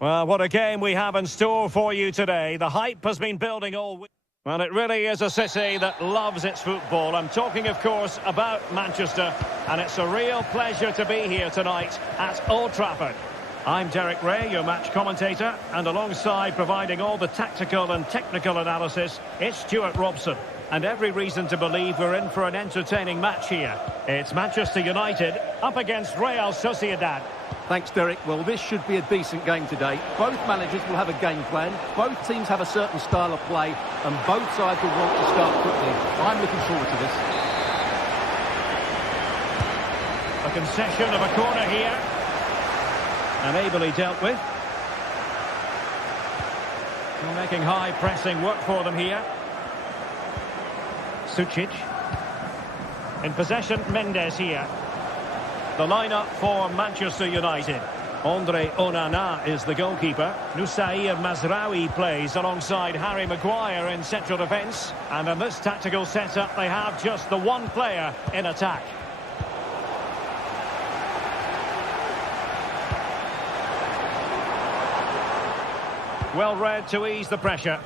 Well, what a game we have in store for you today. The hype has been building all week. Well, it really is a city that loves its football. I'm talking, of course, about Manchester, and it's a real pleasure to be here tonight at Old Trafford. I'm Derek Ray, your match commentator, and alongside providing all the tactical and technical analysis, it's Stuart Robson. And every reason to believe we're in for an entertaining match here. It's Manchester United up against Real Sociedad. Thanks, Derek. Well, this should be a decent game today. Both managers will have a game plan. Both teams have a certain style of play, and both sides will want to start quickly. I'm looking forward to this. A concession of a corner here. And ably dealt with. We're making high pressing work for them here. Sucic. In possession, Mendes here. The lineup for Manchester United. Andre Onana is the goalkeeper. Nusair Mazraoui plays alongside Harry Maguire in central defence. And in this tactical setup, they have just the one player in attack. Well read to ease the pressure.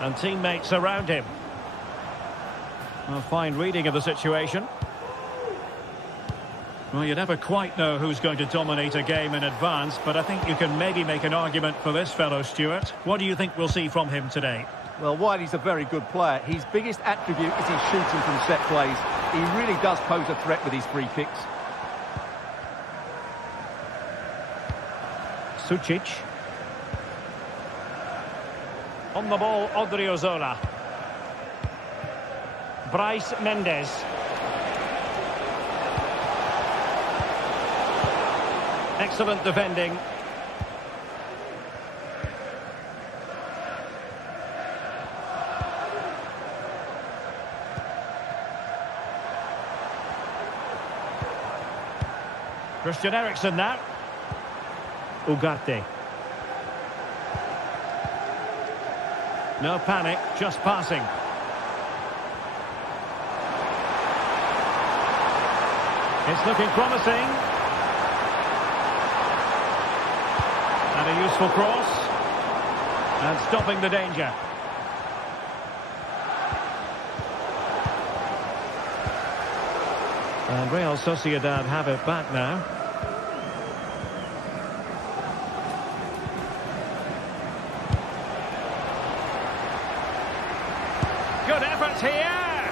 And teammates around him. A fine reading of the situation. Well, you never quite know who's going to dominate a game in advance, but I think you can maybe make an argument for this fellow, Stuart. What do you think we'll see from him today? Well, while he's a very good player, his biggest attribute is his shooting from set plays. He really does pose a threat with his free kicks. Sucic. On the ball, Odriozola. Bryce Mendes. Excellent defending. Christian Eriksen now. Ugarte. No panic, just passing. It's looking promising. And a useful cross. And stopping the danger. And Real Sociedad have it back now. Good effort here.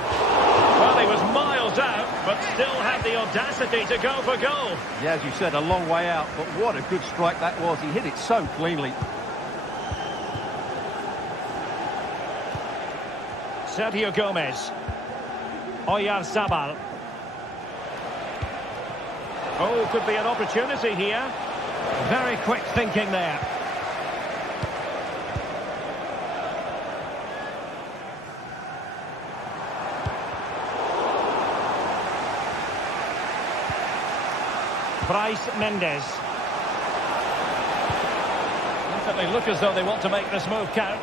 Well, he was miles out, but still had the audacity to go for goal. Yeah, as you said, a long way out, but what a good strike that was. He hit it so cleanly. Sergio Gomez. Oyarzabal. Oh, could be an opportunity here. Very quick thinking there. Bryce Mendes. Definitely look as though they want to make this move count.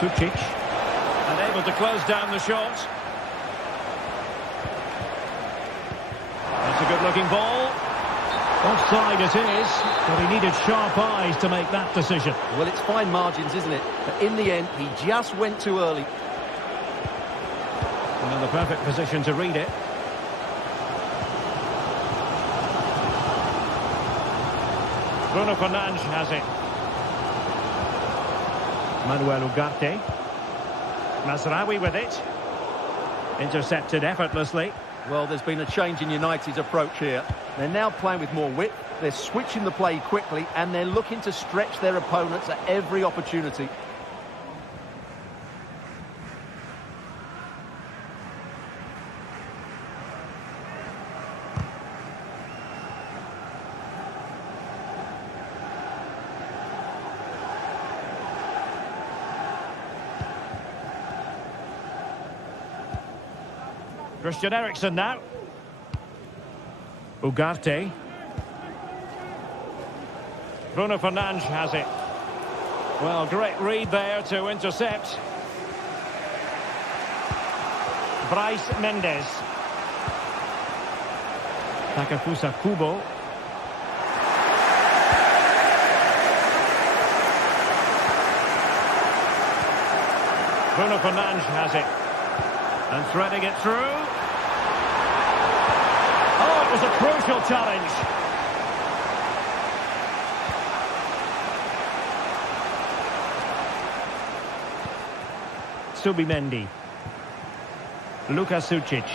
Sucic. Unable to close down the shot. That's a good-looking ball. Offside it is, but he needed sharp eyes to make that decision. Well, it's fine margins, isn't it? But in the end, he just went too early. And in the perfect position to read it. Bruno Fernandes has it. Manuel Ugarte. Mazraoui with it. Intercepted effortlessly. Well, there's been a change in United's approach here. They're now playing with more width, they're switching the play quickly, and they're looking to stretch their opponents at every opportunity. Christian Eriksen now. Ugarte. Bruno Fernandes has it. Well, great read there to intercept. Bryce Mendes. Takafusa Kubo. Bruno Fernandes has it. And threading it through. Oh, it was a crucial challenge. Subimendi. Luka Sucic.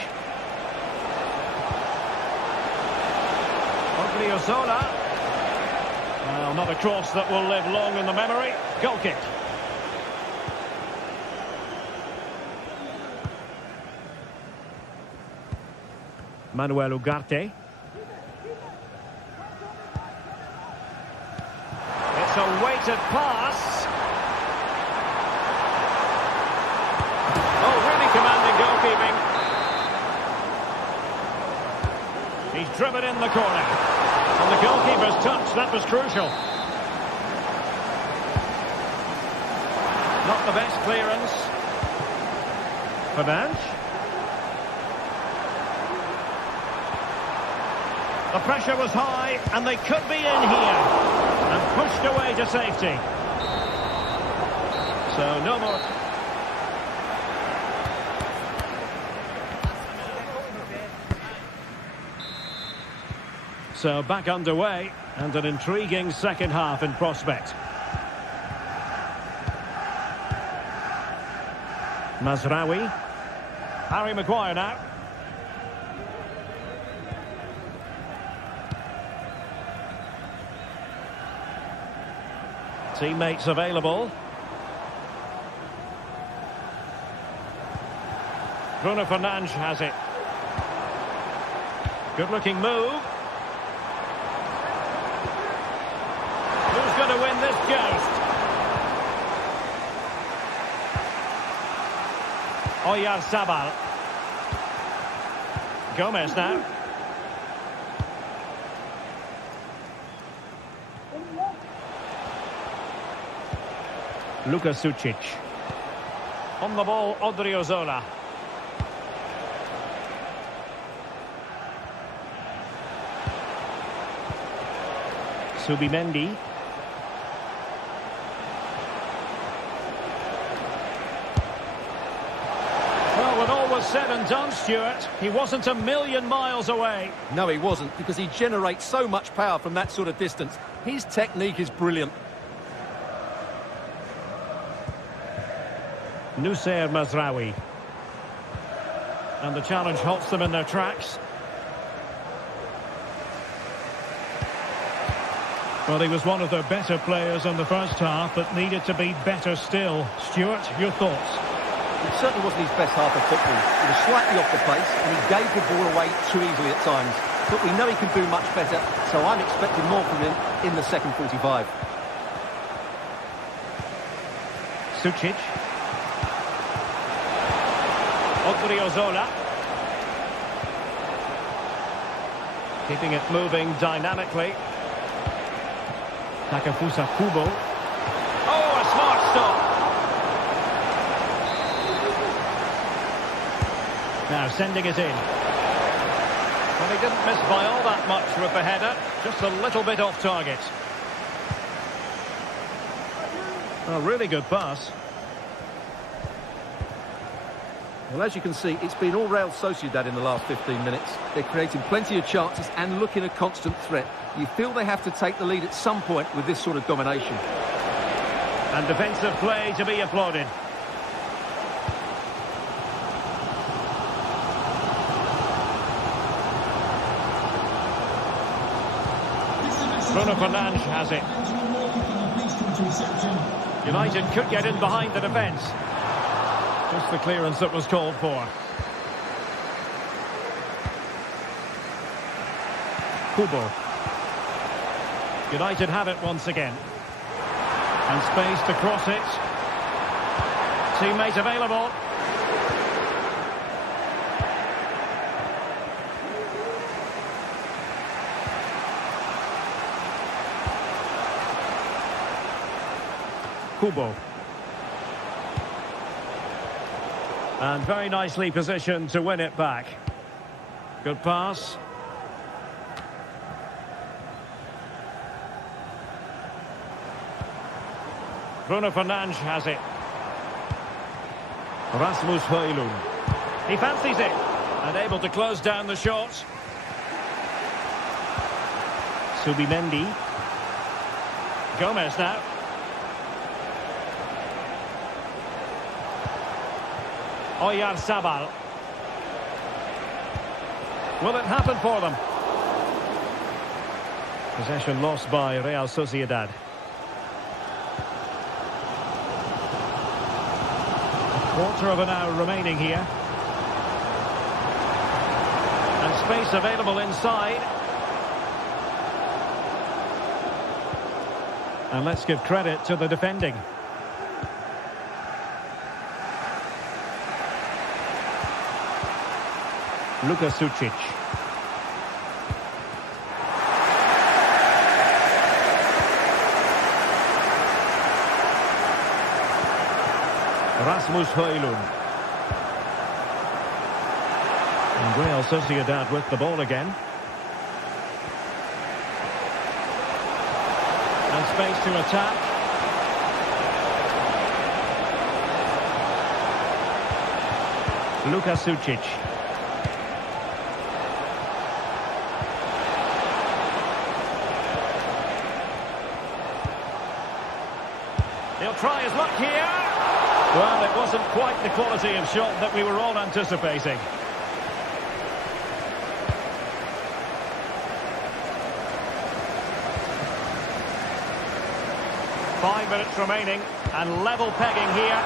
Odriozola. Well, not a cross that will live long in the memory. Goal kick. Manuel Ugarte. It's a weighted pass. Oh, really commanding goalkeeping. He's driven in the corner. And the goalkeeper's touch, that was crucial. Not the best clearance. Fernandes. The pressure was high, and they could be in here. And pushed away to safety. So, no more. So, back underway, and an intriguing second half in prospect. Mazraoui. Harry Maguire now. Teammates available. Bruno Fernandes has it. Good looking move. Who's going to win this joust? Oyarzabal. Gomez now. Luka Sucic. On the ball, Odriozola. Subimendi. Well, when all was said and done, Stuart, he wasn't a million miles away. No, he wasn't, because he generates so much power from that sort of distance. His technique is brilliant. Noussair Mazraoui. And the challenge halts them in their tracks. Well, he was one of their better players in the first half, but needed to be better still. Stuart, your thoughts? It certainly wasn't his best half of football. He was slightly off the pace, and he gave the ball away too easily at times. But we know he can do much better, so I'm expecting more from him in the second 45. Sucic. Odriozola. Keeping it moving dynamically. Takafusa Kubo. Oh, a smart stop. Now sending it in. Well, he didn't miss by all that much with the header. Just a little bit off target. A really good pass. Well, as you can see, it's been all Real Sociedad in the last 15 minutes. They're creating plenty of chances and looking a constant threat. You feel they have to take the lead at some point with this sort of domination. And defensive play to be applauded. Bruno Fernandes has it. United could get in behind the defence. Just the clearance that was called for. Kubo. United have it once again. And space to cross it. Teammate available. Kubo. And very nicely positioned to win it back. Good pass. Bruno Fernandes has it. Rasmus Højlund. He fancies it. And able to close down the shot. Subimendi. Gomez now. Oyarzabal. Will it happen for them? Possession lost by Real Sociedad. A quarter of an hour remaining here. And space available inside. And let's give credit to the defending. Luka Sucic. Rasmus Højlund. And Real Sociedad with the ball again. And space to attack. Luka Sucic. He'll try his luck here. Well, it wasn't quite the quality of shot that we were all anticipating. Five minutes remaining and level pegging here.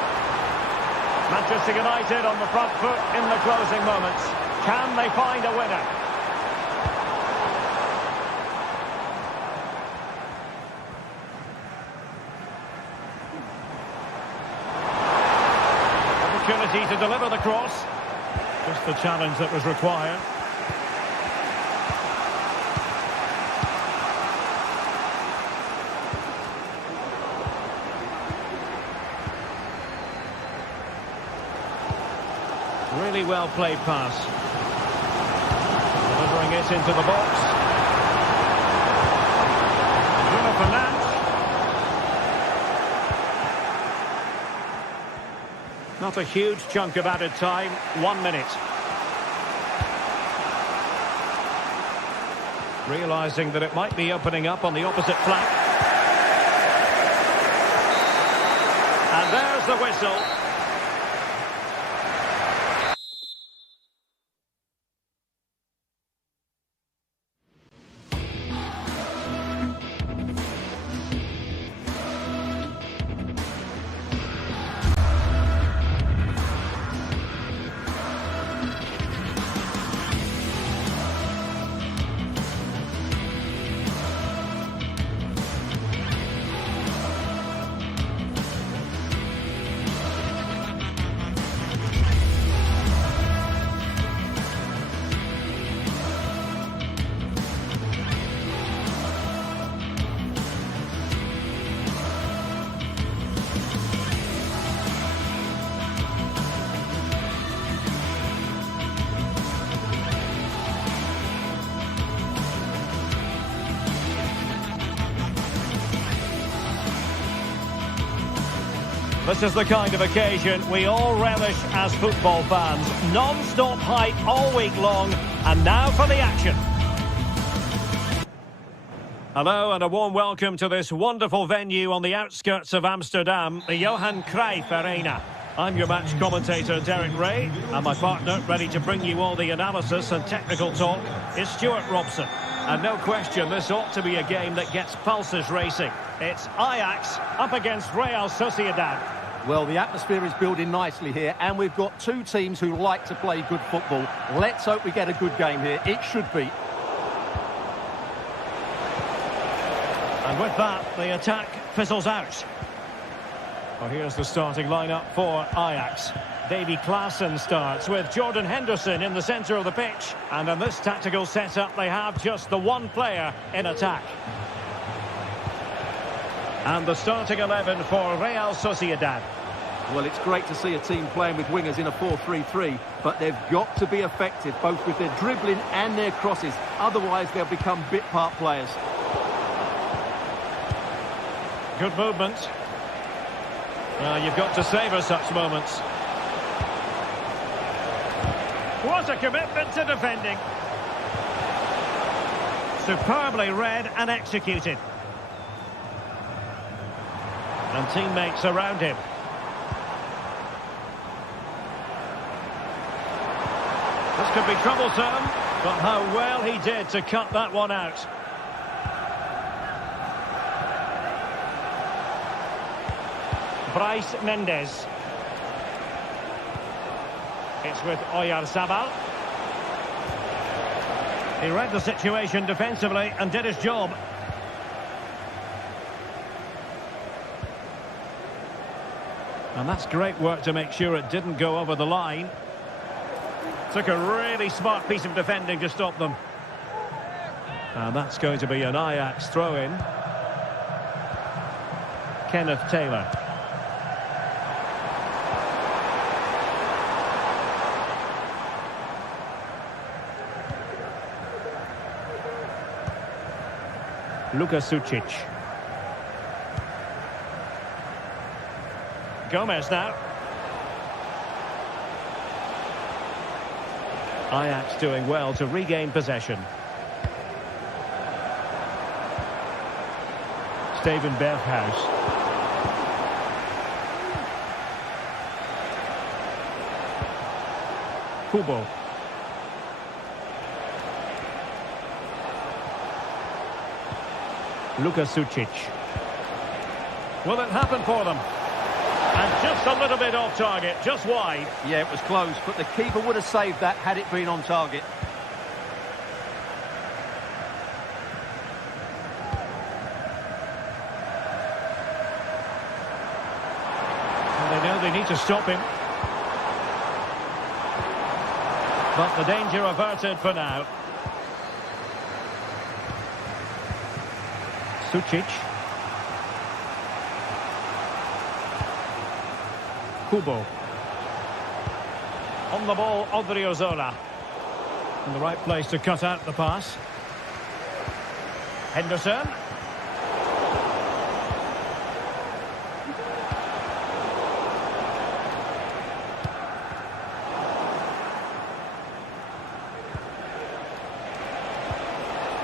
Manchester United on the front foot in the closing moments. Can they find a winner? Opportunity to deliver the cross. Just the challenge that was required. Really well played pass. Delivering it into the box. Bruno Fernandes. Not a huge chunk of added time. 1 minute. Realising that it might be opening up on the opposite flank. And there's the whistle. This is the kind of occasion we all relish as football fans. Non-stop hype all week long, and now for the action. Hello and a warm welcome to this wonderful venue on the outskirts of Amsterdam, the Johan Cruyff Arena. I'm your match commentator, Derek Ray, and my partner, ready to bring you all the analysis and technical talk, is Stuart Robson. And no question, this ought to be a game that gets pulses racing. It's Ajax up against Real Sociedad. Well, the atmosphere is building nicely here, and we've got two teams who like to play good football. Let's hope we get a good game here. It should be. And with that, the attack fizzles out. Well, here's the starting lineup for Ajax. Davy Klaassen starts with Jordan Henderson in the centre of the pitch. And in this tactical setup, they have just the one player in attack. And the starting 11 for Real Sociedad. Well, it's great to see a team playing with wingers in a 4-3-3, but they've got to be effective, both with their dribbling and their crosses. Otherwise, they'll become bit-part players. Good movement. You've got to savour such moments. What a commitment to defending. Superbly read and executed. And teammates around him. This could be troublesome, but how well he did to cut that one out. Bryce Mendes. It's with Oyarzabal. He read the situation defensively and did his job. And that's great work to make sure it didn't go over the line. Took a really smart piece of defending to stop them. And that's going to be an Ajax throw-in. Kenneth Taylor. Luka Sucic. Gomez now. Ajax doing well to regain possession. Steven Berghuis. Kubo. Luka Sucic. Will it happen for them? And just a little bit off target, just wide. Yeah, it was close, but the keeper would have saved that had it been on target. Well, they know they need to stop him. But the danger averted for now. Sucic. Kubo. On the ball, Odriozola. In the right place to cut out the pass. Henderson.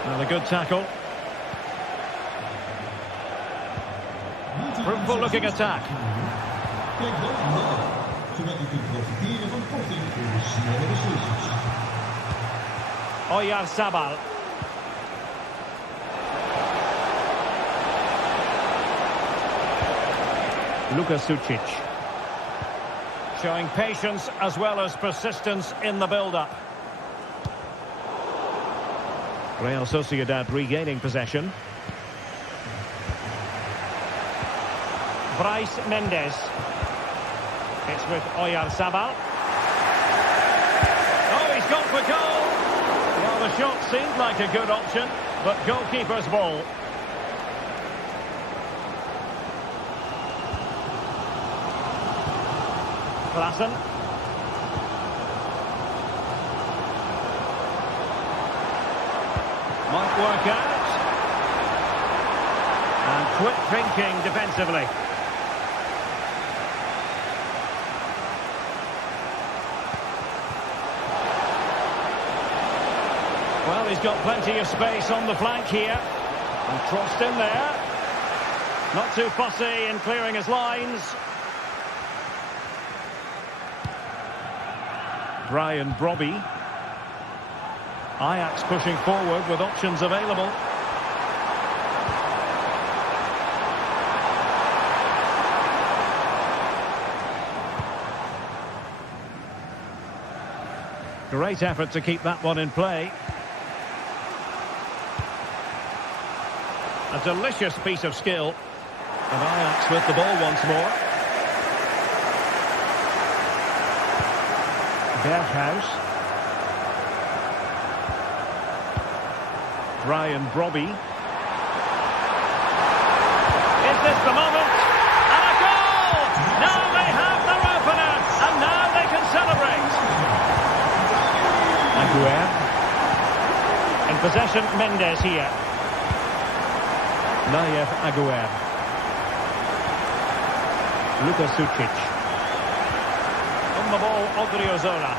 Well, a good tackle. Fruitful looking attack. Oyarzabal. Luka Sucic. Showing patience as well as persistence in the build-up. Real Sociedad regaining possession. Bryce Mendes. It's with Oyarzabal. Oh, he's gone for goal. Well, the shot seemed like a good option, but goalkeeper's ball. Klassen. Might work out. And quick thinking defensively. Well, he's got plenty of space on the flank here. And crossed in there. Not too fussy in clearing his lines. Brian Brobby. Ajax pushing forward with options available. Great effort to keep that one in play. A delicious piece of skill. And Ajax with the ball once more. Berghuis. Brian Brobby. Is this possession, Mendes here. Nayev Aguer. Luka Sucic. On the ball, Odriozola.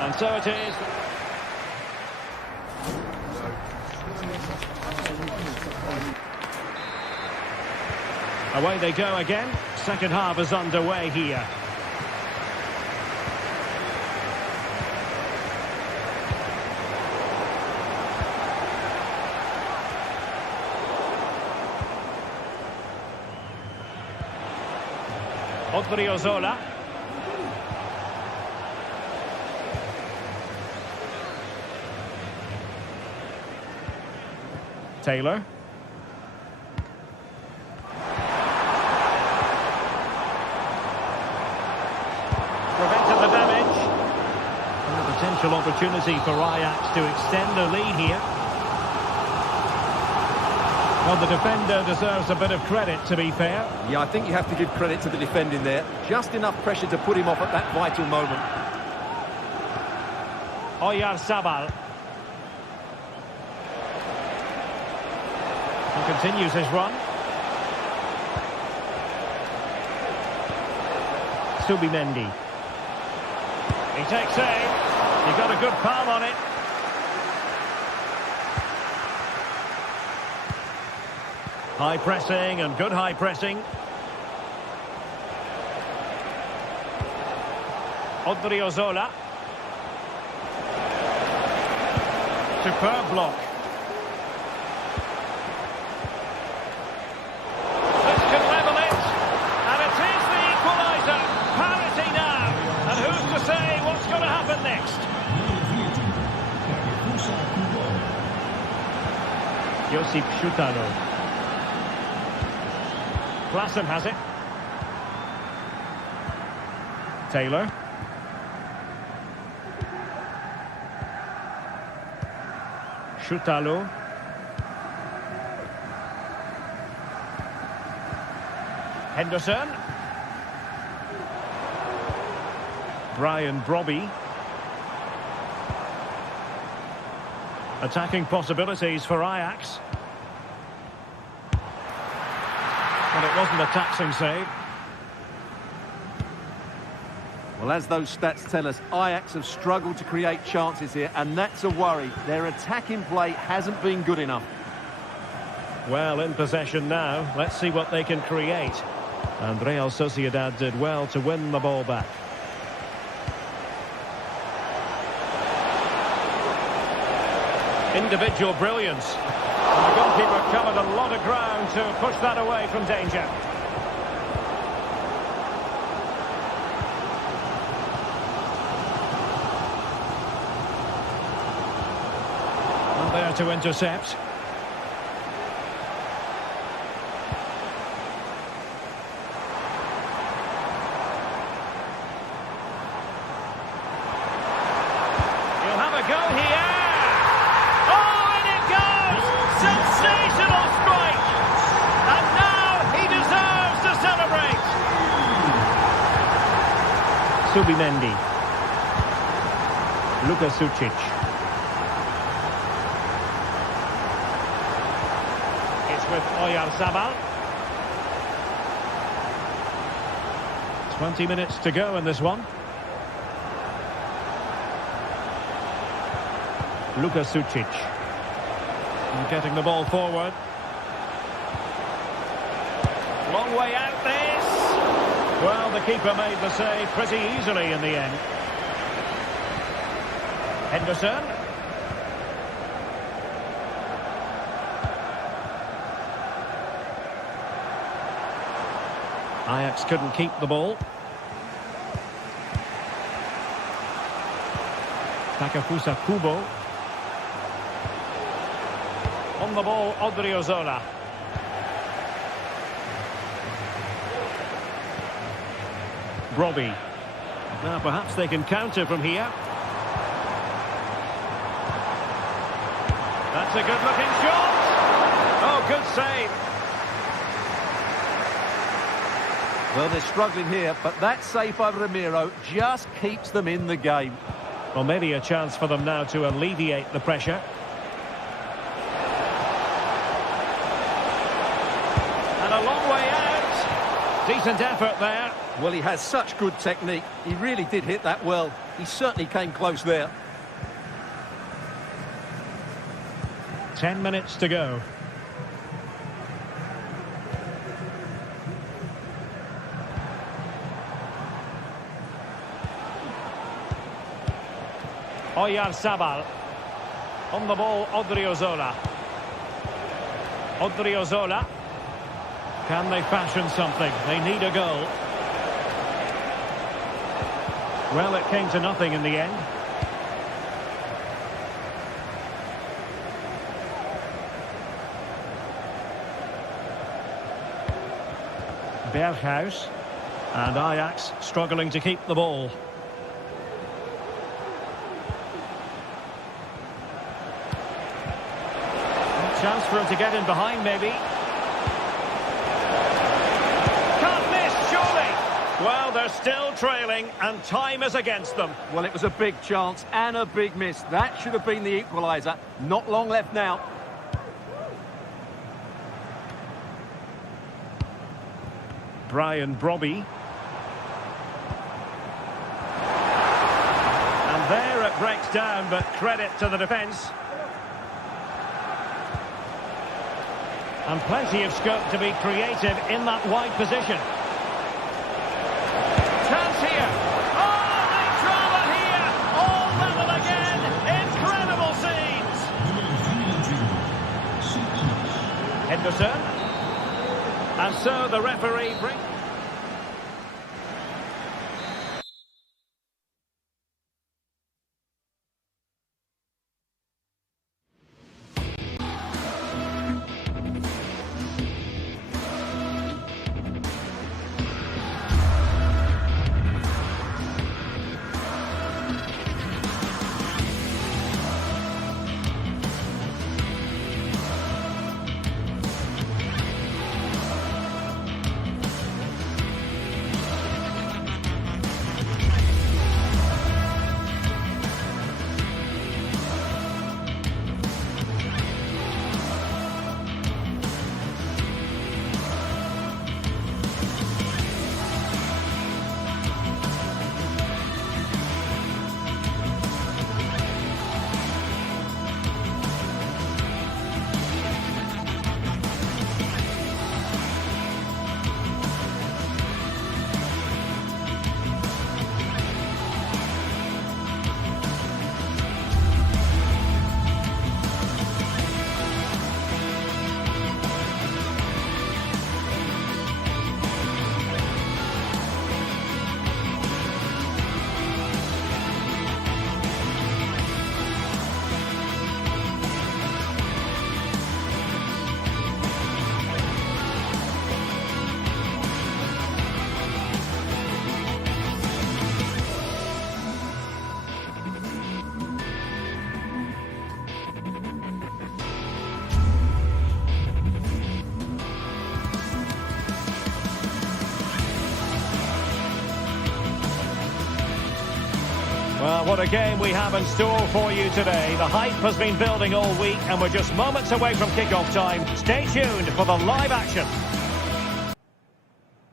And so it is. Away they go again. Second half is underway here. Odriozola. Taylor. Prevented the damage. And a potential opportunity for Ajax to extend their lead here. Well, the defender deserves a bit of credit, to be fair. Yeah, I think you have to give credit to the defending there. Just enough pressure to put him off at that vital moment. Oyarzabal. He continues his run. Subimendi. He takes aim. He got a good palm on it. High pressing and good high pressing. Odriozola. Superb block. This can level it. And it is the equaliser. Parity now. And who's to say what's going to happen next? Josip Šutalo. Klassen has it. Taylor. Šutalo. Henderson. Brian Brobby. Attacking possibilities for Ajax. But it wasn't a taxing save. Well, as those stats tell us, Ajax have struggled to create chances here, and that's a worry. Their attacking play hasn't been good enough. Well, in possession now. Let's see what they can create. And Real Sociedad did well to win the ball back. Individual brilliance. And the goalkeeper covered a lot of ground to push that away from danger. And there to intercept. He'll have a go here. Subimendi. Luka Sucic. It's with Oyarzabal. 20 minutes to go in this one. Luka Sucic. And getting the ball forward. Long way out this. Well, the keeper made the save pretty easily in the end. Henderson. Ajax couldn't keep the ball. Takafusa Kubo. On the ball, Odriozola. Brobby. Now perhaps they can counter from here. That's a good looking shot. Oh, good save. Well, they're struggling here, but that save by Ramiro just keeps them in the game. Well, maybe a chance for them now to alleviate the pressure. And a long way out. Decent effort there. Well, he has such good technique. He really did hit that well. He certainly came close there. 10 minutes to go. Oyarzabal. On the ball, Odriozola. Odriozola. Can they fashion something? They need a goal. Well, it came to nothing in the end. Berghuis. And Ajax struggling to keep the ball. Chance for him to get in behind, maybe. Can't miss, surely. Well, they're still trailing, and time is against them. Well, it was a big chance and a big miss. That should have been the equaliser. Not long left now. Brian Brobby. And there it breaks down, but credit to the defence. And plenty of scope to be creative in that wide position. Chance here. Oh, the drama here. All level again. Incredible scenes. Henderson. And so the referee brings... Well, what a game we have in store for you today. The hype has been building all week and we're just moments away from kickoff time. Stay tuned for the live action.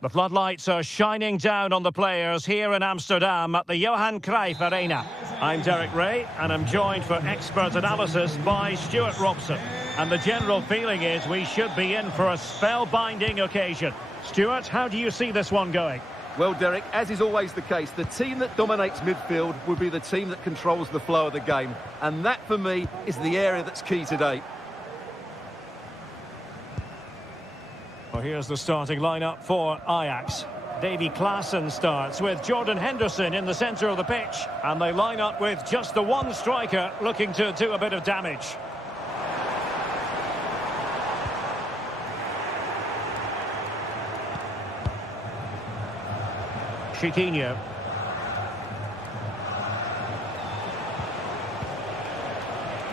The floodlights are shining down on the players here in Amsterdam at the Johan Cruyff Arena. I'm Derek Ray and I'm joined for expert analysis by Stuart Robson. And the general feeling is we should be in for a spellbinding occasion. Stuart, how do you see this one going? Well, Derek, as is always the case, the team that dominates midfield will be the team that controls the flow of the game. And that, for me, is the area that's key today. Well, here's the starting lineup for Ajax. Davy Klaassen starts with Jordan Henderson in the centre of the pitch. And they line up with just the one striker looking to do a bit of damage. Chiquinho.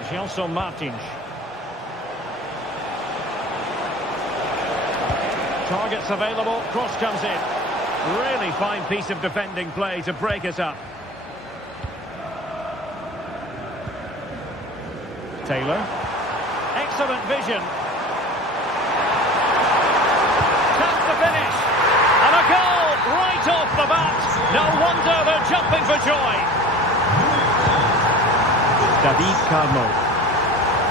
Gelson Martins. Targets available, cross comes in. Really fine piece of defending play to break it up. Taylor. Excellent vision. Chance to finish. And a goal right off the bat. No wonder they're jumping for joy. David Carmo.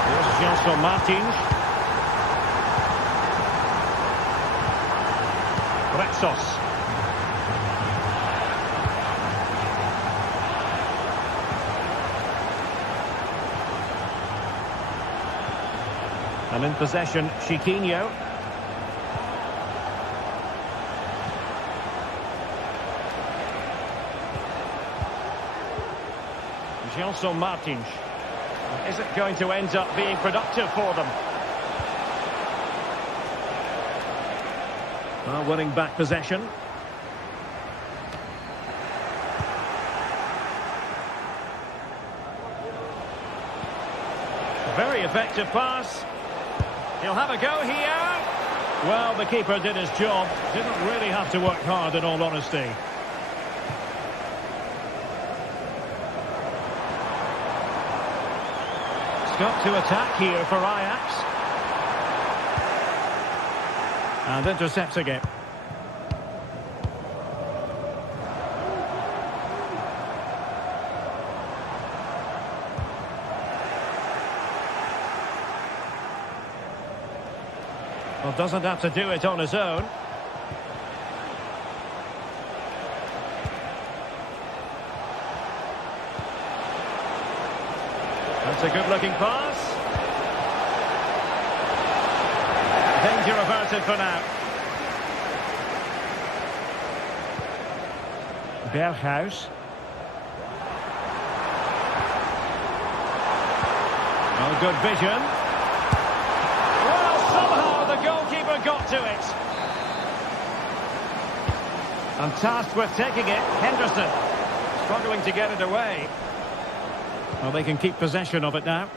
Here's Gelson Martins. Rexos. And in possession, Chiquinho. Gelson Martins. Is it going to end up being productive for them? Well, winning back possession. Very effective pass. He'll have a go here. Well, the keeper did his job. Didn't really have to work hard, in all honesty. Got to attack here for Ajax. And intercepting it. Well, doesn't have to do it on his own. That's a good-looking pass. Danger averted for now. Berghuis. Oh, good vision. Well, somehow the goalkeeper got to it. And tasked with taking it, Henderson. Struggling to get it away. Well, they can keep possession of it now.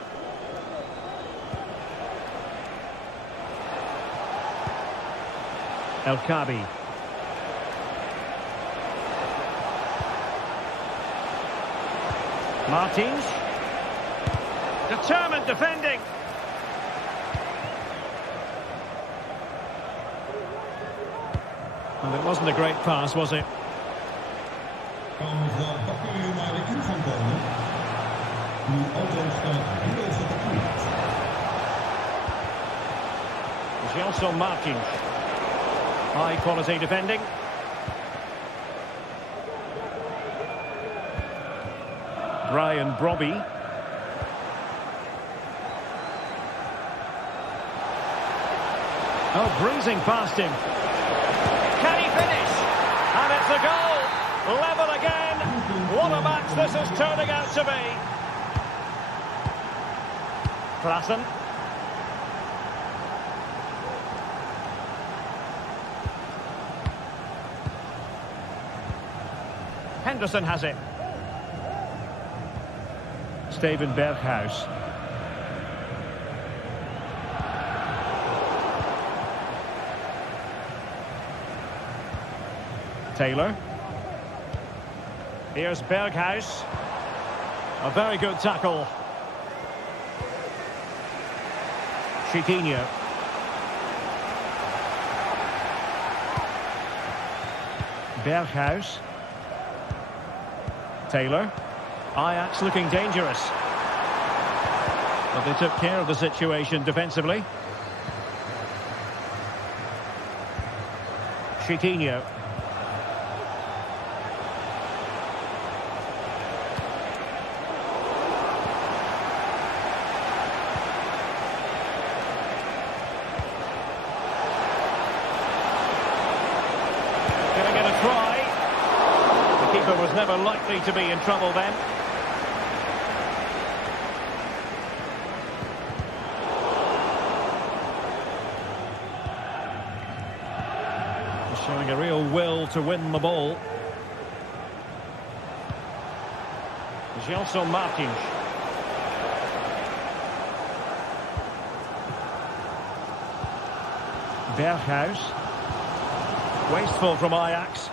El Khabi. Martins. Determined defending. And it wasn't a great pass, was it? Gelson Martins. High quality defending. Brian Brobby. Oh, breezing past him. Can he finish? And it's a goal. Level again. What a match this is turning out to be. Klassen. Henderson has it. Steven Berghuis. Taylor. Here's Berghuis. A very good tackle. Chiquinho. Berghuis. Taylor. Ajax looking dangerous. But they took care of the situation defensively. Chiquinho. Gonna get a try. The keeper was never likely to be in trouble then. Showing a real will to win the ball. Gelson Martins. Berghuis. Wasteful from Ajax.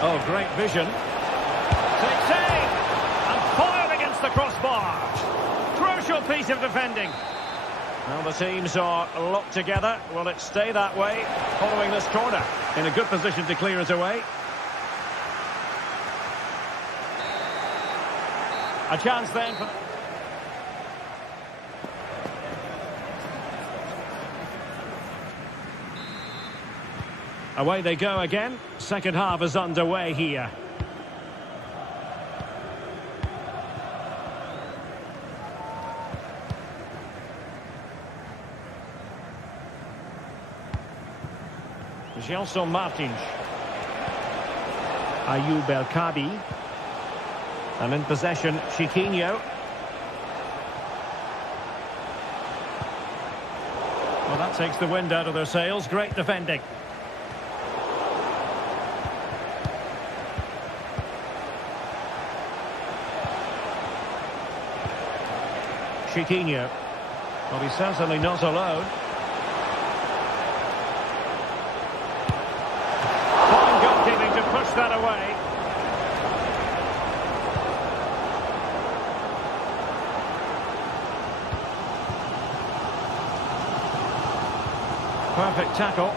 Oh, great vision. Takes aim! And foiled against the crossbar. Crucial piece of defending. Now the teams are locked together. Will it stay that way following this corner? In a good position to clear it away. A chance then for... Away they go again. Second half is underway here. Gelson Martins. Ayoub El Kabi. And in possession, Chiquinho. Well, that takes the wind out of their sails. Great defending. Chiquinho. Well, he's certainly not alone. Fine goalkeeping to push that away. Perfect tackle.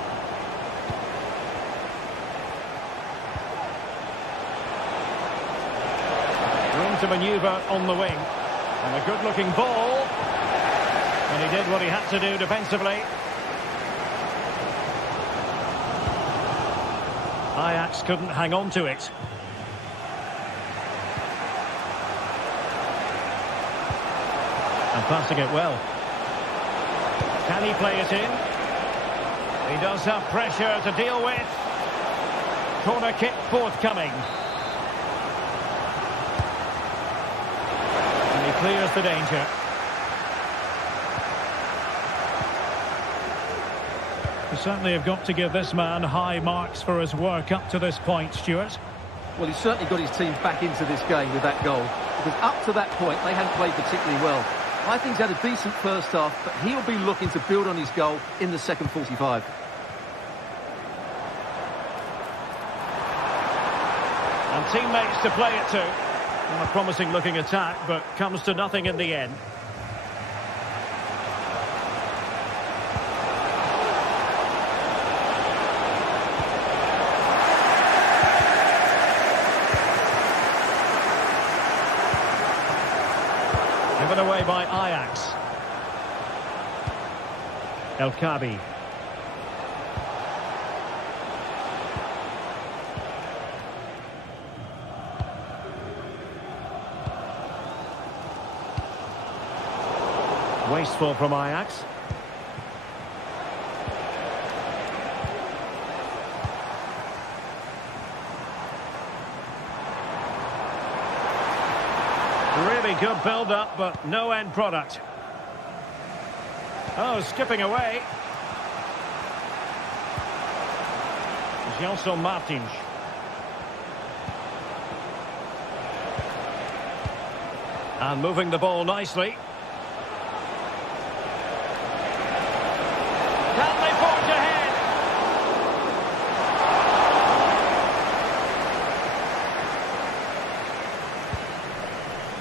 Room to manoeuvre on the wing. And a good-looking ball. And he did what he had to do defensively. Ajax couldn't hang on to it. And passing it well. Can he play it in? He does have pressure to deal with. Corner kick forthcoming. And he clears the danger. You certainly have got to give this man high marks for his work up to this point, Stuart. Well, he's certainly got his team back into this game with that goal. Because up to that point, they hadn't played particularly well. I think he's had a decent first half, but he'll be looking to build on his goal in the second 45. And teammates to play it to. Well, a promising looking attack, but comes to nothing in the end. Given away by Ajax. El Kabi. Wasteful from Ajax. Really good build-up, but no end product. Oh, skipping away. Gelson Martins. And moving the ball nicely. Can they forge ahead?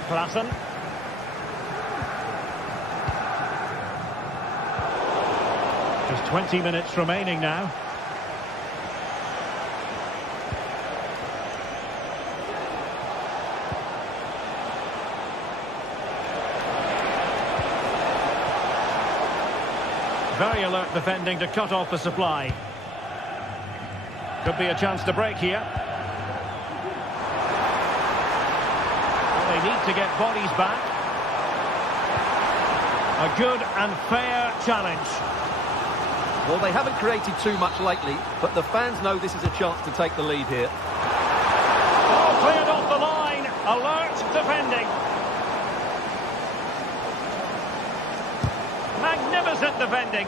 Klassen. Just 20 minutes remaining now. Very alert defending to cut off the supply. Could be a chance to break here. They need to get bodies back. A good and fair challenge. Well, they haven't created too much lately, but the fans know this is a chance to take the lead here. Oh, cleared off the line. Alert defending. Magnificent defending.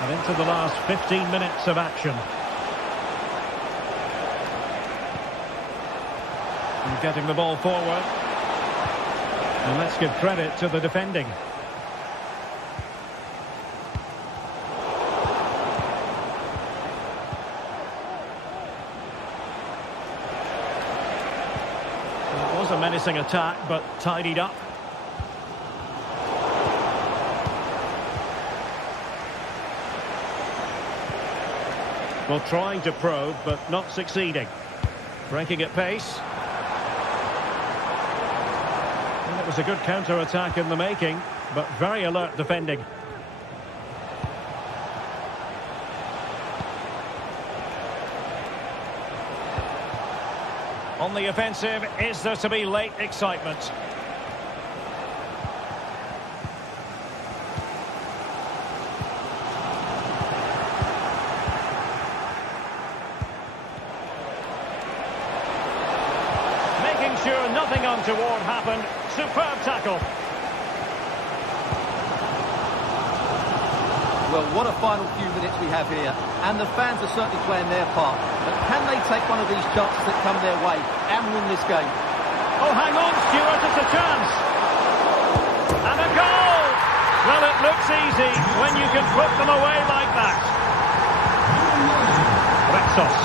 And into the last 15 minutes of action. And getting the ball forward. And let's give credit to the defending. menacing attack, but tidied up. Well, trying to probe, but not succeeding. Breaking at pace. And it was a good counter-attack in the making, but very alert defending. On the offensive, is there to be late excitement? Making sure nothing untoward happened. Superb tackle. Well, what a final few minutes we have here. And the fans are certainly playing their part. But can they take one of these chances that come their way and win this game? Oh, hang on, Stuart, it's a chance. And a goal! Well, it looks easy when you can put them away like that. Retsos.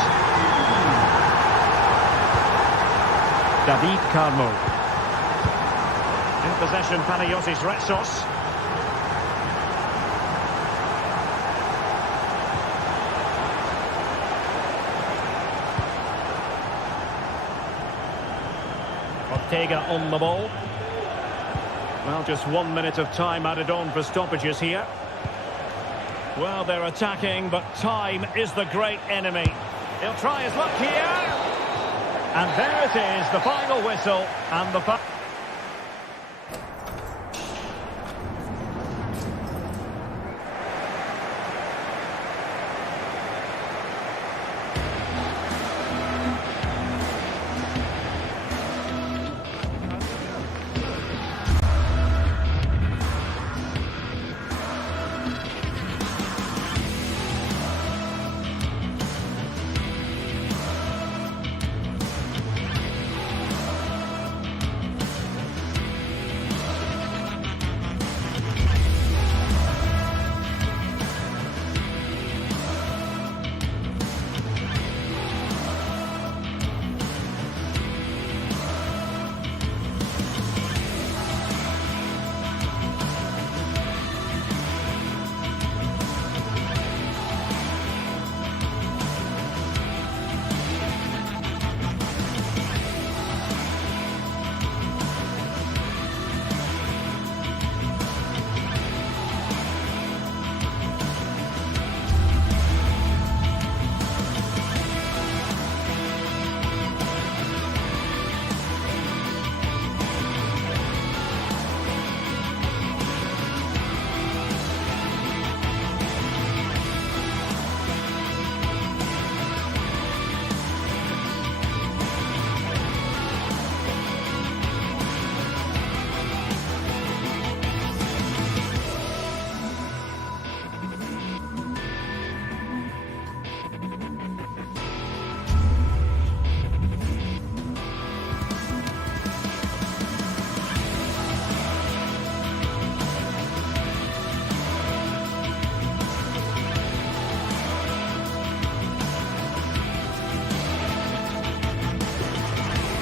David Carmo. In possession, Panayotis Retsos. Ortega on the ball. Well, just 1 minute of time added on for stoppages here. Well, they're attacking, but time is the great enemy. He'll try his luck here. And there it is, the final whistle. And the...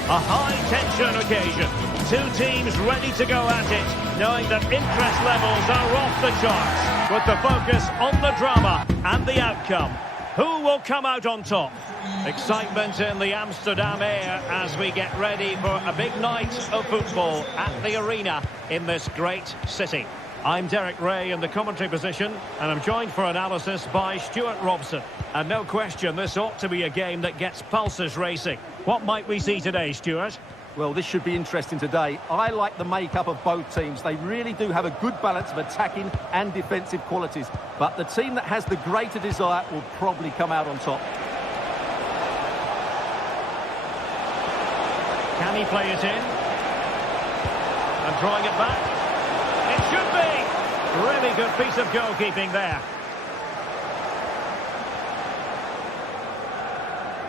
A high-tension occasion. Two teams ready to go at it, knowing that interest levels are off the charts, with the focus on the drama and the outcome. Who will come out on top? Excitement in the Amsterdam air as we get ready for a big night of football at the arena in this great city. I'm Derek Ray in the commentary position, and I'm joined for analysis by Stuart Robson. And no question, this ought to be a game that gets pulses racing. What might we see today, Stuart? Well, this should be interesting today. I like the makeup of both teams. They really do have a good balance of attacking and defensive qualities. But the team that has the greater desire will probably come out on top. Can he play it in? And drawing it back. It should be! Really good piece of goalkeeping there.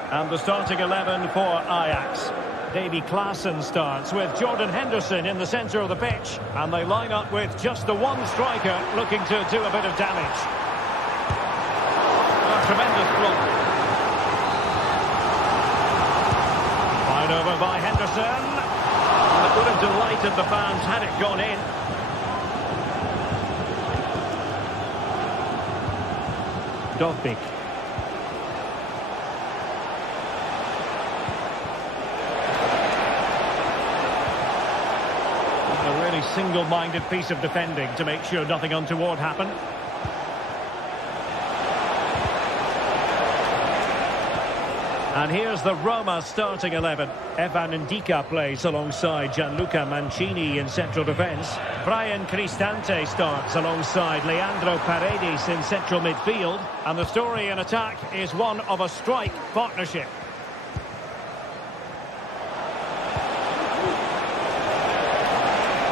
And the starting 11 for Ajax. Davy Klaassen starts with Jordan Henderson in the centre of the pitch. And they line up with just the one striker looking to do a bit of damage. A tremendous block. Fine over by Henderson. Would have delighted the fans had it gone in. Dovbyk. A really single-minded piece of defending to make sure nothing untoward happened. And here's the Roma starting 11. Evan Ndika plays alongside Gianluca Mancini in central defence. Brian Cristante starts alongside Leandro Paredes in central midfield. And the story in attack is one of a strike partnership.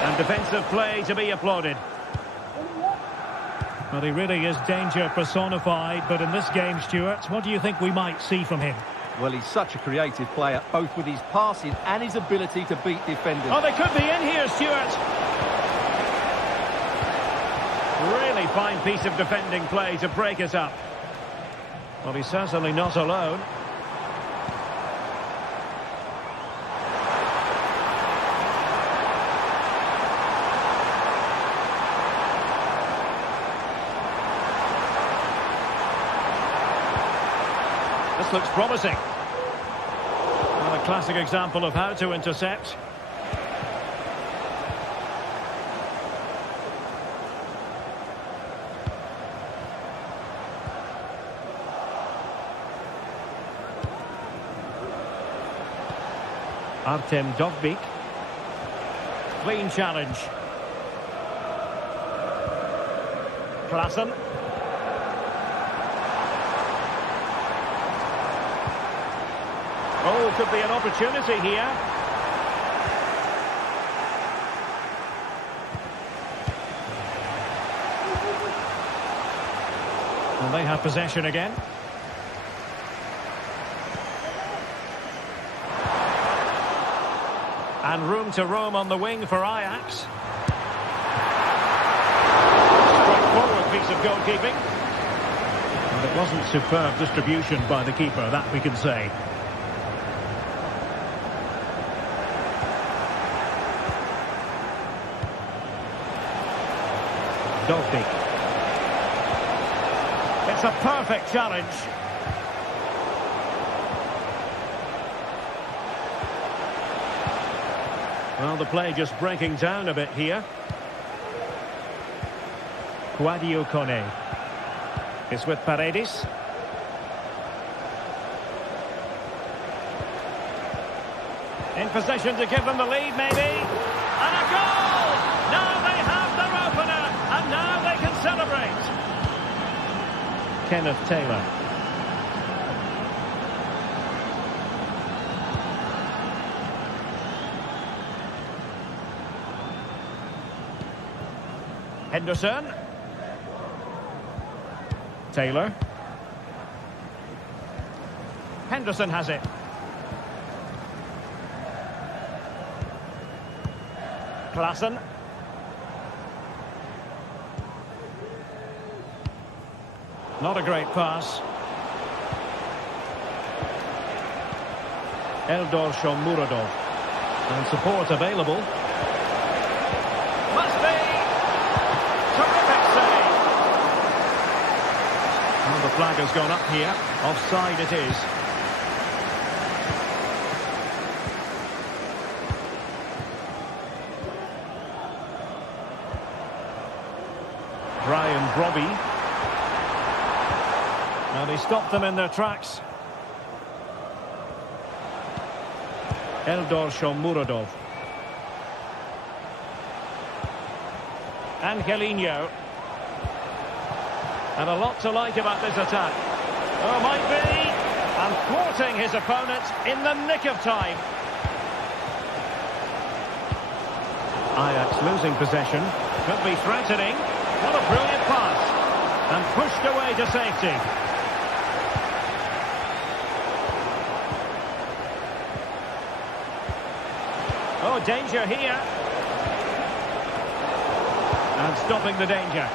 And defensive play to be applauded. Well, he really is danger personified, but in this game, Stuart, what do you think we might see from him? Well, he's such a creative player, both with his passing and his ability to beat defenders. Oh, they could be in here, Stuart. Really fine piece of defending play to break it up. Well, he's certainly not alone. This looks promising. Well, a classic example of how to intercept. Artem Dovbyk. Clean challenge. Klaassen. Oh, could be an opportunity here. And they have possession again. And room to roam on the wing for Ajax. Straightforward piece of goalkeeping. And it wasn't superb distribution by the keeper, that we can say. Dovbyk. It's a perfect challenge. Well, the play just breaking down a bit here. Quadio Kone. It's with Paredes. In position to give them the lead, maybe. And a goal! Now they have their opener, and now they can celebrate. Kenneth Taylor. Henderson. Taylor. Henderson has it. Klaassen. Not a great pass. Eldor Shomurodov. And support available. Must be. Terrific save. Well, the flag has gone up here. Offside it is. Brian Brobby. And he stopped them in their tracks. Eldor Shomurodov. Angelino. And a lot to like about this attack. Oh, might be. And thwarting his opponent in the nick of time. Ajax losing possession. Could be threatening. What a brilliant pass. And pushed away to safety. Oh, danger here. And stopping the danger.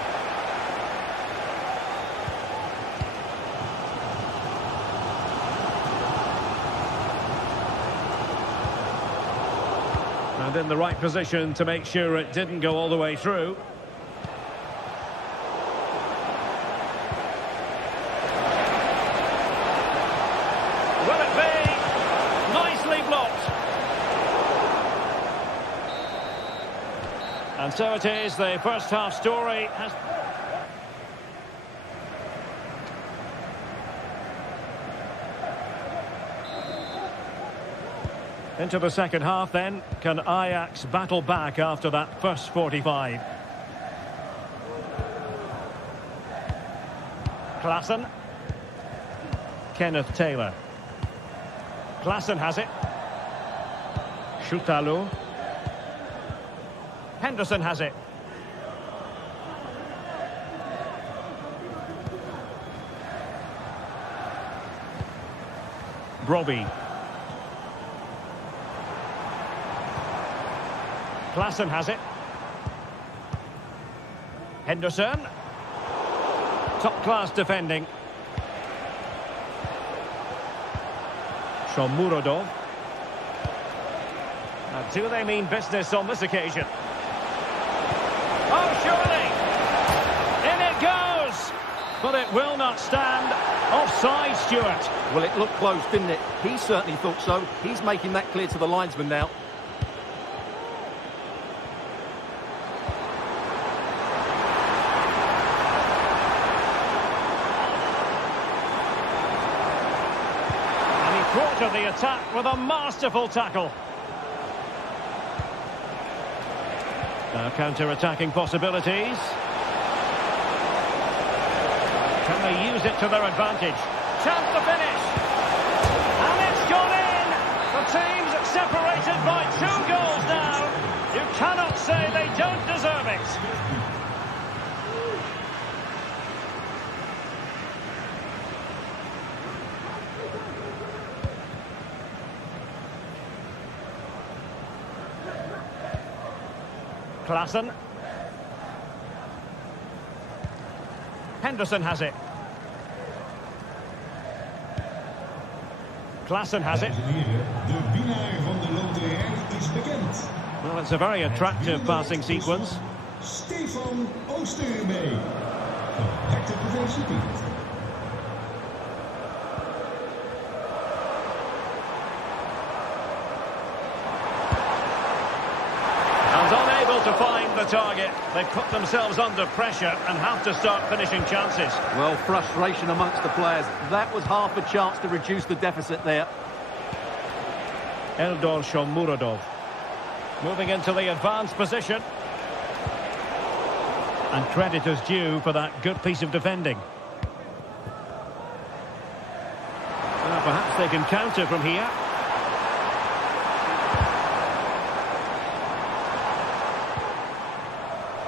And in the right position to make sure it didn't go all the way through. Will it be? Nicely blocked. And so it is, the first half story has... Into the second half then. Can Ajax battle back after that first 45? Klaassen. Kenneth Taylor. Klaassen has it. Schutalo. Henderson has it. Brobbey. Klaassen has it. Henderson. Top-class defending. Shomurodov. Now, do they mean business on this occasion? Oh, surely! In it goes! But it will not stand. Offside, Stuart. Well, it looked close, didn't it? He certainly thought so. He's making that clear to the linesman now. Thwarted the attack with a masterful tackle. Now counter-attacking possibilities. Can they use it to their advantage? Chance to finish. And it's gone in. The team's separated by 2 goals now. You cannot say they don't deserve it. Klaassen. Henderson has it. Klaassen has it. Well, it's a very attractive passing sequence. Stefan Oosterwee. Hector gefeliciteerd. To find the target. They've put themselves under pressure and have to start finishing chances. Well, frustration amongst the players. That was half a chance to reduce the deficit there. Eldor Shomurodov moving into the advanced position. And credit is due for that good piece of defending. Well, perhaps they can counter from here.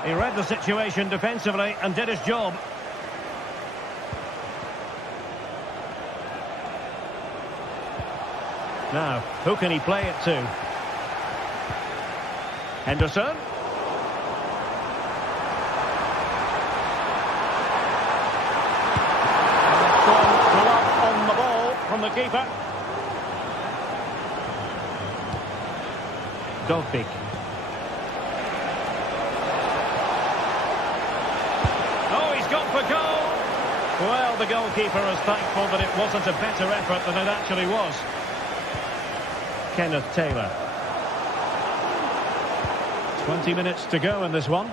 He read the situation defensively and did his job. Now, who can he play it to? Henderson. Glove on the ball from the keeper. Dovbik. For goal. Well, the goalkeeper is thankful that it wasn't a better effort than it actually was. Kenneth Taylor. 20 minutes to go in this one.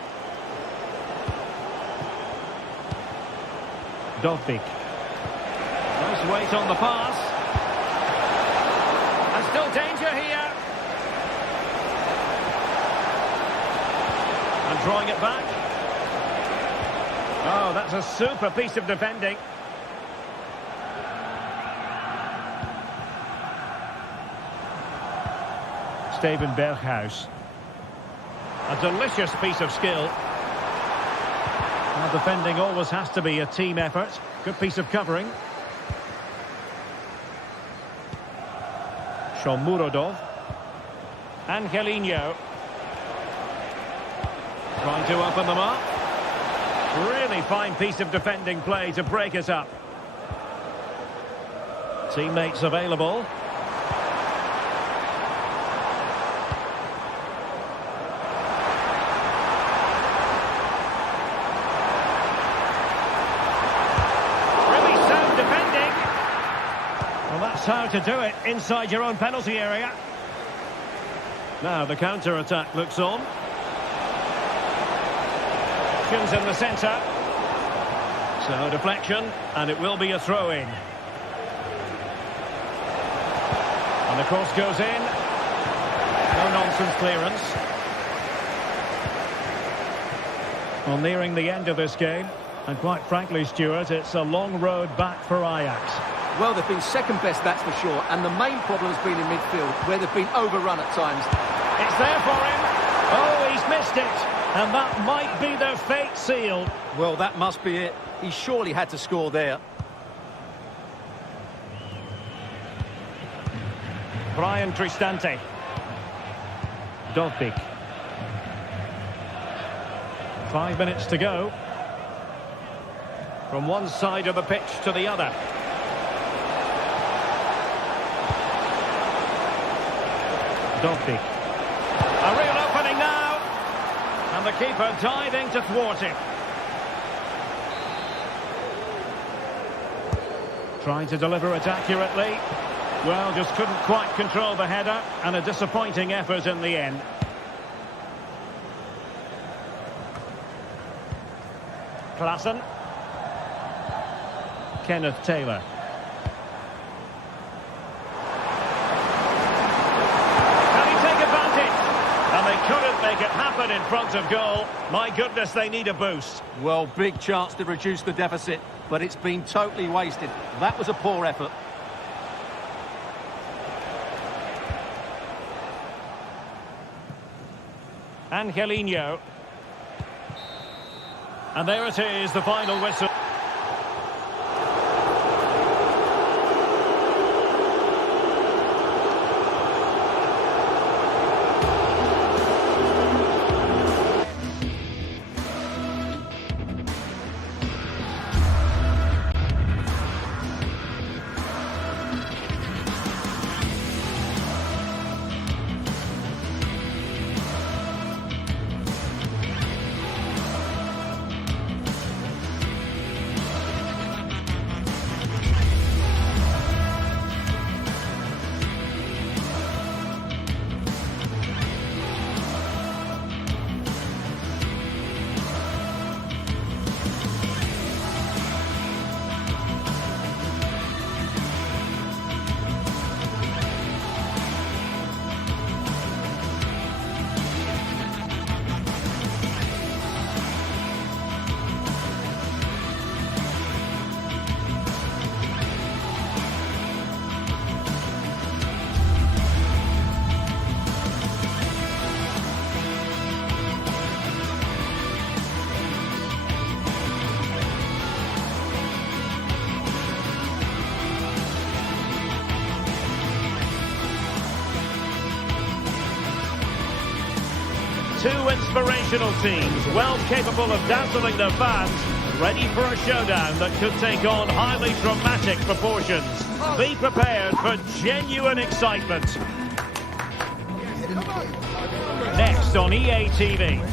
Dovbik. Nice weight on the pass. And still danger here. And drawing it back. Oh, that's a super piece of defending. Steven Berghuis. A delicious piece of skill. Now, defending always has to be a team effort. Good piece of covering. Shomurodov. Angelino. Trying to open them up. Really fine piece of defending play to break it up. Teammates available. how to do it inside your own penalty area. Now the counter-attack looks on. In the centre. So deflection, and it will be a throw-in. And the cross goes in. No-nonsense clearance. Well, nearing the end of this game, and quite frankly, Stuart, it's a long road back for Ajax. Well, they've been second best, that's for sure, and the main problem has been in midfield, where they've been overrun at times. It's there for him. Oh, he's missed it. And that might be their fate sealed. Well, that must be it. He surely had to score there. Brian Cristante. Dovbik. 5 minutes to go. From one side of the pitch to the other. Dovbik. A real opening now. And the keeper diving to thwart him. Trying to deliver it accurately. Well, just couldn't quite control the header, and a disappointing effort in the end. Klaassen. Kenneth Taylor. And they couldn't make it happen in front of goal. My goodness, they need a boost. Well, big chance to reduce the deficit, but it's been totally wasted. That was a poor effort. Angelino. And there it is, the final whistle. Two inspirational teams, well capable of dazzling their fans, ready for a showdown that could take on highly dramatic proportions. Be prepared for genuine excitement. Next on EA TV.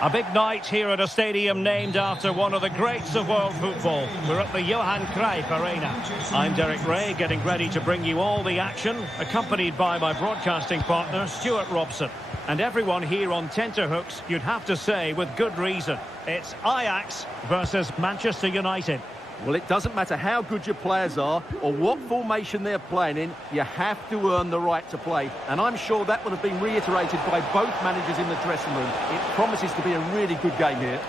A big night here at a stadium named after one of the greats of world football. We're at the Johan Cruyff Arena. I'm Derek Ray, getting ready to bring you all the action, accompanied by my broadcasting partner, Stuart Robson. And everyone here on tenterhooks, you'd have to say with good reason. It's Ajax versus Manchester United. Well, it doesn't matter how good your players are or what formation they're playing in, you have to earn the right to play. And I'm sure that would have been reiterated by both managers in the dressing room. It promises to be a really good game here.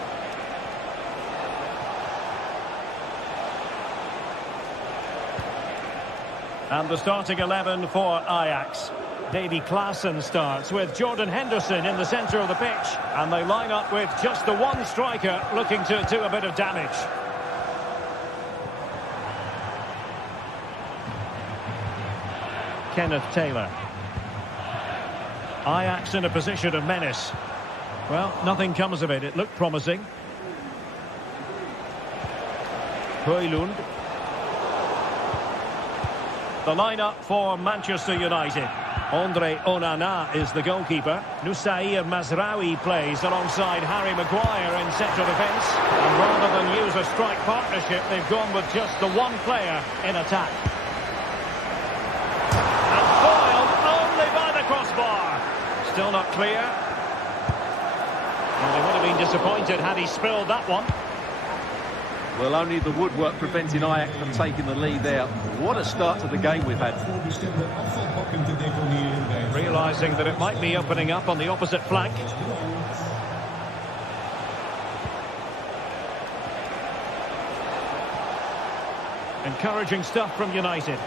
And the starting 11 for Ajax. Davy Klaassen starts with Jordan Henderson in the centre of the pitch. And they line up with just the one striker looking to do a bit of damage. Kenneth Taylor. Ajax in a position of menace. Well, nothing comes of it. It looked promising. Højlund. The lineup for Manchester United. Andre Onana is the goalkeeper. Nusair Mazraoui plays alongside Harry Maguire in central defence. And rather than use a strike partnership, they've gone with just the one player in attack. And foiled only by the crossbar. Still not clear. And they would have been disappointed had he spilled that one. Well, only the woodwork preventing Ajax from taking the lead there. What a start to the game we've had. Realising that it might be opening up on the opposite flank. Encouraging stuff from United.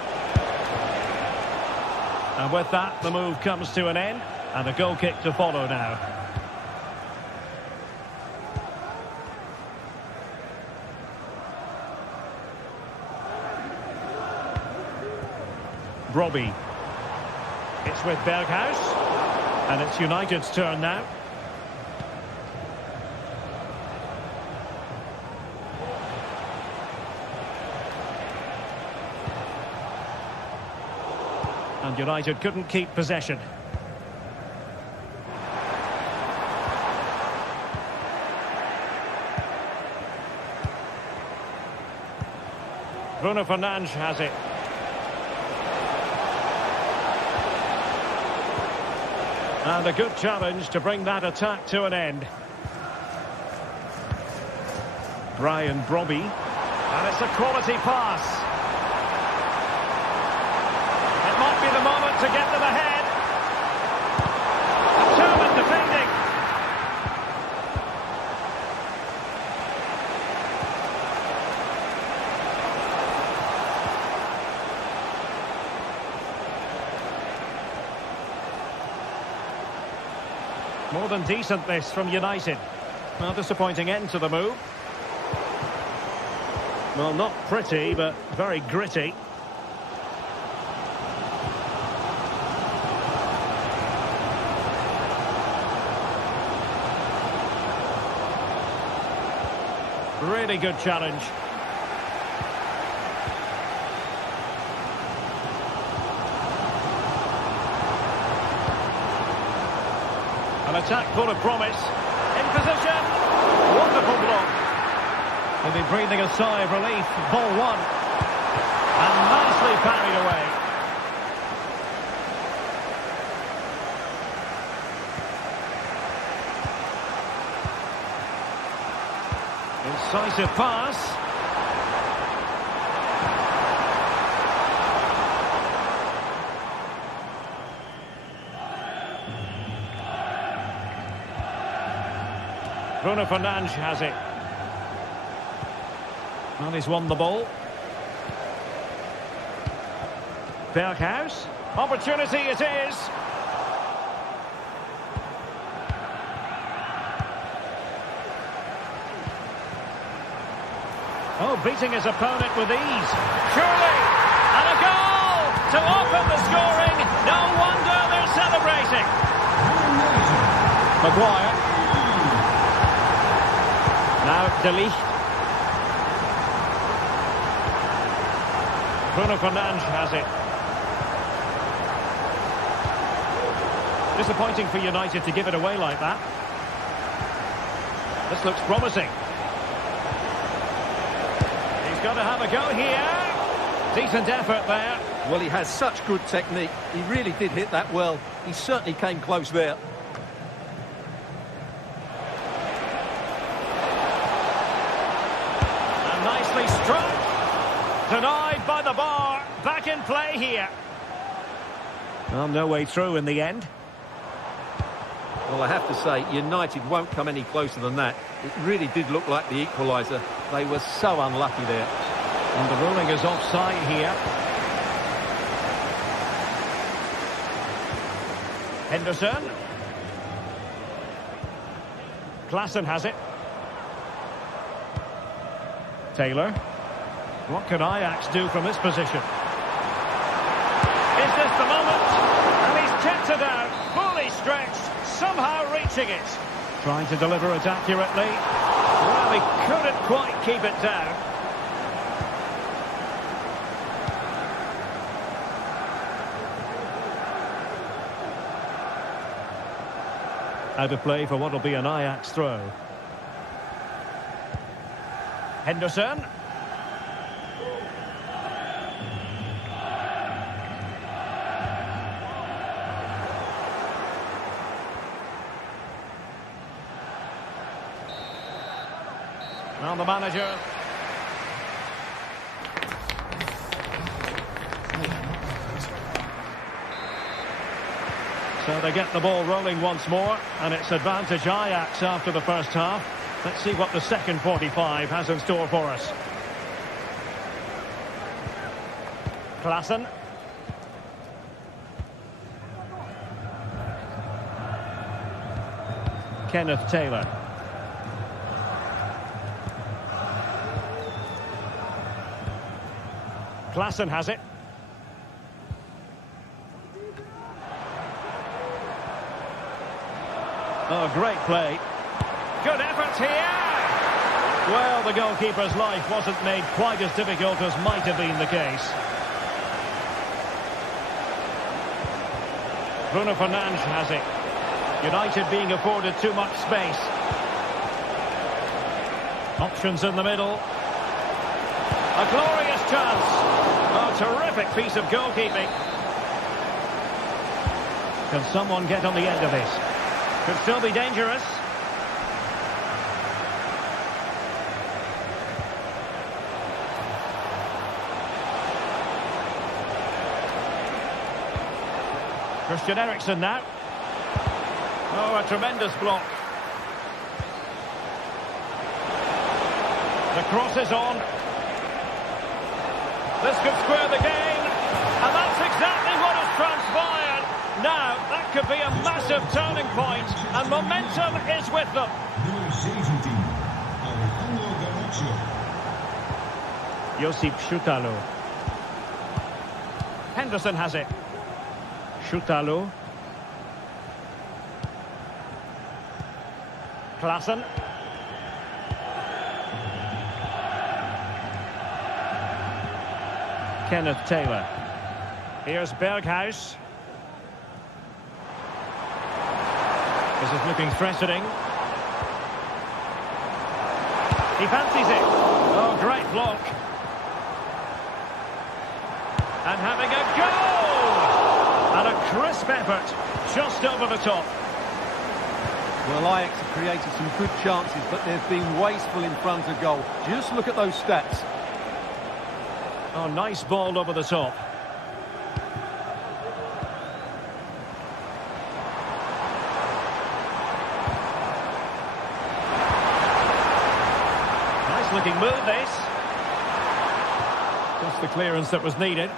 And with that, the move comes to an end. And a goal kick to follow now. Robbie. It's with Berghuis. And it's United's turn now. And United couldn't keep possession. Bruno Fernandes has it. And a good challenge to bring that attack to an end. Brian Brobby. And it's a quality pass. It might be the moment to get them ahead. Determined defending. More than decent this from United. Well, disappointing end to the move. Well, not pretty, but very gritty. Really good challenge. An attack full of promise. In position. Wonderful block. He'll be breathing a sigh of relief. Ball one. And nicely parried away. Incisive pass. Bruno Fernandes has it. And he's won the ball. Berghuis. Opportunity it is. Oh, beating his opponent with ease. Surely. And a goal to open the scoring. No wonder they're celebrating. Maguire. Now De Ligt. Bruno Fernandes has it. Disappointing for United to give it away like that. This looks promising. He's got to have a go here. Decent effort there. Well, he has such good technique. He really did hit that well. He certainly came close there. Nicely struck. Denied by the bar. Back in play here. Well, no way through in the end. Well, I have to say, United won't come any closer than that. It really did look like the equaliser. They were so unlucky there. And the ruling is offside here. Henderson. Klaassen has it. Taylor. What can Ajax do from this position? Is this the moment? And he's kept it out, fully stretched, somehow reaching it. Trying to deliver it accurately. Well, he couldn't quite keep it down. Out of play for what will be an Ajax throw. Henderson. Now the manager. So they get the ball rolling once more, and it's advantage Ajax after the first half. Let's see what the second 45 has in store for us. Klaassen. Kenneth Taylor. Klaassen has it. Oh, great play. Good effort here. Well, the goalkeeper's life wasn't made quite as difficult as might have been the case. Bruno Fernandes has it. United being afforded too much space. Options in the middle. A glorious chance. Oh, terrific piece of goalkeeping. Can someone get on the end of this? Could still be dangerous. Christian Eriksen now. Oh, a tremendous block. The cross is on. This could square the game. And that's exactly what has transpired. Now, that could be a massive turning point, and momentum is with them. Nummer 17, Alejandro Garnacho. Josip Šutalo. Henderson has it. Šutalo. Klaassen. Kenneth Taylor. Here's Berghuis. This is looking threatening. He fancies it. Oh, great block. And having a goal! And a crisp effort, just over the top. Well, Ajax have created some good chances, but they've been wasteful in front of goal. Just look at those stats. Oh, nice ball over the top. Nice looking move, this. Just the clearance that was needed.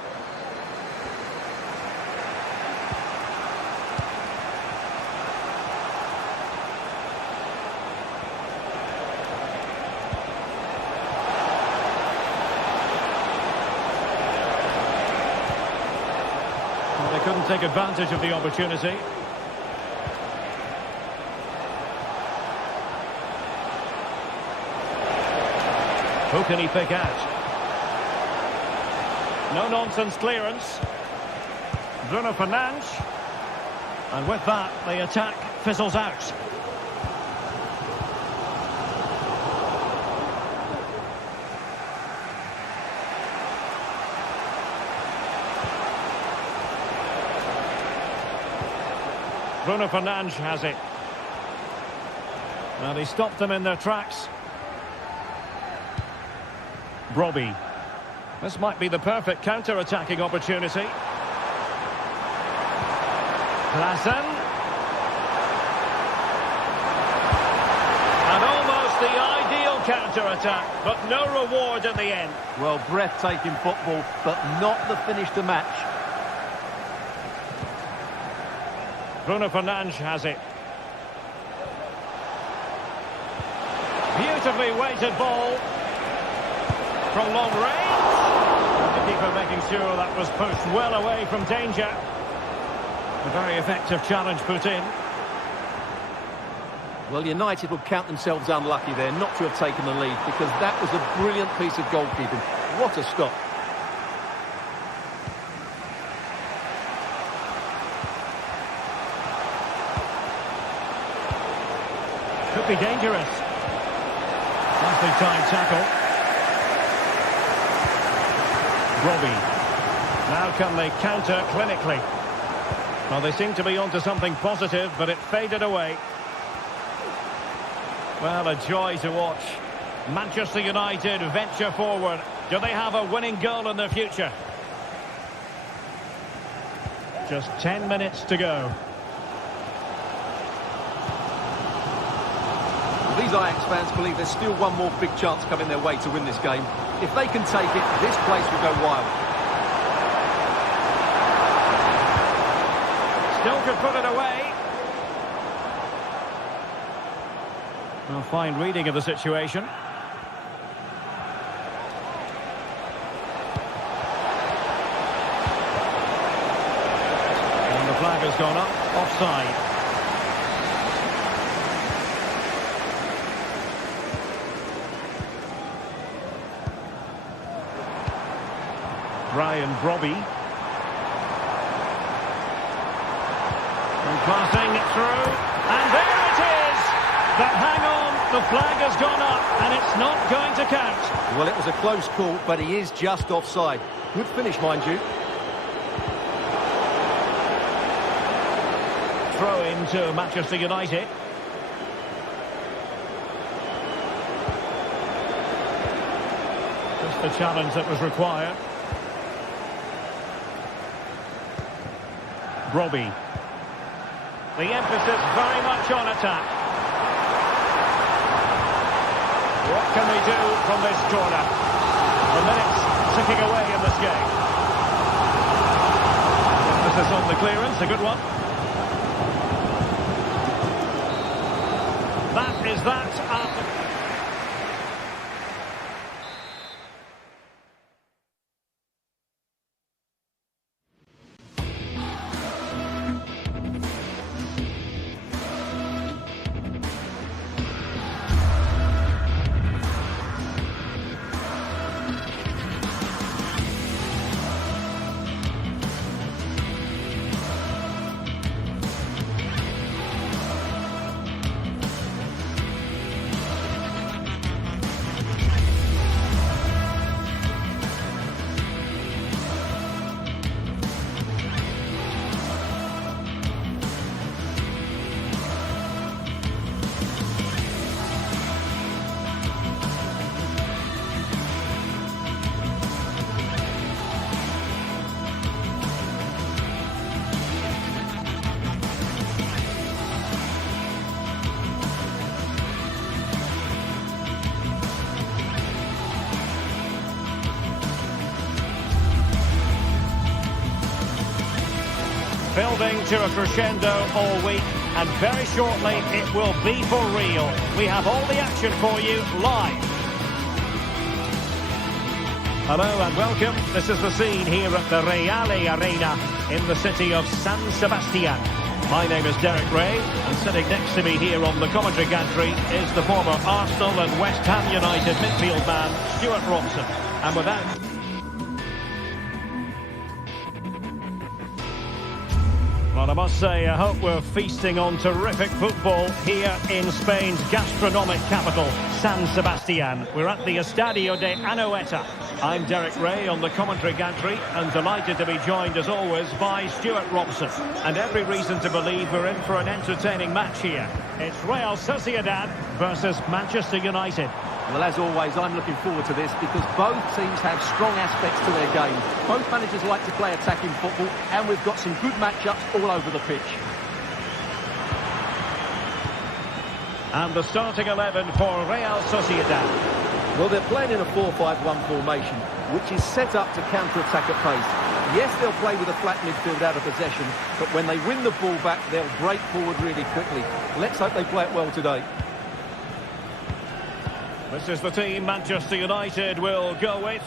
They couldn't take advantage of the opportunity. Who can he pick out? No-nonsense clearance. Bruno Fernandes. And with that, the attack fizzles out. Bruno Fernandes has it. Well, he stopped them in their tracks. Brobbey. This might be the perfect counter-attacking opportunity. Klaassen. And almost the ideal counter-attack, but no reward in the end. Well, breathtaking football, but not the finish to match. Bruno Fernandes has it. Beautifully weighted ball. From long range. The keeper making sure that was pushed well away from danger. A very effective challenge put in. Well, United will count themselves unlucky there not to have taken the lead, because that was a brilliant piece of goalkeeping. What a stop. Could be dangerous. Nicely timed tackle. Robbie. Now can they counter clinically? Well, they seem to be onto something positive, but it faded away. Well, a joy to watch. Manchester United venture forward. Do they have a winning goal in their future? Just 10 minutes to go. These Ajax fans believe there's still one more big chance coming their way to win this game. If they can take it, this place will go wild. Still could put it away. A fine reading of the situation. And the flag has gone up. Offside. Brian Robbie. And passing it through. And there it is! But hang on, the flag has gone up and it's not going to count. Well, it was a close call, but he is just offside. Good finish, mind you. Throw into Manchester United. Just the challenge that was required. Robbie. The emphasis very much on attack. What can they do from this corner? The minutes ticking away in this game. Emphasis on the clearance, a good one. That is that. Building to a crescendo all week, and very shortly it will be for real. We have all the action for you live. Hello and welcome. This is the scene here at the Real Arena in the city of San Sebastian. My name is Derek Ray, and sitting next to me here on the commentary gantry is the former Arsenal and West Ham United midfield man, Stuart Robson. And with that... Well, I must say, I hope we're feasting on terrific football here in Spain's gastronomic capital, San Sebastian. We're at the Estadio de Anoeta. I'm Derek Ray on the commentary gantry, and delighted to be joined, as always, by Stuart Robson. And every reason to believe we're in for an entertaining match here. It's Real Sociedad versus Manchester United. Well, as always, I'm looking forward to this because both teams have strong aspects to their game. Both managers like to play attacking football, and we've got some good matchups all over the pitch. And the starting 11 for Real Sociedad. Well, they're playing in a 4-5-1 formation, which is set up to counter-attack at pace. Yes, they'll play with a flat midfield out of possession, but when they win the ball back, they'll break forward really quickly. Let's hope they play it well today. This is the team Manchester United will go with.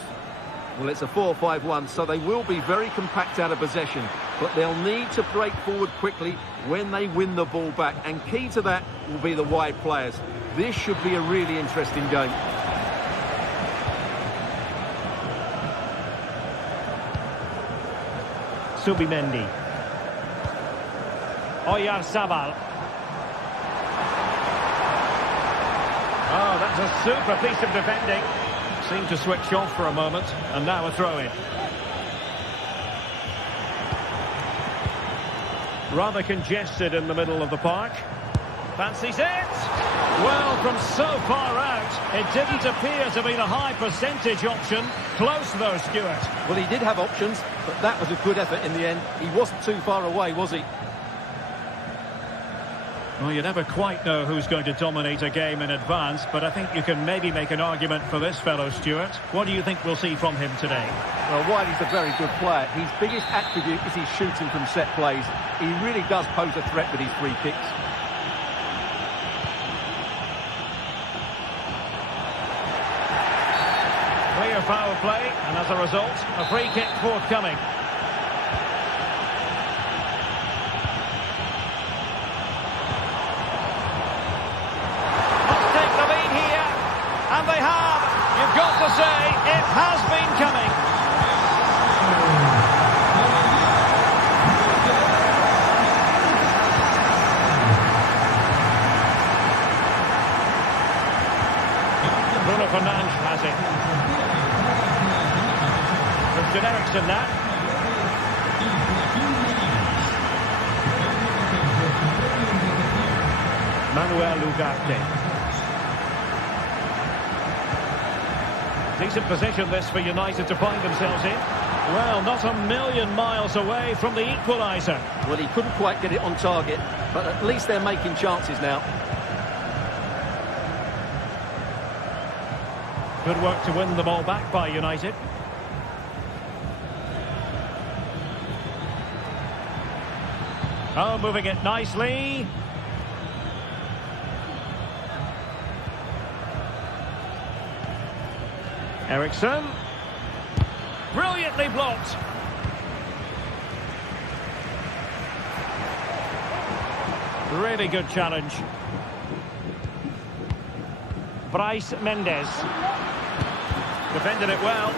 Well, it's a 4-5-1, so they will be very compact out of possession, but they'll need to break forward quickly when they win the ball back, and key to that will be the wide players. This should be a really interesting game. Subimendi. Oh, that's a super piece of defending. Seemed to switch off for a moment, and now a throw-in. Rather congested in the middle of the park. Fancies it! Well, from so far out, it didn't appear to be the high percentage option. Close though, Stuart. Well, he did have options, but that was a good effort in the end. He wasn't too far away, was he? Well, you never quite know who's going to dominate a game in advance, but I think you can maybe make an argument for this fellow, Stuart. What do you think we'll see from him today? Well, Wiley's a very good player. His biggest attribute is his shooting from set plays. He really does pose a threat with his free kicks. Clear foul play, and as a result, a free kick forthcoming. Must take the lead here, and they have. You've got to say, it has been coming. Bruno Fernandes has it. Eriksen that. Manuel Ugarte. Decent position this for United to find themselves in. Well, not a million miles away from the equaliser. Well, he couldn't quite get it on target, but at least they're making chances now. Good work to win the ball back by United. Oh, moving it nicely. Eriksen. Brilliantly blocked. Really good challenge. Bryce Mendes. Defended it well.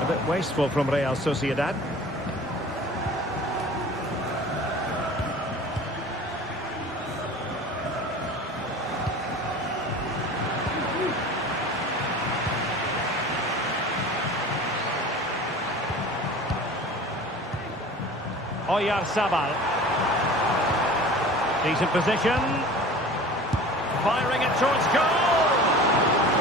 A bit wasteful from Real Sociedad. Oyarzabal. Decent position. Firing it towards goal.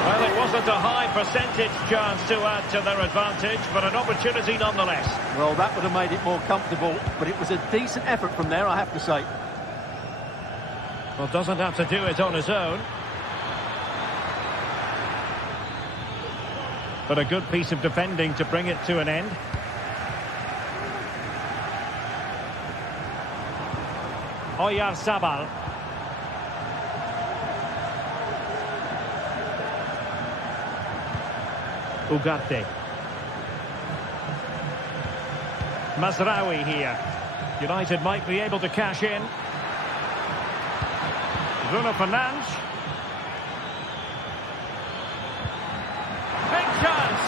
Well, it wasn't a high percentage chance to add to their advantage, but an opportunity nonetheless. Well, that would have made it more comfortable, but it was a decent effort from there, I have to say. Well, doesn't have to do it on his own. But a good piece of defending to bring it to an end. Oyarzabal. Ugarte. Mazraoui here. United might be able to cash in. Bruno Fernandes. Big chance.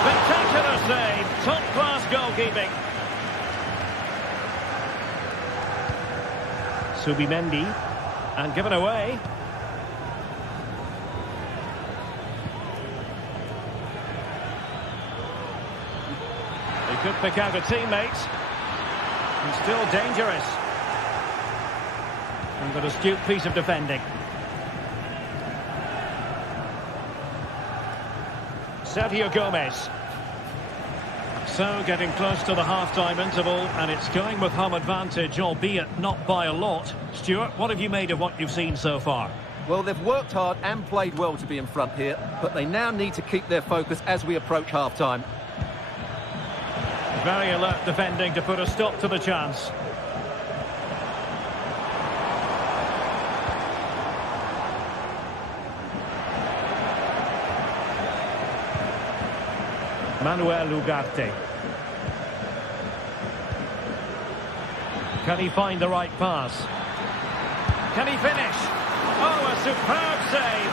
Spectacular save. Top-class goalkeeping. Subimendi. And given away. Could pick out a teammate. And still dangerous. And an astute piece of defending. Sergio Gomez. So getting close to the half-time interval, and it's going with home advantage, albeit not by a lot. Stuart, what have you made of what you've seen so far? Well, they've worked hard and played well to be in front here, but they now need to keep their focus as we approach half-time. Very alert defending to put a stop to the chance. Manuel Ugarte. Can he find the right pass? Can he finish? Oh, a superb save.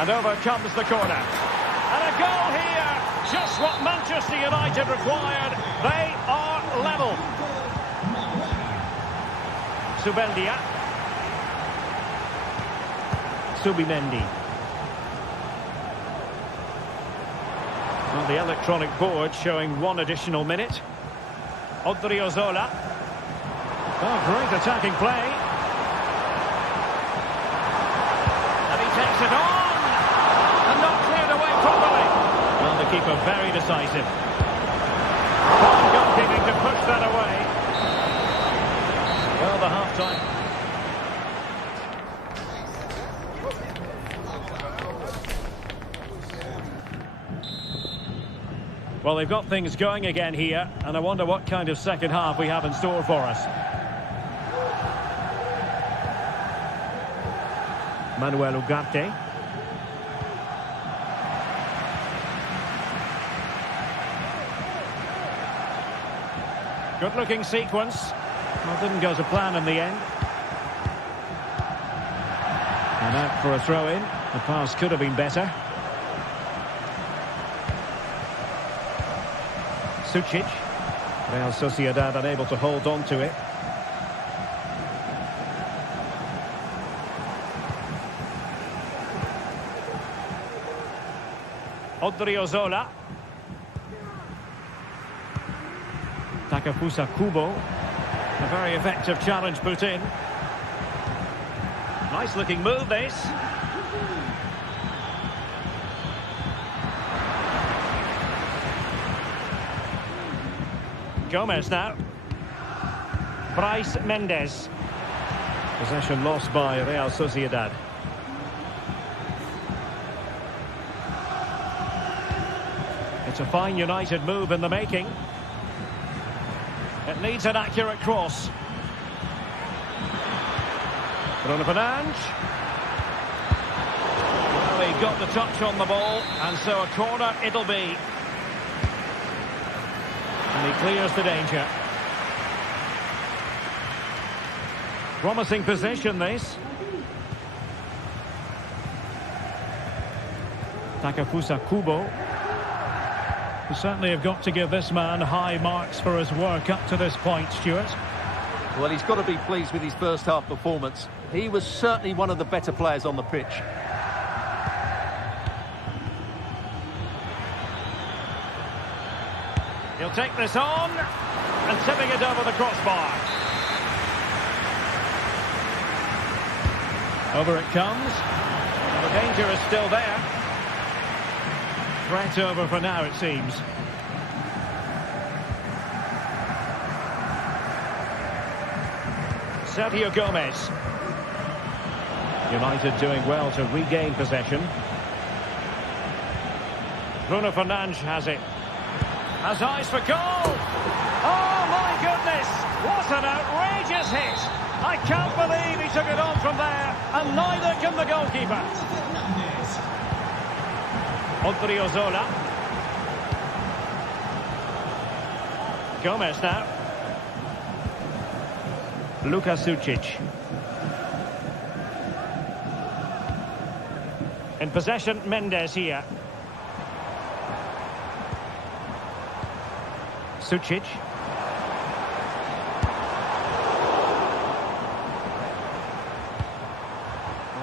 And over comes the corner. And a goal here. Just what Manchester United required. They are level. Subeldia. Subimendi. On the electronic board showing 1 additional minute. Odriozola. Oh, great attacking play. And he takes it on. And not cleared away properly. Well, the keeper very decisive. Fine goalkeeping to push that away. Well, the half-time. Well, they've got things going again here, and I wonder what kind of second half we have in store for us. Manuel Ugarte. Good-looking sequence. Well, didn't go to plan in the end. And out for a throw-in. The pass could have been better. Sucic. Real Sociedad unable to hold on to it. Odriozola. Takefusa Kubo. A very effective challenge put in. Nice looking move this. Gomez now. Bryce Mendes. Possession lost by Real Sociedad. It's a fine United move in the making. It needs an accurate cross. Bruno Fernandes. Well, he got the touch on the ball, and so a corner it'll be. And he clears the danger. Promising position, this. Takefusa Kubo. We certainly have got to give this man high marks for his work up to this point, Stuart. Well, he's got to be pleased with his first half performance. He was certainly one of the better players on the pitch. He'll take this on and tipping it over the crossbar. Over it comes. And the danger is still there. Threat over for now, it seems. Sergio Gomez. United doing well to regain possession. Bruno Fernandes has it. Has eyes for goal. Oh, my goodness. What an outrageous hit. I can't believe he took it on from there. And neither can the goalkeeper. Odriozola. Gomez now. Luka Sucic. In possession, Mendes here. Sucic.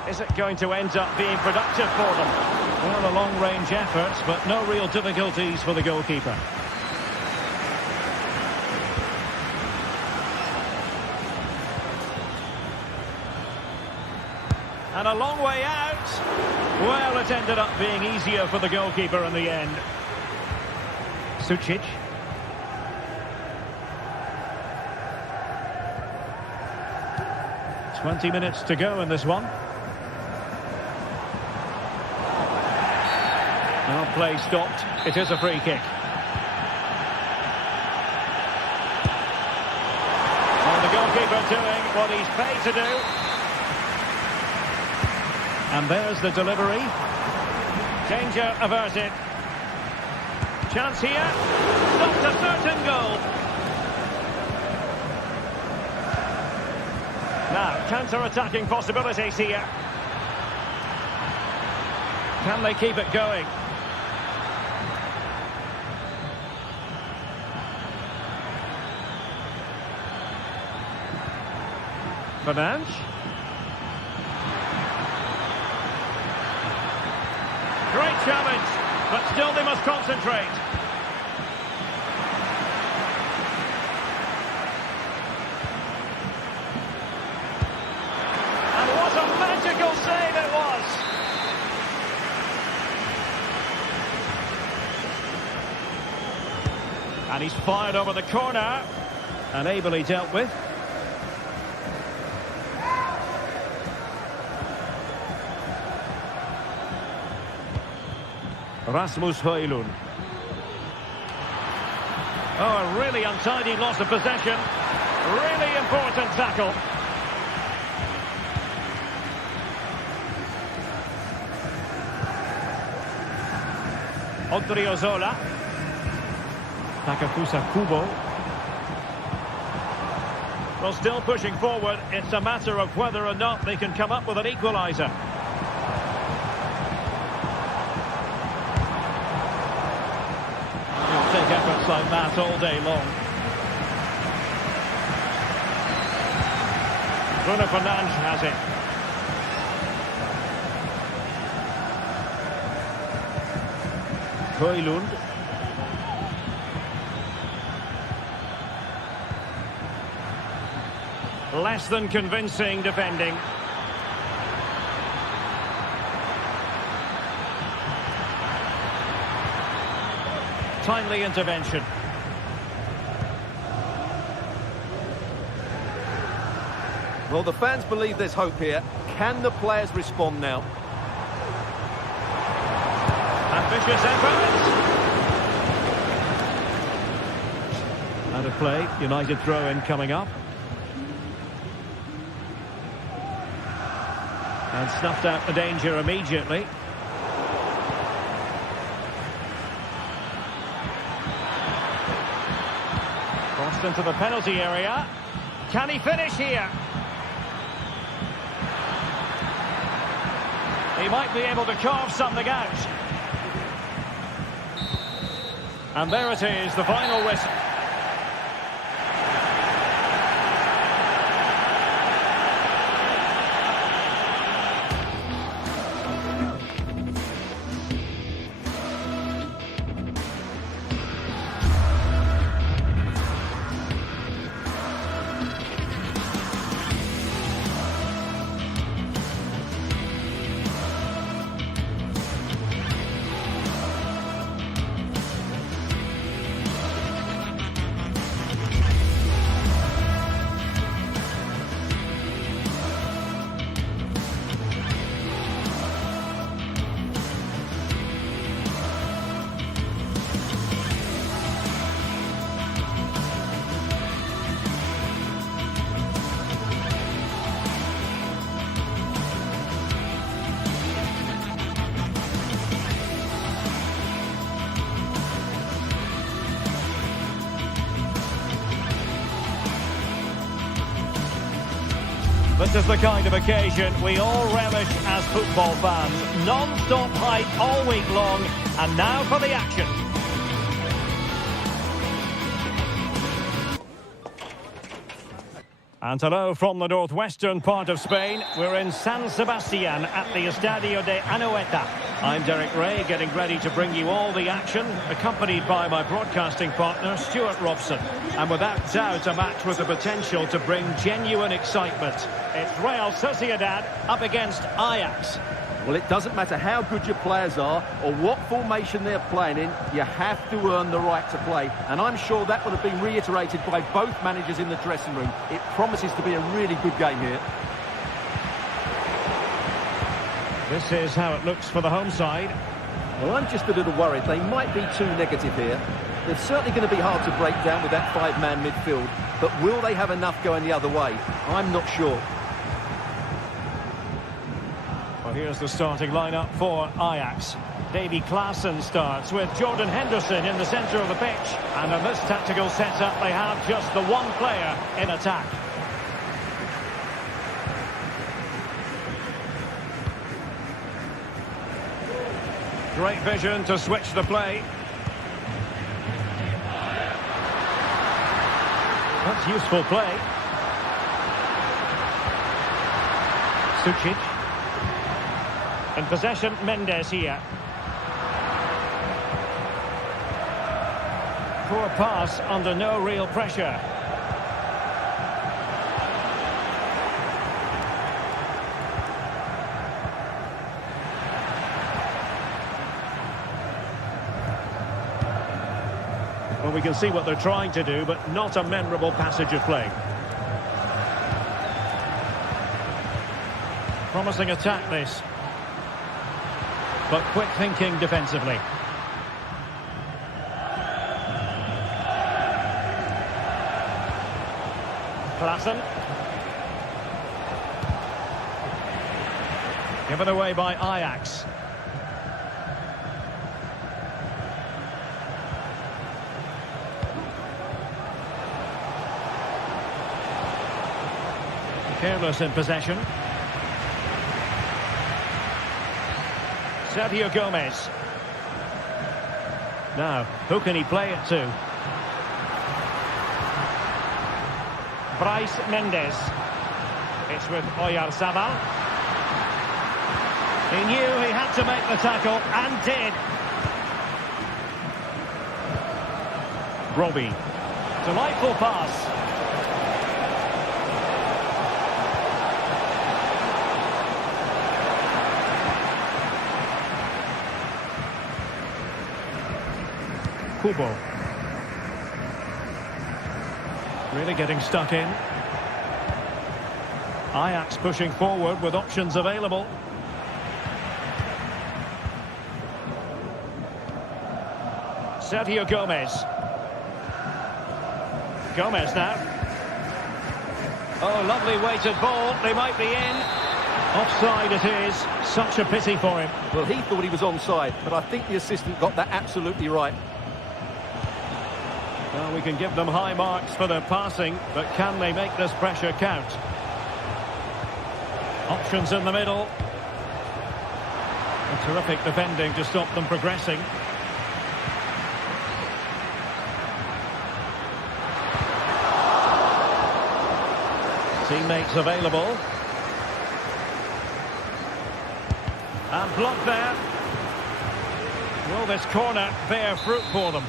Is it going to end up being productive for them? Well, a long-range effort, but no real difficulties for the goalkeeper. And a long way out. Well, it ended up being easier for the goalkeeper in the end. Sucic. "20 minutes to go in this one. Now play stopped. It is a free kick. And the goalkeeper doing what he's paid to do. And there's the delivery. Danger averted. Chance here. Stopped a certain goal. Now, counter-attacking possibilities here. Can they keep it going? Fernandes. Great challenge, but still they must concentrate. And what a magical save it was! And he's fired over the corner, and ably dealt with. Rasmus Højlund. Oh, a really untidy loss of possession. Really important tackle. Odriozola. Takafusa Kubo. Well, still pushing forward. It's a matter of whether or not they can come up with an equaliser. He'll take efforts like that all day long. Bruno Fernandes has it. Højlund. Less than convincing defending. Timely intervention. Well, the fans believe there's hope here. Can the players respond now? Ambitious effort. Out of play. United throw-in coming up. And snuffed out the danger immediately. Crossed into the penalty area. Can he finish here? He might be able to carve something out. And there it is, the final whistle. This is the kind of occasion we all relish as football fans. Non-stop hype all week long, and now for the action. And hello from the northwestern part of Spain. We're in San Sebastian at the Estadio de Anoeta. I'm Derek Ray, getting ready to bring you all the action, accompanied by my broadcasting partner, Stuart Robson. And without doubt, a match with the potential to bring genuine excitement. It's Real Sociedad up against Ajax. Well, it doesn't matter how good your players are or what formation they're playing in, you have to earn the right to play. And I'm sure that would have been reiterated by both managers in the dressing room. It promises to be a really good game here. This is how it looks for the home side. Well, I'm just a little worried. They might be too negative here. They're certainly going to be hard to break down with that five-man midfield. But will they have enough going the other way? I'm not sure. Well, here's the starting lineup for Ajax. Davy Klaassen starts with Jordan Henderson in the centre of the pitch. And in this tactical setup, they have just the one player in attack. Great vision to switch the play. That's useful play. Sucic. In possession, Mendes here. Poor pass under no real pressure. Well, we can see what they're trying to do, but not a memorable passage of play. Promising attack, this. But quick thinking defensively. Klassen. Given away by Ajax. Careless in possession. Sergio Gomez. Now, who can he play it to? Bryce Mendes. It's with Oyarzabal. He knew he had to make the tackle, and did. Robbie. Delightful pass. Kubo. Really getting stuck in. Ajax pushing forward with options available. Sergio Gomez. Gomez now. Oh, lovely weighted ball. They might be in. Offside it is. Such a pity for him. Well, he thought he was onside, but I think the assistant got that absolutely right. Well, we can give them high marks for their passing, but can they make this pressure count? Options in the middle. A terrific defending to stop them progressing. Teammates available. And blocked there. Will this corner bear fruit for them?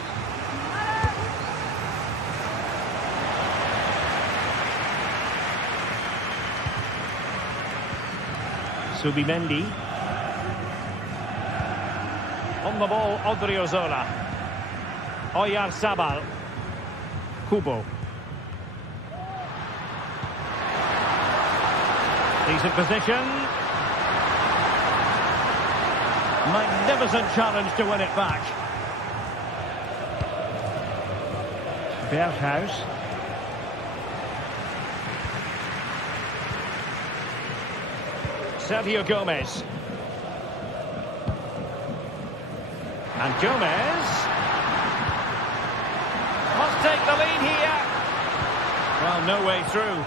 Subimendi. On the ball, Odriozola. Oyarzabal. Kubo. Decent position. Magnificent challenge to win it back. Berghuis. Sergio Gomez. And Gomez must take the lead here. Well, no way through.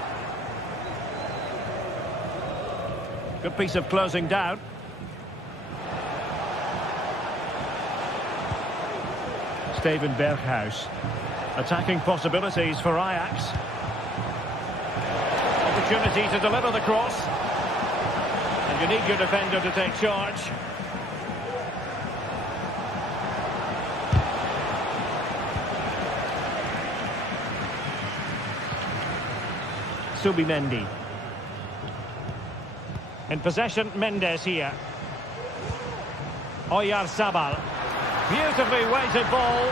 Good piece of closing down. Steven Berghuis. Attacking possibilities for Ajax. Opportunity to deliver the cross. And you need your defender to take charge. Subimendi. In possession, Mendes here. Oyarzabal. Beautifully weighted ball.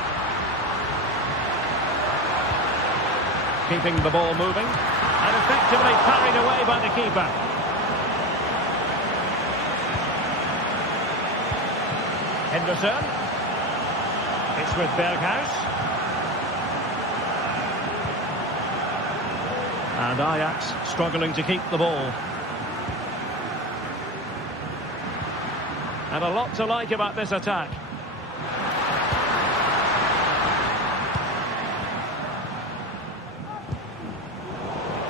Keeping the ball moving. And effectively carried away by the keeper. Henderson. It's with Berghuis. And Ajax struggling to keep the ball. And a lot to like about this attack.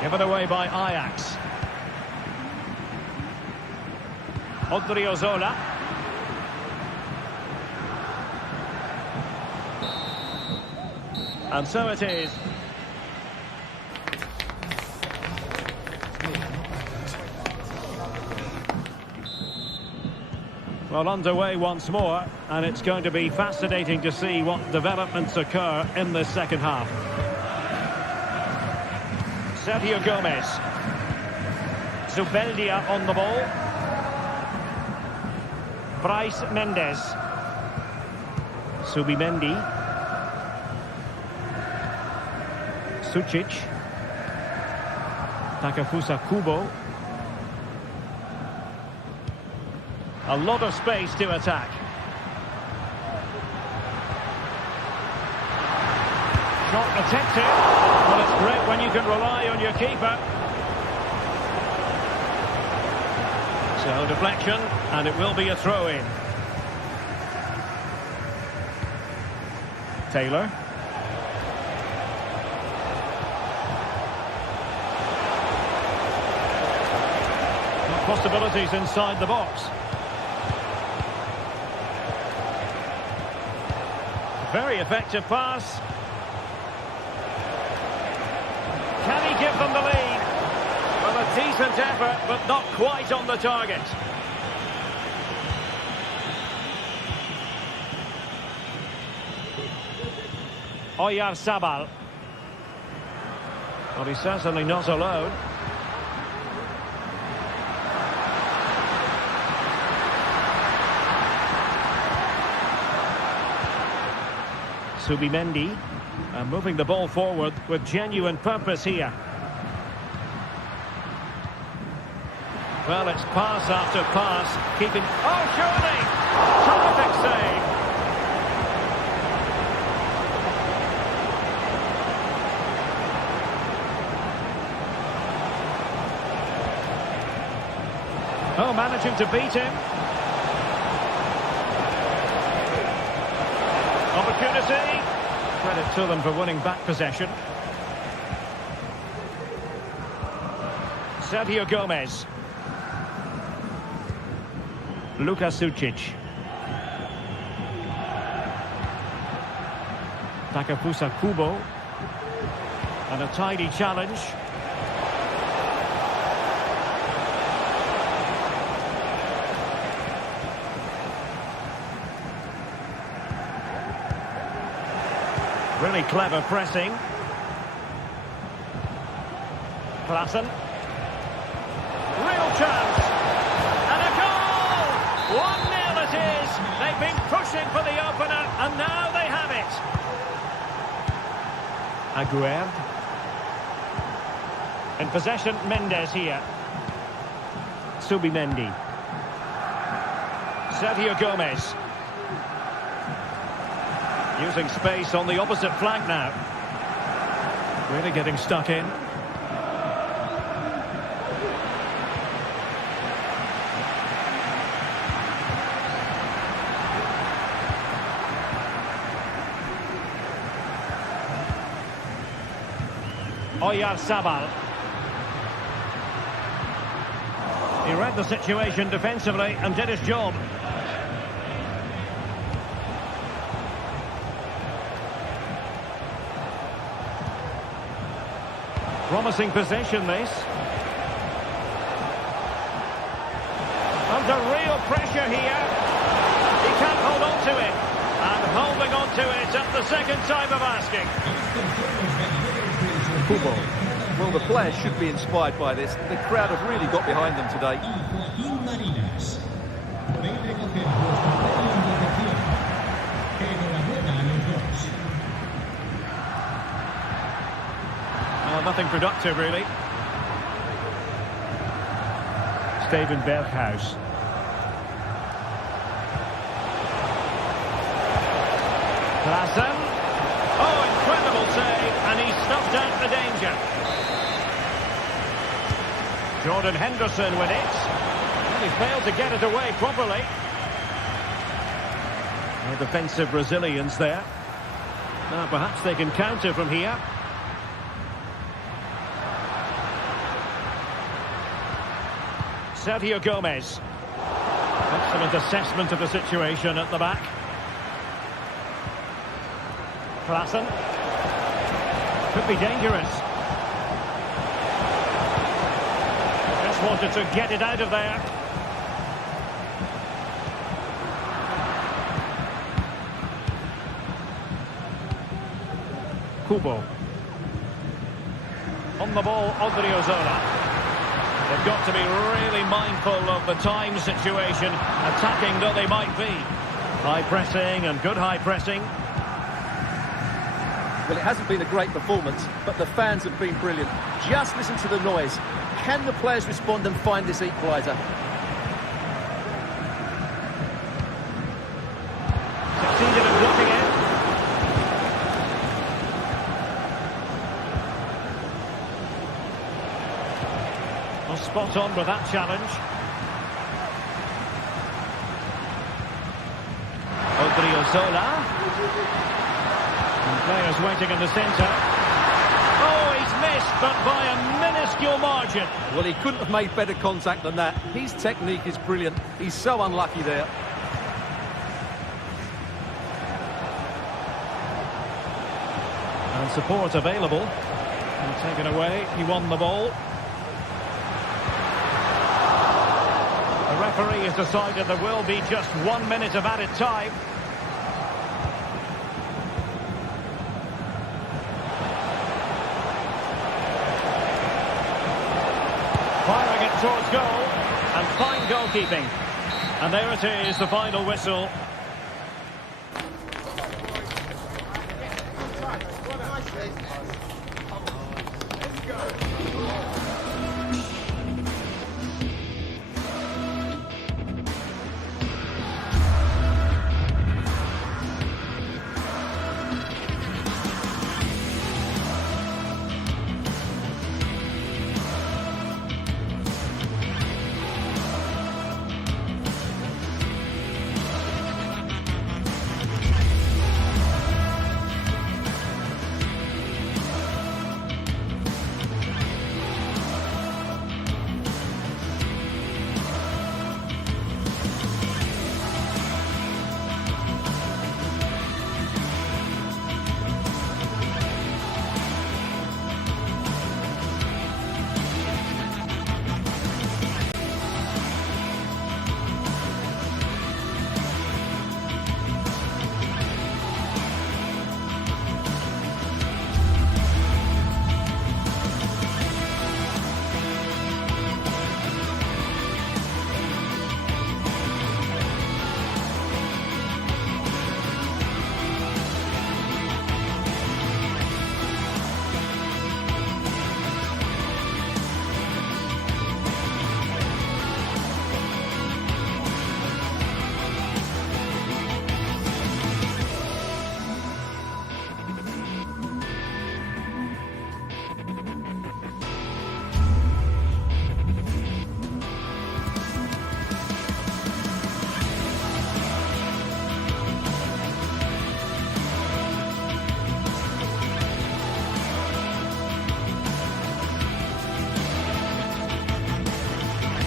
Given away by Ajax. Odriozola. And so it is. Well, underway once more, and it's going to be fascinating to see what developments occur in this second half. Sergio Gomez. Zubeldia on the ball. Bryce Mendes. Subimendi. Sucic. Takefusa Kubo. A lot of space to attack. Shot attempted. Well, it's great when you can rely on your keeper. So deflection, and it will be a throw-in. Taylor. Possibilities inside the box. Very effective pass. Can he give them the lead? Well, a decent effort, but not quite on the target. Oyarzabal. Well, he's certainly not alone. Subimendi, moving the ball forward with genuine purpose here. Well, it's pass after pass, keeping... Oh, surely! Terrific save! Oh, managing to beat him. Opportunity. Credit to them for winning back possession. Sergio Gomez. Luka Sucic. Takefusa Kubo. And a tidy challenge. Really clever pressing. Klassen. Real chance. And a goal! 1-0 it is. They've been pushing for the opener, and now they have it. Aguerd. In possession, Mendes here. Subimendi. Sergio Gomez. Using space on the opposite flank now. Really getting stuck in. Oyarzabal. He read the situation defensively and did his job. Promising possession, this. Under real pressure here. He can't hold on to it. And holding on to it at the second time of asking. Kubo. Well, the players should be inspired by this. The crowd have really got behind them today. Nothing productive, really. Steven Berghuis. Klassen. Oh, incredible save, and he snuffed out the danger. Jordan Henderson with it. Well, he failed to get it away properly. No defensive resilience there. Now, perhaps they can counter from here. Sergio Gomez. Excellent assessment of the situation at the back. Klassen. Could be dangerous. Just wanted to get it out of there. Kubo. On the ball, Odriozola. They've got to be really mindful of the time situation, attacking though they might be. High pressing and good high pressing. Well, it hasn't been a great performance, but the fans have been brilliant. Just listen to the noise. Can the players respond and find this equaliser? Succeeded in blocking it. Well, spot on with that challenge. Odriozola. And players waiting in the centre. Oh, he's missed, but by a minuscule margin. Well, he couldn't have made better contact than that. His technique is brilliant. He's so unlucky there. And support available. And taken away. He won the ball. The referee has decided there will be just 1 minute of added time. Firing it towards goal, and fine goalkeeping. And there it is, the final whistle.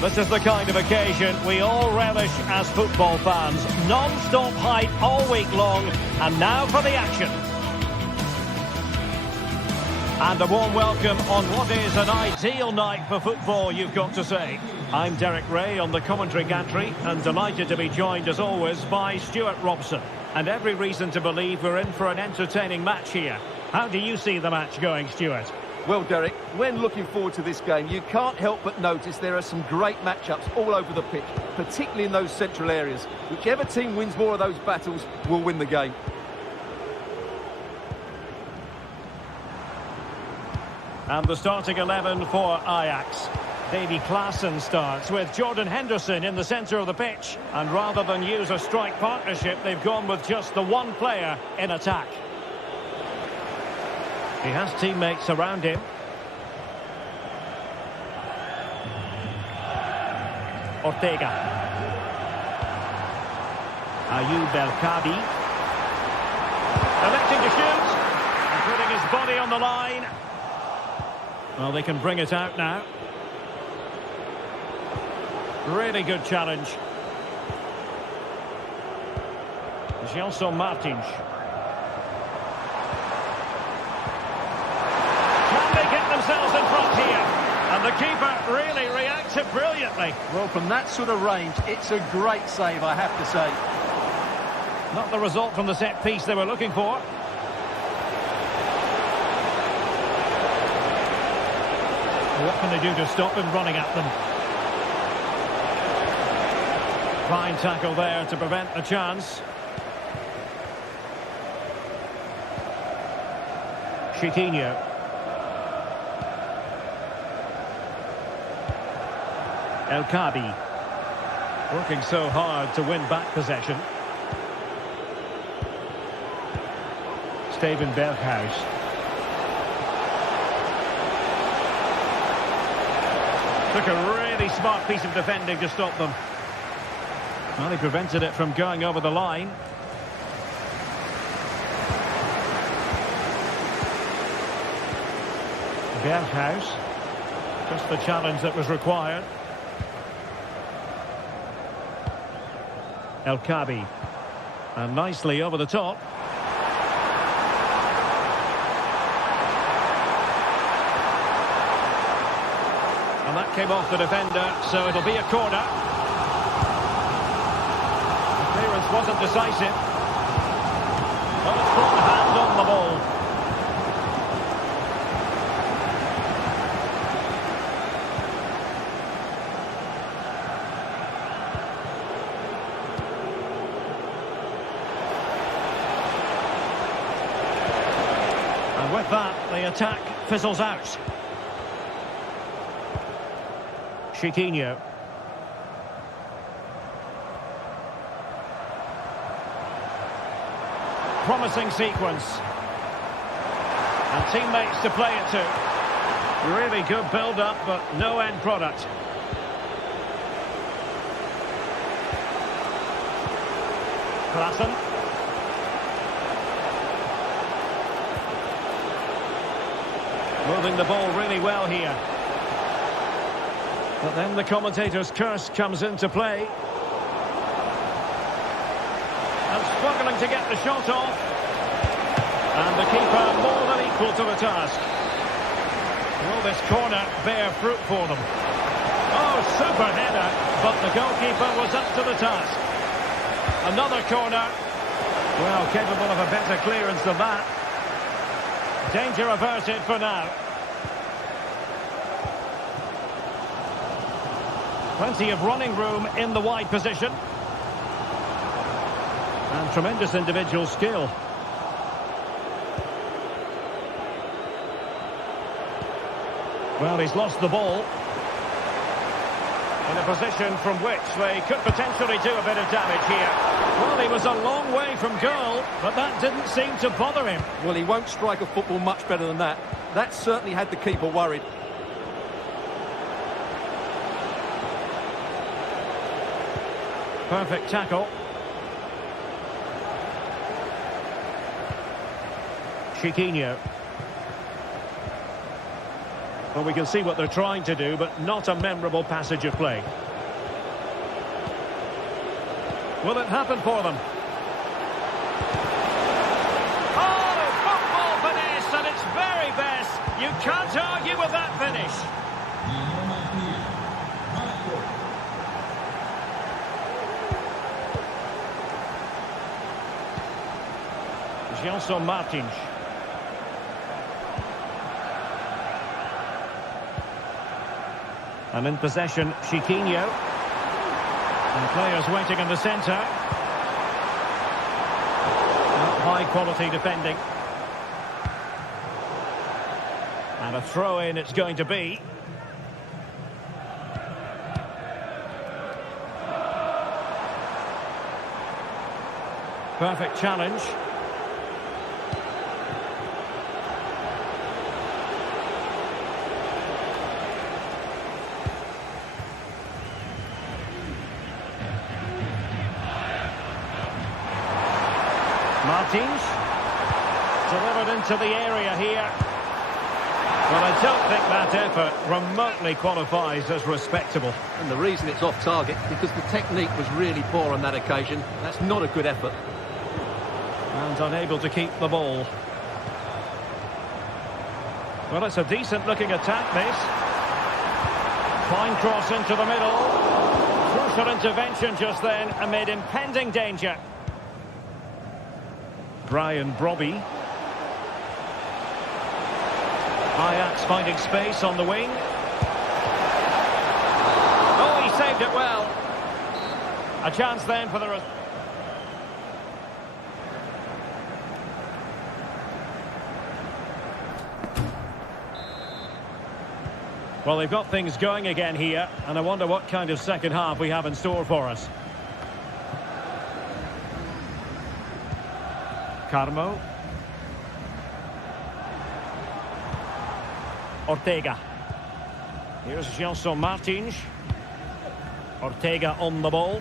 This is the kind of occasion we all relish as football fans. Non-stop hype all week long, and now for the action. And a warm welcome on what is an ideal night for football, you've got to say. I'm Derek Ray on the commentary gantry, and delighted to be joined as always by Stuart Robson. And every reason to believe we're in for an entertaining match here. How do you see the match going, Stuart? Well, Derek, when looking forward to this game, you can't help but notice there are some great matchups all over the pitch, particularly in those central areas. Whichever team wins more of those battles will win the game. And the starting 11 for Ajax. Davy Klaassen starts with Jordan Henderson in the centre of the pitch. And rather than use a strike partnership, they've gone with just the one player in attack. He has teammates around him. Ortega. Ayoub El-Kadi. Electing to shoot. And putting his body on the line. Well, they can bring it out now. Really good challenge. Gelson Martins. Can they get themselves in front here? And the keeper really reacted brilliantly. Well, from that sort of range, it's a great save, I have to say. Not the result from the set piece they were looking for. What can they do to stop him running at them? Fine tackle there to prevent a chance. Chiquinho. El Kabi. Working so hard to win back possession. Steven Berghuis. Took a really smart piece of defending to stop them. Well, he prevented it from going over the line. Berghuis. Just the challenge that was required. El Kabi. And nicely over the top. And that came off the defender, so it'll be a corner. The clearance wasn't decisive. But it's got the hand on the ball. And with that, the attack fizzles out. Chiquinho. Promising sequence. And teammates to play it to. Really good build-up, but no end product. Klassen. Moving the ball really well here. But then the commentator's curse comes into play. And struggling to get the shot off. And the keeper more than equal to the task. Will this corner bear fruit for them? Oh, super header. But the goalkeeper was up to the task. Another corner. Well, capable of a better clearance than that. Danger averted for now. Plenty of running room in the wide position. And tremendous individual skill. Well, he's lost the ball. In a position from which they could potentially do a bit of damage here. Well, he was a long way from goal, but that didn't seem to bother him. Well, he won't strike a football much better than that. That certainly had the keeper worried. Perfect tackle. Chiquinho. Well, we can see what they're trying to do, but not a memorable passage of play. Will it happen for them? Oh, football finesse at its very best. You can't argue with that finish. Gelson Martins. And in possession, Chiquinho. And players waiting in the centre. High quality defending. And a throw-in it's going to be. Perfect challenge. Martins delivered into the area here. Well, I don't think that effort remotely qualifies as respectable. And the reason it's off target, because the technique was really poor on that occasion. That's not a good effort. And unable to keep the ball. Well, it's a decent-looking attack, this. Fine cross into the middle. Crucial intervention just then amid impending danger. Brian Brobby. Ajax finding space on the wing. timed it well. A chance then for the... Well, they've got things going again here, and I wonder what kind of second half we have in store for us. Carmo. Ortega. Here's Gelson Martins. Ortega on the ball.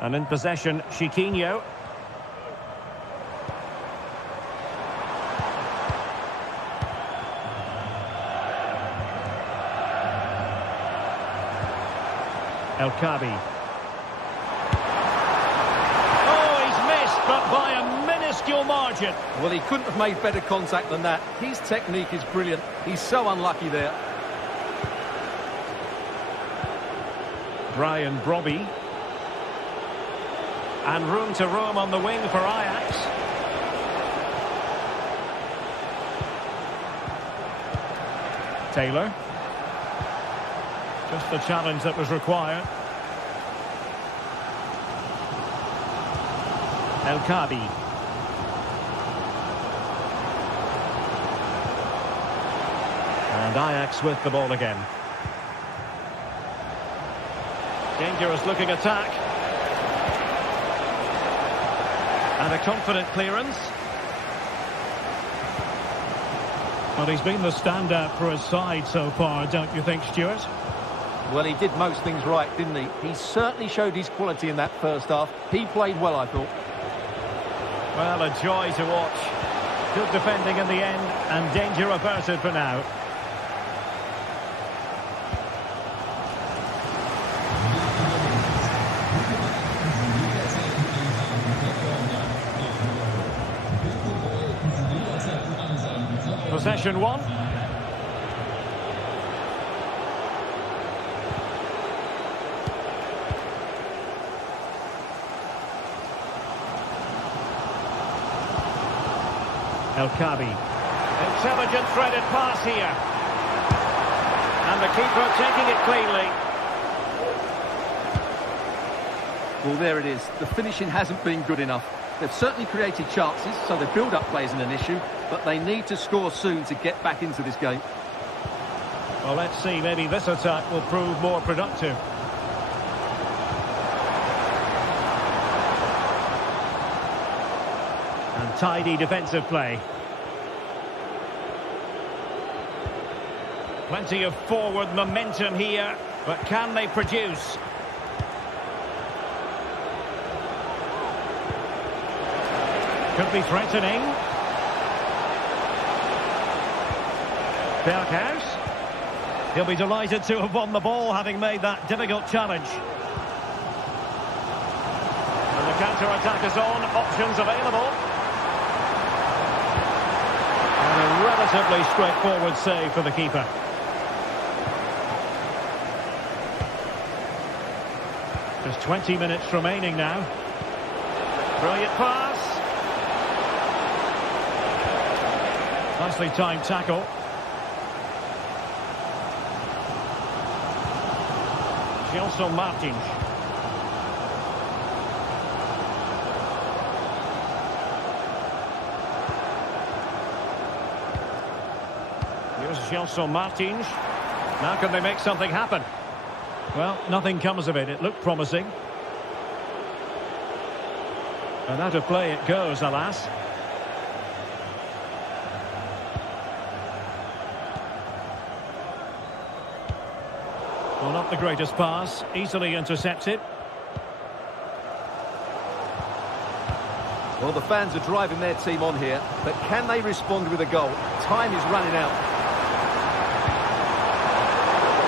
And in possession, Chiquinho. El Kabi. Oh, he's missed, but by a minuscule margin. Well, he couldn't have made better contact than that. His technique is brilliant. He's so unlucky there. Brian Brobby. And room to roam on the wing for Ajax. Taylor. Just the challenge that was required. El Kabi. And Ajax with the ball again. Dangerous looking attack. And a confident clearance. Well, he's been the standout for his side so far, don't you think, Stuart? Well, he did most things right, didn't he? He certainly showed his quality in that first half. He played well, I thought. Well, a joy to watch. Good defending in the end, and danger averted for now. Possession one. El Kabi. Intelligent threaded pass here. And the keeper taking it cleanly. Well, there it is. The finishing hasn't been good enough. They've certainly created chances, so the build-up play isn't an issue, but they need to score soon to get back into this game. Well, let's see. Maybe this attack will prove more productive. And tidy defensive play. Plenty of forward momentum here, but can they produce? Could be threatening. Berghuis. He'll be delighted to have won the ball, having made that difficult challenge. And the counter-attack is on. Options available. And a relatively straightforward save for the keeper. Just 20 minutes remaining now. Brilliant pass. Nicely timed tackle. Gelson Martins. Here's Gelson Martins. Now can they make something happen? Well, nothing comes of it. It looked promising. And out of play it goes, alas. Well, not the greatest pass. Easily intercepted. Well, the fans are driving their team on here, but can they respond with a goal? Time is running out.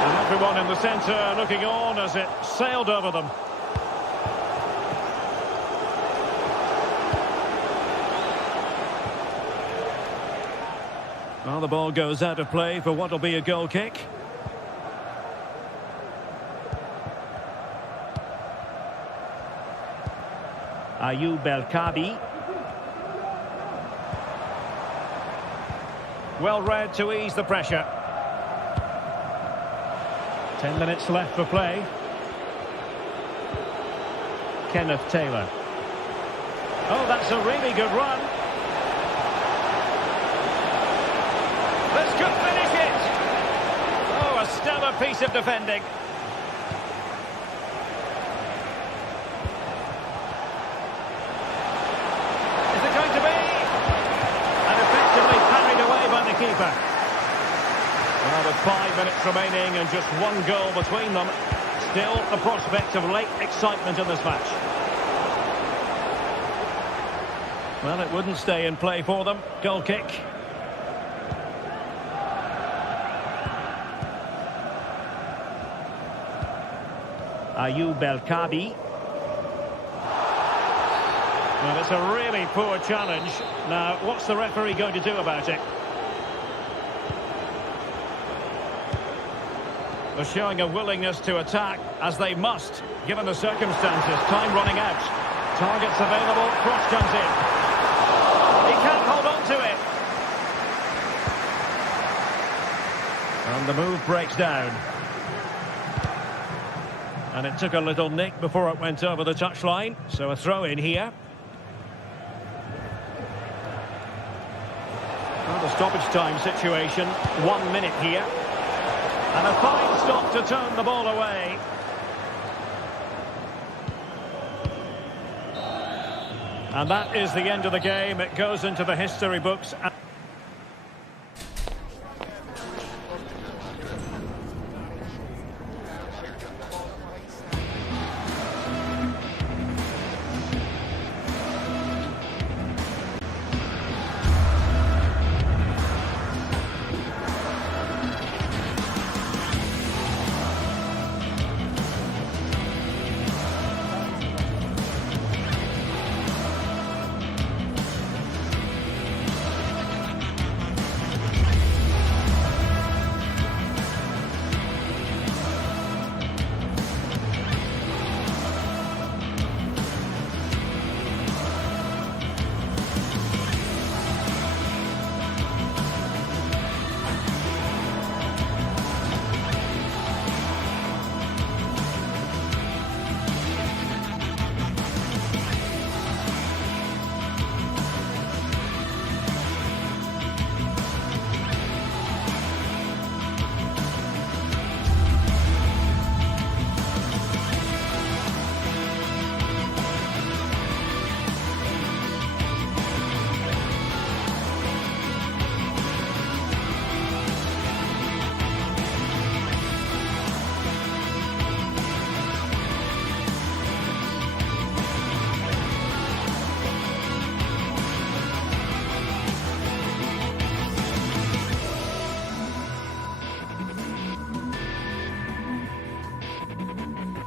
And everyone in the centre looking on as it sailed over them. Well, the ball goes out of play for what will be a goal kick. Ayoub El Kabi. Well read to ease the pressure. 10 minutes left for play. Kenneth Taylor. Oh, that's a really good run. This could finish it. Oh, a stellar piece of defending. Is it going to be? And effectively carried away by the keeper. Well, with 5 minutes remaining and just one goal between them, still the prospect of late excitement in this match. Well, it wouldn't stay in play for them. Goal kick. Ayoub El-Kabi. Well, it's a really poor challenge. Now, what's the referee going to do about it? They're showing a willingness to attack, as they must, given the circumstances. Time running out. Targets available. Cross comes in. He can't hold on to it. And the move breaks down. And it took a little nick before it went over the touchline. So a throw in here. Well, the stoppage time situation. 1 minute here. And a fine stop to turn the ball away. And that is the end of the game. It goes into the history books.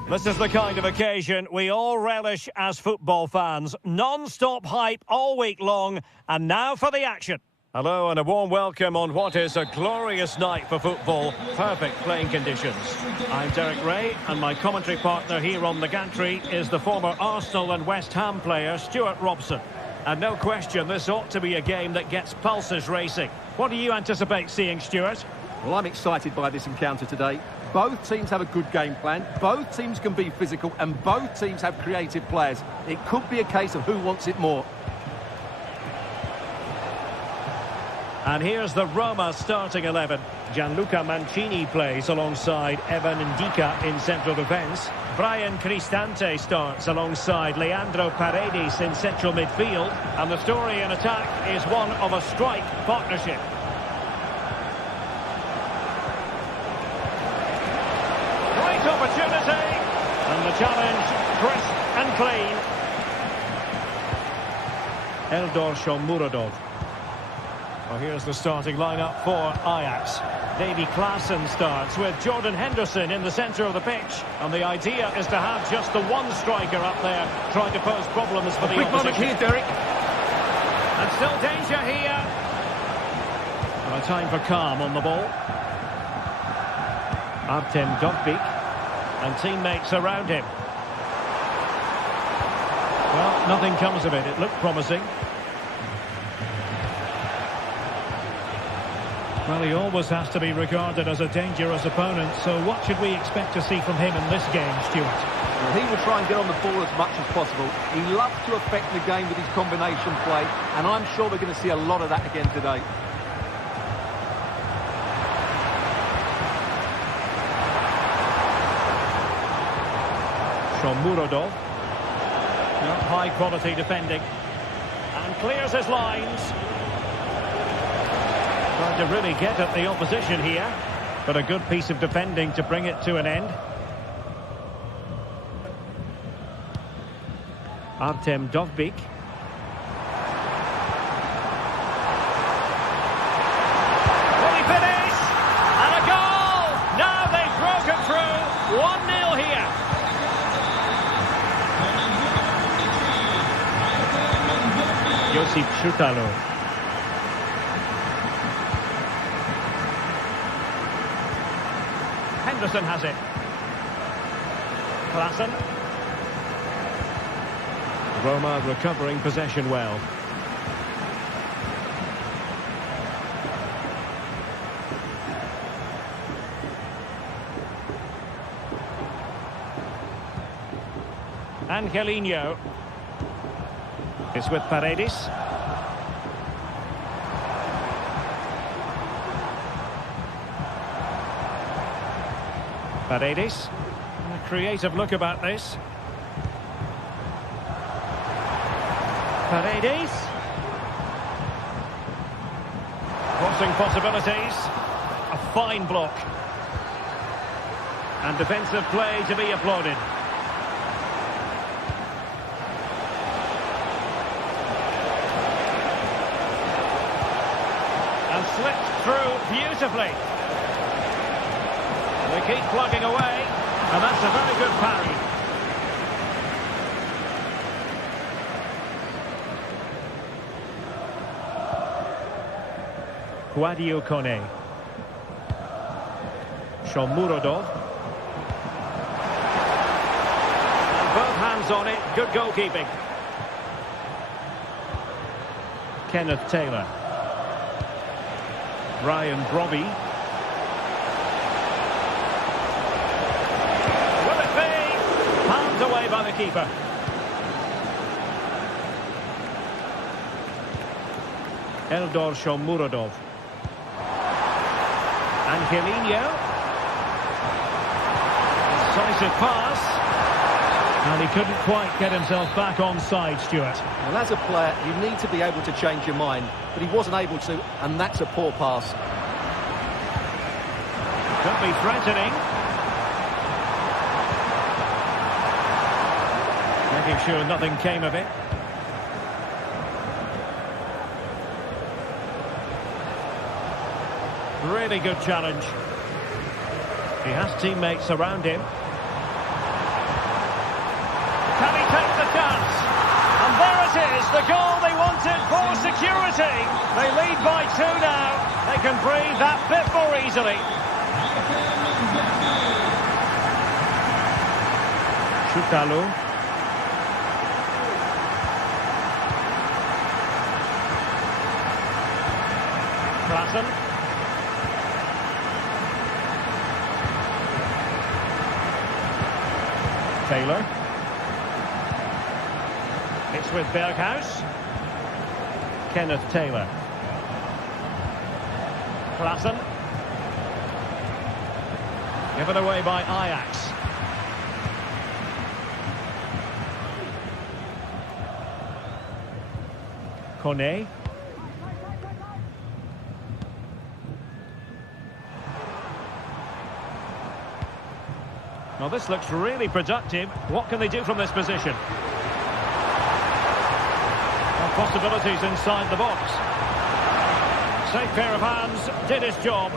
This is the kind of occasion we all relish as football fans. Non-stop hype all week long, and now for the action. Hello and a warm welcome on what is a glorious night for football. Perfect playing conditions. I'm Derek Ray, and my commentary partner here on the gantry is the former Arsenal and West Ham player Stuart Robson. And no question, this ought to be a game that gets pulses racing. What do you anticipate seeing, Stuart? Well, I'm excited by this encounter today. Both teams have a good game plan, both teams can be physical, and both teams have creative players. It could be a case of who wants it more. And here's the Roma starting 11. Gianluca Mancini plays alongside Evan Ndika in central defence. Brian Cristante starts alongside Leandro Paredes in central midfield. And the story in attack is one of a strike partnership. Great opportunity. And the challenge, crisp and clean. Eldor Shomurodov. Well, here's the starting lineup for Ajax. Davy Klaassen starts with Jordan Henderson in the centre of the pitch. And the idea is to have just the one striker up there trying to pose problems for the opposition. Big moment here, Derek. And still danger here. And a time for calm on the ball. Artem Dovbyk. And teammates around him. Well, nothing comes of it. It looked promising. Well, he always has to be regarded as a dangerous opponent, so what should we expect to see from him in this game, Stuart? Well, he will try and get on the ball as much as possible. He loves to affect the game with his combination play, and I'm sure we're going to see a lot of that again today. Shomurodov. High quality defending. And clears his lines. Trying to really get at the opposition here. But a good piece of defending to bring it to an end. Artem Dovbyk. Will he finish? And a goal! Now they've broken through. 1-0 here. Josip Šutalo. Henderson has it. Klassen. Roma recovering possession well. Angelino. It's with Paredes. Paredes. A creative look about this. Paredes. Crossing possibilities. A fine block. And defensive play to be applauded. And slipped through beautifully. They keep plugging away. And that's a very good parry. Guadio Kone. Shomurodov. And both hands on it. Good goalkeeping. Kenneth Taylor. Ryan Brobby. Will it be? Palmed away by the keeper. Eldor Shomurodov. Angelino. Decisive pass. And he couldn't quite get himself back on side, Stuart. Well, as a player, you need to be able to change your mind, but he wasn't able to, and that's a poor pass. Could be threatening. Making sure nothing came of it. Really good challenge. He has teammates around him. Can he take the chance? And there it is, the goal they wanted for security. They lead by 2 now. They can breathe that bit more easily. Šutalo. Klassen. Taylor. It's with Berghuis. Kenneth Taylor. Klassen. Given away by Ajax. Kone. Well, this looks really productive. What can they do from this position? Well, possibilities inside the box. Safe pair of hands, did his job.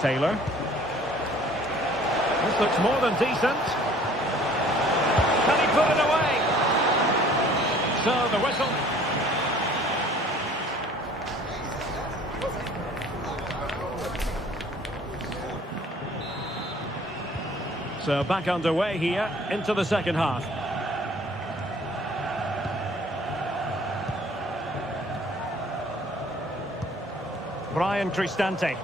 Taylor. This looks more than decent. Can he put it away? So the whistle. So back underway here into the second half. Brian Cristante.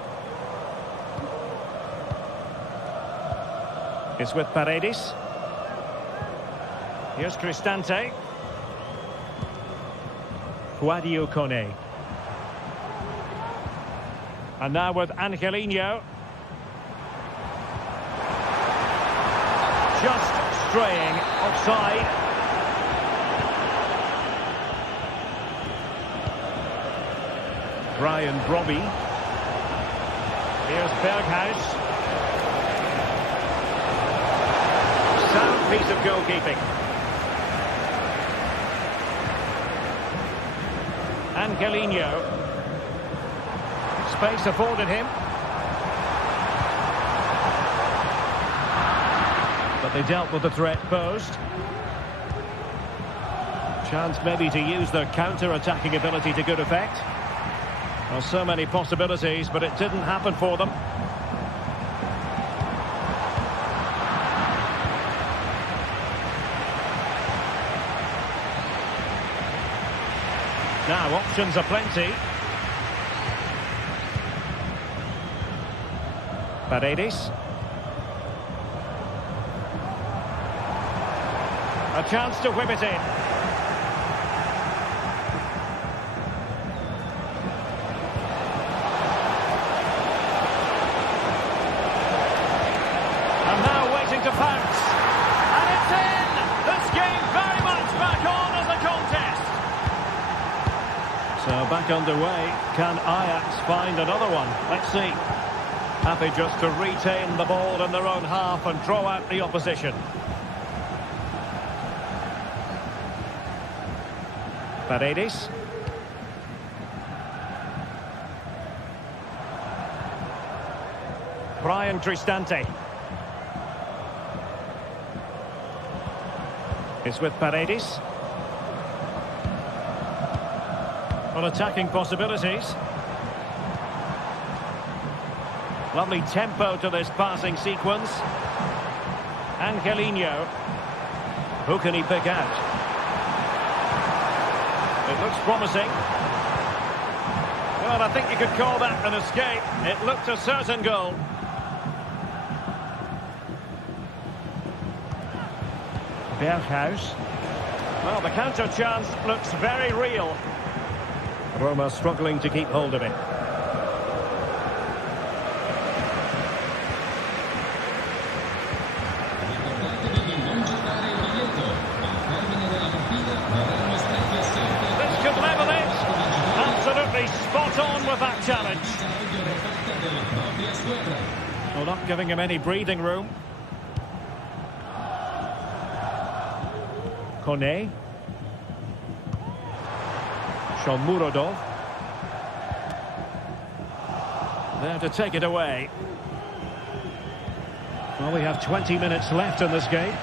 It's with Paredes. Here's Cristante. Guadio Kone. And now with Angelino. Just straying offside. Brian Brobby. Here's Berghuis. Sound piece of goalkeeping. Angelino. Space afforded him. But they dealt with the threat posed. Chance maybe to use their counter-attacking ability to good effect. Well, so many possibilities, but it didn't happen for them. Now, options are plenty. Paredes. A chance to whip it in. And now waiting to pounce. And it's in! This game very much back on as a contest. So back underway. Can Ajax find another one? Let's see. Happy just to retain the ball in their own half and draw out the opposition. Paredes. Brian Cristante. It's with Paredes. On attacking possibilities. Lovely tempo to this passing sequence. Angelino. Who can he pick out? It looks promising. Well, I think you could call that an escape. It looked a certain goal. Berghuis. Well, the counter chance looks very real. Roma struggling to keep hold of it. Spot on with that challenge. Well, not giving him any breathing room. Kone. Shomurodov. There to take it away. Well, we have 20 minutes left in this game.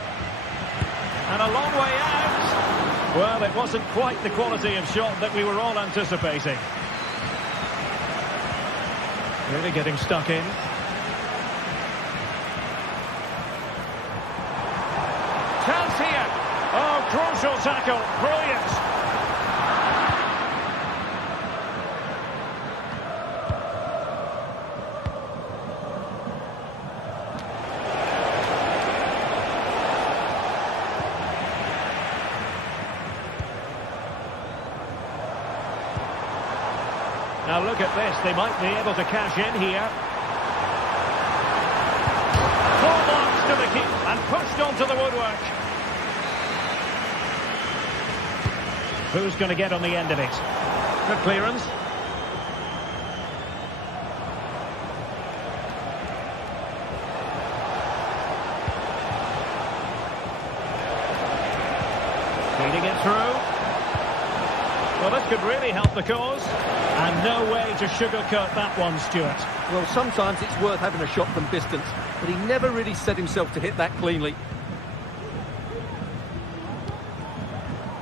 And a long way out. Well, it wasn't quite the quality of shot that we were all anticipating. Really getting stuck in. Chance here. Oh, crucial tackle. Brilliant. Now look at this, they might be able to cash in here. Full marks to the keep and pushed onto the woodwork. Who's going to get on the end of it? Good clearance. Feeding it through. Well, this could really help the cause. And no way to sugarcoat that one, Stuart. Well, sometimes it's worth having a shot from distance, but he never really set himself to hit that cleanly.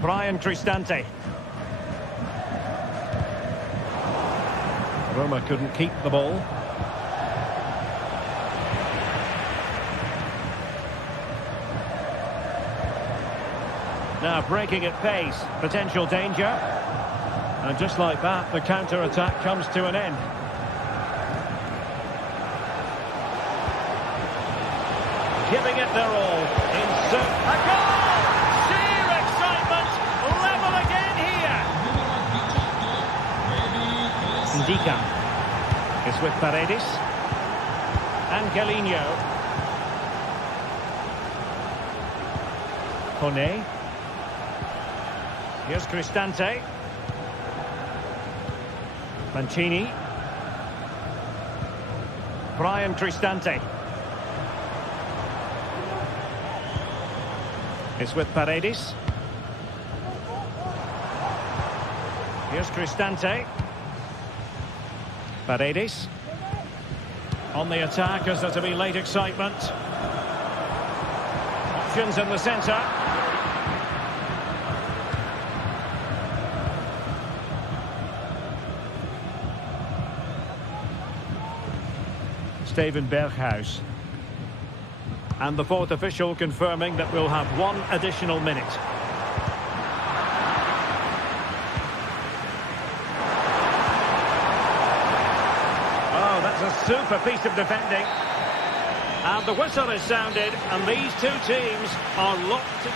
Brian Cristante. Roma couldn't keep the ball. Now breaking at pace, potential danger. And just like that, the counter-attack comes to an end. giving it their all. Insert a goal! Sheer excitement! Level again here! Ndika is with Paredes. Angelino. Kone. Here's Cristante. Mancini. Brian Cristante. It's with Paredes. Here's Cristante. Paredes. On the attack as there to be late excitement. Options in the centre. Steven Berghuis. And the fourth official confirming that we'll have one additional minute. Oh, that's a super piece of defending. And the whistle is sounded, and these two teams are locked.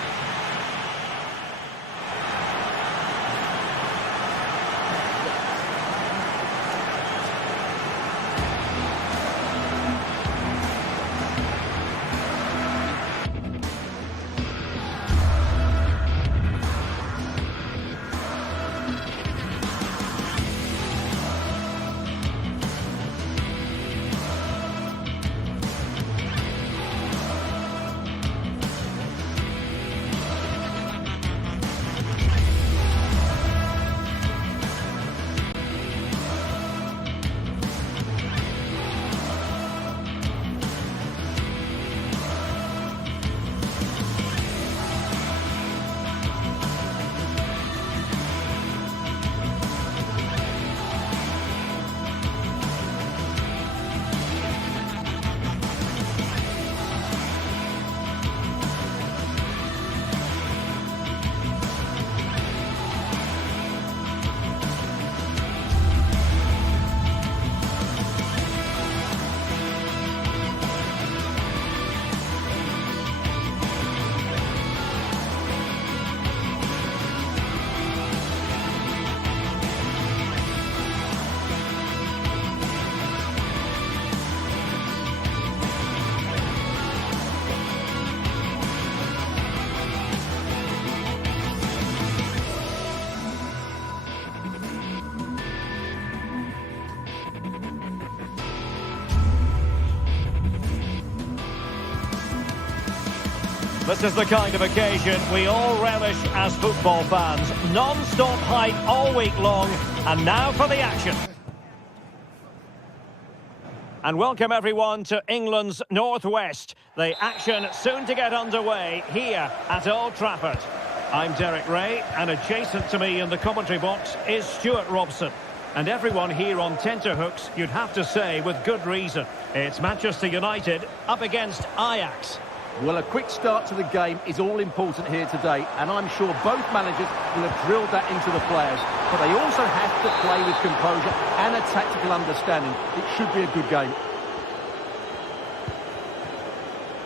This is the kind of occasion we all relish as football fans. Non-stop hype all week long, and now for the action. And welcome everyone to England's Northwest. The action soon to get underway here at Old Trafford. I'm Derek Ray, and adjacent to me in the commentary box is Stuart Robson. And everyone here on tenterhooks, you'd have to say with good reason. It's Manchester United up against Ajax. Well, a quick start to the game is all important here today, and I'm sure both managers will have drilled that into the players. But they also have to play with composure and a tactical understanding. It should be a good game.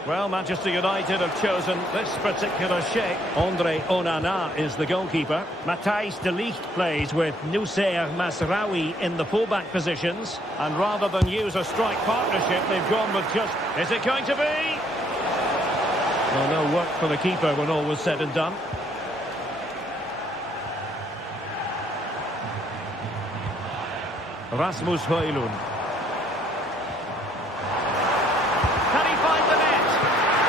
Well, Manchester United have chosen this particular shape. Andre Onana is the goalkeeper. Matthijs de Ligt plays with Noussair Masraoui in the fullback positions. And rather than use a strike partnership, they've gone with just... Is it going to be? Well, no work for the keeper when all was said and done. Rasmus Højlund. Can he find the net?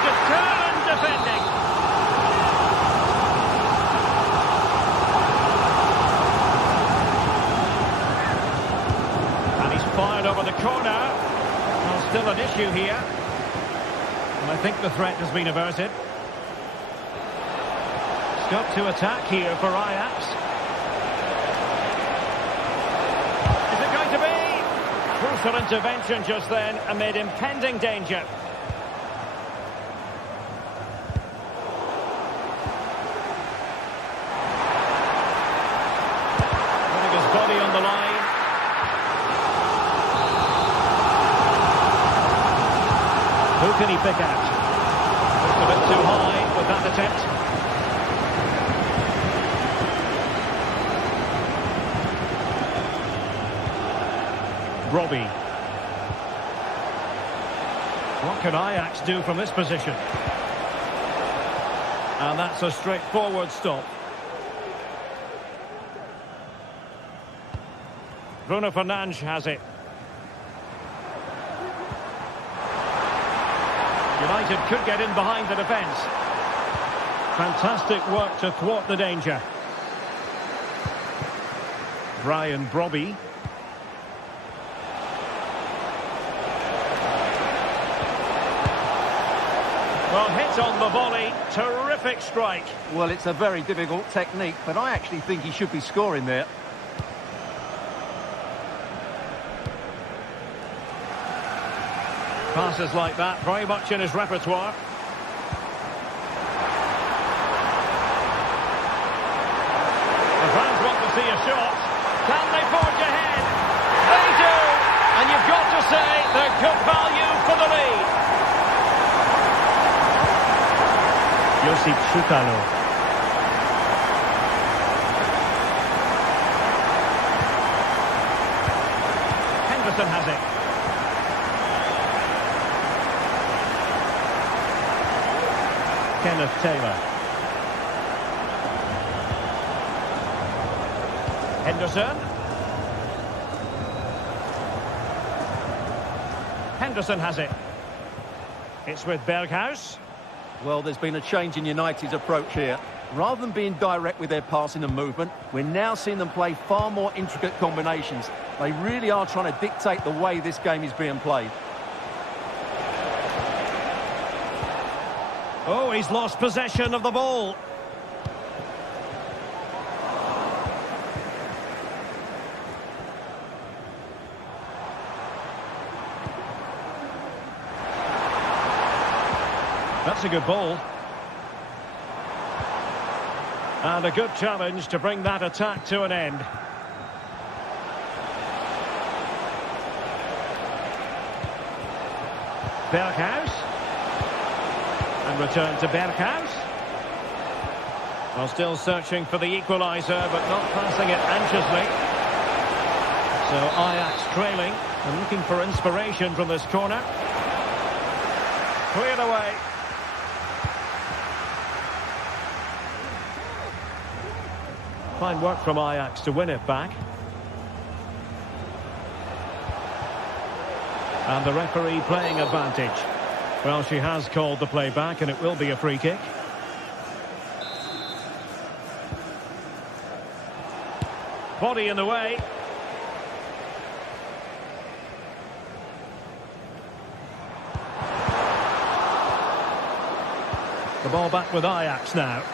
Determined defending. And he's fired over the corner. Well, still an issue here. I think the threat has been averted. Scope to attack here for Ajax. Is it going to be? Crucial intervention just then amid impending danger. Putting his body on the line. Who can he pick out? A bit too high with that attempt. Robbie. What can Ajax do from this position? And that's a straightforward stop. Bruno Fernandes has it. United could get in behind the defence. Fantastic work to thwart the danger. Brian Brobby. Well, hit on the volley. Terrific strike. Well, it's a very difficult technique, but I actually think he should be scoring there. Passes like that, very much in his repertoire. The fans want to see a shot. Can they forge ahead? They do! And you've got to say they're good value for the lead. Josip Šutalo. Henderson has it. Kenneth Taylor. Henderson. Henderson has it. It's with Berghuis. Well, there's been a change in United's approach here. Rather than being direct with their passing and movement, we're now seeing them play far more intricate combinations. They really are trying to dictate the way this game is being played. Oh, he's lost possession of the ball. That's a good ball. And a good challenge to bring that attack to an end. Berghuis. And return to Berghuis. Well, still searching for the equaliser, but not passing it anxiously. So Ajax trailing and looking for inspiration from this corner. Cleared away. Fine work from Ajax to win it back. And the referee playing advantage. Well, she has called the play back, and it will be a free kick. Body in the way. The ball back with Ajax now.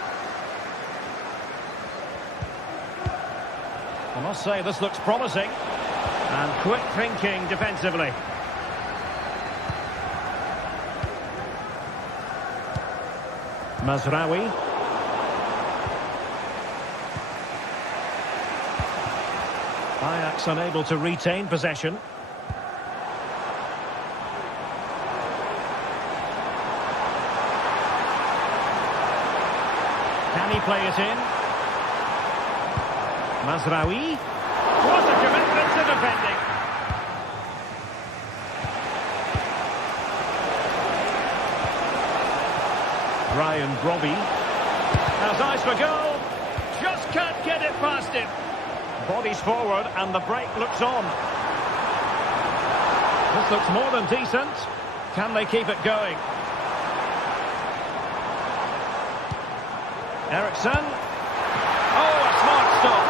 I must say this looks promising. And quick thinking defensively. Mazraoui. Ajax unable to retain possession. Can he play it in? Mazraoui. What a commitment to defending. Brian Brobby has eyes for goal. Just can't get it past him. Bodies forward and the break looks on. This looks more than decent. Can they keep it going? Eriksson. Oh, a smart stop.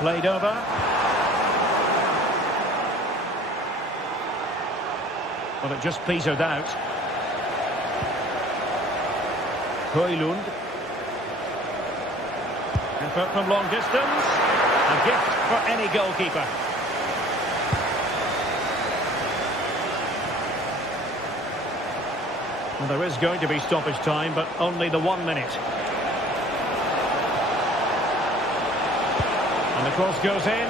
Played over. Well, it just petered out. Højlund. Effort from long distance. A gift for any goalkeeper. Well, there is going to be stoppage time, but only the 1 minute. And the cross goes in.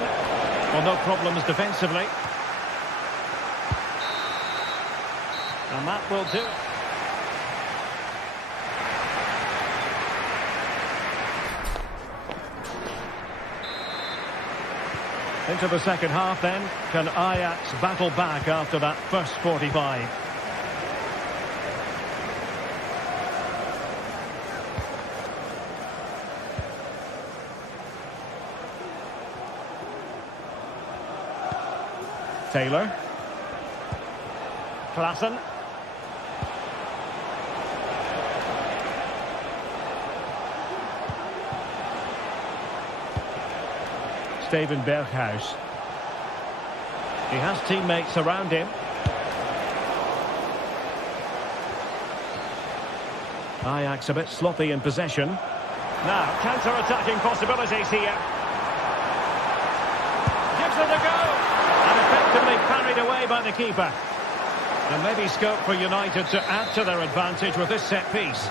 Well, no problems defensively. And that will do it. Into the second half then. Can Ajax battle back after that first 45? Taylor. Klaassen. Steven Berghuis. He has teammates around him. Ajax a bit sloppy in possession. Now, counter-attacking possibilities here. Gives it a go. And effectively parried away by the keeper. And maybe scope for United to add to their advantage with this set piece.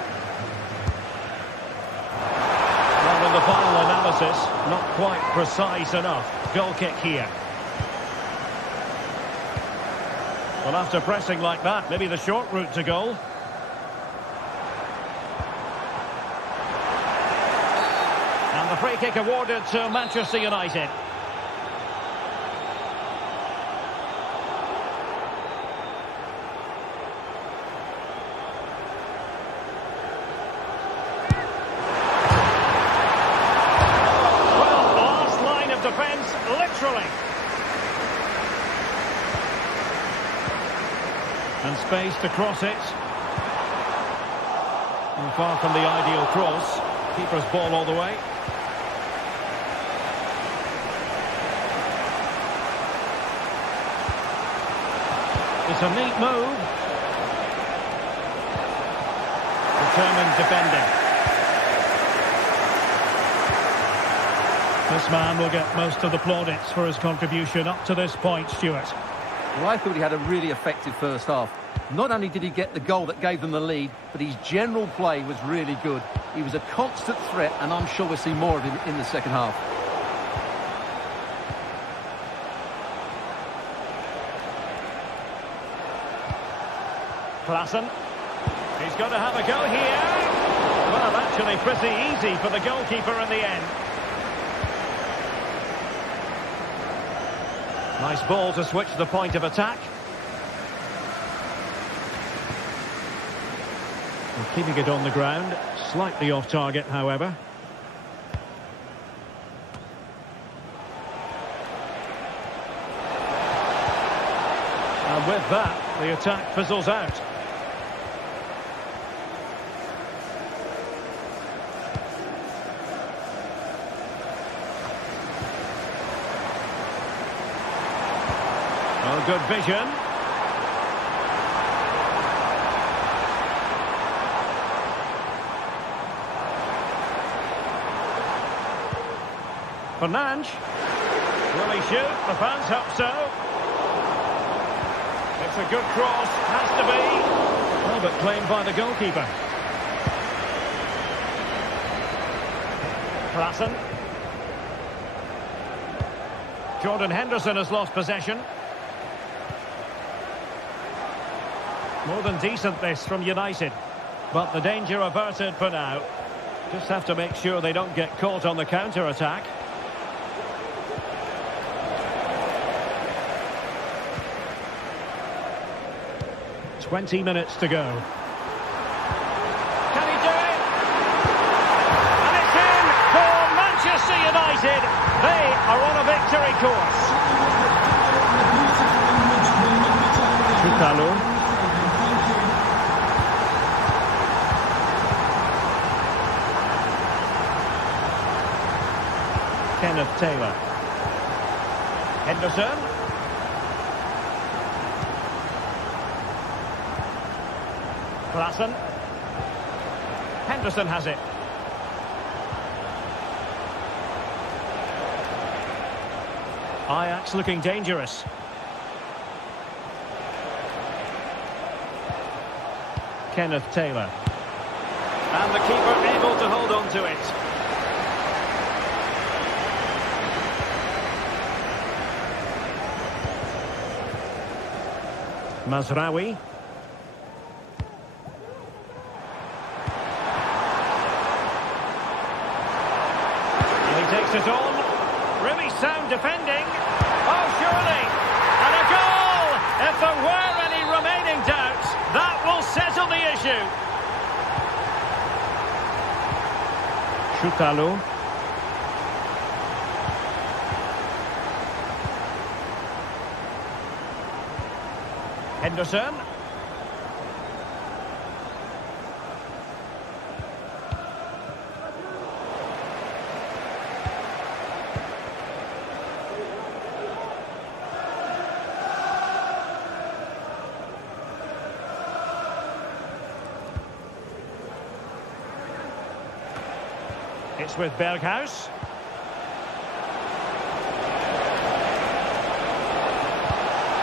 Well, in the final analysis, not quite precise enough. Goal kick here. Well, after pressing like that, maybe the short route to goal. And the free kick awarded to Manchester United. Literally. And space to cross it. And far from the ideal cross. Keeper's ball all the way. It's a neat move. Determined defending. This man will get most of the plaudits for his contribution up to this point, Stuart. Well, I thought he had a really effective first half. Not only did he get the goal that gave them the lead, but his general play was really good. He was a constant threat, and I'm sure we'll see more of him in the second half. Klaassen. He's going to have a go here. Well, actually pretty easy for the goalkeeper in the end. Nice ball to switch the point of attack. And keeping it on the ground. Slightly off target, however. And with that, the attack fizzles out. Oh, good vision. Fernandes. Will he shoot? The fans hope so. It's a good cross. Has to be. Oh, but claimed by the goalkeeper. Klaassen. Jordan Henderson has lost possession. More than decent this from United. But the danger averted for now. Just have to make sure they don't get caught on the counter-attack. "20 minutes to go. Can he do it? And it's in for Manchester United. They are on a victory course. Tutalo. Kenneth Taylor. Henderson. Klaassen. Henderson has it. Ajax looking dangerous. Kenneth Taylor. And the keeper able to hold on to it. Mazraoui. Gets it on. Really sound defending. Oh, surely. And a goal! If there were any remaining doubts, that will settle the issue. Chutalo. Henderson. It's with Berghuis.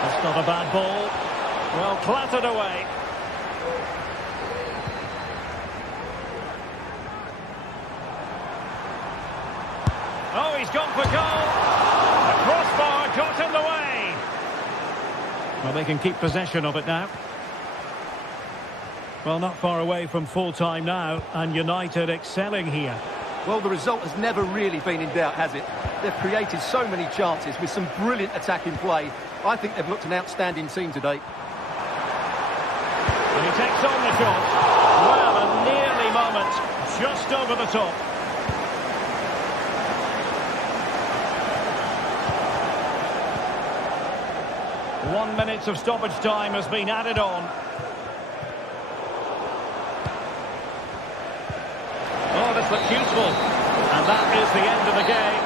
That's not a bad ball. Well, clattered away. Oh, he's gone for goal. The crossbar got in the way. Well, they can keep possession of it now. Well, not far away from full-time now, and United excelling here. Well, the result has never really been in doubt, has it? They've created so many chances with some brilliant attacking play. I think they've looked an outstanding team today. And he takes on the shot. Well, a nearly moment, just over the top. One minute of stoppage time has been added on. Oh, this looks useful. And that is the end of the game.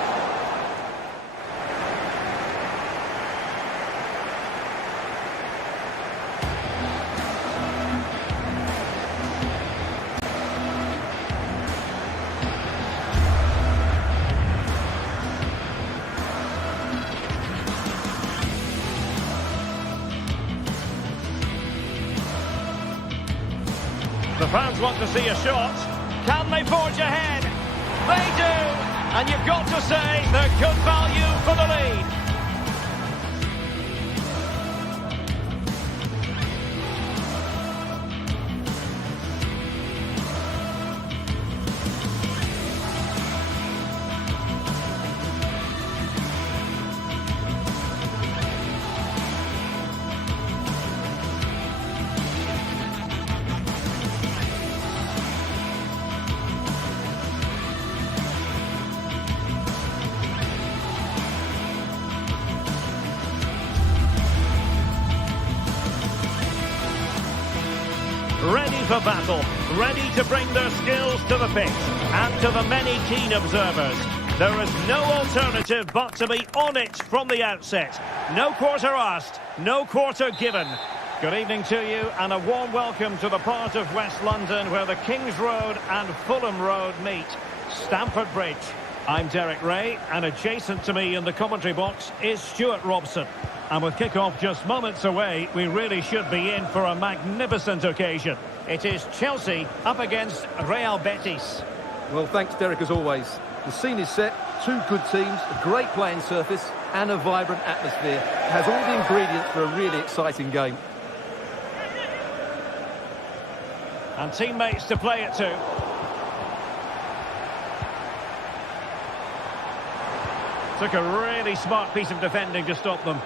The fans want to see a shot. Can they forge ahead? They do! And you've got to say they're good value for the lead. Ready for battle, ready to bring their skills to the pitch. And to the many keen observers, there is no alternative but to be on it from the outset. No quarter asked, no quarter given. Good evening to you and a warm welcome to the part of West London where the King's Road and Fulham Road meet, Stamford Bridge. I'm Derek Ray, and adjacent to me in the commentary box is Stuart Robson. And with kickoff just moments away, we really should be in for a magnificent occasion. It is Chelsea up against Real Betis. Well, thanks, Derek, as always. The scene is set, two good teams, a great playing surface and a vibrant atmosphere. It has all the ingredients for a really exciting game. And teammates to play it to. Took a really smart piece of defending to stop them.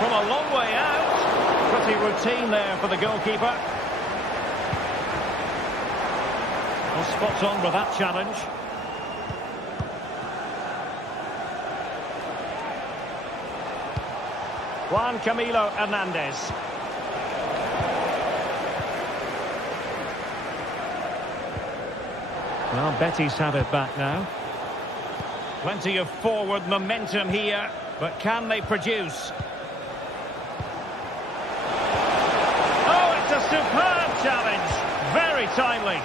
From a long way out. Pretty routine there for the goalkeeper. Well, spot on with that challenge. Juan Camilo Hernandez. Well, Betis have it back now. Plenty of forward momentum here, but can they produce? Oh, it's a superb challenge. Very timely.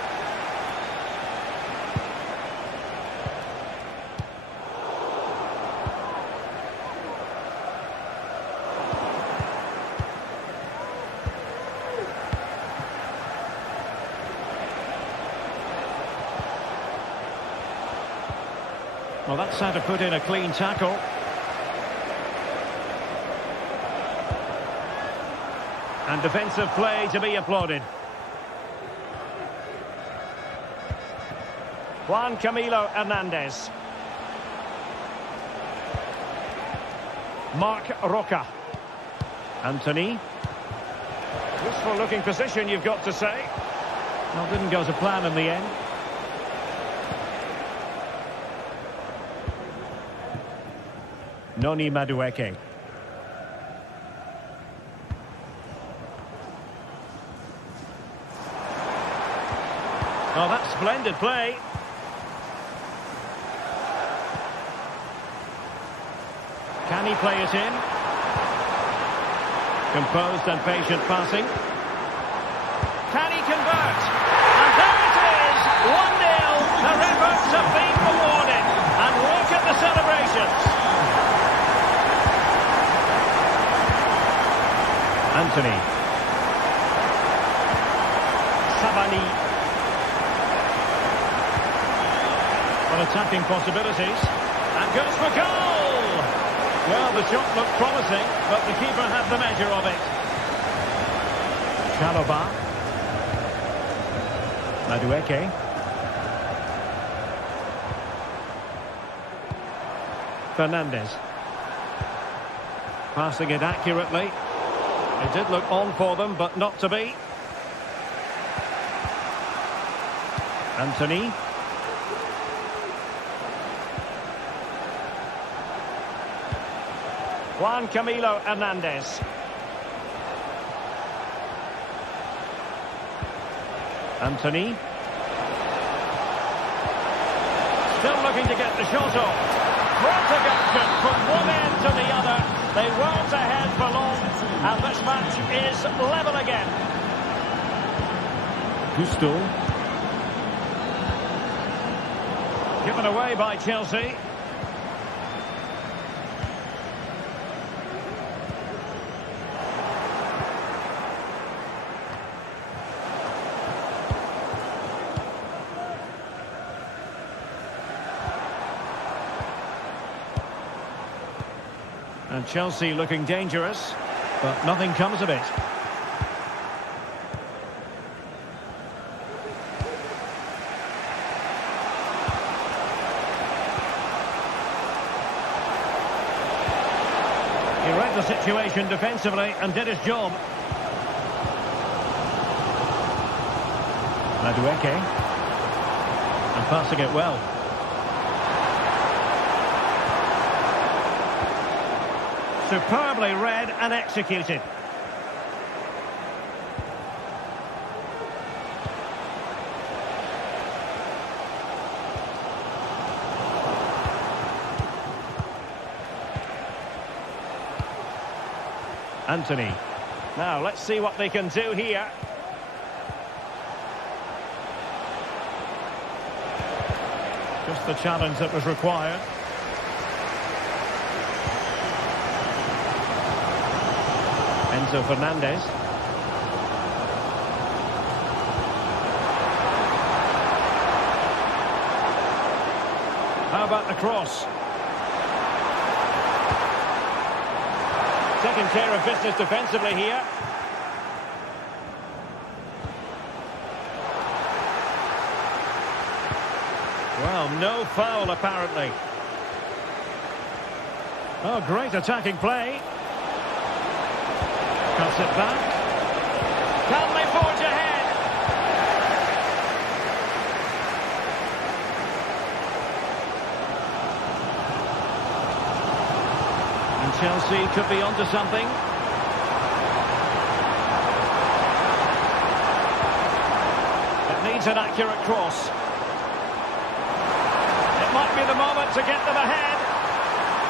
Well, that's how to put in a clean tackle. And defensive play to be applauded. Juan Camilo Hernandez. Marc Roca. Anthony. Useful looking position, you've got to say. Well, didn't go to plan in the end. Noni Madueke. Oh, that's splendid play. Can he play it in? Composed and patient passing. Can he convert? And there it is! 1-0. Their efforts have been rewarded. And look at the celebrations. Anthony. Savani. On attacking possibilities. And goes for goal! Well, the shot looked promising, but the keeper had the measure of it. Chalobah. Madueke. Fernandez. Passing it accurately. It did look on for them, but not to be. Anthony. Juan Camilo Hernandez. Anthony. Still looking to get the shot off. Frantic action from one end to the other. They weren't ahead for long, and this match is level again. Gusto. Given away by Chelsea. And Chelsea looking dangerous, but nothing comes of it. He read the situation defensively and did his job. Madueke. And passing it well. Superbly read and executed. Anthony. Now, let's see what they can do here. Just the challenge that was required. Enzo Fernandez. How about the cross? Taking care of business defensively here. Well, no foul apparently. Oh, great attacking play. Cuts it back. Can they forge ahead? And Chelsea could be onto something. It needs an accurate cross. It might be the moment to get them ahead.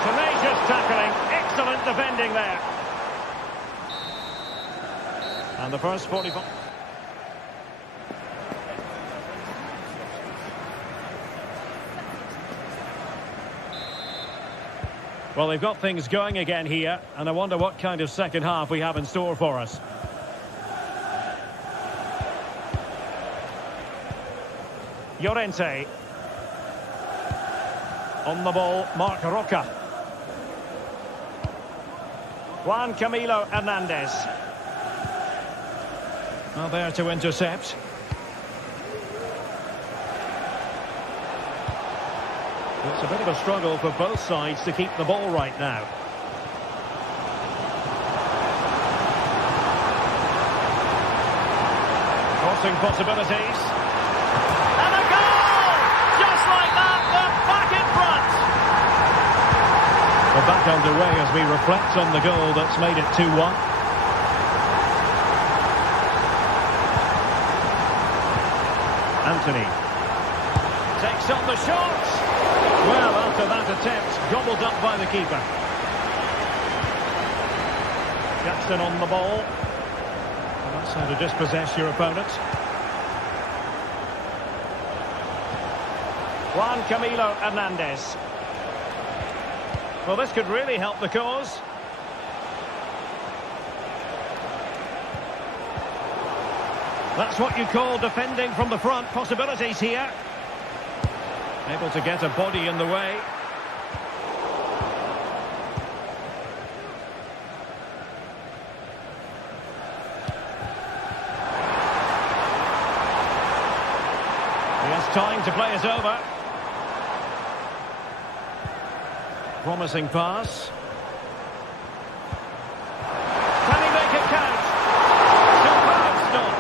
Tenacious tackling. Excellent defending there. And the first 45. Well, they've got things going again here, and I wonder what kind of second half we have in store for us. Llorente. On the ball, Marc Roca. Juan Camilo Hernandez. Now there to intercept. It's a bit of a struggle for both sides to keep the ball right now. Crossing possibilities. And a goal! Just like that, they're back in front. We're back underway as we reflect on the goal that's made it 2-1. Anthony takes on the shot. Well, after that attempt, gobbled up by the keeper. Jackson on the ball. And that's how to dispossess your opponent. Juan Camilo Hernandez. Well, this could really help the cause. That's what you call defending from the front. Possibilities here. Able to get a body in the way. He has time to play it over. Promising pass. Can he make it count? Superb stop.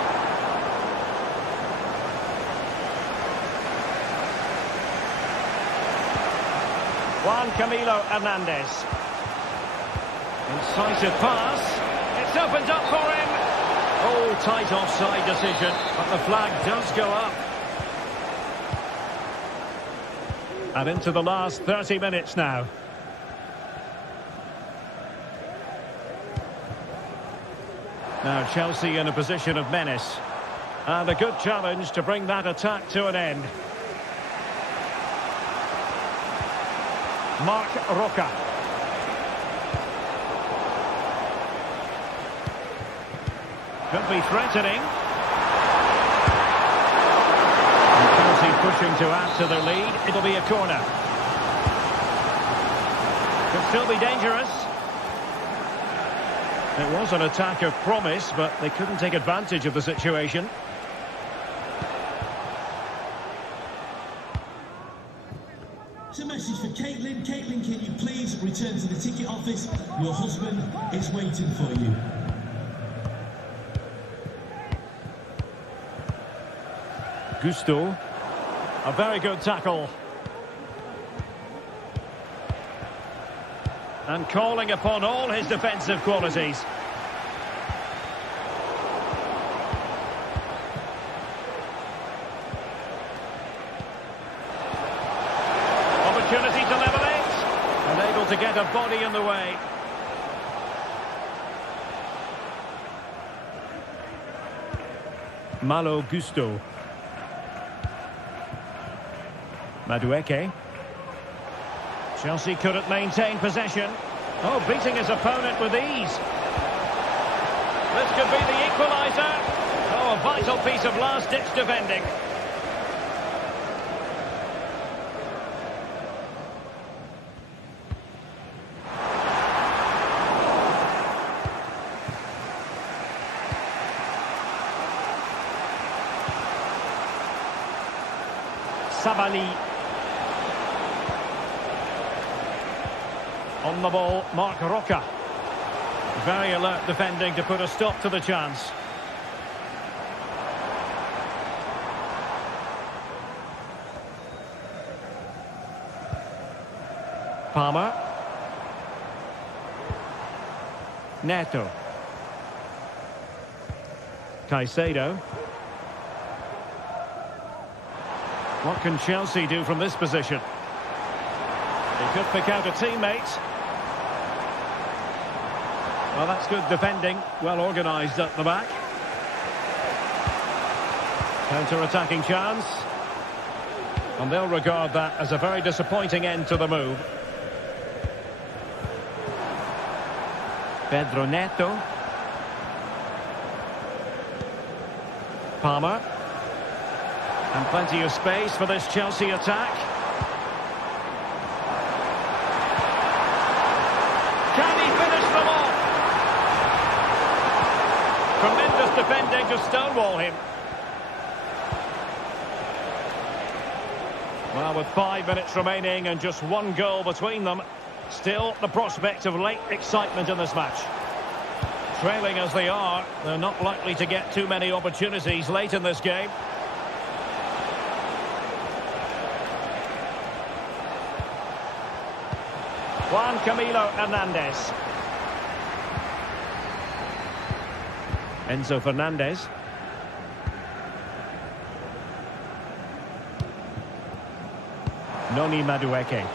Juan Camilo Hernandez. Incisive pass. It's opened up for him. Oh, tight offside decision, but the flag does go up. And into the last 30 minutes now. Now Chelsea in a position of menace. And a good challenge to bring that attack to an end. Marc Roca. Could be threatening. And Chelsea pushing to add to their lead. It'll be a corner. Could still be dangerous. It was an attack of promise, but they couldn't take advantage of the situation. It's a message for Caitlin. Caitlin, can you please return to the ticket office? Your husband is waiting for you. Gusto. A very good tackle. And calling upon all his defensive qualities. Opportunity to level it. And able to get a body in the way. Malo Gusto. Madueke. Chelsea couldn't maintain possession. Oh, beating his opponent with ease. This could be the equaliser. Oh, a vital piece of last-ditch defending. Sabali. On the ball, Marc Roca. Very alert defending to put a stop to the chance. Palmer. Neto. Caicedo. What can Chelsea do from this position? He could pick out a teammate. Well, that's good defending. Well organised at the back. Counter-attacking chance. And they'll regard that as a very disappointing end to the move. Pedro Neto. Palmer. And plenty of space for this Chelsea attack. Can he finish them off? Tremendous defending to stonewall him. Well, with 5 minutes remaining and just one goal between them, still the prospect of late excitement in this match. Trailing as they are, they're not likely to get too many opportunities late in this game. Juan Camilo Hernandez. Enzo Fernandez. Noni Madueke. Great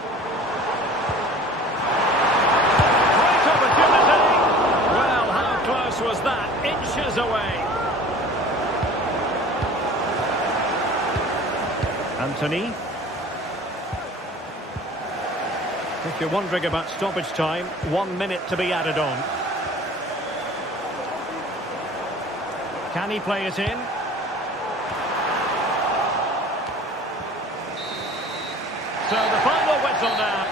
opportunity. Well, how close was that? Inches away. Anthony. If you're wondering about stoppage time, 1 minute to be added on. Can he play it in? So the final whistle now.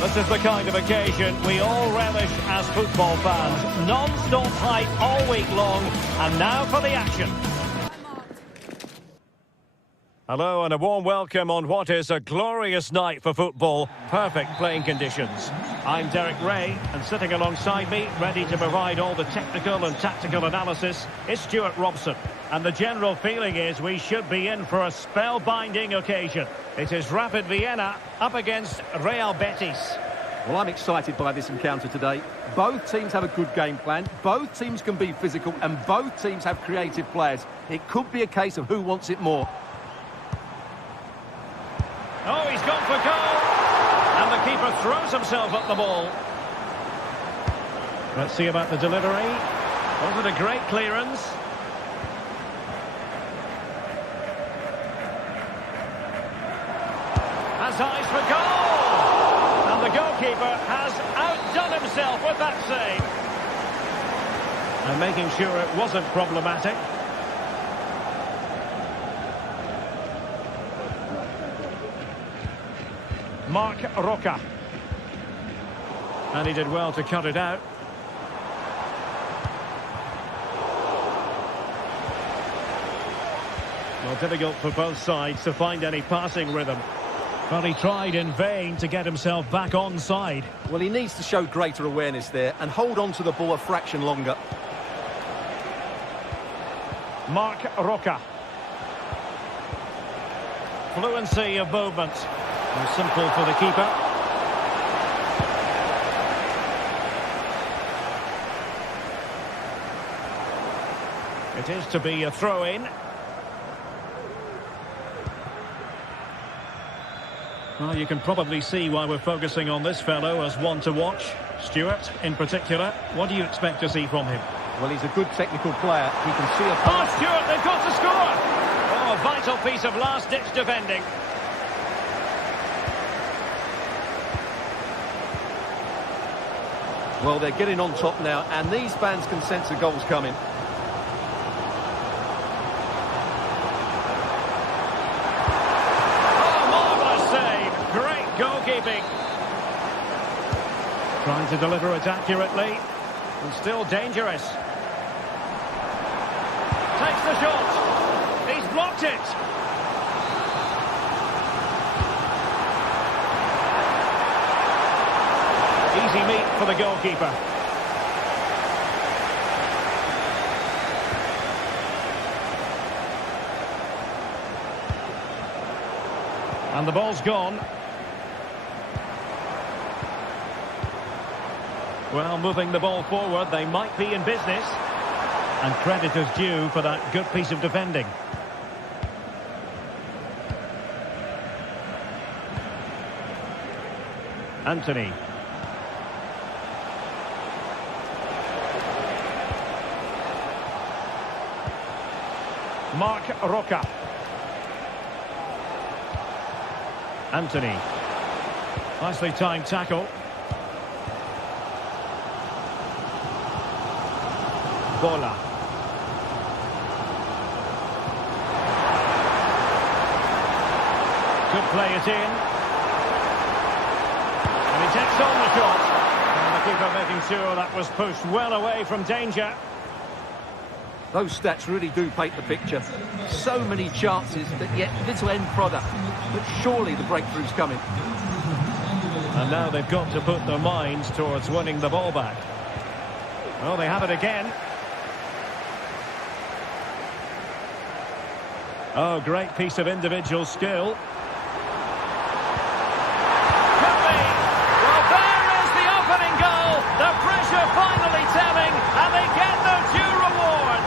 This is the kind of occasion we all relish as football fans. Non-stop hype all week long, and now for the action. Hello and a warm welcome on what is a glorious night for football. Perfect playing conditions. I'm Derek Ray, and sitting alongside me, ready to provide all the technical and tactical analysis, is Stuart Robson. And the general feeling is we should be in for a spellbinding occasion. It is Rapid Vienna up against Real Betis. Well, I'm excited by this encounter today. Both teams have a good game plan, both teams can be physical, and both teams have creative players. It could be a case of who wants it more. Oh, he's gone for goal! And the keeper throws himself at the ball. Let's see about the delivery. Wasn't a great clearance. Has eyes for goal! And the goalkeeper has outdone himself with that save. And making sure it wasn't problematic. Marc Roca. And he did well to cut it out. Well, difficult for both sides to find any passing rhythm. But he tried in vain to get himself back onside. Well, he needs to show greater awareness there and hold on to the ball a fraction longer. Marc Roca. Fluency of movement. And simple for the keeper. It is to be a throw-in. Well, you can probably see why we're focusing on this fellow as one to watch. Stuart, in particular, what do you expect to see from him? Well, he's a good technical player. He can see a Oh, pass. Stuart, they've got to score! Oh, a vital piece of last-ditch defending. Well, they're getting on top now, and these fans can sense the goals coming. Oh, marvellous save. Great goalkeeping. Trying to deliver it accurately. And still dangerous. Takes the shot. He's blocked it. Easy meet for the goalkeeper. And the ball's gone. Well, moving the ball forward, they might be in business. And credit is due for that good piece of defending. Anthony. Marc Roca. Anthony. Nicely timed tackle. Bola. Could play it in. And he takes on the shot. And the keeper making sure that was pushed well away from danger. Those stats really do paint the picture. So many chances, but yet little end product. But surely the breakthrough's coming. And now they've got to put their minds towards winning the ball back. Well, they have it again. Oh, great piece of individual skill. Could be. Well, there is the opening goal. The pressure finally telling, and they get their due reward.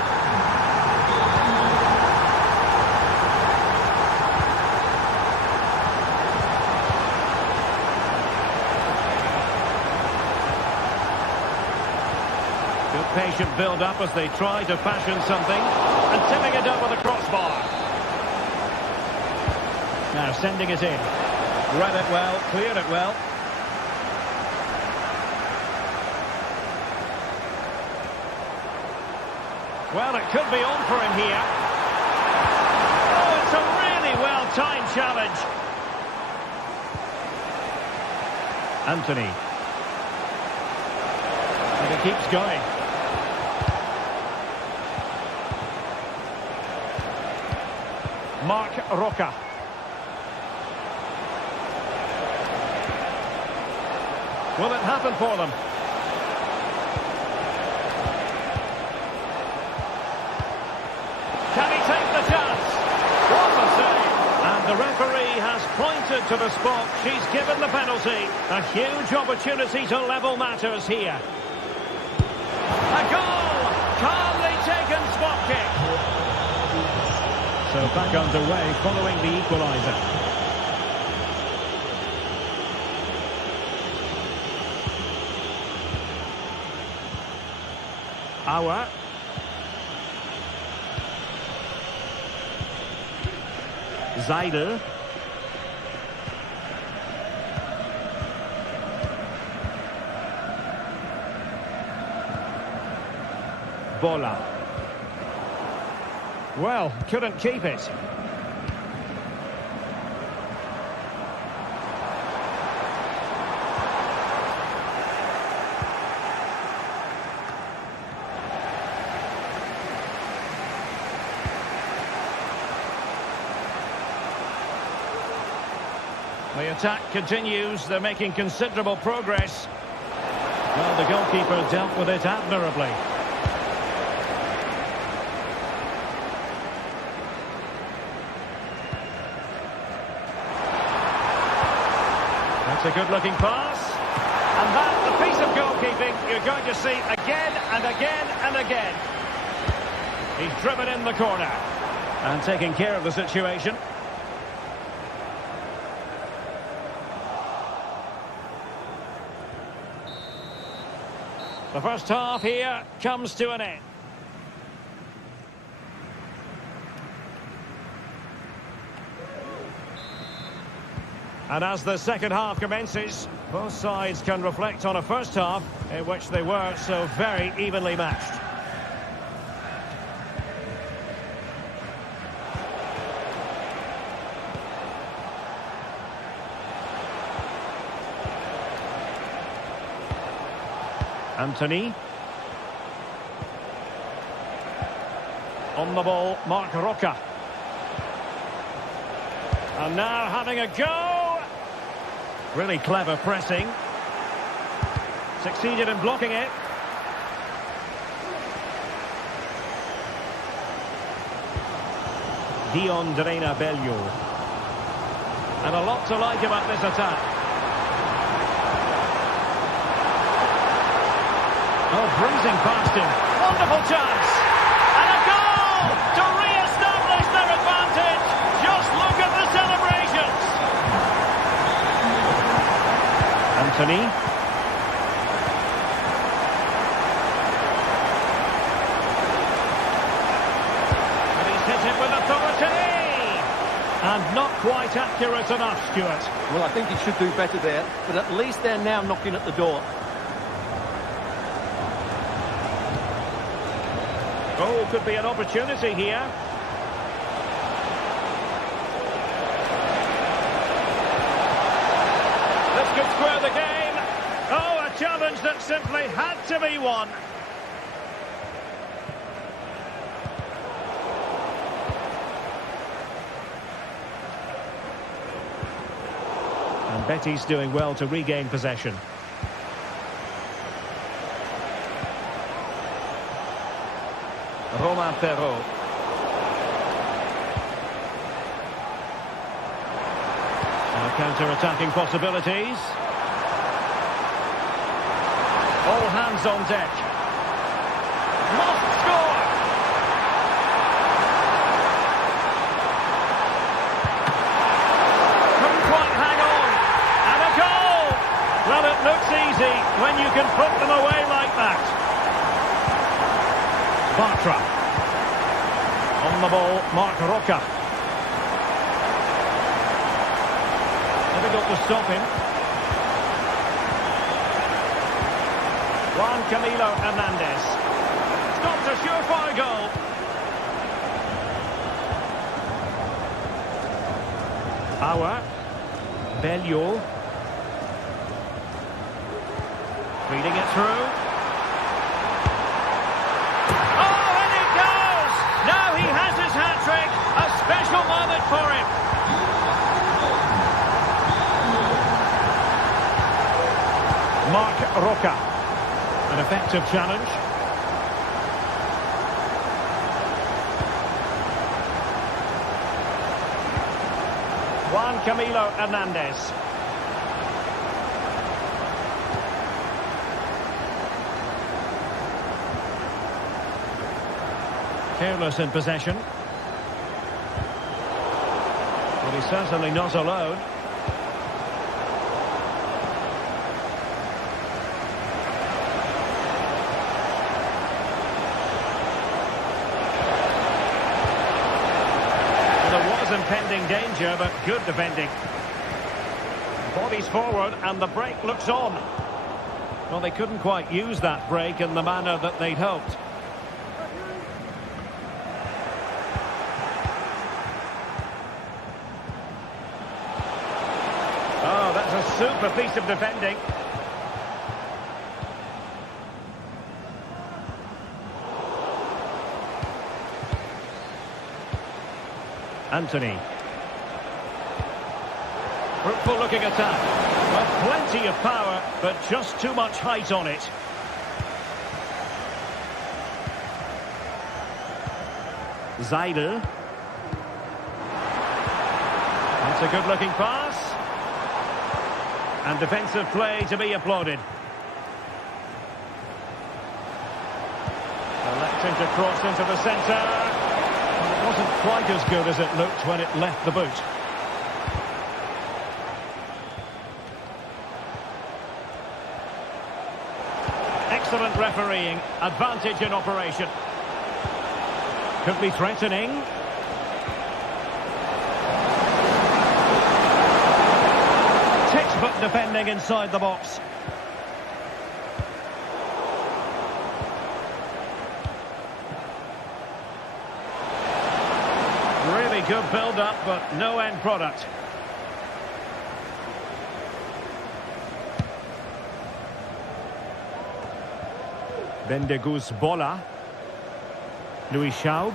Good patient build-up as they try to fashion something, and tipping it up with a crossbar. Now sending it in. Read it well, cleared it well. Well, it could be on for him here. Oh, it's a really well-timed challenge. Anthony. And he keeps going. Marc Roca. Will it happen for them? Can he take the chance? What a save! And the referee has pointed to the spot. She's given the penalty. A huge opportunity to level matters here. A goal! Calmly taken spot kick. So back underway following the equaliser. Auer. Seidel. Bola. Well, couldn't keep it. The attack continues. They're making considerable progress. Well, the goalkeeper dealt with it admirably. That's a good-looking pass. And that's the piece of goalkeeping you're going to see again and again and again. He's driven in the corner. And taking care of the situation. The first half here comes to an end. And as the second half commences, both sides can reflect on a first half in which they were so very evenly matched. Anthony. On the ball, Marc Roca. And now having a go. Really clever pressing. Succeeded in blocking it. Dion Drena Bello. And a lot to like about this attack. Oh, breezing past him. Wonderful chance. And a goal to re-establish their advantage. Just look at the celebrations. Anthony. And he's hit it with authority. And not quite accurate enough, Stuart. Well, I think he should do better there, but at least they're now knocking at the door. Oh, could be an opportunity here. This could square the game. Oh, a challenge that simply had to be won. And Betis doing well to regain possession. Romain Perrault. Now counter-attacking possibilities. All hands on deck. Must score! Couldn't quite hang on. And a goal! Well, it looks easy when you can put them away like that. Bartra. On the ball, Marc Roca. Difficult to stop him. Juan Camilo Hernandez. Stopped a surefire goal. Bauer. Bello. Feeding it through. Hat-trick, a special moment for him. Marc Roca, an effective challenge. Juan Camilo Hernandez. Careless in possession. But he's certainly not alone. There was impending danger, but good defending. Bodies forward, and the break looks on. Well, they couldn't quite use that break in the manner that they'd hoped. Oh, that's a super piece of defending. Anthony. Fruitful looking attack. Well, plenty of power, but just too much height on it. Zaidel. That's a good looking pass. And defensive play to be applauded. Electing to cross into the centre. It wasn't quite as good as it looked when it left the boot. Excellent refereeing. Advantage in operation. Could be threatening. Textbook defending inside the box. good build-up, but no end product. Bendegus Bola. Louis Schaub.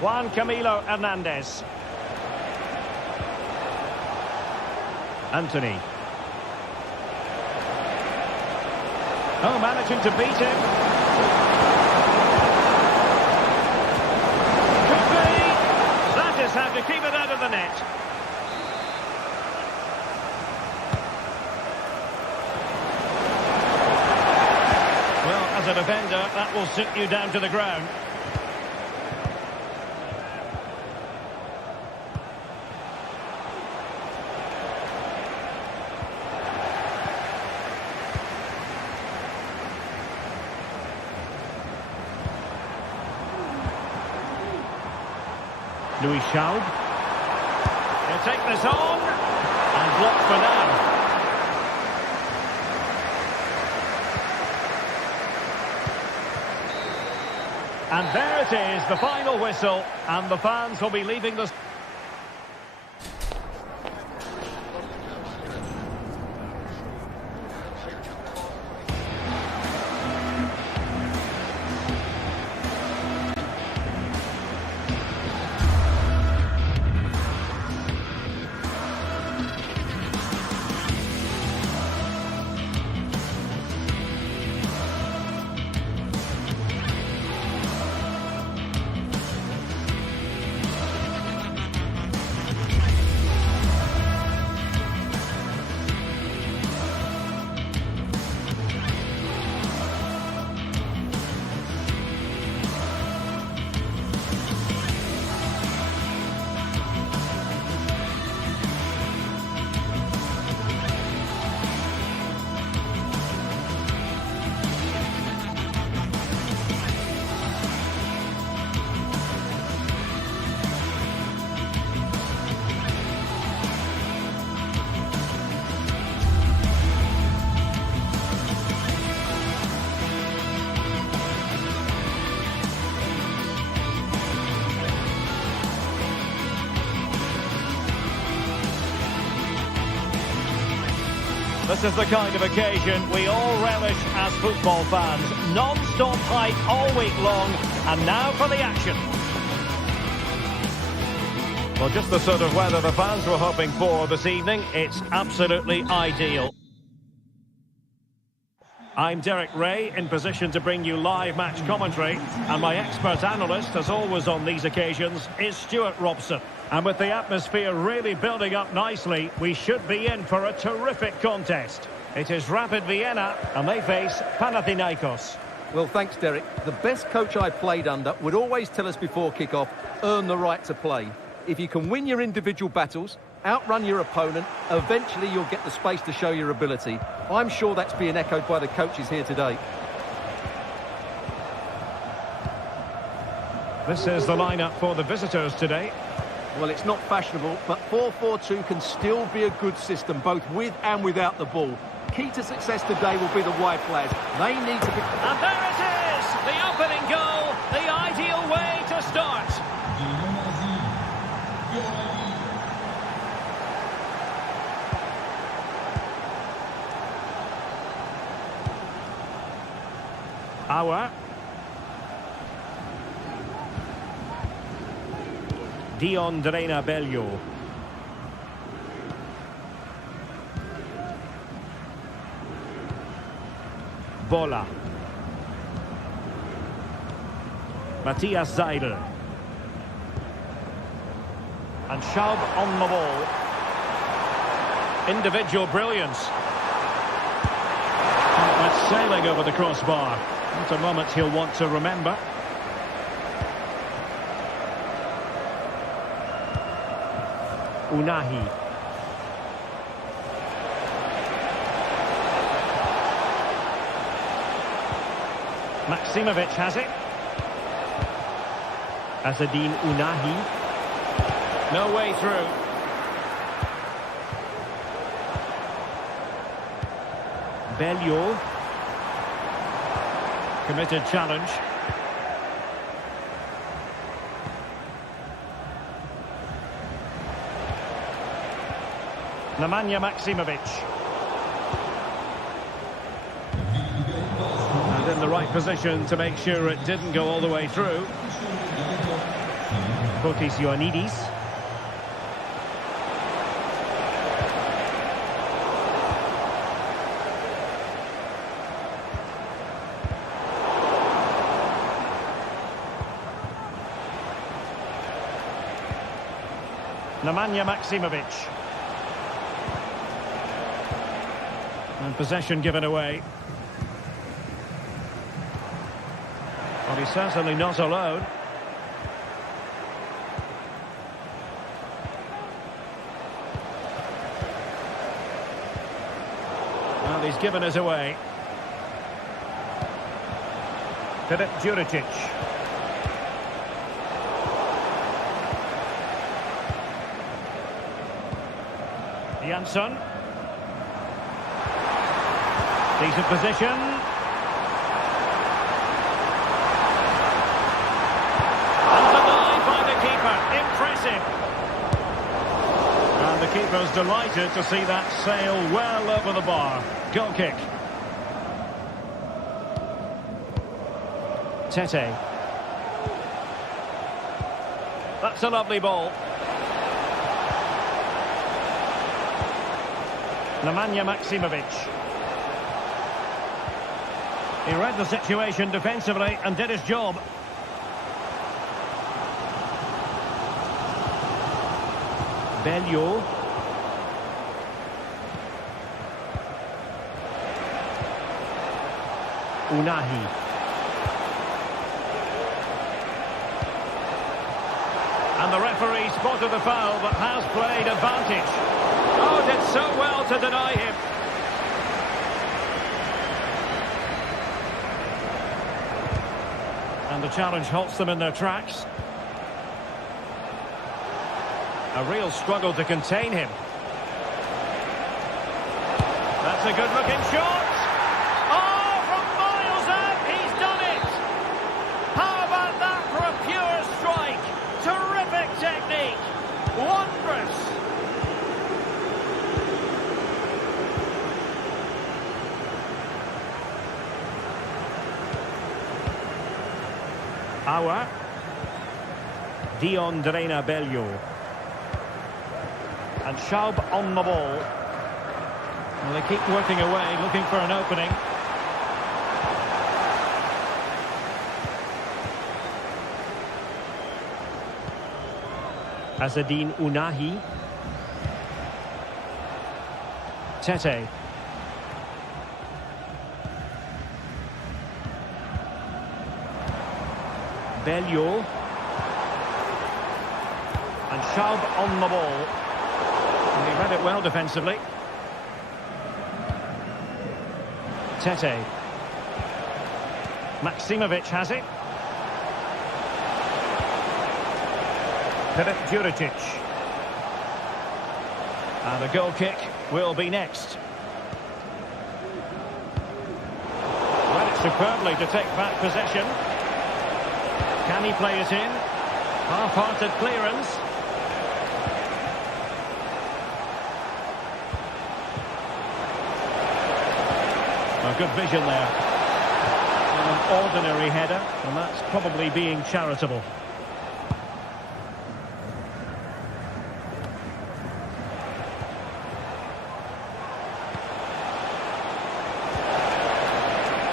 Juan Camilo Hernandez. Anthony. Oh, managing to beat him. Could be. That is how to keep it out of the net. Well, as a defender, that will sit you down to the ground. Louis Schaub. He'll take this on. And blocked for now. And there it is, the final whistle. And the fans will be leaving the... This is the kind of occasion we all relish as football fans. Non-stop hype all week long, and now for the action. Well, just the sort of weather the fans were hoping for this evening. It's absolutely ideal. I'm Derek Ray, in position to bring you live match commentary, and my expert analyst, as always on these occasions, is Stuart Robson. And with the atmosphere really building up nicely, we should be in for a terrific contest. It is Rapid Vienna, and they face Panathinaikos. Well, thanks, Derek. The best coach I played under would always tell us before kick-off, earn the right to play. If you can win your individual battles, outrun your opponent, eventually you'll get the space to show your ability. I'm sure that's being echoed by the coaches here today. This is the lineup for the visitors today. Well, it's not fashionable, but 4-4-2 can still be a good system, both with and without the ball. Key to success today will be the wide players. They need to be... And there it is! The opening goal, the ideal way to start. Auer. Dion Drena Bello. Bola. Matthias Seidel. And Schaub on the ball. Individual brilliance. That's sailing over the crossbar. That's a moment he'll want to remember. Unahi. Maximovic has it. Azzedine Unahi. No way through. Bello. Committed challenge. Nemanja Maksimovic. And in the right position to make sure it didn't go all the way through. Fotis Ioannidis. Nemanja Maksimovic. And possession given away. Well, he's certainly not alone. Well, he's given us away. Filip Juricic. Jansson. Decent position. And denied by the keeper. Impressive. And the keeper's delighted to see that sail well over the bar. Goal kick. Tete. That's a lovely ball. Nemanja Maksimovic. He read the situation defensively and did his job. Belleau. Unahi. And the referee spotted the foul but has played advantage. Oh, did so well to deny him. And the challenge halts them in their tracks. A real struggle to contain him. That's a good-looking shot. Oh, from miles out, he's done it. How about that for a pure strike? Terrific technique. Wondrous. Awa. Dion Drena Belleau. And Schaub on the ball. Well, they keep working away, looking for an opening. Azzedine Unahi. Tete. Belleau. And Schaub on the ball. And he read it well defensively. Tete. Maksimovic has it. Filip Juricic. And the goal kick will be next. Read it superbly to take back possession. Can he play it in? Half-hearted clearance. A good vision there. And an ordinary header, and that's probably being charitable.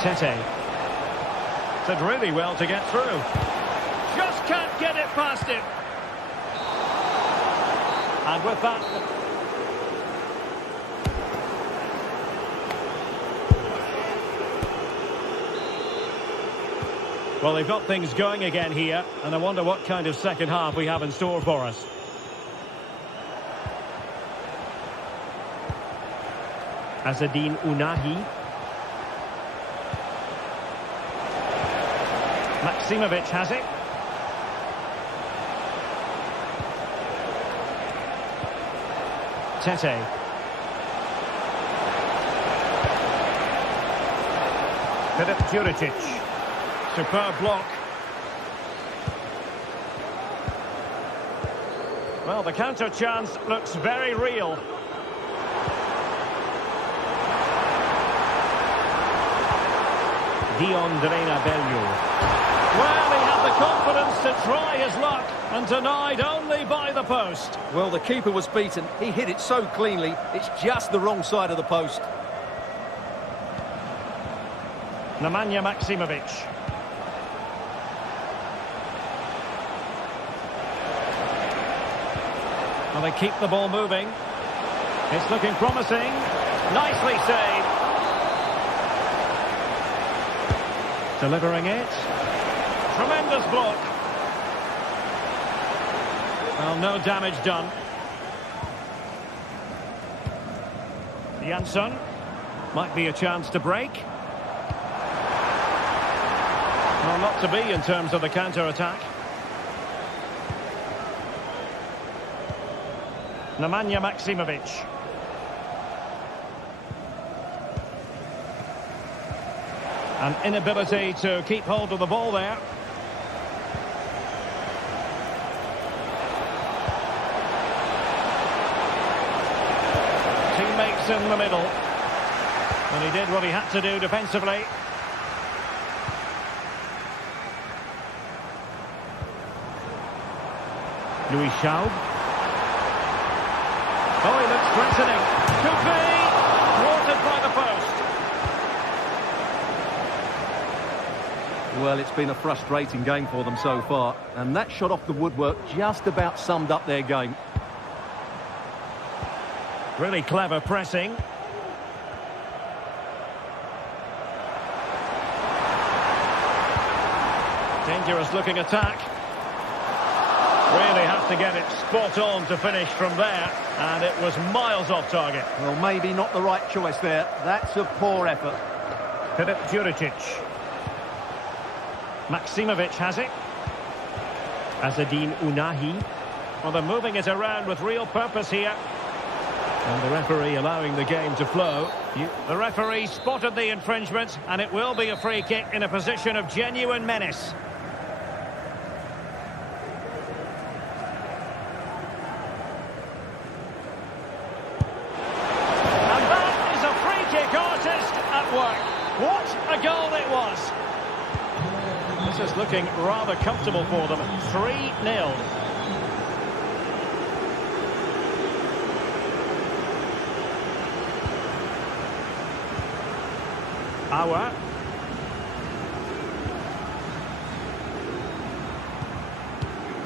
Tete. Did really well to get through. Just can't get it past him. And with that... Well, they've got things going again here, and I wonder what kind of second half we have in store for us. Azzedine Unahi. Maksimovic has it. Tete. Filip Juricic. Superb block. Well, the counter chance looks very real. Well, he had the confidence to try his luck and denied only by the post. Well, the keeper was beaten. He hit it so cleanly, it's just the wrong side of the post. Nemanja Maksimovic. Well, they keep the ball moving. It's looking promising. Nicely saved. Delivering it. Tremendous block. Well, no damage done. Jansson. Might be a chance to break. Well, not to be in terms of the counter-attack. Nemanja Maksimovic. An inability to keep hold of the ball there. Teammates in the middle. And he did what he had to do defensively. Louis Schaub. Oh, he looks threatening. Could be. Thwarted by the post. Well, it's been a frustrating game for them so far. And that shot off the woodwork just about summed up their game. Really clever pressing. Dangerous looking attack. Really have to get it spot on to finish from there. And it was miles off target. Well, maybe not the right choice there. That's a poor effort. Filip Juricic. Maksimovic has it. Azzedine Ounahi. Well, they're moving it around with real purpose here. And the referee allowing the game to flow. The referee spotted the infringement, and it will be a free kick in a position of genuine menace. And that is a free kick artist at work. What a goal it was. This is looking rather comfortable for them. 3-0. Auer.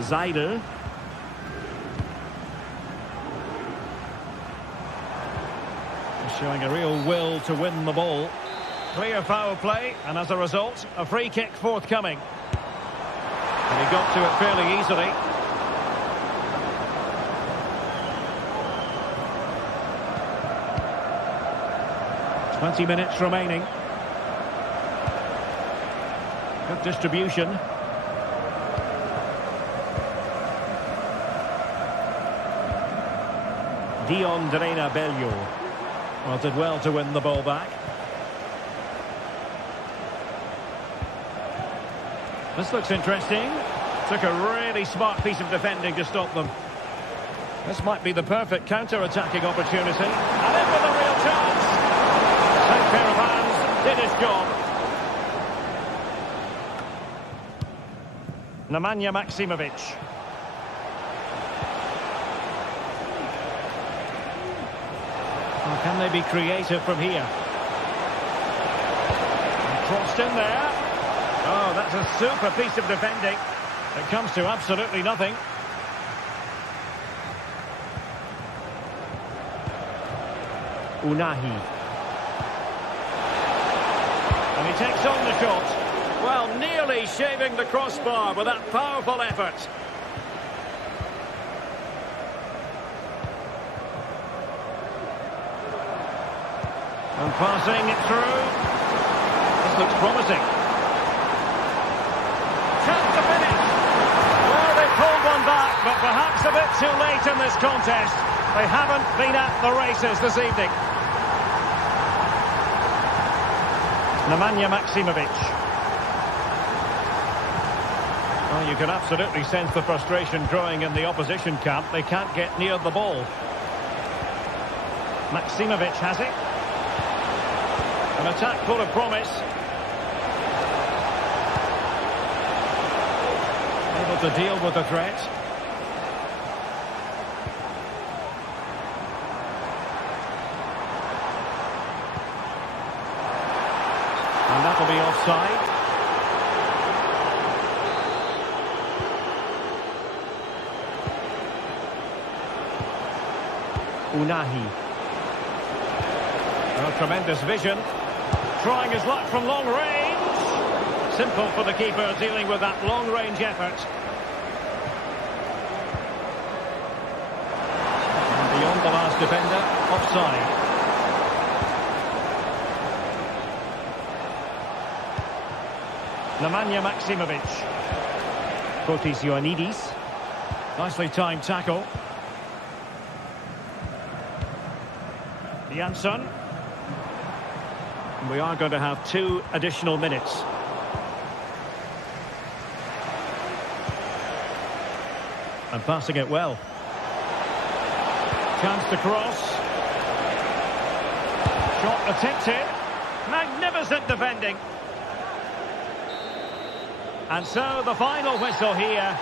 Zaidel. Showing a real will to win the ball. Clear foul play, and as a result, a free kick forthcoming. And he got to it fairly easily. "20 minutes remaining. Good distribution. Dion Drena Bello. Well, did well to win the ball back. This looks interesting. Took a really smart piece of defending to stop them. This might be the perfect counter-attacking opportunity. And in with a real chance. Same pair of hands did his job. Nemanja Maksimovic. Well, can they be creative from here? And crossed in there. Oh, that's a super piece of defending. It comes to absolutely nothing. Ounahi. And he takes on the shot. Well, nearly shaving the crossbar with that powerful effort. And passing it through. This looks promising. Chance to finish. Well, they pulled one back, but perhaps a bit too late in this contest. They haven't been at the races this evening. Nemanja Maksimovic. Well, you can absolutely sense the frustration growing in the opposition camp. They can't get near the ball. Maksimovic has it. An attack full of promise. Able to deal with the threat. And that'll be offside. Unahi. Oh, tremendous vision. Trying his luck from long range. Simple for the keeper dealing with that long-range effort. And beyond the last defender, offside. Nemanja Maksimovic. Fotis Ioannidis. Nicely timed tackle. Jansson. We are going to have 2 additional minutes. And passing it well. Chance to cross. Shot attempted. Magnificent defending. And so the final whistle here.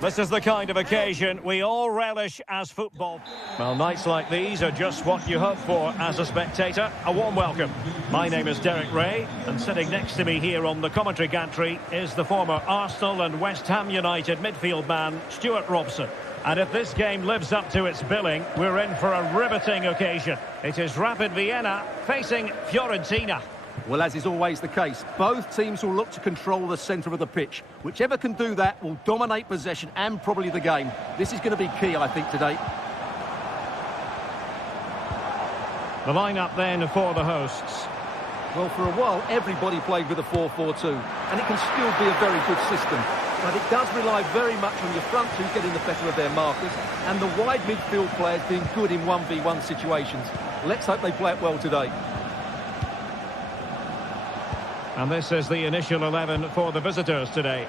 This is the kind of occasion we all relish as football. Well, nights like these are just what you hope for as a spectator. A warm welcome. My name is Derek Ray, and sitting next to me here on the commentary gantry is the former Arsenal and West Ham United midfield man, Stuart Robson. And if this game lives up to its billing, we're in for a riveting occasion. It is Rapid Vienna facing Fiorentina. Well, as is always the case, both teams will look to control the centre of the pitch. Whichever can do that will dominate possession and probably the game. This is going to be key, I think, today. The lineup then for the hosts. Well, for a while, everybody played with a 4-4-2, and it can still be a very good system. But it does rely very much on your front two getting the better of their markers, and the wide midfield players being good in 1v1 situations. Let's hope they play it well today. And this is the initial 11 for the visitors today.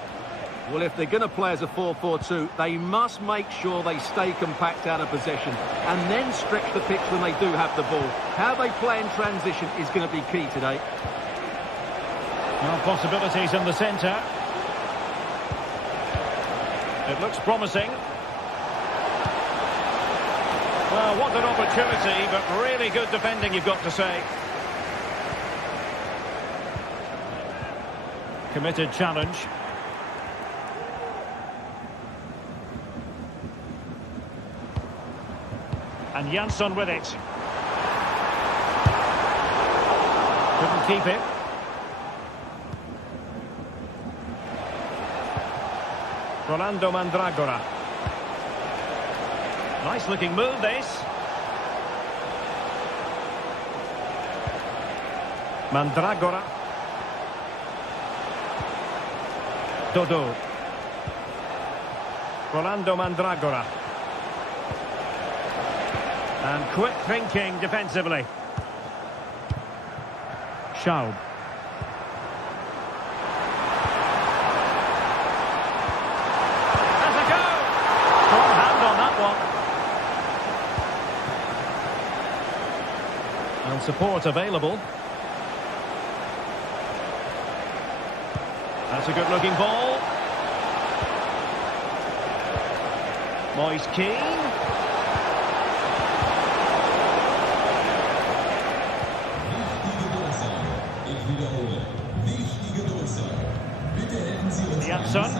Well, if they're going to play as a 4-4-2, they must make sure they stay compact out of possession and then stretch the pitch when they do have the ball. How they play in transition is going to be key today. Well, possibilities in the centre. It looks promising. Well, what an opportunity, but really good defending, you've got to say. Committed challenge. And Jansson with it. Couldn't keep it. Rolando Mandragora. Nice looking move, this. Mandragora. Dodo. Rolando Mandragora. And quick thinking defensively. Schaub. Has a go! Strong hand on that one. And support available. That's a good-looking ball. Moise Keane. Janssen.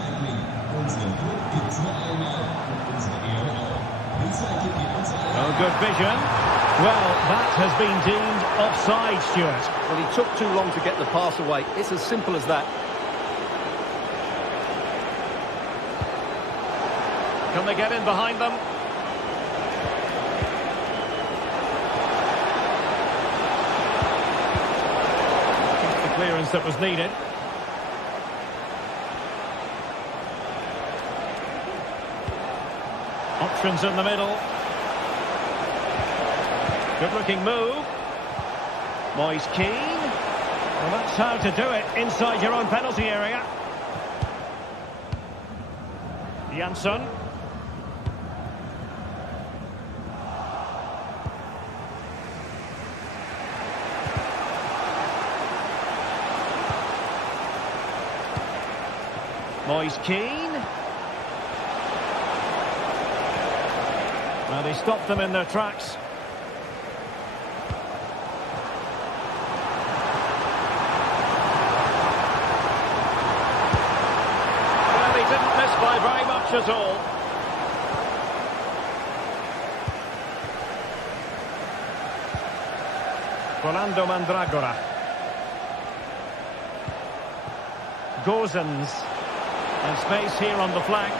Oh, good vision. Well, that has been deemed offside, Stuart. Well, he took too long to get the pass away. It's as simple as that. Can they get in behind them? That's the clearance that was needed. Options in the middle. Good-looking move. Moise Keane. Well, that's how to do it inside your own penalty area. Janssen. Moise Keane. Well, they stopped them in their tracks. Well, he didn't miss by very much at all. Rolando Mandragora. Gozens. And space here on the flank.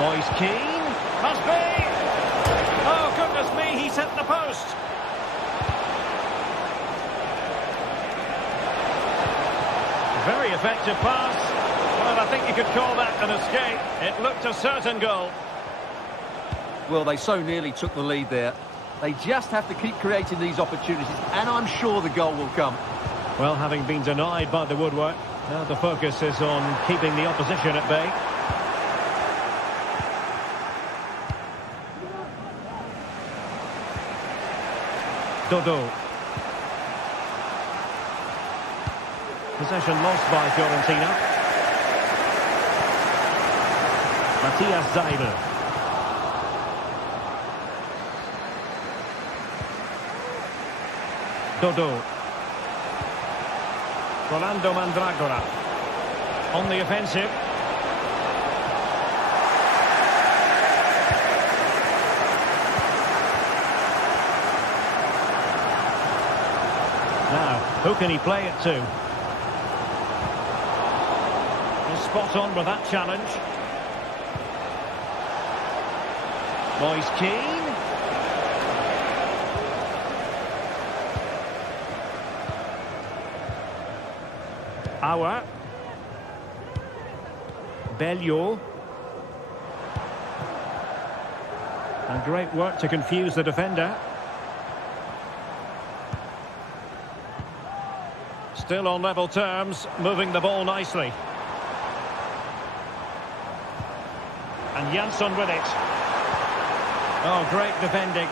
Moise Keane. Must be! Oh, goodness me, he's hit the post. Very effective pass. Well, I think you could call that an escape. It looked a certain goal. Well, they so nearly took the lead there. They just have to keep creating these opportunities, and I'm sure the goal will come. Well, having been denied by the woodwork, now the focus is on keeping the opposition at bay. Dodo. Possession lost by Florentina. Matthias Seidel. Dodo. Rolando Mandragora. On the offensive. Now, who can he play it to? He's spot on with that challenge. Moise Keane. Auer. Bellio. And great work to confuse the defender. Still on level terms, moving the ball nicely. And Janssen with it. Oh, great defending.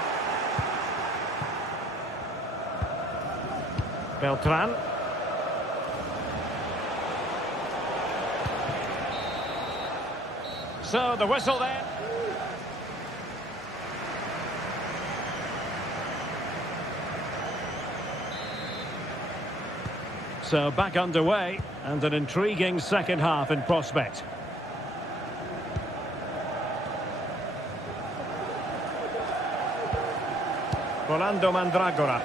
Beltran. So the whistle there. So back underway, and an intriguing second half in prospect. Rolando Mandragora.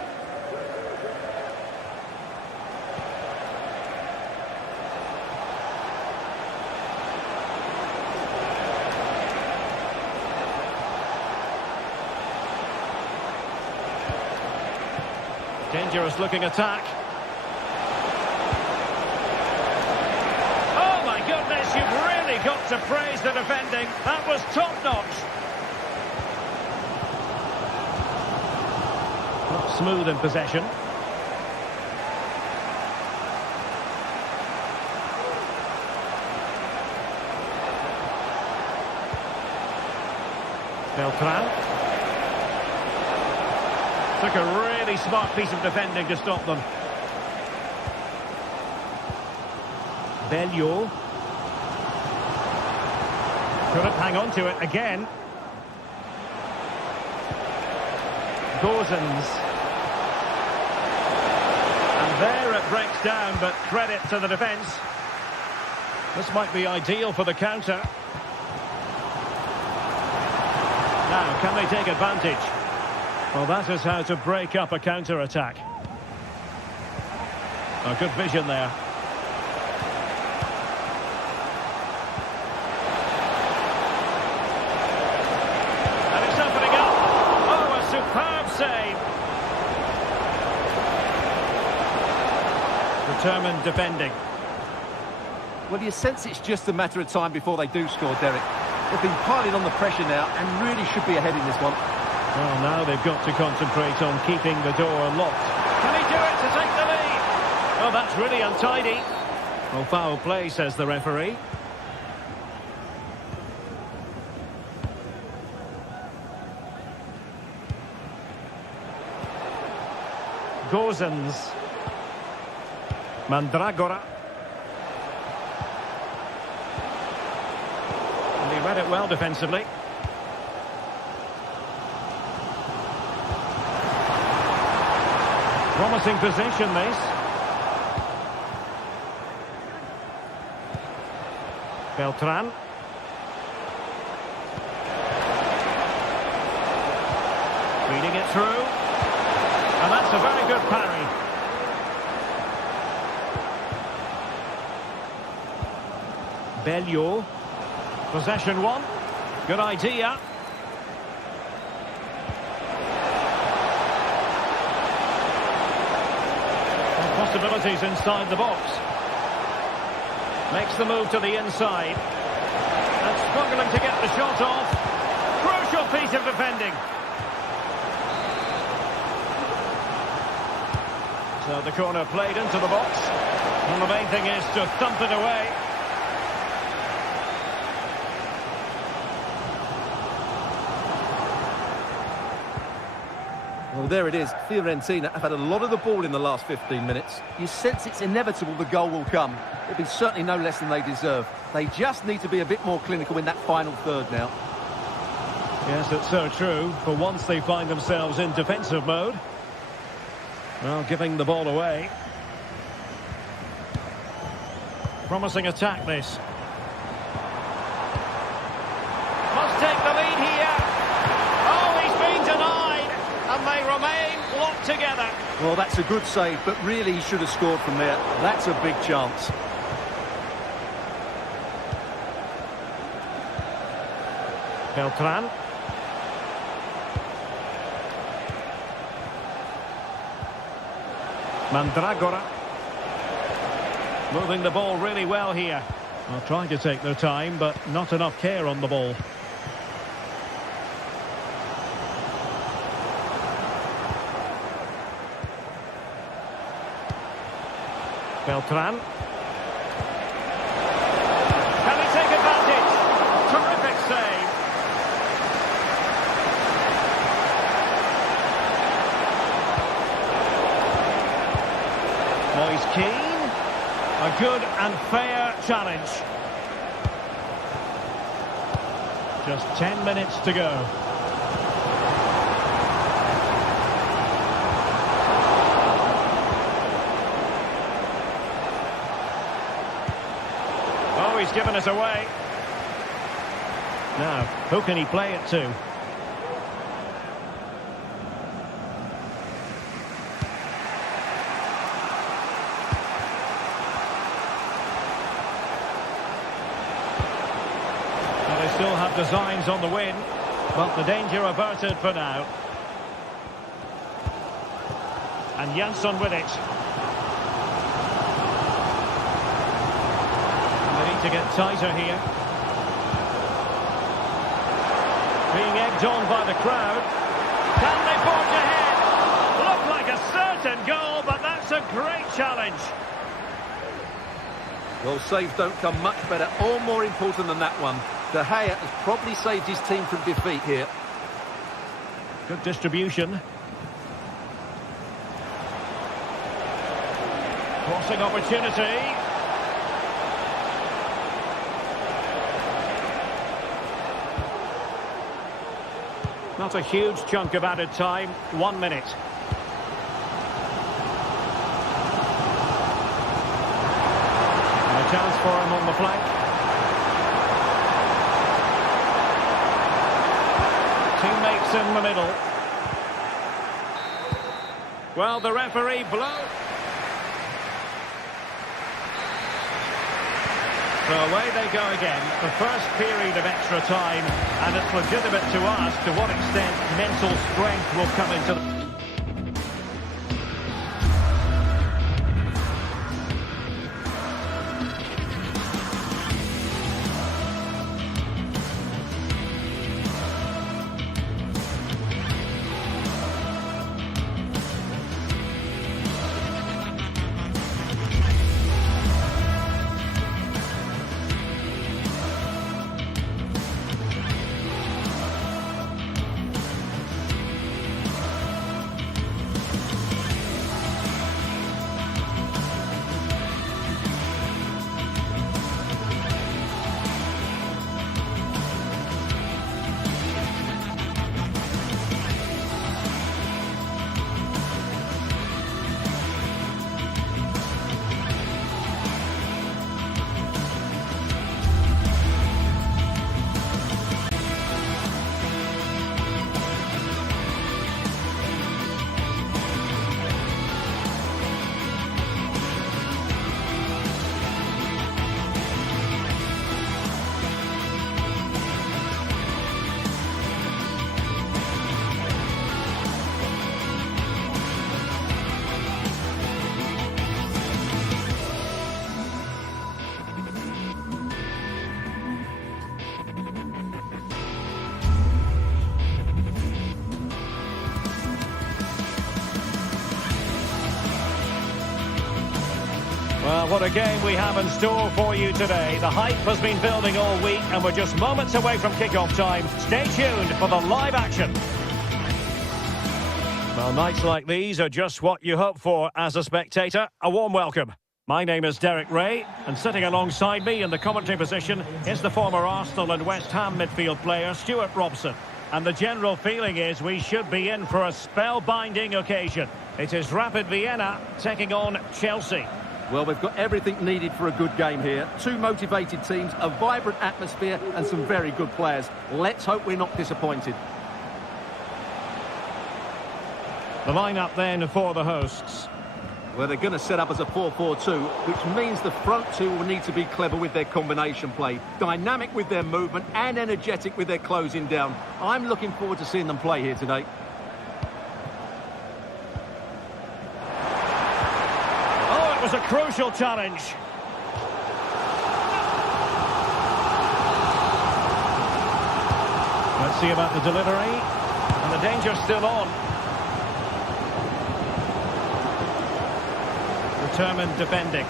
Dangerous looking attack. You've really got to praise the defending. That was top-notch. smooth in possession. Beltran. Took a really smart piece of defending to stop them. Belleau. Couldn't hang on to it again. Gozens. And there it breaks down, but credit to the defence. This might be ideal for the counter. Now, can they take advantage? Well, that is how to break up a counter-attack. Oh, good vision there. And it's opening up. Oh, a superb save. Determined defending. Well, you sense it's just a matter of time before they do score, Derek. They've been piling on the pressure now and really should be ahead in this one. Well, now they've got to concentrate on keeping the door locked. Can he do it to take the lead? Oh, that's really untidy. Well, foul play, says the referee. Gozens. Mandragora. And he read it well defensively. Promising position, this. Beltran. Reading it through. And that's a very good parry. Belleau. Possession one. Good idea. Possibilities inside the box. Makes the move to the inside. And struggling to get the shot off. Crucial piece of defending. So the corner played into the box. And the main thing is to thump it away. Well, there it is. Fiorentina have had a lot of the ball in the last 15 minutes. You sense it's inevitable the goal will come. It'll be certainly no less than they deserve. They just need to be a bit more clinical in that final third now. Yes, it's so true. For once they find themselves in defensive mode. Well, giving the ball away. Promising attack, this. Must take the lead here. Oh, he's been denied. And they remain locked together. Well, that's a good save, but really he should have scored from there. That's a big chance. Beltran. Mandragora. Moving the ball really well here. Well, trying to take their time, but not enough care on the ball. Beltran. Can he take advantage? Terrific save. Moise Keane. A good and fair challenge. Just 10 minutes to go. Oh, he's given us away. Now, who can he play it to? Well, they still have designs on the win, but the danger averted for now. And Jansson with it. To get tighter here. Being egged on by the crowd. Can they forge ahead? Look like a certain goal, but that's a great challenge. Well, saves don't come much better or more important than that one. De Gea has probably saved his team from defeat here. Good distribution. Crossing opportunity. Not a huge chunk of added time. 1 minute. And a chance for him on the flank. Teammates in the middle. Well, the referee blows. So away they go again, the first period of extra time, and it's legitimate to ask to what extent mental strength will come into the... Well, what a game we have in store for you today. The hype has been building all week, and we're just moments away from kickoff time. Stay tuned for the live action. Well, nights like these are just what you hope for as a spectator. A warm welcome. My name is Derek Ray, and sitting alongside me in the commentary position is the former Arsenal and West Ham midfield player, Stuart Robson. And the general feeling is we should be in for a spellbinding occasion. It is Rapid Vienna taking on Chelsea. Well, we've got everything needed for a good game here. Two motivated teams, a vibrant atmosphere and some very good players. Let's hope we're not disappointed. The lineup then for the hosts. Well, they're going to set up as a 4-4-2, which means the front two will need to be clever with their combination play, dynamic with their movement and energetic with their closing down. I'm looking forward to seeing them play here today. Was a crucial challenge. Let's see about the delivery. And the danger's still on. Determined defending.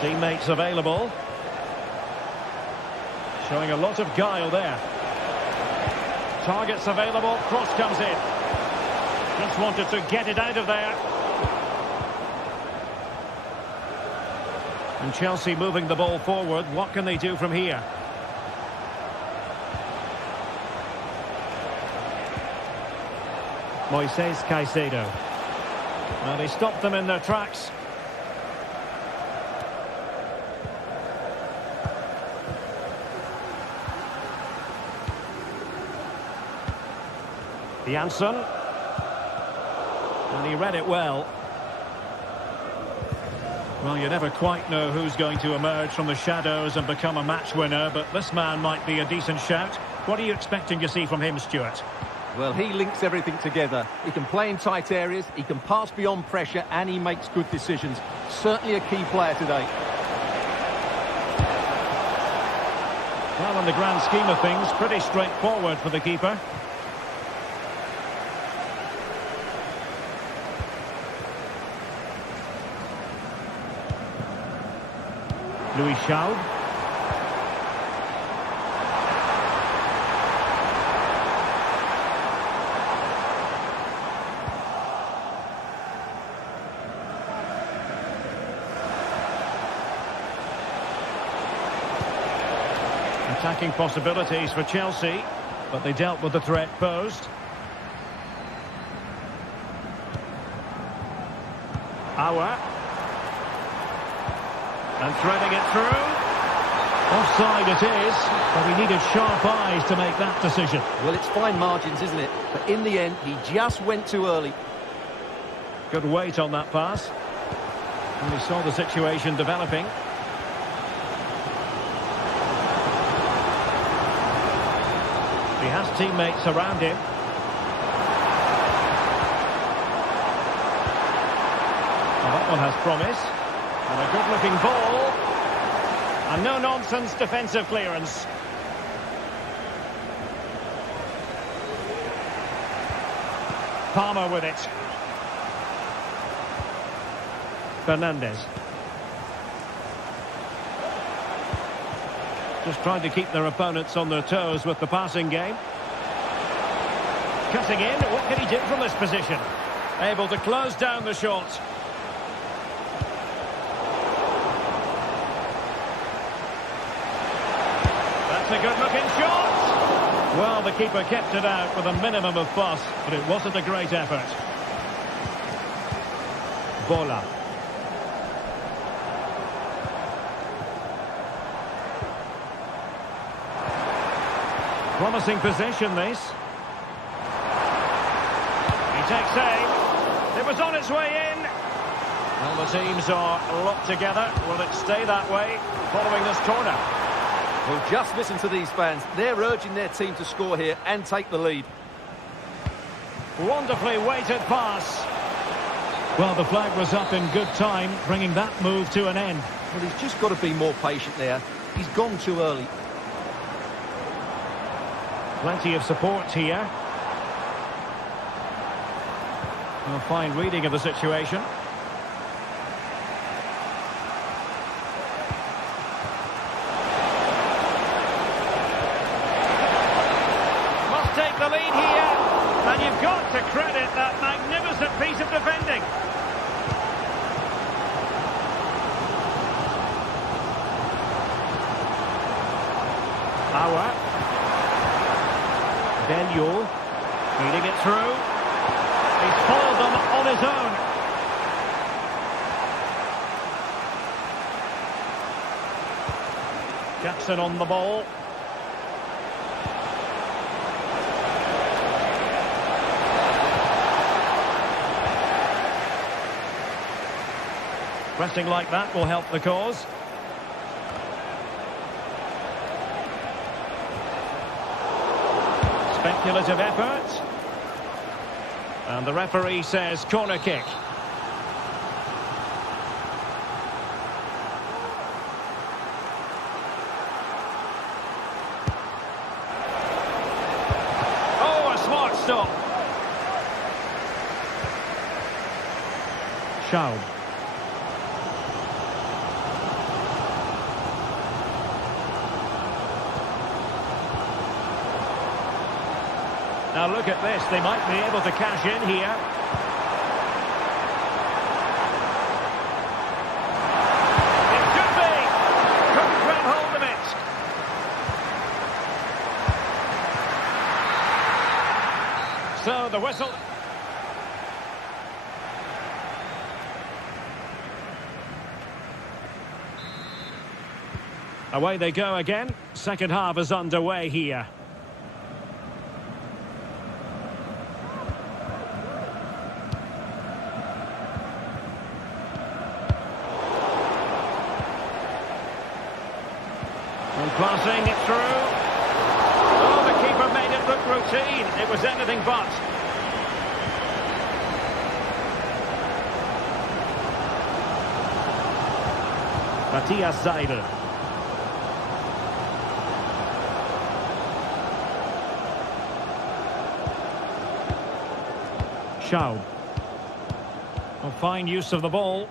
Teammates available. Showing a lot of guile there. Targets available. Cross comes in. Just wanted to get it out of there. And Chelsea moving the ball forward. What can they do from here? Moises Caicedo. Well, they stopped them in their tracks. Janssen. And he read it well. Well, you never quite know who's going to emerge from the shadows and become a match winner, but this man might be a decent shout. What are you expecting to see from him, Stuart? Well, he links everything together. He can play in tight areas, he can pass beyond pressure, and he makes good decisions. Certainly a key player today. Well, in the grand scheme of things, pretty straightforward for the keeper. Louis Schaub. Attacking possibilities for Chelsea, but they dealt with the threat posed. Auer. And threading it through. Offside it is, but he needed sharp eyes to make that decision. Well, it's fine margins, isn't it? But in the end, he just went too early. Good weight on that pass. And he saw the situation developing. He has teammates around him. Well, that one has promise. And a good-looking ball. And no-nonsense defensive clearance. Palmer with it. Fernandez. Just trying to keep their opponents on their toes with the passing game. Cutting in. What can he do from this position? Able to close down the shot. That's a good-looking shot. Well, the keeper kept it out with a minimum of fuss, but it wasn't a great effort. Bola. Promising possession, this. He takes aim. It was on its way in. Well, the teams are locked together. Will it stay that way following this corner? Well, just listen to these fans. They're urging their team to score here and take the lead. Wonderfully weighted pass. Well, the flag was up in good time, bringing that move to an end. Well, he's just got to be more patient there. He's gone too early. Plenty of support here. A fine reading of the situation. Must take the lead here. And you've got to credit that magnificent piece of defending. Auer. Daniel feeding it through. He's followed them on his own. Jackson on the ball. Pressing like that will help the cause. Speculative effort. And the referee says corner kick. Oh, a smart stop. Schaub. Now look at this, they might be able to cash in here. It should be! Couldn't grab hold of it. So the whistle. Away they go again. Second half is underway here. Passing it through. Oh, the keeper made it look routine. It was anything but. Matthias Seidel. Schaub. A fine use of the ball.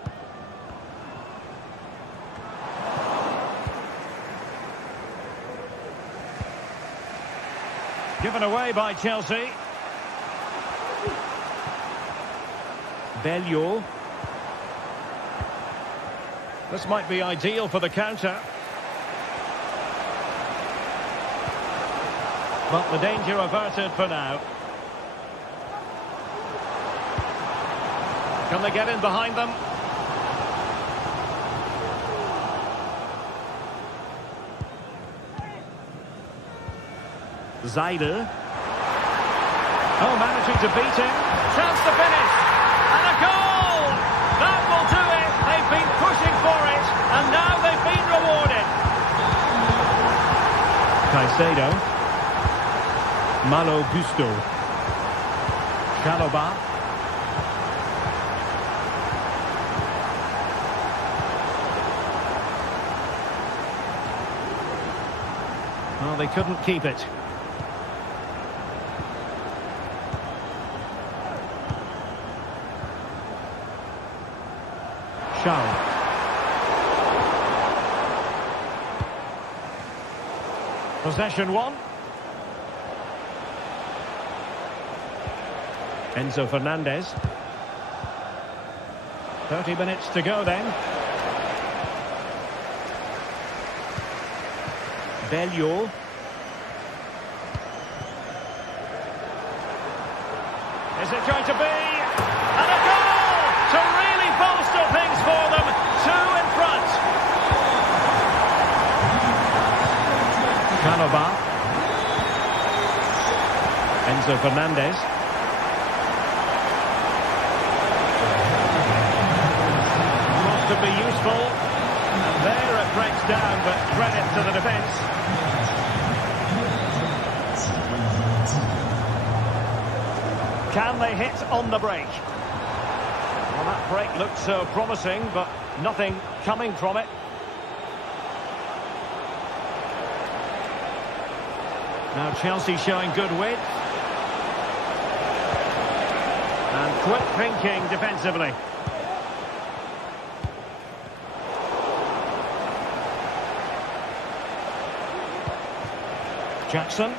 Given away by Chelsea. Belleau. This might be ideal for the counter. But the danger averted for now. Can they get in behind them? Seidel. Oh, managing to beat him. Chance to finish. And a goal! That will do it. They've been pushing for it. And now they've been rewarded. Caicedo. Malo Gusto. Chalobah. Well, they couldn't keep it. Possession one. Enzo Fernandez. 30 minutes to go then. Belleau. Is it going to be? And a goal to really bolster things for them. Two in front. Chalobah. Enzo Fernandez. Must to be useful. And there it breaks down, but credit to the defence. Can they hit on the break? Well, that break looked so promising, but nothing coming from it. Now Chelsea showing good width. And quick thinking defensively. Jackson.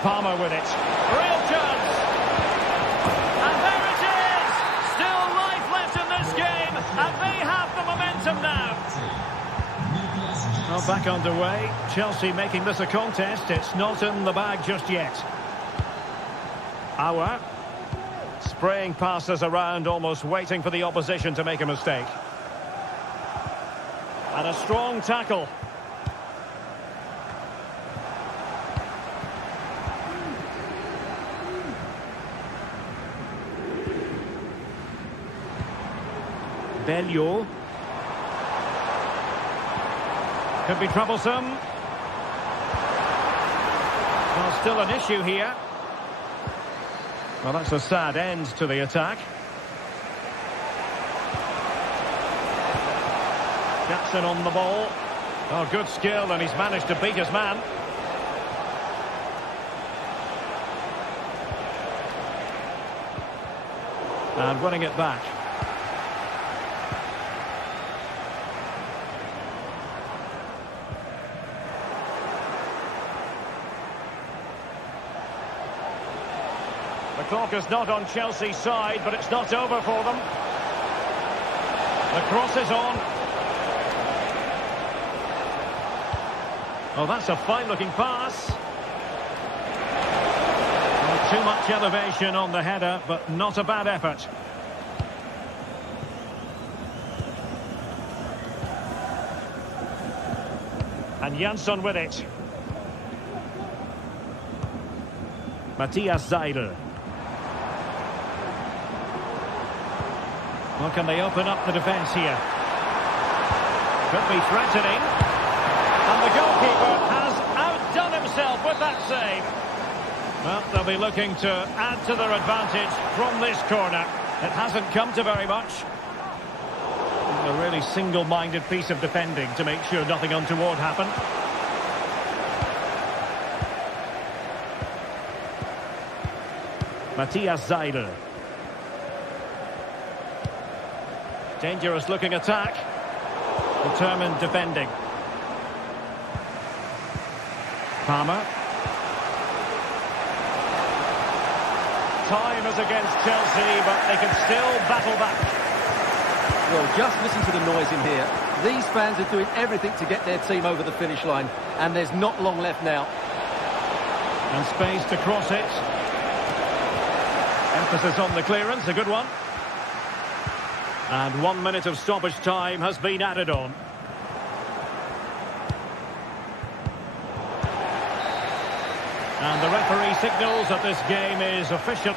Palmer with it. Real chance. And there it is. Still life left in this game. And they have the momentum now. Well, back underway. Chelsea making this a contest. It's not in the bag just yet. Auer. Spraying passes around, almost waiting for the opposition to make a mistake. And a strong tackle. Belleau. Could be troublesome. Well, still an issue here. Well, that's a sad end to the attack. Jackson on the ball. Oh, good skill, and he's managed to beat his man. And winning it back. The clock is not on Chelsea's side, but it's not over for them. The cross is on. Oh, that's a fine-looking pass. Well, too much elevation on the header, but not a bad effort. And Jansson with it. Matthias Seidel. Well, can they open up the defence here? Could be threatening. And the goalkeeper has outdone himself with that save. Well, they'll be looking to add to their advantage from this corner. It hasn't come to very much. A really single-minded piece of defending to make sure nothing untoward happened. Matthias Seidel. Dangerous looking attack. Determined defending. Palmer. Time is against Chelsea, but they can still battle back. Well, just listen to the noise in here. These fans are doing everything to get their team over the finish line, and there's not long left now. And space to cross it. Emphasis on the clearance, a good one. And 1 minute of stoppage time has been added on. And the referee signals that this game is official.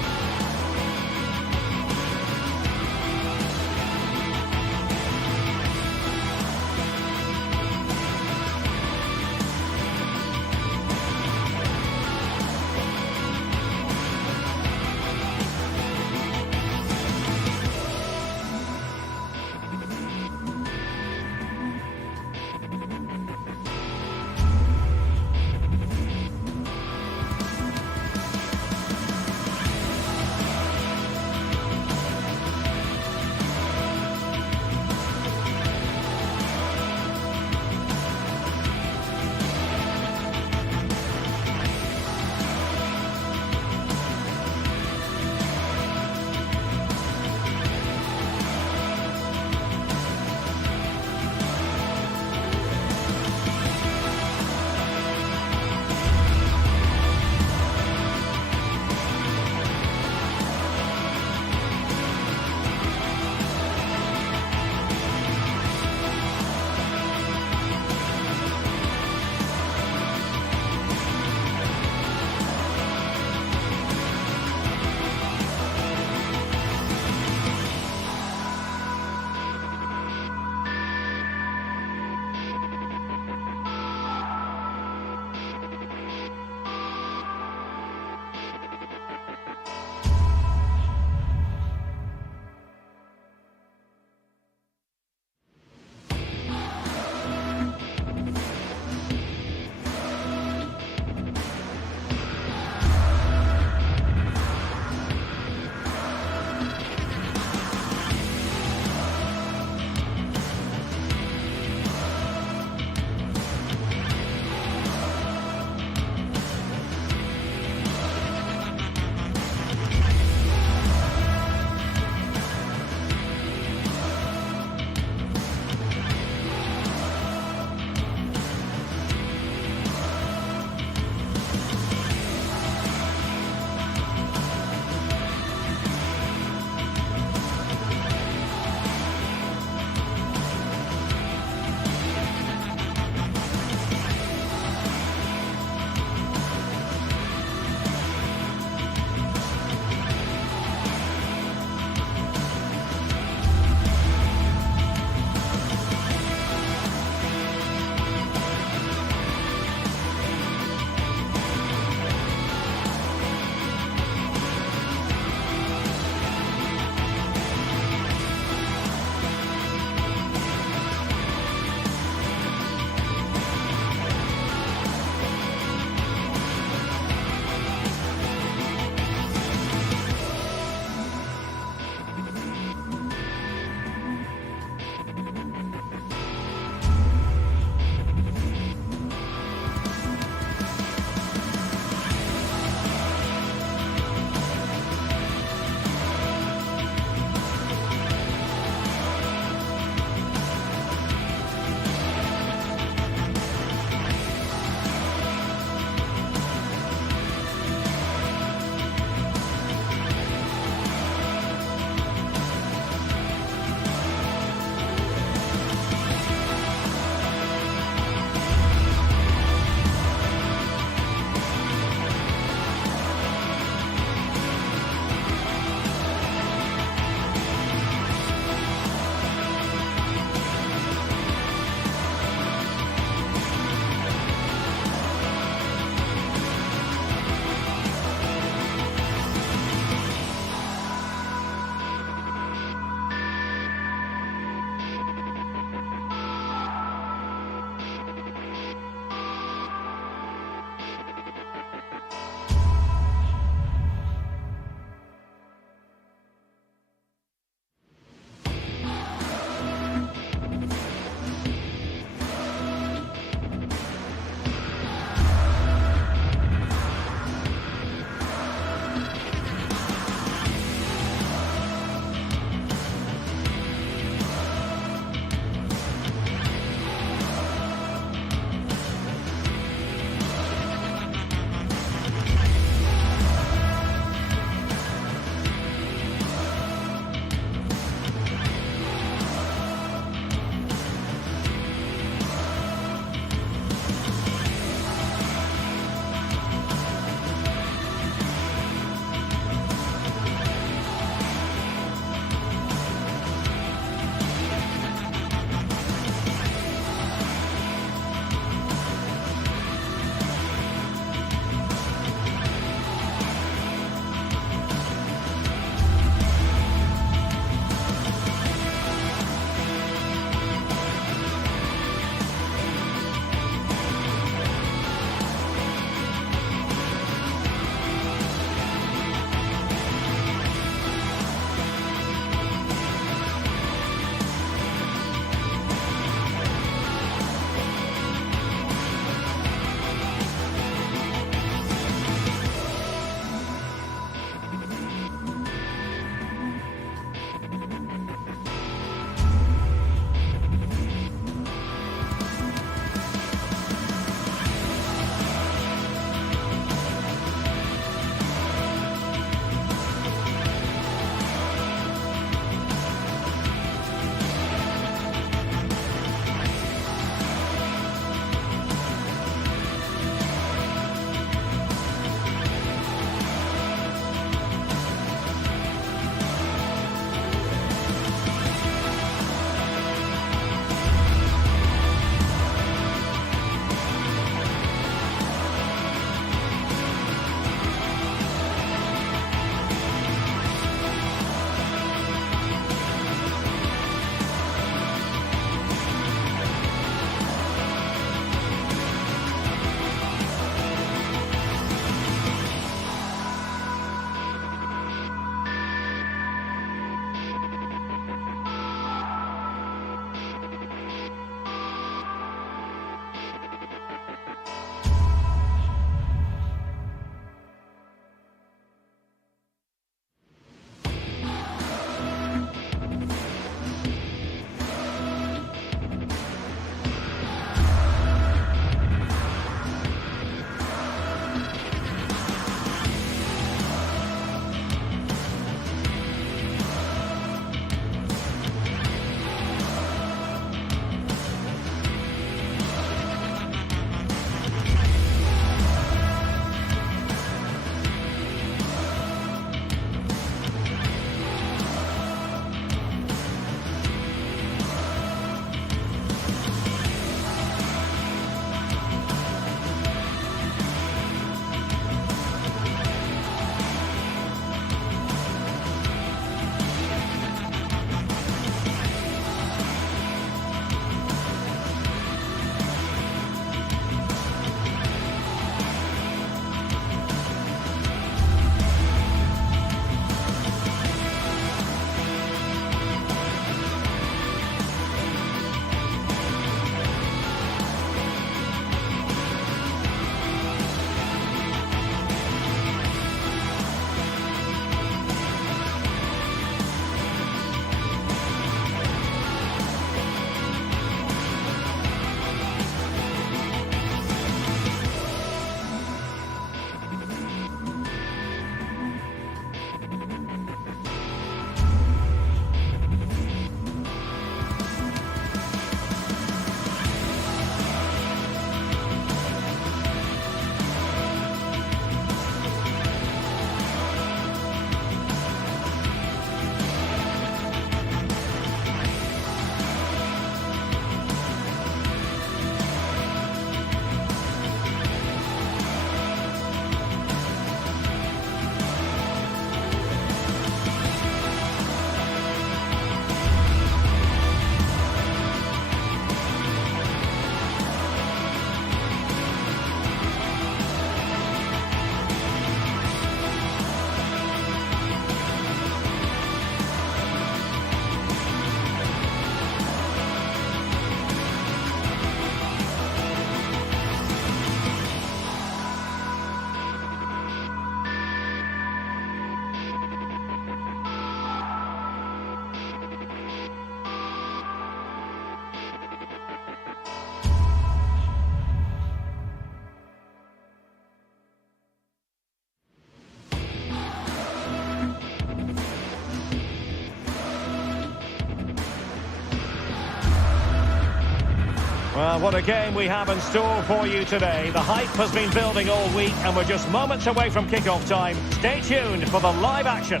What a game we have in store for you today. The hype has been building all week and we're just moments away from kickoff time. Stay tuned for the live action.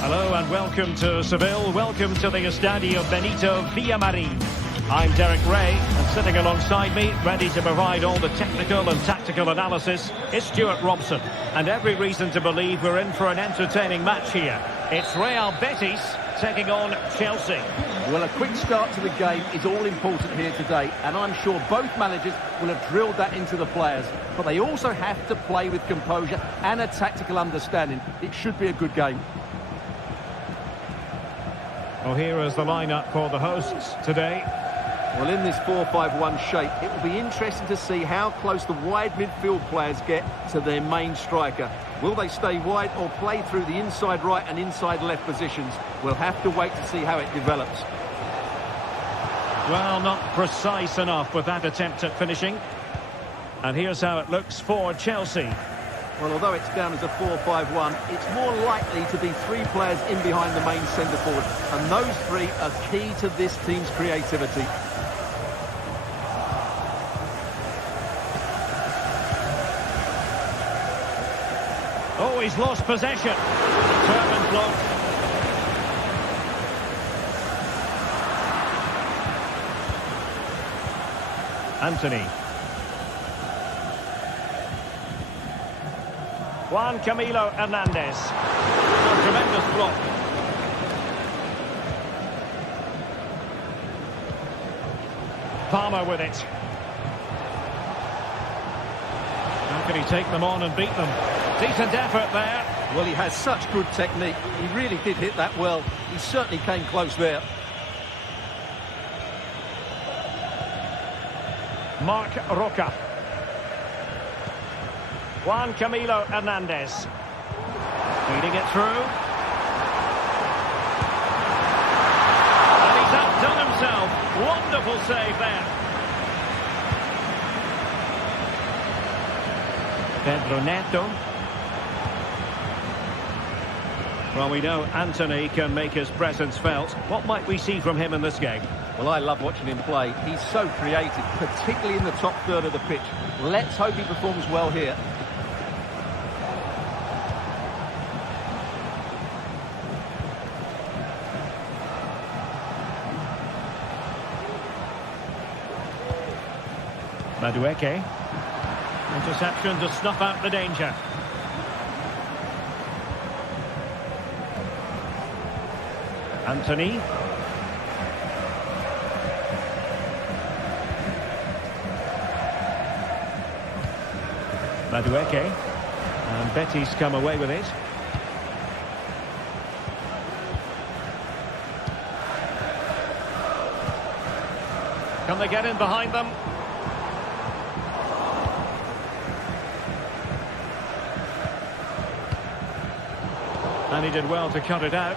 Hello and welcome to Seville. Welcome to the Estadio Benito Villamarín. I'm Derek Ray, and sitting alongside me, ready to provide all the technical and tactical analysis, is Stuart Robson. And every reason to believe we're in for an entertaining match here. It's Real Betis taking on Chelsea. Well, a quick start to the game is all important here today, and I'm sure both managers will have drilled that into the players. But they also have to play with composure and a tactical understanding. It should be a good game. Well, here is the lineup for the hosts today. Well, in this 4-5-1 shape, it will be interesting to see how close the wide midfield players get to their main striker. Will they stay wide or play through the inside right and inside left positions? We'll have to wait to see how it develops. Well, not precise enough with that attempt at finishing. And here's how it looks for Chelsea. Well, although it's down as a 4-5-1, it's more likely to be three players in behind the main centre-forward. And those three are key to this team's creativity. Oh, he's lost possession. Determined block. Anthony. Juan Camilo Hernandez. A tremendous block. Palmer with it. How can he take them on and beat them? Decent effort there. Well, he has such good technique. He really did hit that well. He certainly came close there. Marc Roca. Juan Camilo Hernandez. Feeding it through. And he's outdone himself. Wonderful save there. Pedro Neto. Well, we know Anthony can make his presence felt. What might we see from him in this game? Well, I love watching him play. He's so creative, particularly in the top third of the pitch. Let's hope he performs well here. Madueke. Interception to snuff out the danger. Anthony. Madueke. And Betis come away with it. Can they get in behind them? And he did well to cut it out.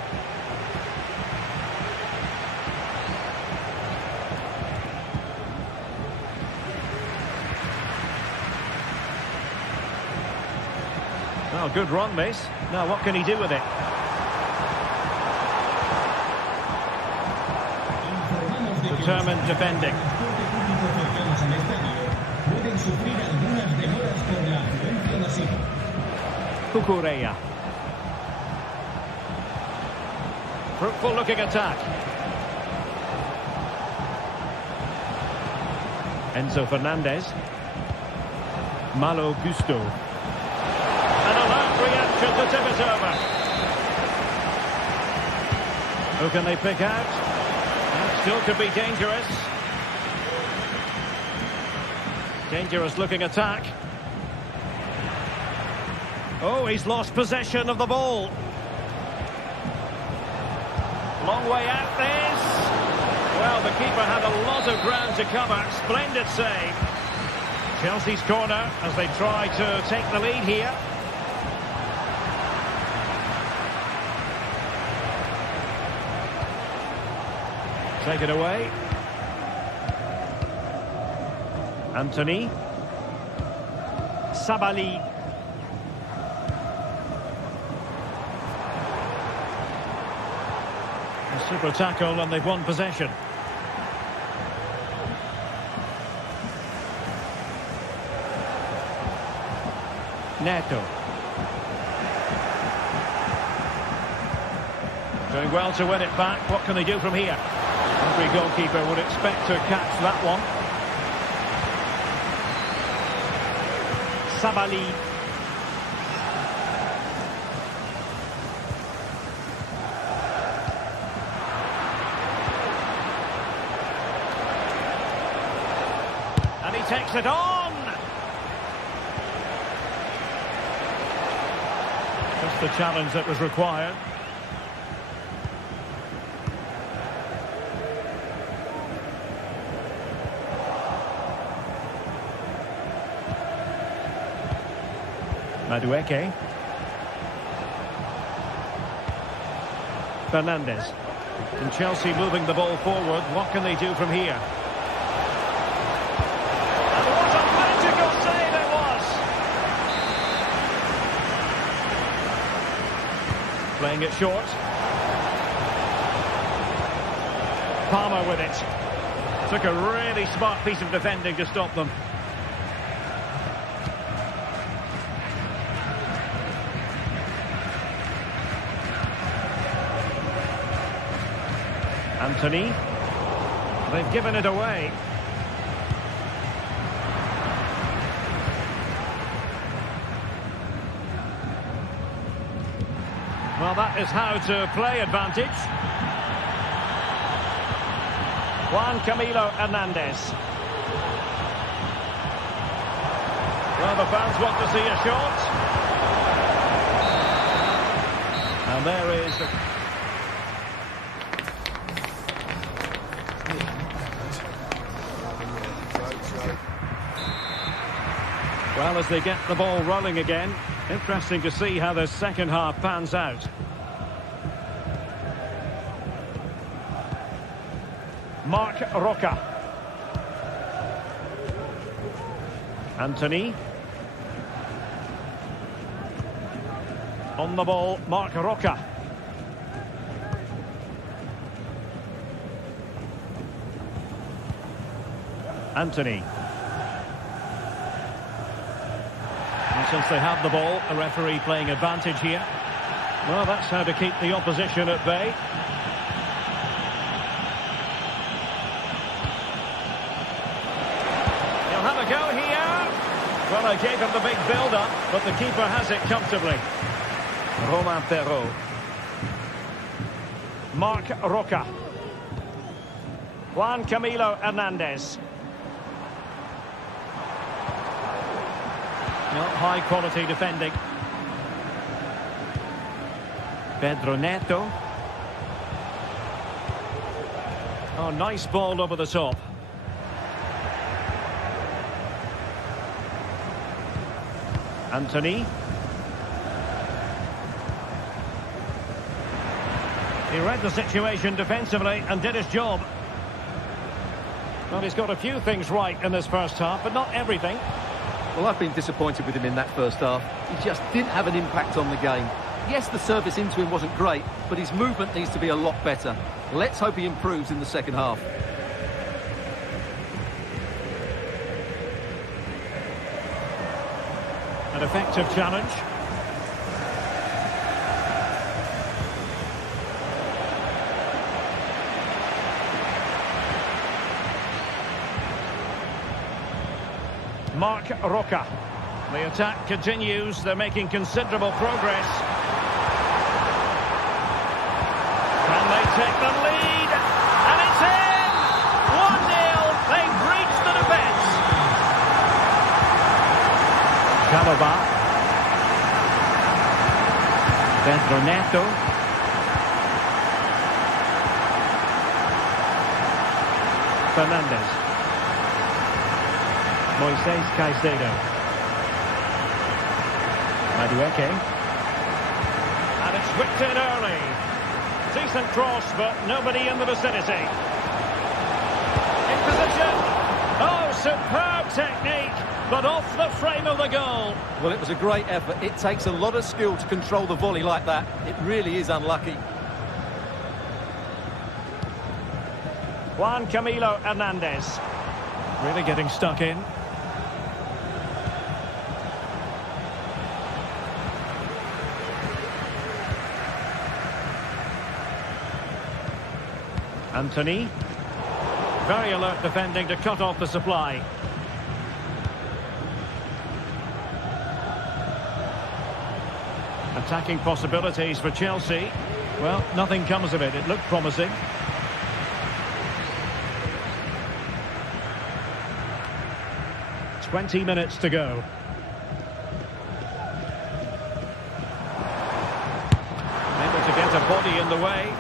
Oh, good run, this. Now, what can he do with it? Determined defending. Cucurella. Fruitful looking attack. Enzo Fernandez. Malo Gusto. An alert reaction to tip it over. Who can they pick out? That still could be dangerous. Dangerous looking attack. Oh, he's lost possession of the ball. Long way out this. Well, the keeper had a lot of ground to cover. Splendid save. Chelsea's corner as they try to take the lead here. Take it away. Anthony. Sabali. A super tackle and they've won possession. Neto. Doing well to win it back. What can they do from here? Every goalkeeper would expect to catch that one. Sabali. And he takes it on. Just the challenge that was required. Madueke. Fernandes. And Chelsea moving the ball forward. What can they do from here? And what a magical save it was! Playing it short. Palmer with it. Took a really smart piece of defending to stop them. Anthony. They've given it away. Well, that is how to play advantage. Juan Camilo Hernandez. Well, the fans want to see a shot. And there is the... Well, as they get the ball rolling again, interesting to see how the second half pans out. Marc Roca. Anthony. On the ball, Marc Roca. Anthony. Since they have the ball, a referee playing advantage here. Well, that's how to keep the opposition at bay. He'll have a go here. Well, they gave him the big build-up, but the keeper has it comfortably. Romain Perrault. Marc Roca. Juan Camilo Hernandez. High quality defending. Pedro Neto. Oh, nice ball over the top. Anthony. He read the situation defensively and did his job. Well, he's got a few things right in this first half, but not everything. Well, I've been disappointed with him in that first half. He just didn't have an impact on the game. Yes, the service into him wasn't great, but his movement needs to be a lot better. Let's hope he improves in the second half. An effective challenge. Marc Roca. The attack continues. They're making considerable progress. Can they take the lead? And it's in! 1-0. They've breached the defence. Chalobah. Pedro Neto. Fernandes. Moises Caicedo. Madueke. And it's whipped in early. Decent cross, but nobody in the vicinity. In position. Oh, superb technique, but off the frame of the goal. Well, it was a great effort. It takes a lot of skill to control the volley like that. It really is unlucky. Juan Camilo Hernandez. Really getting stuck in. Anthony. Very alert defending to cut off the supply. Attacking possibilities for Chelsea. Well, nothing comes of it. It looked promising. "20 minutes to go. Able to get a body in the way.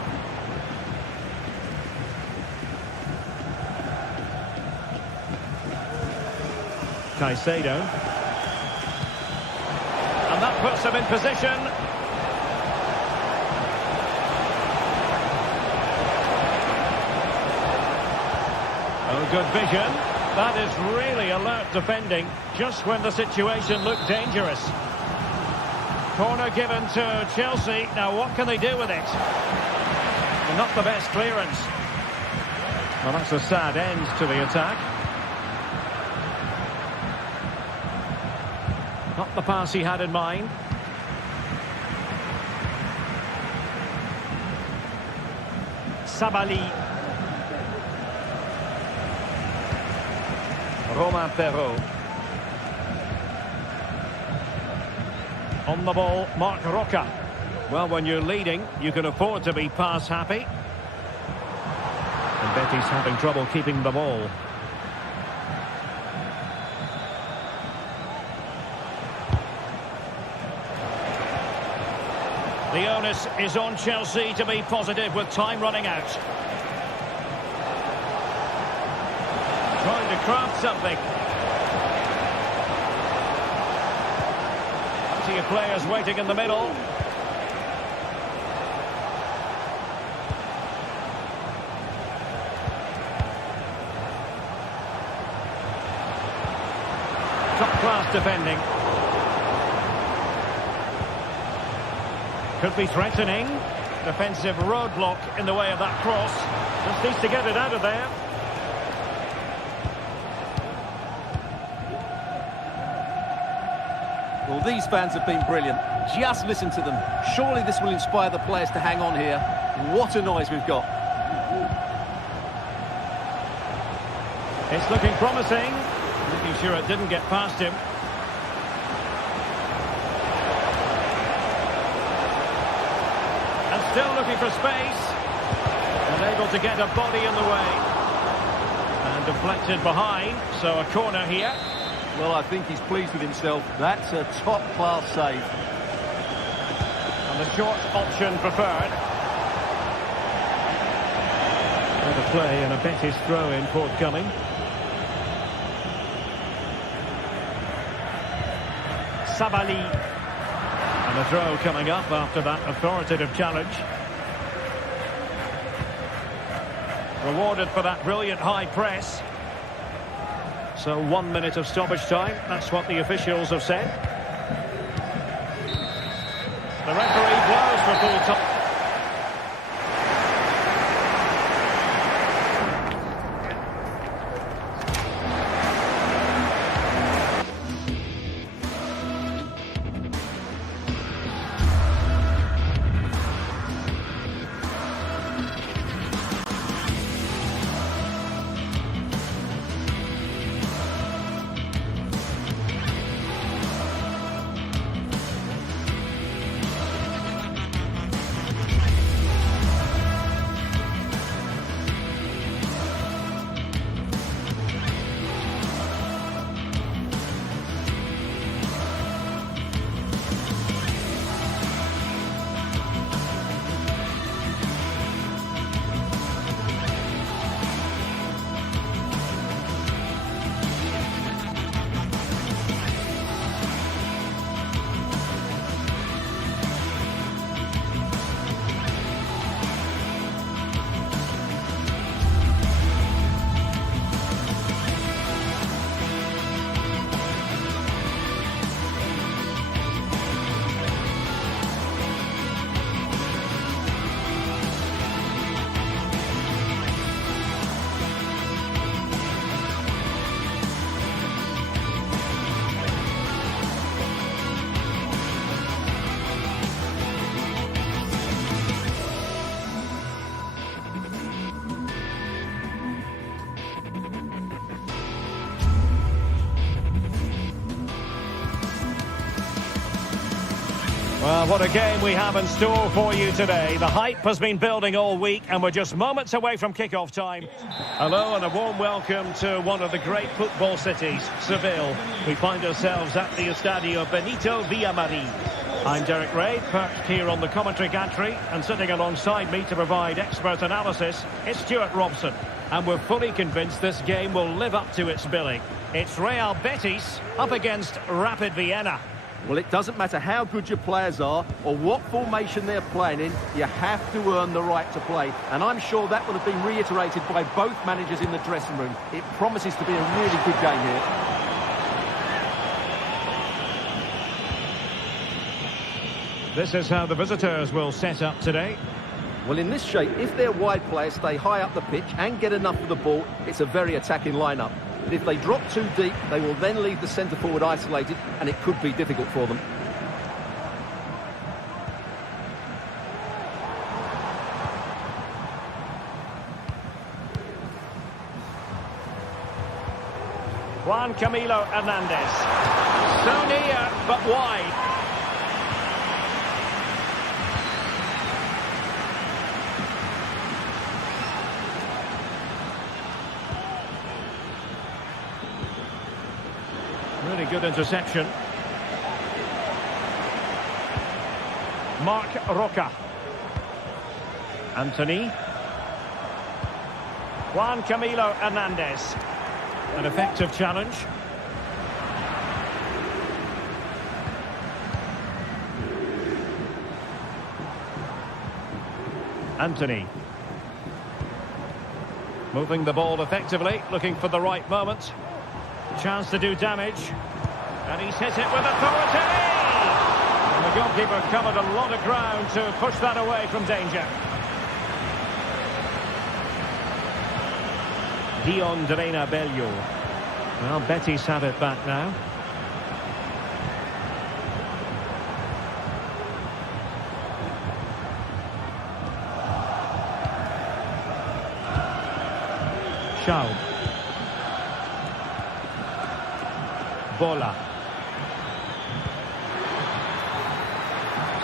Caicedo. And that puts him in position. Oh, good vision. That is really alert defending, just when the situation looked dangerous. Corner given to Chelsea. Now, what can they do with it? Well, not the best clearance. Well, that's a sad end to the attack. Not the pass he had in mind. Sabali. Roma Perrault. On the ball, Marc Roca. Well, when you're leading, you can afford to be pass happy. And Betis having trouble keeping the ball. The onus is on Chelsea to be positive with time running out. Trying to craft something. Plenty of players waiting in the middle. Top-class defending. Could be threatening. Defensive roadblock in the way of that cross. Just needs to get it out of there. Well, these fans have been brilliant. Just listen to them. Surely this will inspire the players to hang on here. What a noise we've got. It's looking promising. Making sure it didn't get past him. And still looking for space. Unable to get a body in the way. And deflected behind. So a corner here. Well, I think he's pleased with himself. That's a top-class save. And the short option preferred. Better play and a Betis throw-in forthcoming. Sabali. And a throw coming up after that authoritative challenge. Rewarded for that brilliant high press. So 1 minute of stoppage time. That's what the officials have said. The referee blows for full time. Well, what a game we have in store for you today. The hype has been building all week and we're just moments away from kick-off time. Hello and a warm welcome to one of the great football cities, Seville. We find ourselves at the Estadio Benito Villamarín. I'm Derek Ray, perched here on the commentary gantry, and sitting alongside me to provide expert analysis is Stuart Robson. And we're fully convinced this game will live up to its billing. It's Real Betis up against Rapid Vienna. Well, it doesn't matter how good your players are or what formation they're playing in, you have to earn the right to play. And I'm sure that will have been reiterated by both managers in the dressing room. It promises to be a really good game here. This is how the visitors will set up today. Well, in this shape, if their wide players stay high up the pitch and get enough of the ball, it's a very attacking lineup. But if they drop too deep, they will then leave the centre-forward isolated, and it could be difficult for them. Juan Camilo Hernandez. So near, but wide. Really good interception. Marc Roca. Anthony. Juan Camilo Hernandez. An effective challenge. Anthony. Moving the ball effectively, looking for the right moment. Chance to do damage. And he's hit it with authority! And the goalkeeper covered a lot of ground to push that away from danger. Dion Drena Bello. Well, Betis have it back now. Schaub. Bola.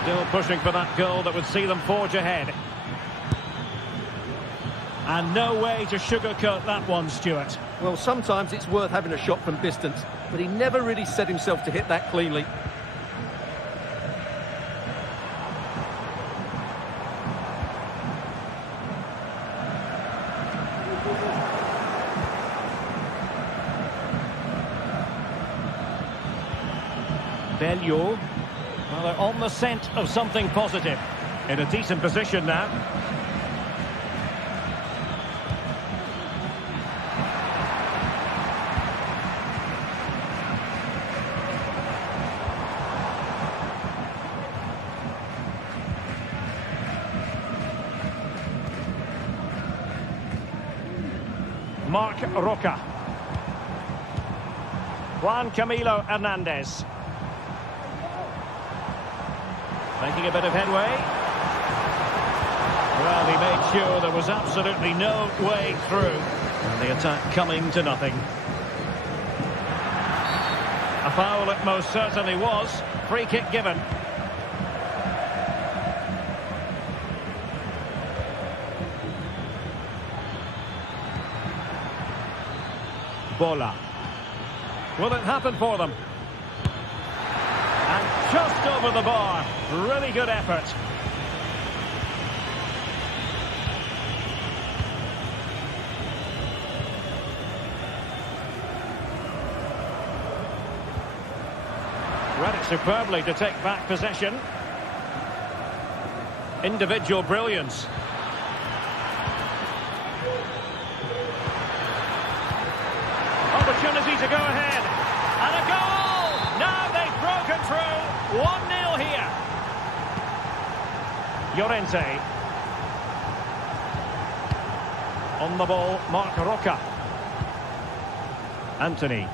Still pushing for that goal that would see them forge ahead. And no way to sugarcoat that one, Stuart. Well, sometimes it's worth having a shot from distance, but he never really set himself to hit that cleanly. Bello. Well, they're on the scent of something positive. In a decent position now. Marc Roca. Juan Camilo Hernandez. Making a bit of headway. Well, he made sure there was absolutely no way through. And the attack coming to nothing. A foul it most certainly was. Free kick given. Bola. Will it happen for them? And just over the bar. Really good effort. Read it superbly to take back possession. Individual brilliance. Opportunity to go ahead. And a goal! Now they've broken through. 1-0 here. Llorente. On the ball, Marc Roca. Anthony.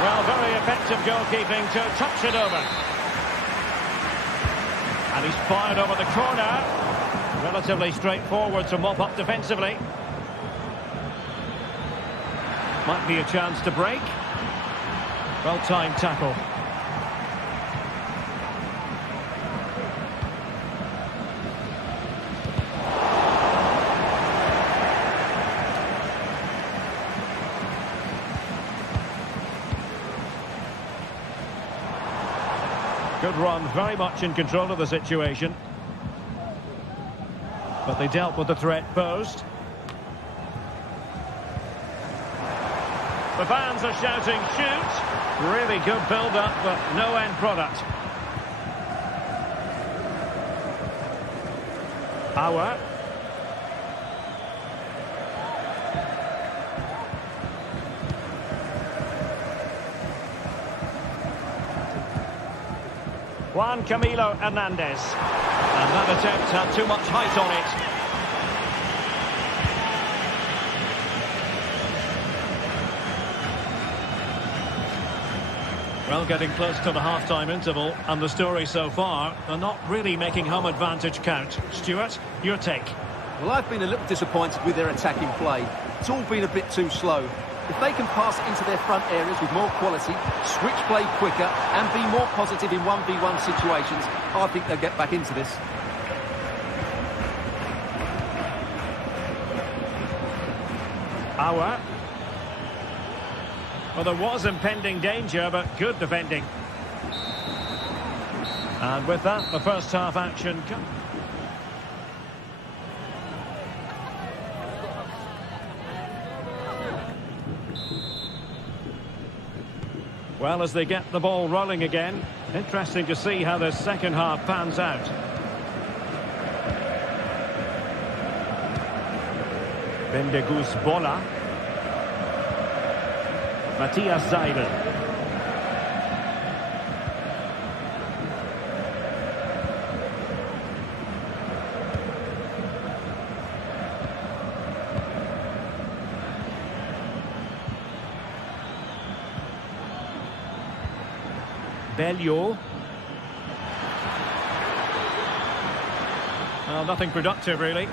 Well, very effective goalkeeping to touch it over. And he's fired over the corner. Relatively straightforward to mop up defensively. Might be a chance to break. Well-timed tackle. Good run, very much in control of the situation. But they dealt with the threat posed. The fans are shouting, shoot! Really good build-up, but no end product. Power. Juan Camilo Hernandez. And that attempt had too much height on it. Well, getting close to the half-time interval, and the story so far, they're not really making home advantage count. Stuart, your take? Well, I've been a little disappointed with their attacking play. It's all been a bit too slow. If they can pass it into their front areas with more quality, switch play quicker, and be more positive in 1v1 situations, I think they'll get back into this. Auer. Well, there was impending danger, but good defending. And with that, the first half action comes. Well, as they get the ball rolling again, interesting to see how the second half pans out. Bendegus Bola. Matthias Seidel. Bellio. Well, nothing productive, really.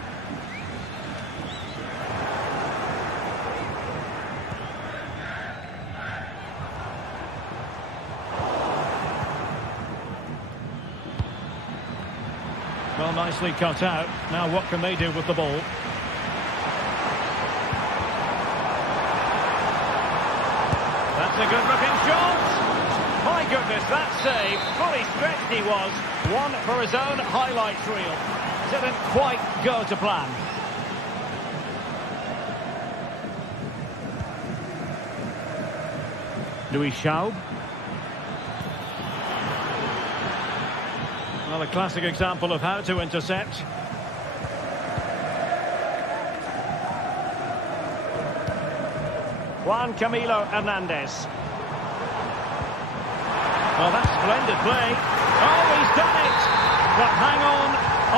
Well, nicely cut out. Now what can they do with the ball? That's a good-looking shot! My goodness, that save, fully stretched he was. One for his own highlights reel. Didn't quite go to plan. Louis Schaub. Well, a classic example of how to intercept. Juan Camilo Hernandez. Well, that's splendid play. Oh, he's done it! But hang on,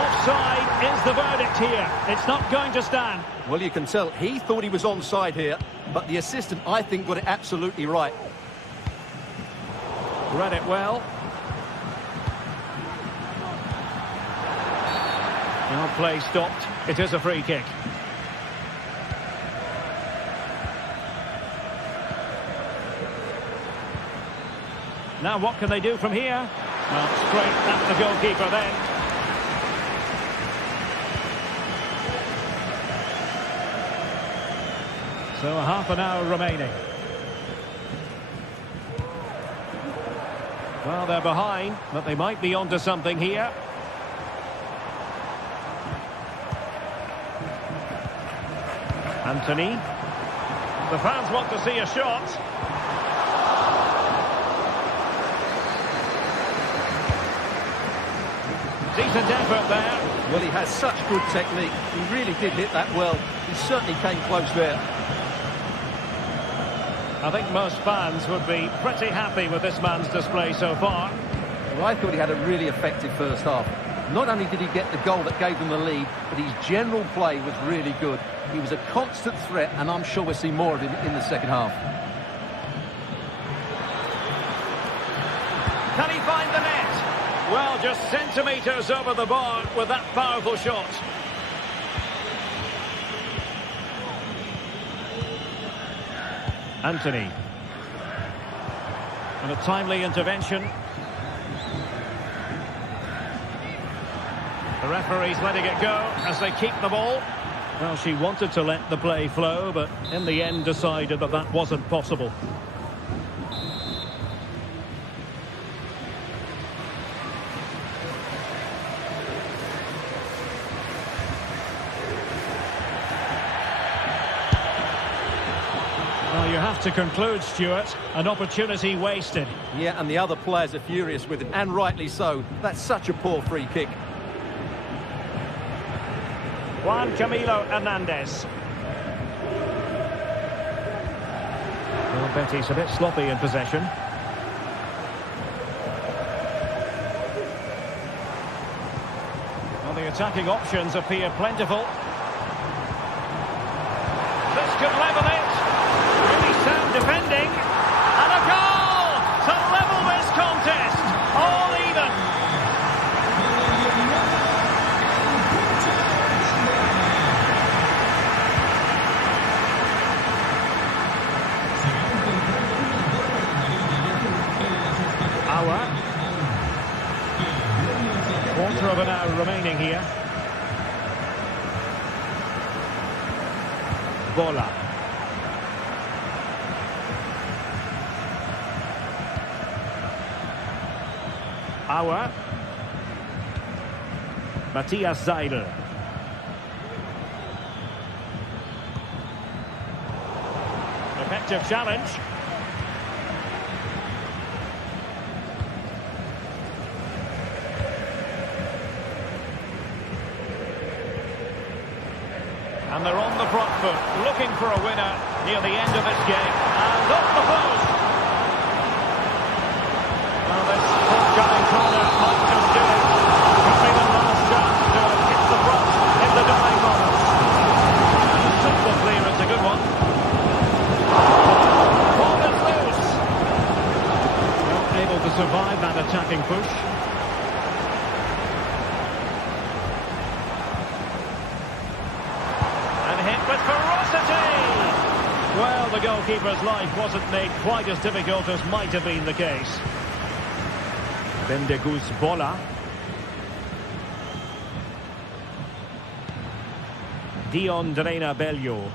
offside is the verdict here. It's not going to stand. Well, you can tell he thought he was onside here, but the assistant, I think, got it absolutely right. Read it well. Now play stopped. It is a free kick. Now what can they do from here? Well, straight at the goalkeeper then. So a half an hour remaining. Well, they're behind, but they might be onto something here. Anthony. The fans want to see a shot. Decent effort there. Well, he has such good technique. He really did hit that well. He certainly came close there. I think most fans would be pretty happy with this man's display so far. Well, I thought he had a really effective first half. Not only did he get the goal that gave them the lead, but his general play was really good. He was a constant threat, and I'm sure we'll see more of him in the second half. Can he find the net? Well, just centimetres over the bar with that powerful shot. Anthony. And a timely intervention. The referee's letting it go as they keep the ball. Well, she wanted to let the play flow, but in the end decided that that wasn't possible. Well, you have to conclude, Stuart, an opportunity wasted. Yeah, and the other players are furious with it, and rightly so. That's such a poor free kick. Juan Camilo Hernandez. Well, Betis a bit sloppy in possession. Well, the attacking options appear plentiful. This could level it. Really sound defending. And a goal to level this contest. All even. Quarter of an hour remaining here. Bola. Auer. Matthias Seidel. Effective challenge. And they're on the front foot, looking for a winner near the end of this game. And off the post! Well, this forthcoming corner might just do it. Could be the last chance to hit the front in the dying moments. Simple clearance, a good one. Ball is loose. Not able to survive that attacking push. Well, the goalkeeper's life wasn't made quite as difficult as might have been the case. Bendegus Bola. Dion Drena Bello.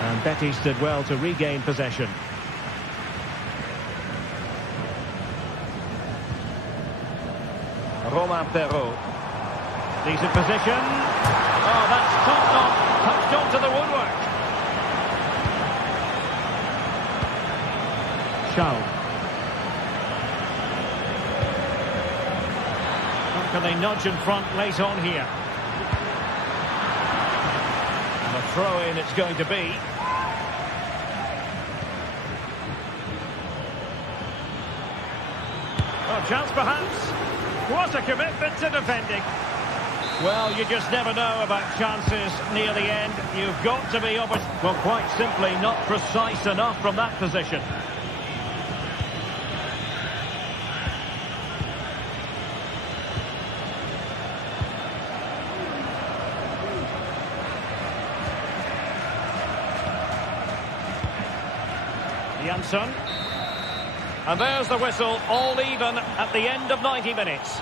And Betis did well to regain possession. Romain Perrault. Decent position. Oh, that's top off. Touched onto the woodwork. Shaw. How can they nudge in front late on here? And a throw-in it's going to be. Oh, chance perhaps. What a commitment to defending. Well, you just never know about chances near the end. You've got to be, well, quite simply not precise enough from that position. Jansson. And there's the whistle, all even at the end of 90 minutes.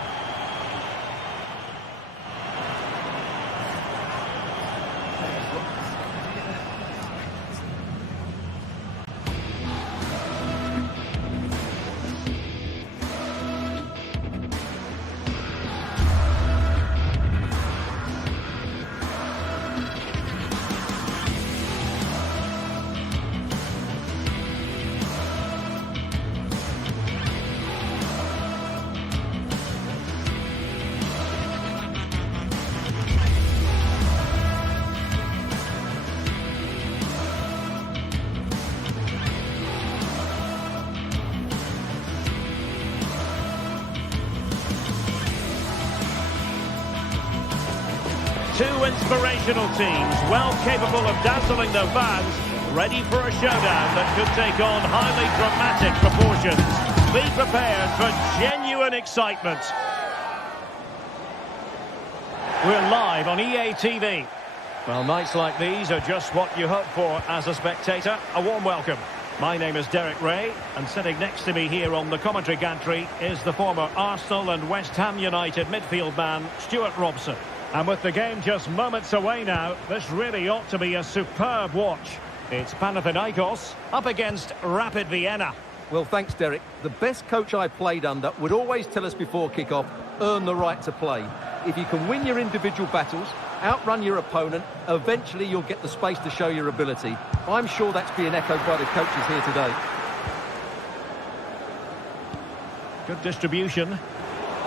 Two inspirational teams, well capable of dazzling their fans, ready for a showdown that could take on highly dramatic proportions. Be prepared for genuine excitement. We're live on EA TV. Well, nights like these are just what you hope for as a spectator. A warm welcome. My name is Derek Ray, and sitting next to me here on the commentary gantry is the former Arsenal and West Ham United midfield man, Stuart Robson. And with the game just moments away now, this really ought to be a superb watch. It's Panathinaikos up against Rapid Vienna. Well, thanks, Derek. The best coach I played under would always tell us before kick-off, earn the right to play. If you can win your individual battles, outrun your opponent, eventually you'll get the space to show your ability. I'm sure that's being echoed by the coaches here today. Good distribution.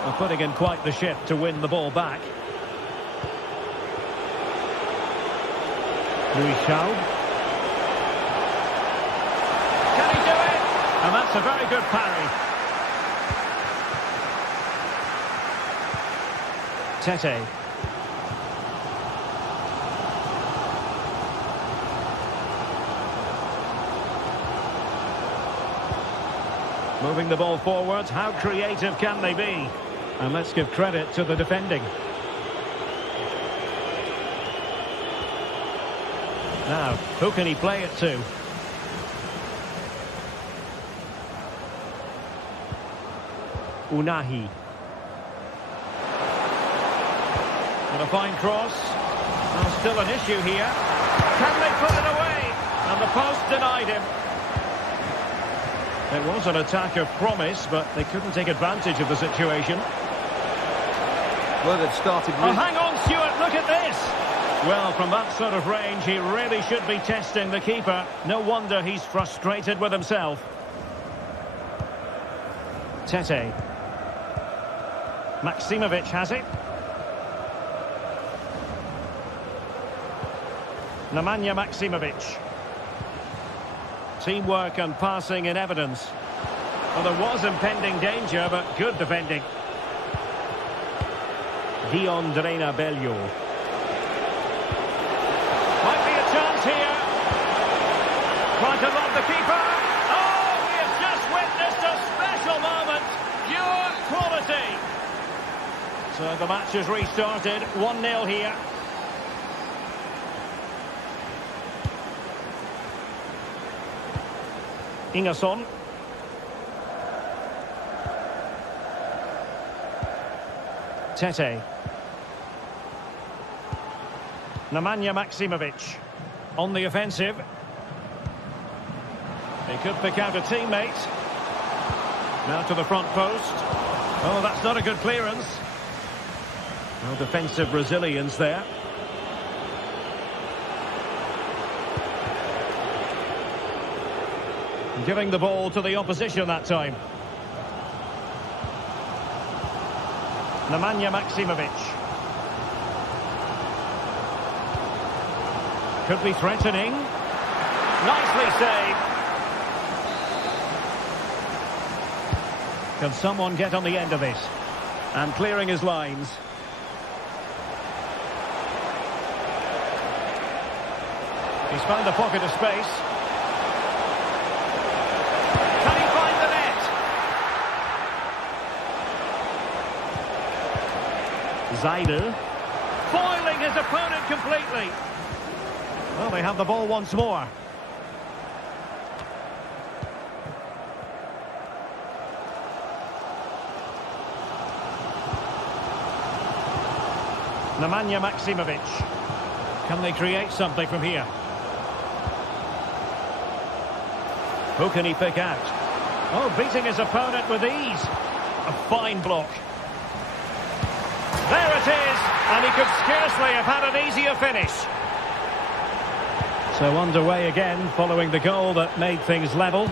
We're putting in quite the shift to win the ball back. Louis Schaub. Can he do it? And that's a very good parry. Tete. Moving the ball forwards, how creative can they be? And let's give credit to the defending. Now, who can he play it to? Unahi. And a fine cross. Well, still an issue here. Can they put it away? And the post denied him. It was an attack of promise, but they couldn't take advantage of the situation. Well, they've started... Oh, hang on, Stuart, look at this! Well, from that sort of range, he really should be testing the keeper. No wonder he's frustrated with himself. Tete. Maksimovic has it. Nemanja Maksimovic. Teamwork and passing in evidence. Well, there was impending danger, but good defending. Dion Drena Bello. Might be a chance here. Trying to lob the keeper. Oh, we have just witnessed a special moment. Pure quality. So the match has restarted. 1-0 here. Ingerson. Tete. Nemanja Maksimovic on the offensive. He could pick out a teammate. Now to the front post. Oh, that's not a good clearance. No defensive resilience there. Giving the ball to the opposition that time. Nemanja Maksimovic. Could be threatening. Nicely saved. Can someone get on the end of this? And clearing his lines. He's found a pocket of space. Zaidel, foiling his opponent completely. Well, they have the ball once more. Nemanja Maksimovic. Can they create something from here? Who can he pick out? Oh, beating his opponent with ease. A fine block. There it is, and he could scarcely have had an easier finish. So underway again, following the goal that made things level.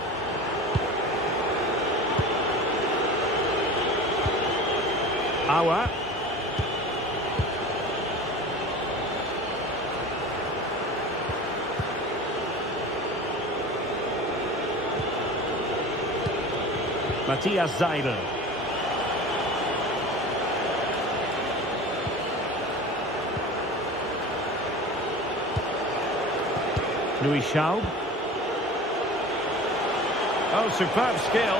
Aouar. Matthias Zaidel. Louis Schaub. Oh, superb skill.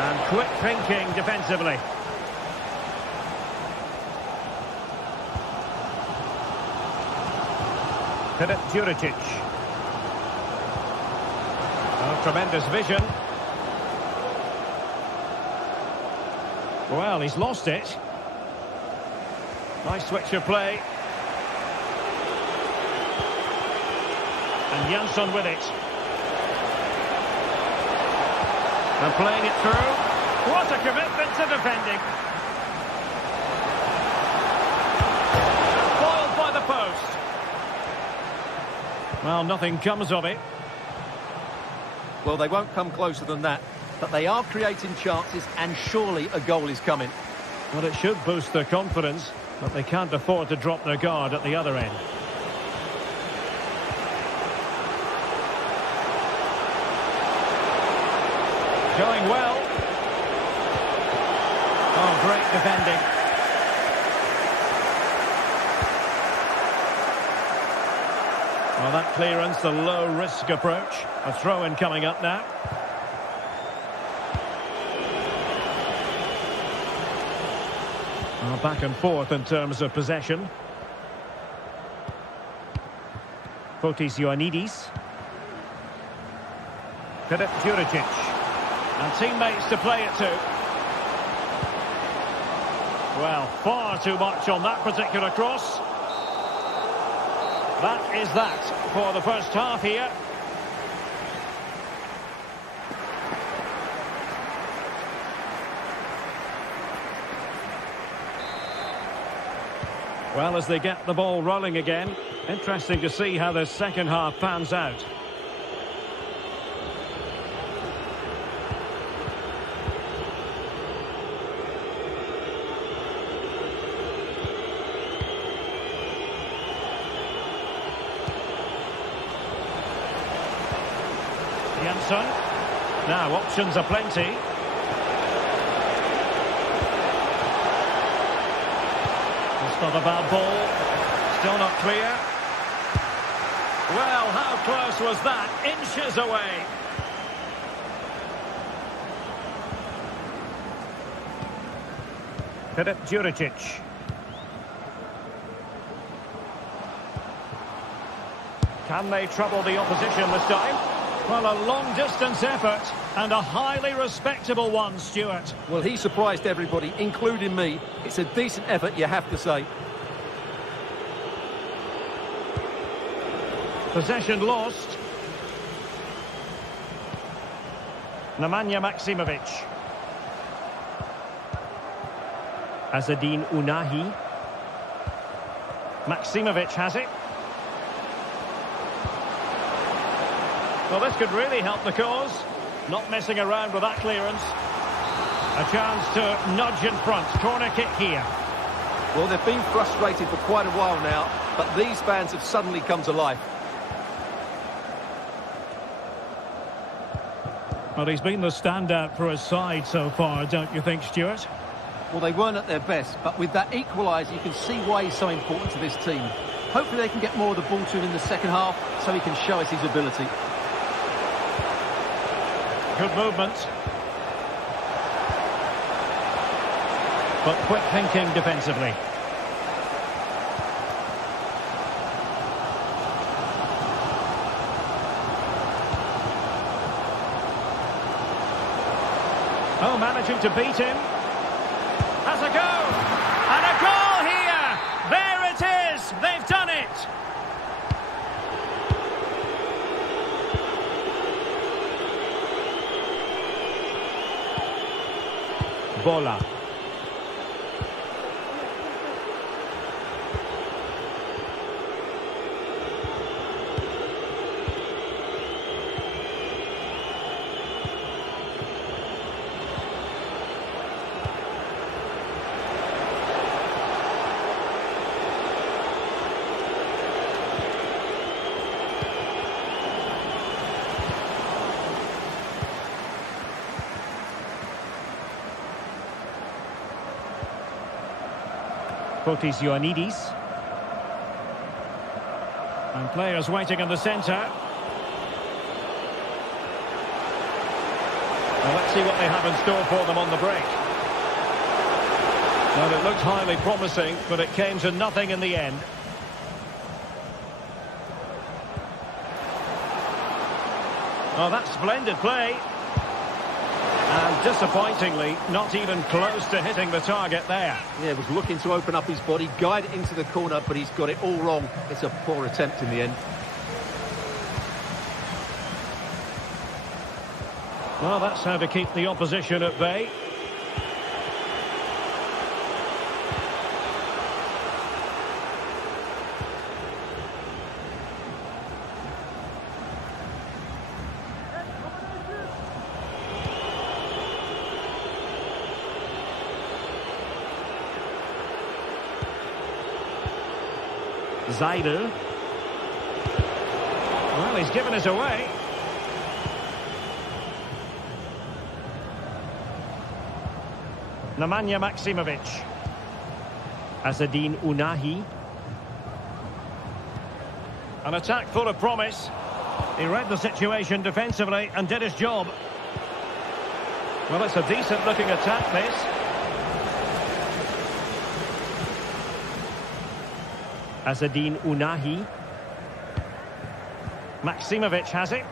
And quick thinking defensively. Juricic. Oh, tremendous vision. Well, he's lost it. Nice switch of play. And Jansson with it. And playing it through. What a commitment to defending. Foiled by the post. Well, nothing comes of it. Well, they won't come closer than that. But they are creating chances, and surely a goal is coming. Well, it should boost their confidence, but they can't afford to drop their guard at the other end. Going well. Oh, great defending. Well, that clearance, the low-risk approach. A throw-in coming up now. Well, back and forth in terms of possession. Fotis Ioannidis. Juricic. And teammates to play it to. Well, far too much on that particular cross. That is that for the first half here. Well, as they get the ball rolling again, interesting to see how the second half pans out. Jansson. Now, options are plenty. It's not a bad ball. Still not clear. Well, how close was that? Inches away. Juricic. Can they trouble the opposition this time? Well, a long-distance effort, and a highly respectable one, Stuart. Well, he surprised everybody, including me. It's a decent effort, you have to say. Possession lost. Nemanja Maksimovic. Azzedine Ounahi. Maksimovic has it. Well, this could really help the cause. Not messing around with that clearance. A chance to nudge in front. Corner kick here. Well, they've been frustrated for quite a while now, but these fans have suddenly come to life. Well, he's been the standout for his side so far, don't you think, Stuart? Well, they weren't at their best, but with that equaliser, you can see why he's so important to this team. Hopefully they can get more of the ball to him in the second half, so he can show us his ability. Good movement. But quick thinking defensively. Oh, managing to beat him. Has a go. And a goal here. There it is. They've done it. Bola. Fotis Ioannidis. And players waiting in the centre. Let's see what they have in store for them on the break. Well, it looked highly promising, but it came to nothing in the end. Oh, that's splendid play. And disappointingly, not even close to hitting the target there. Yeah, was looking to open up his body, guide it into the corner, but he's got it all wrong. It's a poor attempt in the end. Well, that's how to keep the opposition at bay. Zaidel. Well, he's given us away. Nemanja Maksimovic. Azzedine Ounahi. An attack full of promise. He read the situation defensively and did his job. Well, it's a decent-looking attack, this. Azzedine Ounahi. Maksimovic has it.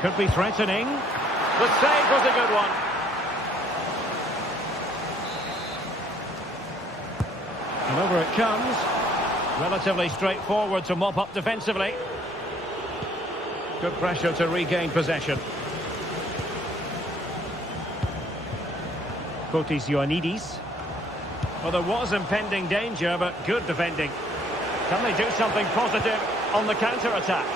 Could be threatening. The save was a good one. And over it comes. Relatively straightforward to mop up defensively. Good pressure to regain possession. Fotis Ioannidis. Well, there was impending danger, but good defending. Can they do something positive on the counter-attack?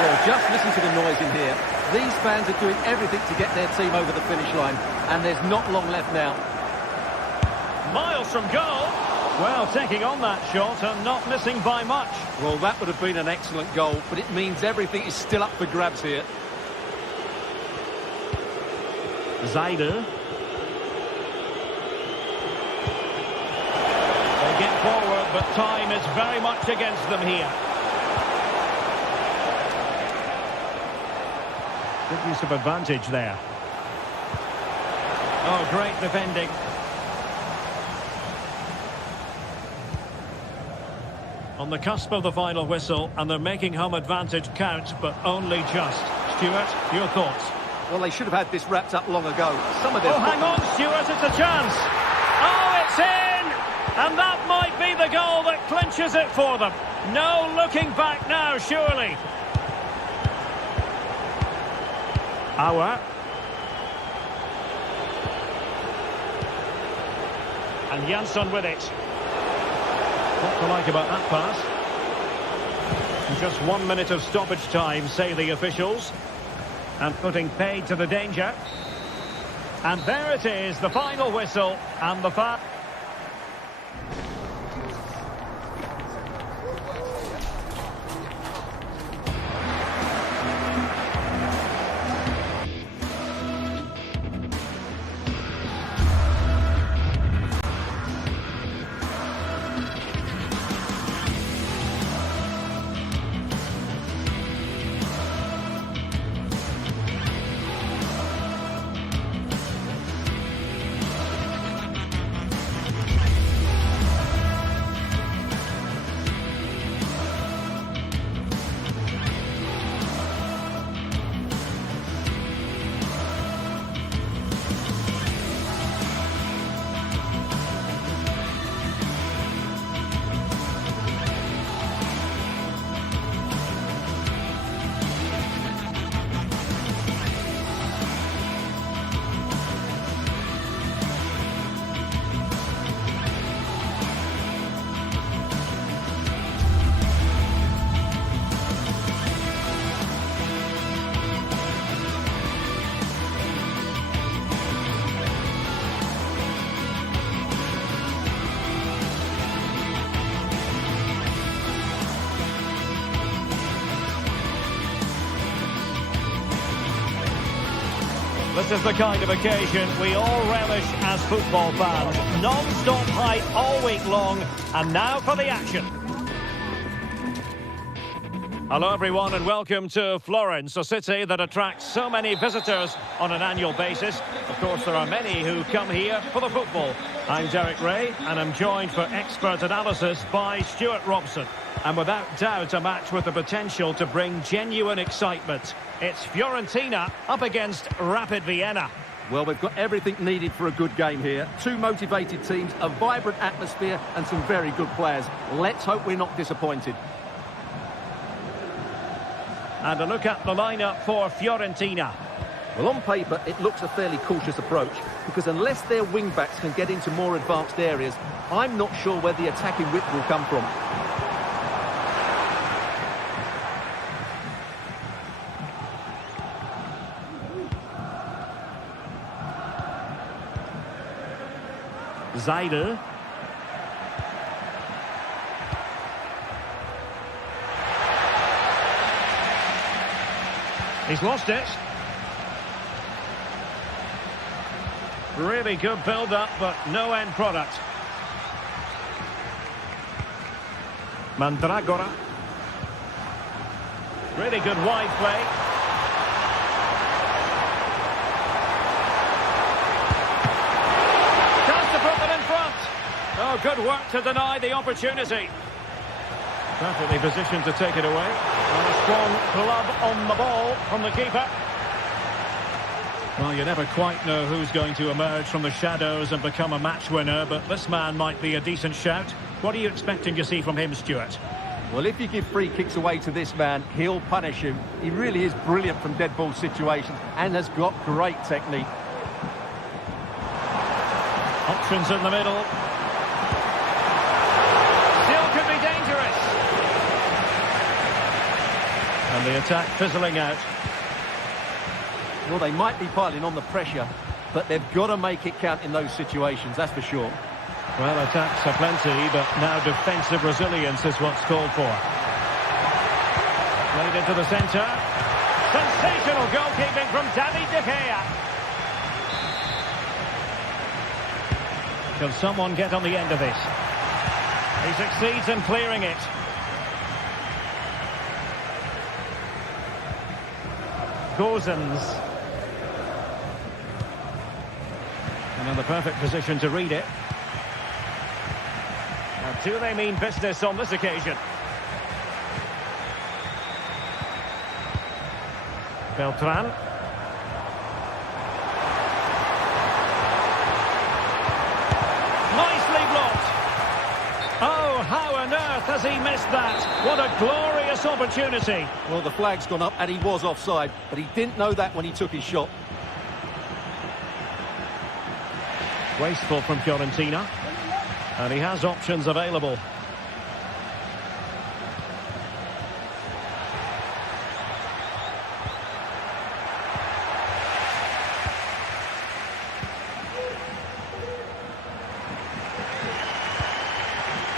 Well, just listen to the noise in here. These fans are doing everything to get their team over the finish line, and there's not long left now. Miles from goal. Well, taking on that shot and not missing by much. Well, that would have been an excellent goal, but it means everything is still up for grabs here. Zaidel. They get forward, but time is very much against them here. Good use of advantage there. Oh, great defending. On the cusp of the final whistle, and they're making home advantage count, but only just. Stuart, your thoughts? Well, they should have had this wrapped up long ago. Some of their... Oh, hang on, Stuart, it's a chance. Oh, it's in! And that might be the goal that clinches it for them. No looking back now, surely. Auer. And Jansson with it. What to like about that pass? Just 1 minute of stoppage time, say the officials. And putting paid to the danger. And there it is, the final whistle and the foul. This is the kind of occasion we all relish as football fans. Non-stop hype all week long, and now for the action. Hello everyone and welcome to Florence, a city that attracts so many visitors on an annual basis. Of course, there are many who come here for the football. I'm Derek Ray and I'm joined for expert analysis by Stuart Robson. And without doubt, a match with the potential to bring genuine excitement. It's Fiorentina up against Rapid Vienna. Well, we've got everything needed for a good game here. Two motivated teams, a vibrant atmosphere and some very good players. Let's hope we're not disappointed. And a look at the lineup for Fiorentina. Well, on paper, it looks a fairly cautious approach, because unless their wing-backs can get into more advanced areas, I'm not sure where the attacking width will come from. Zaidel. He's lost it. Really good build-up, but no end product. Mandragora. Really good wide play. Chance to put them in front. Oh, good work to deny the opportunity. Perfectly positioned to take it away. And a strong club on the ball from the keeper. Well, you never quite know who's going to emerge from the shadows and become a match winner, but this man might be a decent shout. What are you expecting to see from him, Stuart? Well, if you give free kicks away to this man, he'll punish you. He really is brilliant from dead ball situations and has got great technique. Options in the middle. Still could be dangerous. And the attack fizzling out. Well, they might be piling on the pressure, but they've got to make it count in those situations, that's for sure. Well, attacks are plenty, but now defensive resilience is what's called for. Played into the centre. Sensational goalkeeping from David De Gea. Can someone get on the end of this? He succeeds in clearing it. Gozens. And in the perfect position to read it. Now, do they mean business on this occasion? Beltran. Nicely blocked. Oh, how on earth has he missed that? What a glorious opportunity. Well, the flag's gone up and he was offside, but he didn't know that when he took his shot. Wasteful from Fiorentina. And he has options available.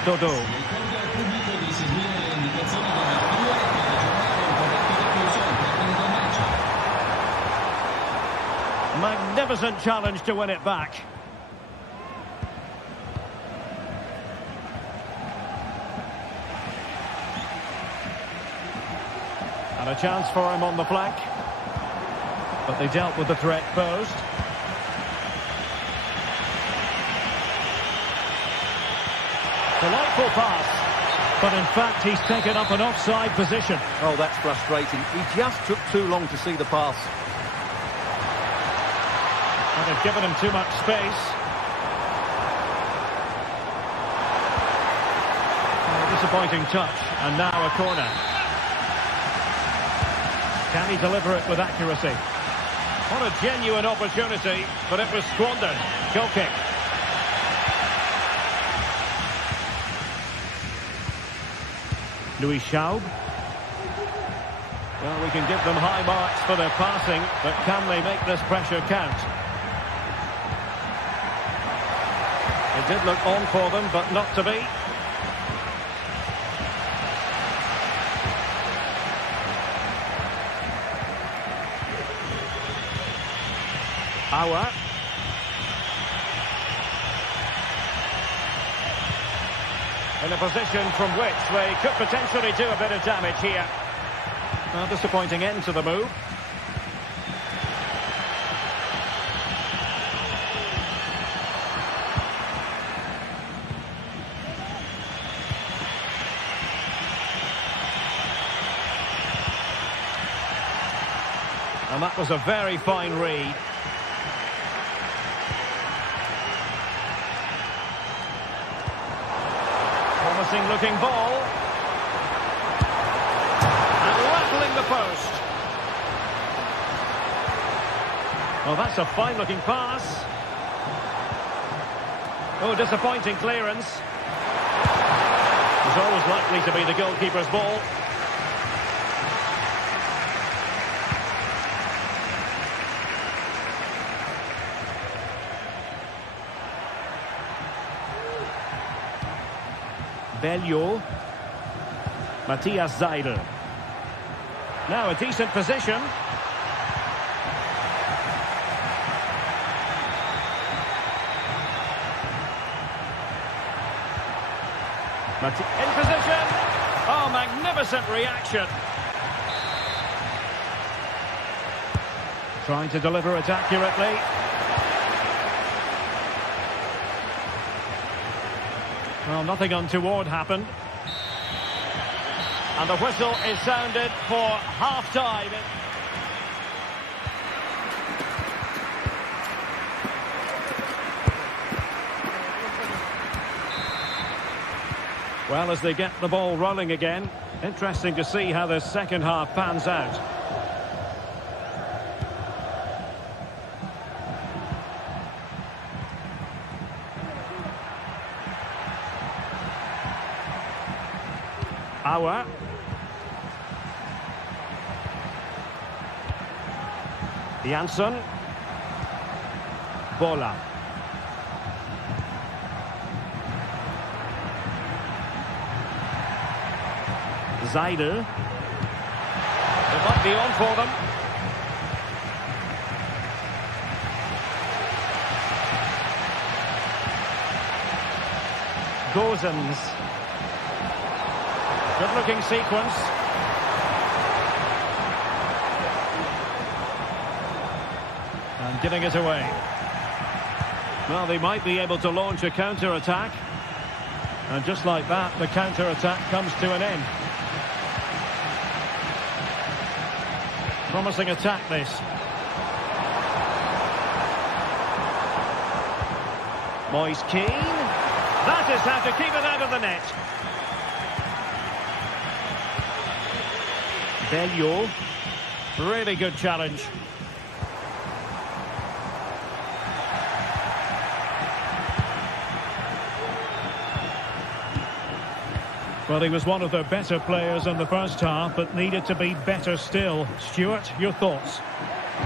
Dodo. Magnificent challenge to win it back. And a chance for him on the flank. But they dealt with the threat posed. Delightful pass. But in fact, he's taken up an offside position. Oh, that's frustrating. He just took too long to see the pass. And they've given him too much space. A disappointing touch. And now a corner. Can he deliver it with accuracy? What a genuine opportunity, but it was squandered. Goal kick. Louis Schaub. Well, we can give them high marks for their passing, but can they make this pressure count? It did look on for them, but not to be. Auer. In a position from which they could potentially do a bit of damage here. A disappointing end to the move. And that was a very fine read. Promising looking ball. And rattling the post. Well, that's a fine looking pass. Oh, disappointing clearance. It's always likely to be the goalkeeper's ball. Bello. Matthias Seidel. Now a decent position. In position. Oh, magnificent reaction. Trying to deliver it accurately. Well, nothing untoward happened. And the whistle is sounded for half-time. Well, as they get the ball rolling again, interesting to see how the second half pans out. Auer. Jansson. Bola. Seidel. It might be on for them. Gozens. Good-looking sequence. And giving it away. Well, they might be able to launch a counter-attack. And just like that, the counter-attack comes to an end. Promising attack, this. Moise Keane. That is how to keep it out of the net. Bello. Really good challenge. Well, he was one of the better players in the first half, but needed to be better still. Stuart, your thoughts?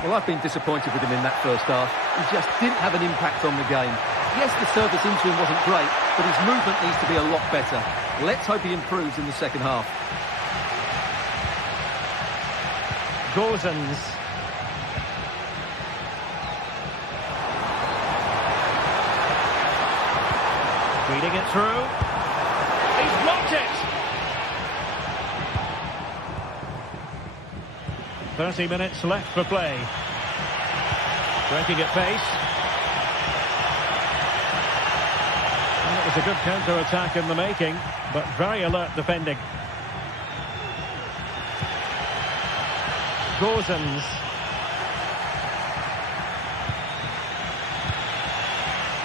Well, I've been disappointed with him in that first half. He just didn't have an impact on the game. Yes, the service into him wasn't great, but his movement needs to be a lot better. Let's hope he improves in the second half. Gozens. Reading it through. He's blocked it. 30 minutes left for play. Breaking at pace. And it was a good counter-attack in the making, but very alert defending. Gozens.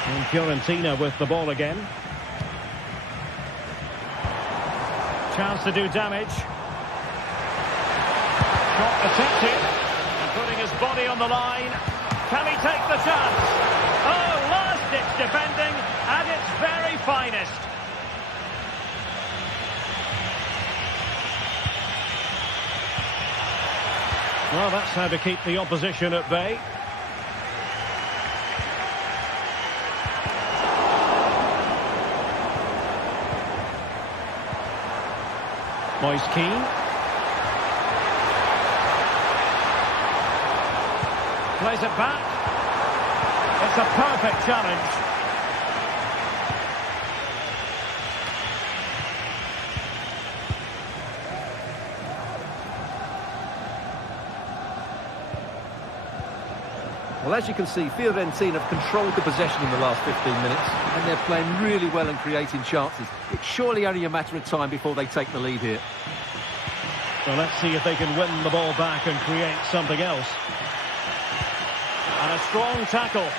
And Florentina with the ball again. Chance to do damage. Shot attempted. And putting his body on the line. Can he take the chance? Oh, last-ditch defending at its very finest. Well, that's how to keep the opposition at bay. Moise Keane. Plays it back. It's a perfect challenge. Well, as you can see, Fiorentina have controlled the possession in the last 15 minutes, and they're playing really well and creating chances. It's surely only a matter of time before they take the lead here. Well, let's see if they can win the ball back and create something else. And a strong tackle.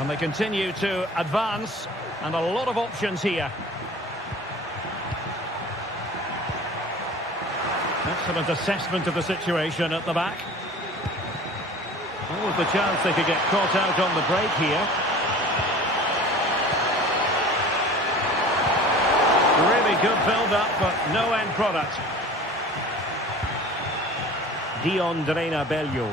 And they continue to advance, and a lot of options here. Excellent assessment of the situation at the back. Always the chance they could get caught out on the break here. Really good build-up, but no end product. Dion Drena Bello.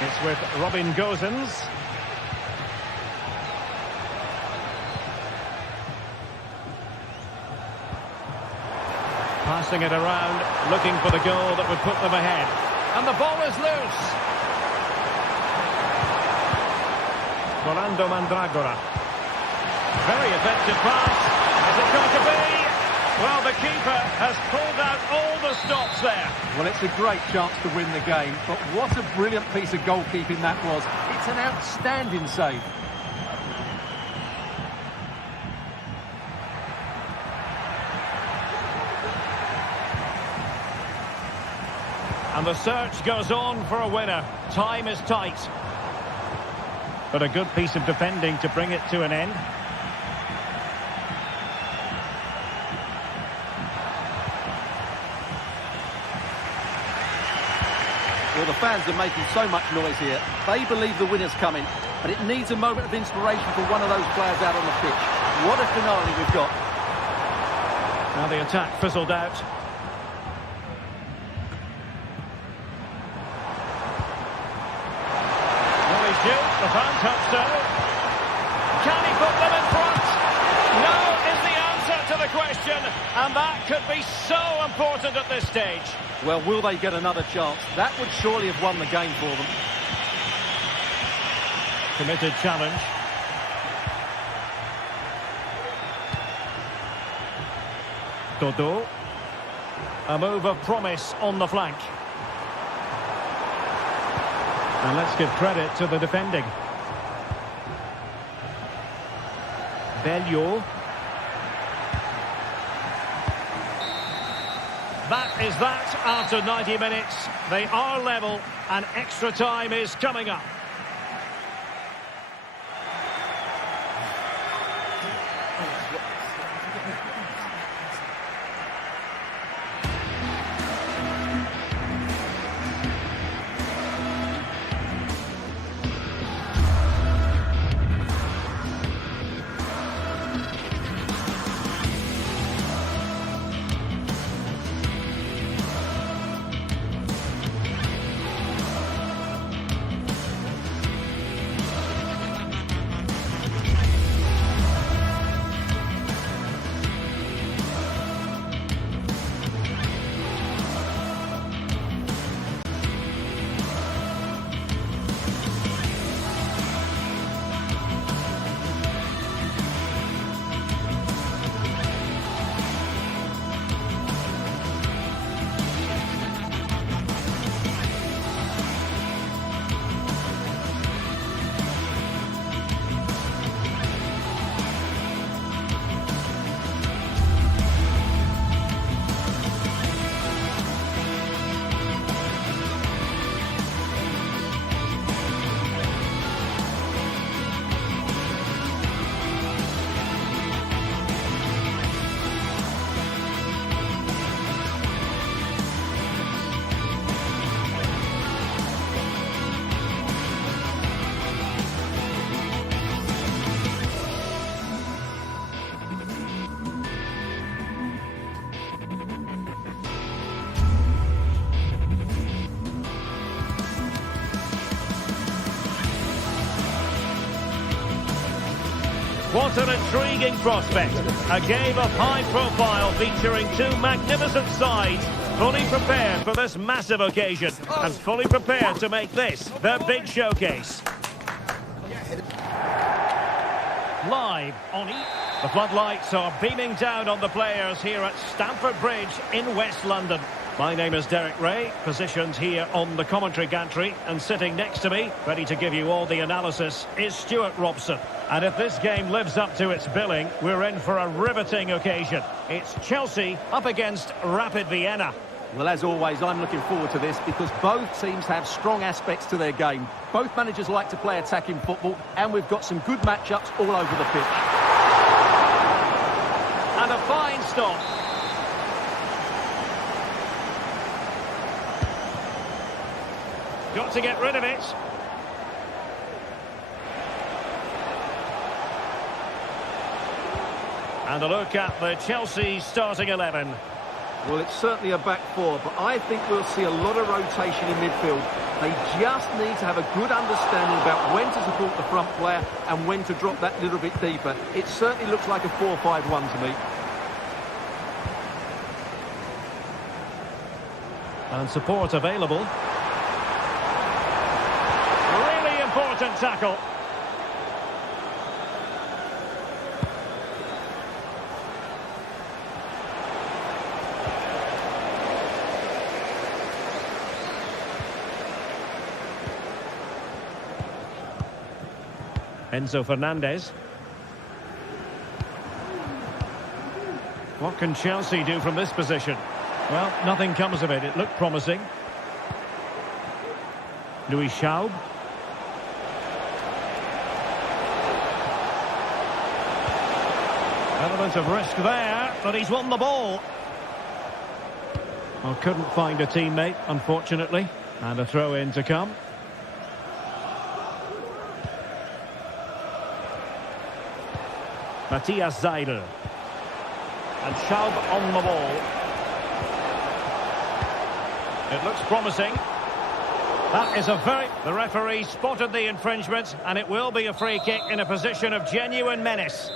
It's with Robin Gosens. Passing it around, looking for the goal that would put them ahead. And the ball is loose. Rolando Mandragora. Very effective pass. Is it going to be? Well, the keeper has pulled out all the stops there. Well, it's a great chance to win the game, but what a brilliant piece of goalkeeping that was. It's an outstanding save. And the search goes on for a winner. Time is tight. But a good piece of defending to bring it to an end. Well, the fans are making so much noise here. They believe the winner's coming, but it needs a moment of inspiration for one of those players out on the pitch. What a finale we've got. Now the attack fizzled out. The fan touchdown. Can he put them in front? No is the answer to the question, and that could be so important at this stage. Well, will they get another chance? That would surely have won the game for them. Committed challenge. Dodo. A move of promise on the flank. And let's give credit to the defending. Bello. That is that after 90 minutes. They are level and extra time is coming up. What an intriguing prospect. A game of high profile featuring two magnificent sides, fully prepared for this massive occasion and fully prepared to make this their big showcase. Live on The floodlights are beaming down on the players here at Stamford Bridge in West London. My name is Derek Ray, positioned here on the commentary gantry, and sitting next to me, ready to give you all the analysis, is Stuart Robson. And if this game lives up to its billing, we're in for a riveting occasion. It's Chelsea up against Rapid Vienna. Well, as always, I'm looking forward to this because both teams have strong aspects to their game. Both managers like to play attacking football, and we've got some good matchups all over the pitch. And a fine stop. Got to get rid of it. And a look at the Chelsea starting 11. Well, it's certainly a back four, but I think we'll see a lot of rotation in midfield. They just need to have a good understanding about when to support the front player and when to drop that little bit deeper. It certainly looks like a 4-5-1 to me. And support available. Really important tackle. Enzo Fernandez. What can Chelsea do from this position? Well, nothing comes of it. It looked promising. Louis Schaub. Element of risk there, but he's won the ball. Well, couldn't find a teammate, unfortunately. And a throw-in to come. Matthias Seidel. And Schaub on the ball. It looks promising. That is a very... The referee spotted the infringement, and it will be a free kick in a position of genuine menace.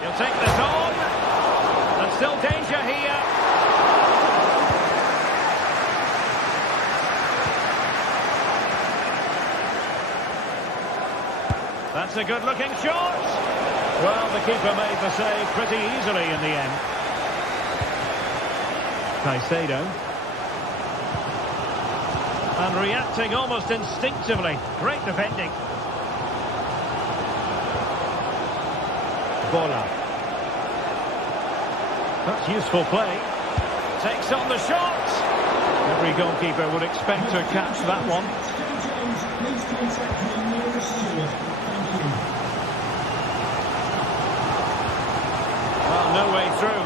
He'll take this on. And still danger here. That's a good-looking shot. Well, the keeper made the save pretty easily in the end. Caicedo. And reacting almost instinctively. Great defending. Bola. That's useful play. Takes on the shot. Every goalkeeper would expect to catch that one. Please contact the nearest steward. Thank you. Well, no way through.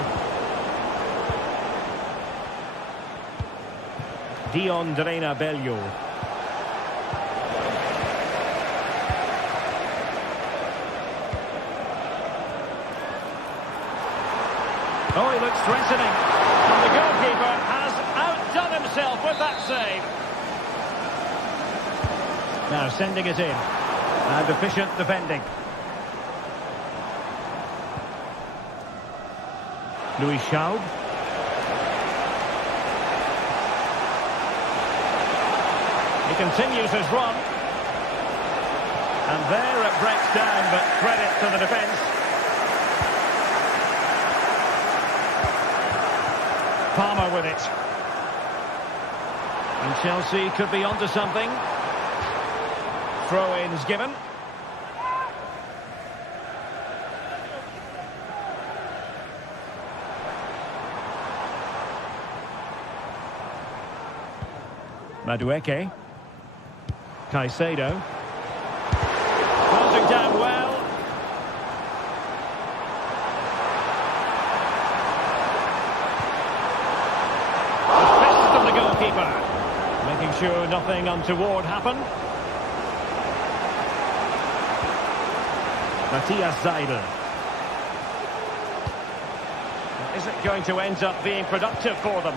Dion Drena Bello. Oh, he looks threatening. And the goalkeeper has outdone himself with that save. Now sending it in. And efficient defending. Louis Schaub. He continues his run. And there it breaks down, but credit to the defence. Palmer with it. And Chelsea could be onto something. Throw-ins given. Madueke. Caicedo. Closing down well. The fist of the goalkeeper. Making sure nothing untoward happened. Matthias Seidel. Is it going to end up being productive for them?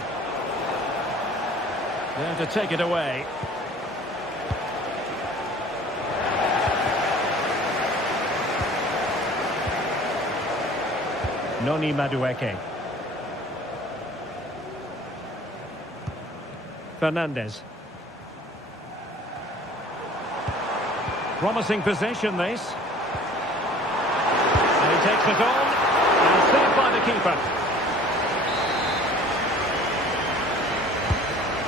There to take it away. Noni Madueke. Fernandez. Promising possession, this. And he takes it on. And saved by the keeper.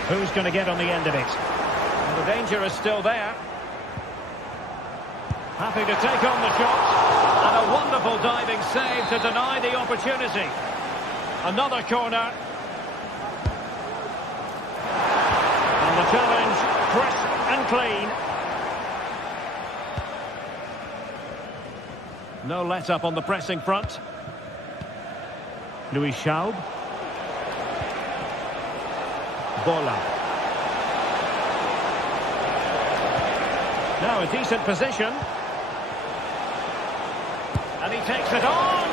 Who's going to get on the end of it? And the danger is still there. Happy to take on the shot. And a wonderful diving save to deny the opportunity. Another corner. And the challenge, crisp and clean. No let-up on the pressing front. Louis Schaub. Bola. Now a decent position. And he takes it on.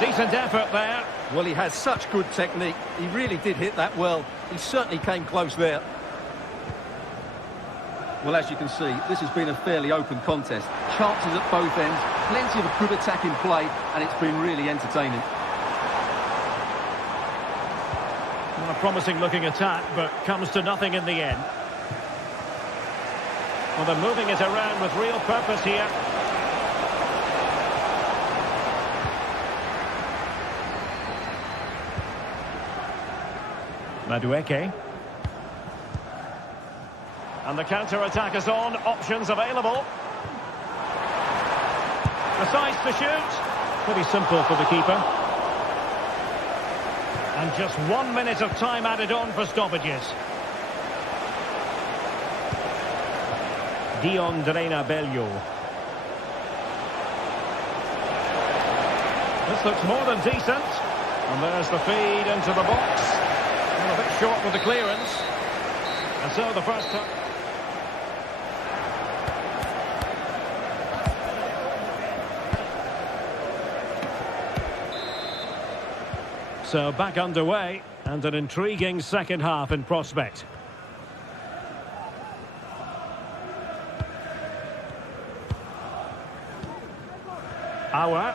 Decent effort there. Well, he has such good technique. He really did hit that well. He certainly came close there. Well, as you can see, this has been a fairly open contest. Chances at both ends, plenty of good attack in play, and it's been really entertaining. Well, a promising looking attack, but comes to nothing in the end. Well, they're moving it around with real purpose here. Madueke. And the counter-attack is on. Options available. Decides to shoot. Pretty simple for the keeper. And just 1 minute of time added on for stoppages. Dion Drena Bello. This looks more than decent. And there's the feed into the box. A bit short with the clearance. And so the first time. So back underway, and an intriguing second half in prospect. Auer.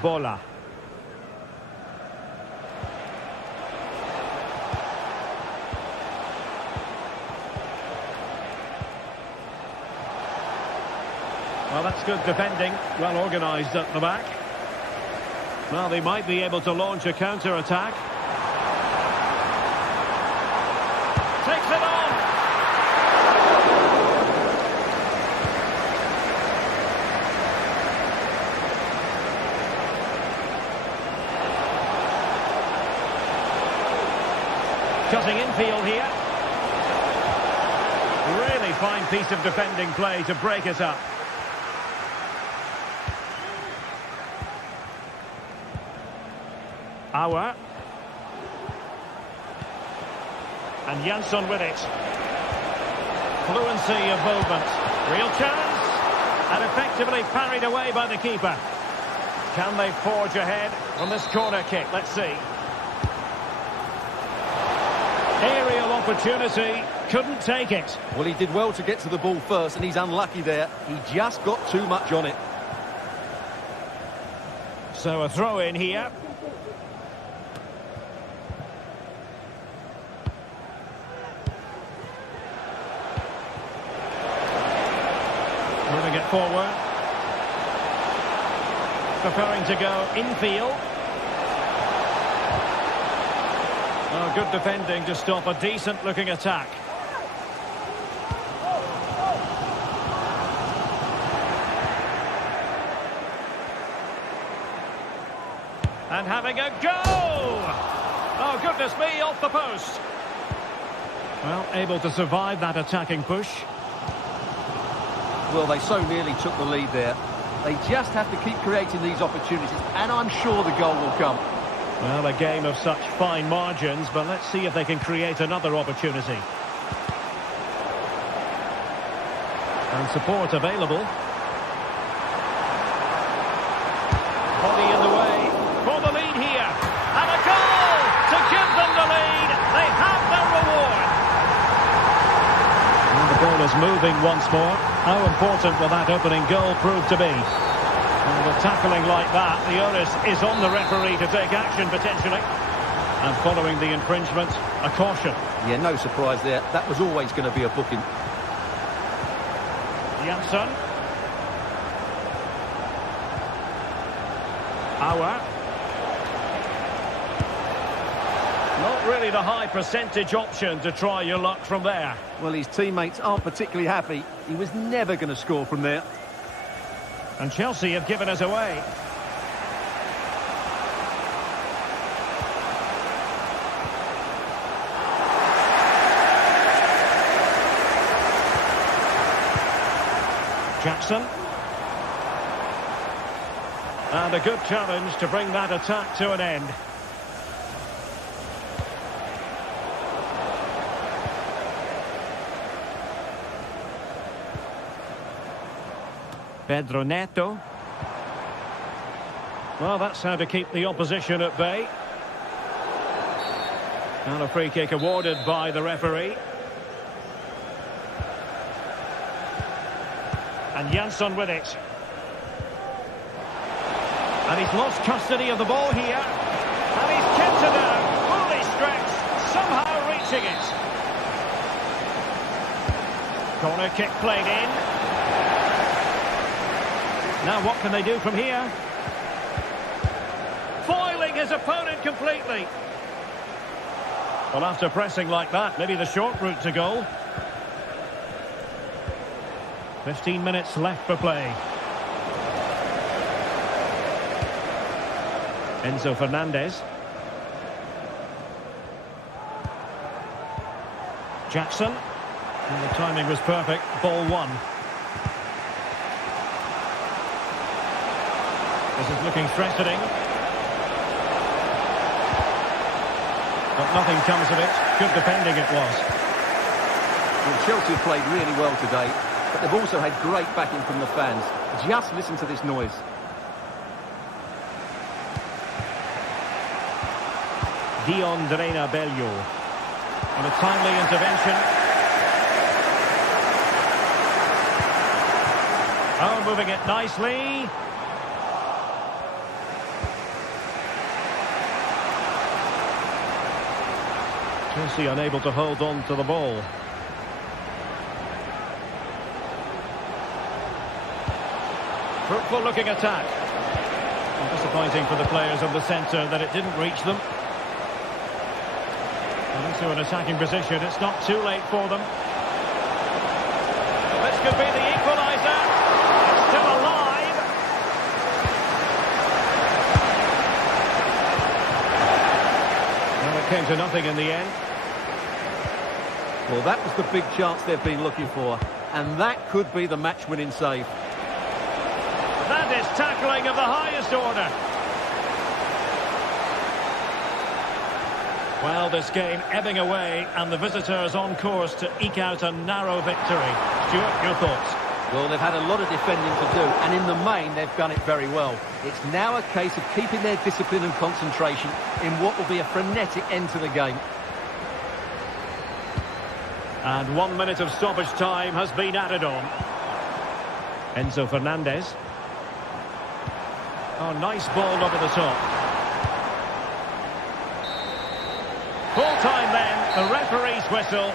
Bola. Well, that's good defending, well organised at the back. Well, they might be able to launch a counter-attack. Takes it on! Cutting infield here. Really fine piece of defending play to break it up. Auer. And Jansson with it. Fluency of movement. Real chance. And effectively parried away by the keeper. Can they forge ahead from this corner kick? Let's see. Aerial opportunity. Couldn't take it. Well, he did well to get to the ball first, and he's unlucky there. He just got too much on it. So a throw in here. Moving it forward. Preferring to go infield. Oh, good defending to stop a decent-looking attack. And having a go! Oh, goodness me, off the post. Well, able to survive that attacking push. Well, they so nearly took the lead there. They just have to keep creating these opportunities, and I'm sure the goal will come. Well, a game of such fine margins, but let's see if they can create another opportunity. And support available. Body in the way for the lead here. And a goal to give them the lead. They have their reward. And the ball is moving once more. How important will that opening goal prove to be? And with tackling like that, the onus is on the referee to take action potentially. And following the infringement, a caution. Yeah, no surprise there. That was always going to be a booking. Jansson. Auer. Not really the high percentage option to try your luck from there. Well, his teammates aren't particularly happy. He was never going to score from there. And Chelsea have given us away. Jackson. And a good challenge to bring that attack to an end. Pedro Neto. Well, that's how to keep the opposition at bay. And a free kick awarded by the referee. And Jansson with it. And he's lost custody of the ball here. And he's kept it out. Fully stretched. Somehow reaching it. Corner kick played in. Now what can they do from here? Foiling his opponent completely. Well, after pressing like that, maybe the short route to goal. 15 minutes left for play. Enzo Fernandez. Jackson. And the timing was perfect. Ball one. This is looking threatening. But nothing comes of it. Good defending it was. Well, Chelsea have played really well today, but they've also had great backing from the fans. Just listen to this noise. Dion Drena Bello. And a timely intervention. Oh, moving it nicely. Chelsea unable to hold on to the ball. Fruitful looking attack. And disappointing for the players of the centre that it didn't reach them. And into an attacking position, it's not too late for them. This could be the equaliser. It's still alive. Well, it came to nothing in the end. Well, that was the big chance they've been looking for. And that could be the match-winning save. That is tackling of the highest order. Well, this game ebbing away, and the visitors on course to eke out a narrow victory. Stuart, your thoughts? Well, they've had a lot of defending to do, and in the main, they've done it very well. It's now a case of keeping their discipline and concentration in what will be a frenetic end to the game. And 1 minute of stoppage time has been added on. Enzo Fernandez. Oh, nice ball over the top. Full time then, the referee's whistle.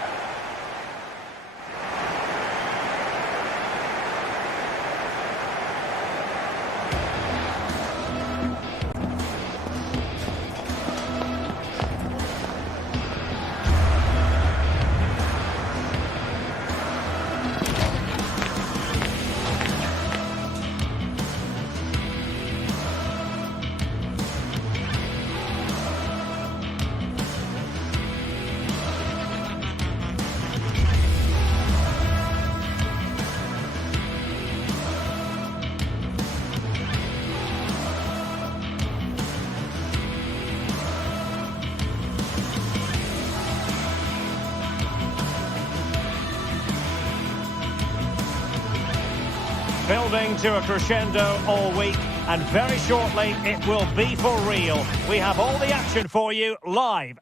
Building to a crescendo all week, and very shortly it will be for real. We have all the action for you live.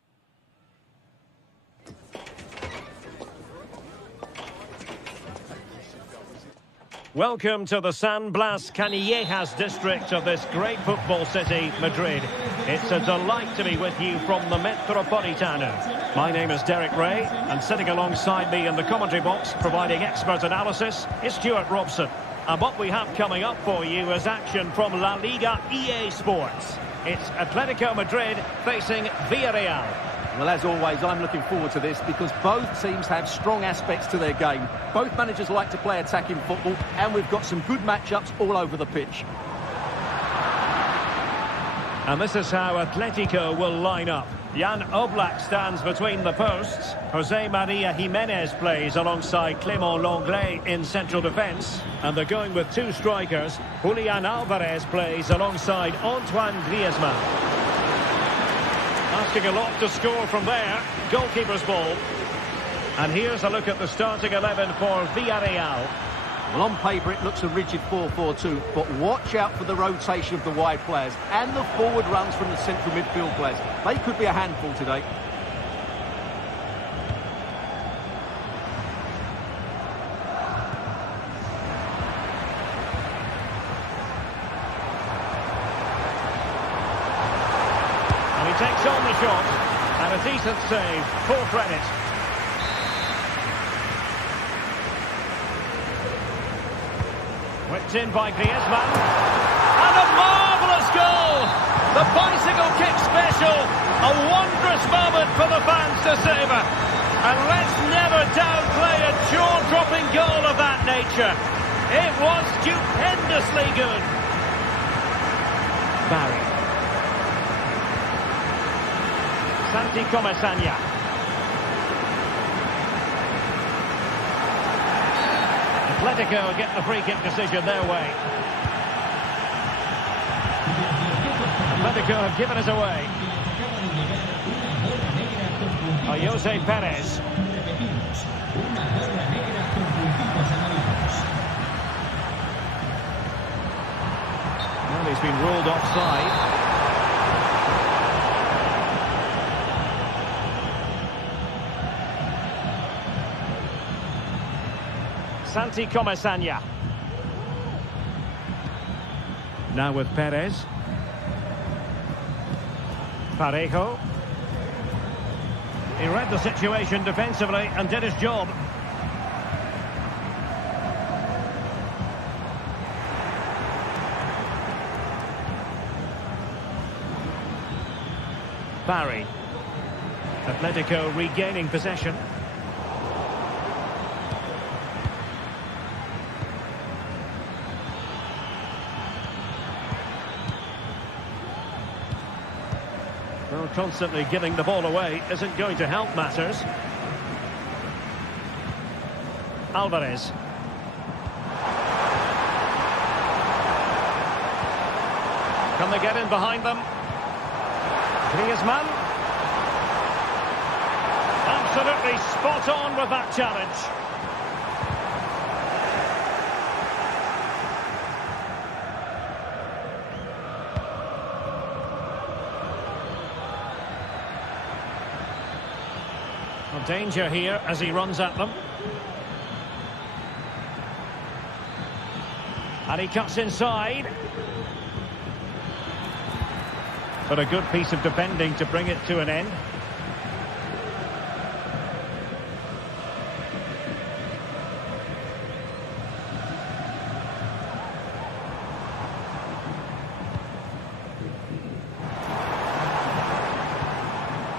Welcome to the San Blas Canillejas district of this great football city, Madrid. It's a delight to be with you from the Metropolitano. My name is Derek Ray, and sitting alongside me in the commentary box, providing expert analysis, is Stuart Robson. And what we have coming up for you is action from La Liga EA Sports. It's Atletico Madrid facing Villarreal. Well, as always, I'm looking forward to this because both teams have strong aspects to their game. Both managers like to play attacking football, and we've got some good matchups all over the pitch. And this is how Atletico will line up. Jan Oblak stands between the posts. Jose Maria Jimenez plays alongside Clément Lenglet in central defence. And they're going with two strikers. Julian Alvarez plays alongside Antoine Griezmann. Asking a lot to score from there. Goalkeeper's ball. And here's a look at the starting 11 for Villarreal. Well, on paper it looks a rigid 4-4-2, but watch out for the rotation of the wide players and the forward runs from the central midfield players. They could be a handful today. And he takes on the shot, and a decent save, full credit. Whipped in by Griezmann. And a marvellous goal! The bicycle kick special. A wondrous moment for the fans to savour. And let's never downplay a jaw-dropping goal of that nature. It was stupendously good. Barry. Santi Comesaña. Atletico get the free kick decision their way. Atletico have given us away. Jose Perez. Well, he's been ruled offside. Santi Comesaña. Now with Perez. Parejo. He read the situation defensively and did his job. Barry. Atletico regaining possession. Well, constantly giving the ball away isn't going to help matters. Alvarez. Can they get in behind them? Griezmann. Absolutely spot on with that challenge. Danger here as he runs at them. And he cuts inside. But a good piece of defending to bring it to an end.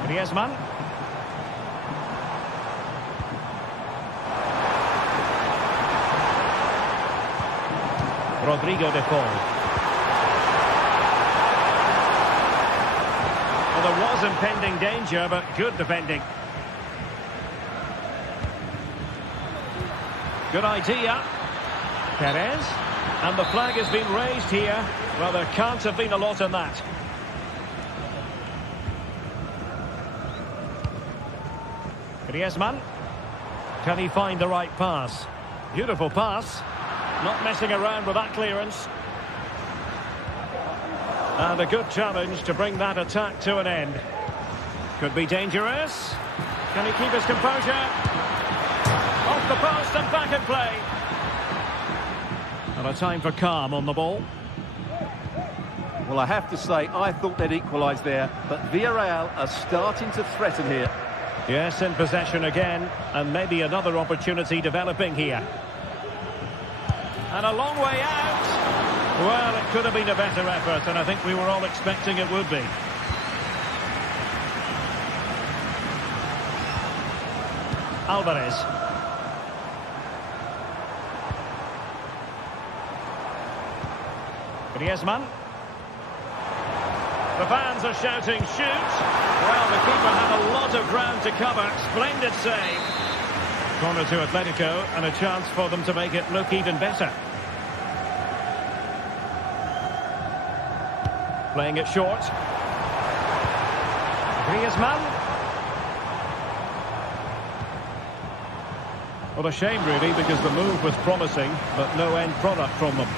Griezmann. Rodrigo de Paul. Well, there was impending danger, but good defending. Good idea. Perez. And the flag has been raised here. Well, there can't have been a lot in that. Griezmann. Can he find the right pass? Beautiful pass. Not messing around with that clearance. And a good challenge to bring that attack to an end. Could be dangerous. Can he keep his composure? Off the post and back in play. Well, a time for calm on the ball. Well, I have to say, I thought they'd equalise there, but Villarreal are starting to threaten here. Yes, in possession again, and maybe another opportunity developing here. And a long way out. Well, it could have been a better effort, and I think we were all expecting it would be. Alvarez. Griezmann. The fans are shouting, shoot! Well, the keeper had a lot of ground to cover. Splendid save. Corner to Atletico, and a chance for them to make it look even better. Playing it short. Griezmann. Well, a shame, really, because the move was promising, but no end product from them.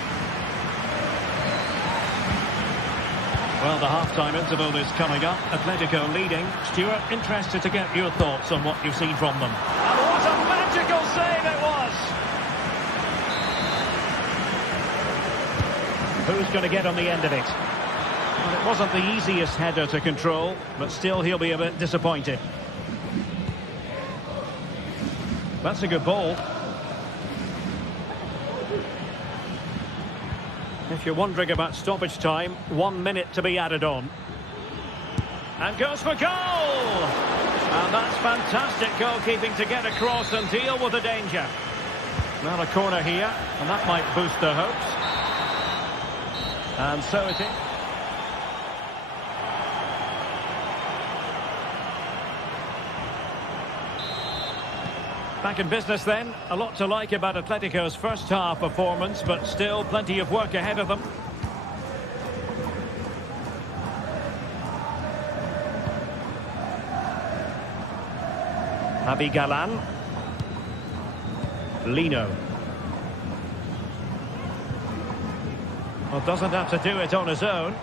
Well, the half-time interval is coming up. Atletico leading. Stuart, interested to get your thoughts on what you've seen from them. And what a magical save it was! Who's going to get on the end of it? Well, it wasn't the easiest header to control, but still he'll be a bit disappointed. That's a good ball. If you're wondering about stoppage time, 1 minute to be added on. And goes for goal! And that's fantastic goalkeeping to get across and deal with the danger. Well, a corner here, and that might boost their hopes. And so it is. Back in business then. A lot to like about Atletico's first half performance, but still plenty of work ahead of them. Javi Galan. Lino. Well, doesn't have to do it on his own.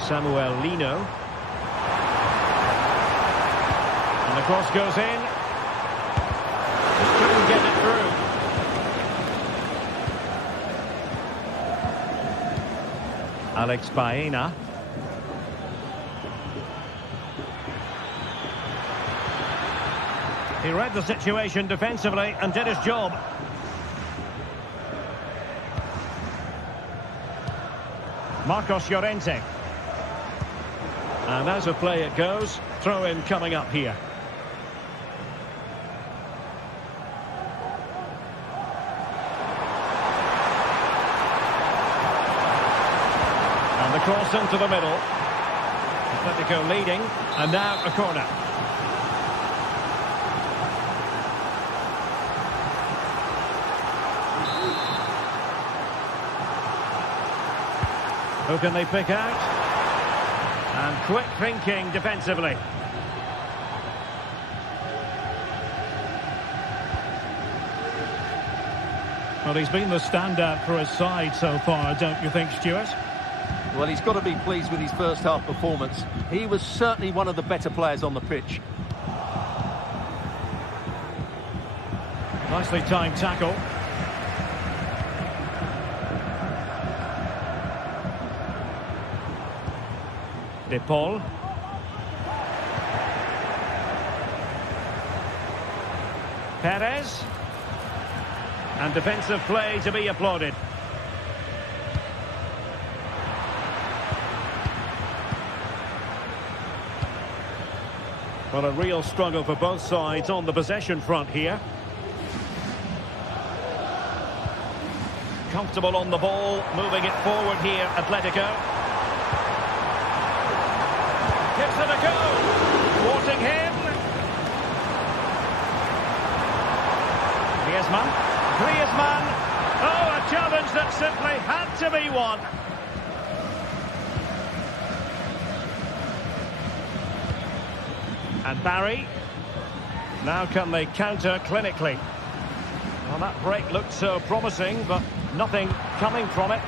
Samuel Lino. And the cross goes in. Just couldn't get it through. Alex Baena. He read the situation defensively and did his job. Marcos Llorente. And as a play it goes, throw in coming up here. And the cross into the middle. Atletico leading, and now a corner. Who can they pick out? And quick thinking defensively. Well, he's been the standout for his side so far, don't you think, Stuart? Well, he's got to be pleased with his first half performance. He was certainly one of the better players on the pitch. Nicely timed tackle. De Paul. Perez. And defensive play to be applauded. Well, a real struggle for both sides on the possession front here. Comfortable on the ball, moving it forward here, Atletico. Gives it a go. Thwarting him. Griezmann. Oh, a challenge that simply had to be won. And Barry. Now can they counter clinically? Well, that break looked so promising, but nothing coming from it.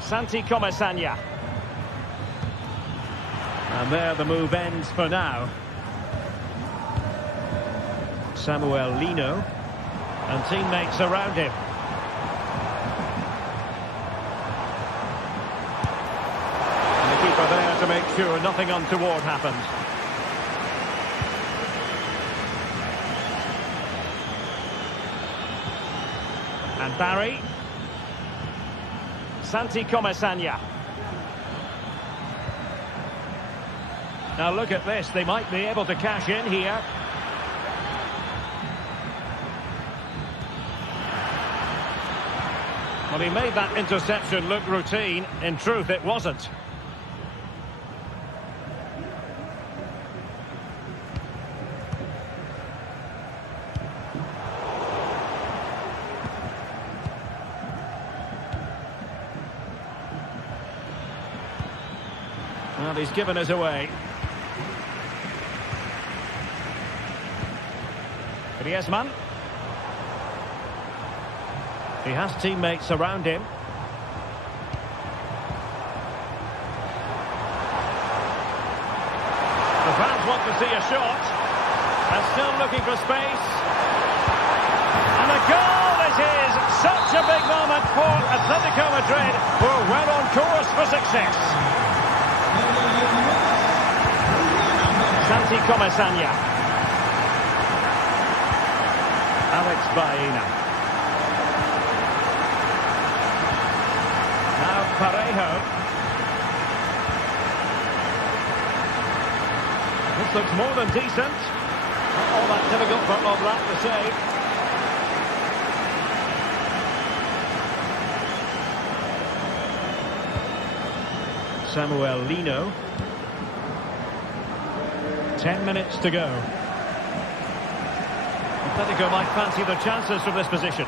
Santi Comesaña. And there the move ends for now. Samuel Lino. And teammates around him. And the keeper there to make sure nothing untoward happened. And Barry. Santi Comesaña. Now look at this, they might be able to cash in here. Well, he made that interception look routine. In truth, it wasn't. Well, he's given us away. Griezmann. He has teammates around him. The fans want to see a shot. And still looking for space. And a goal it is! Such a big moment for Atletico Madrid, who are well on course for success. Santi Comesaña. Alex Baena. Now Parejo. This looks more than decent. Not all that difficult for Oblak to save. Samuel Lino. 10 minutes to go. Atletico might fancy the chances from this position.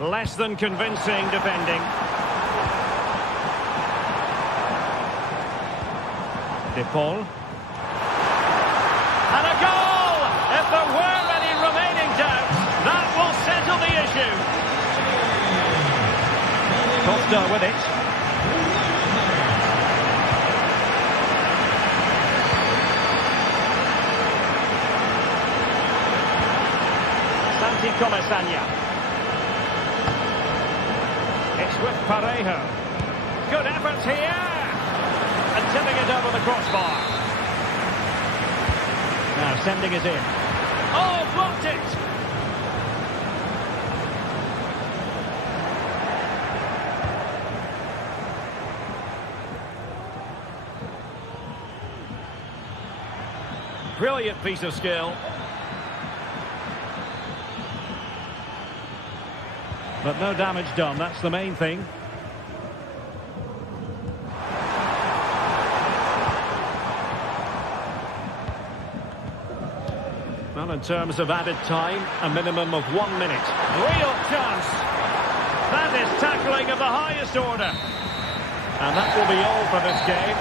Less than convincing defending. De Paul. And a goal! If there were any remaining doubts, that will settle the issue. Costa with it. Santi Comesaña. It's with Parejo. Good efforts here. And tipping it over the crossbar. Now sending it in. Oh, blocked it! Brilliant piece of skill. But no damage done, that's the main thing. Well, in terms of added time, a minimum of 1 minute. Real chance. That is tackling of the highest order. And that will be all for this game.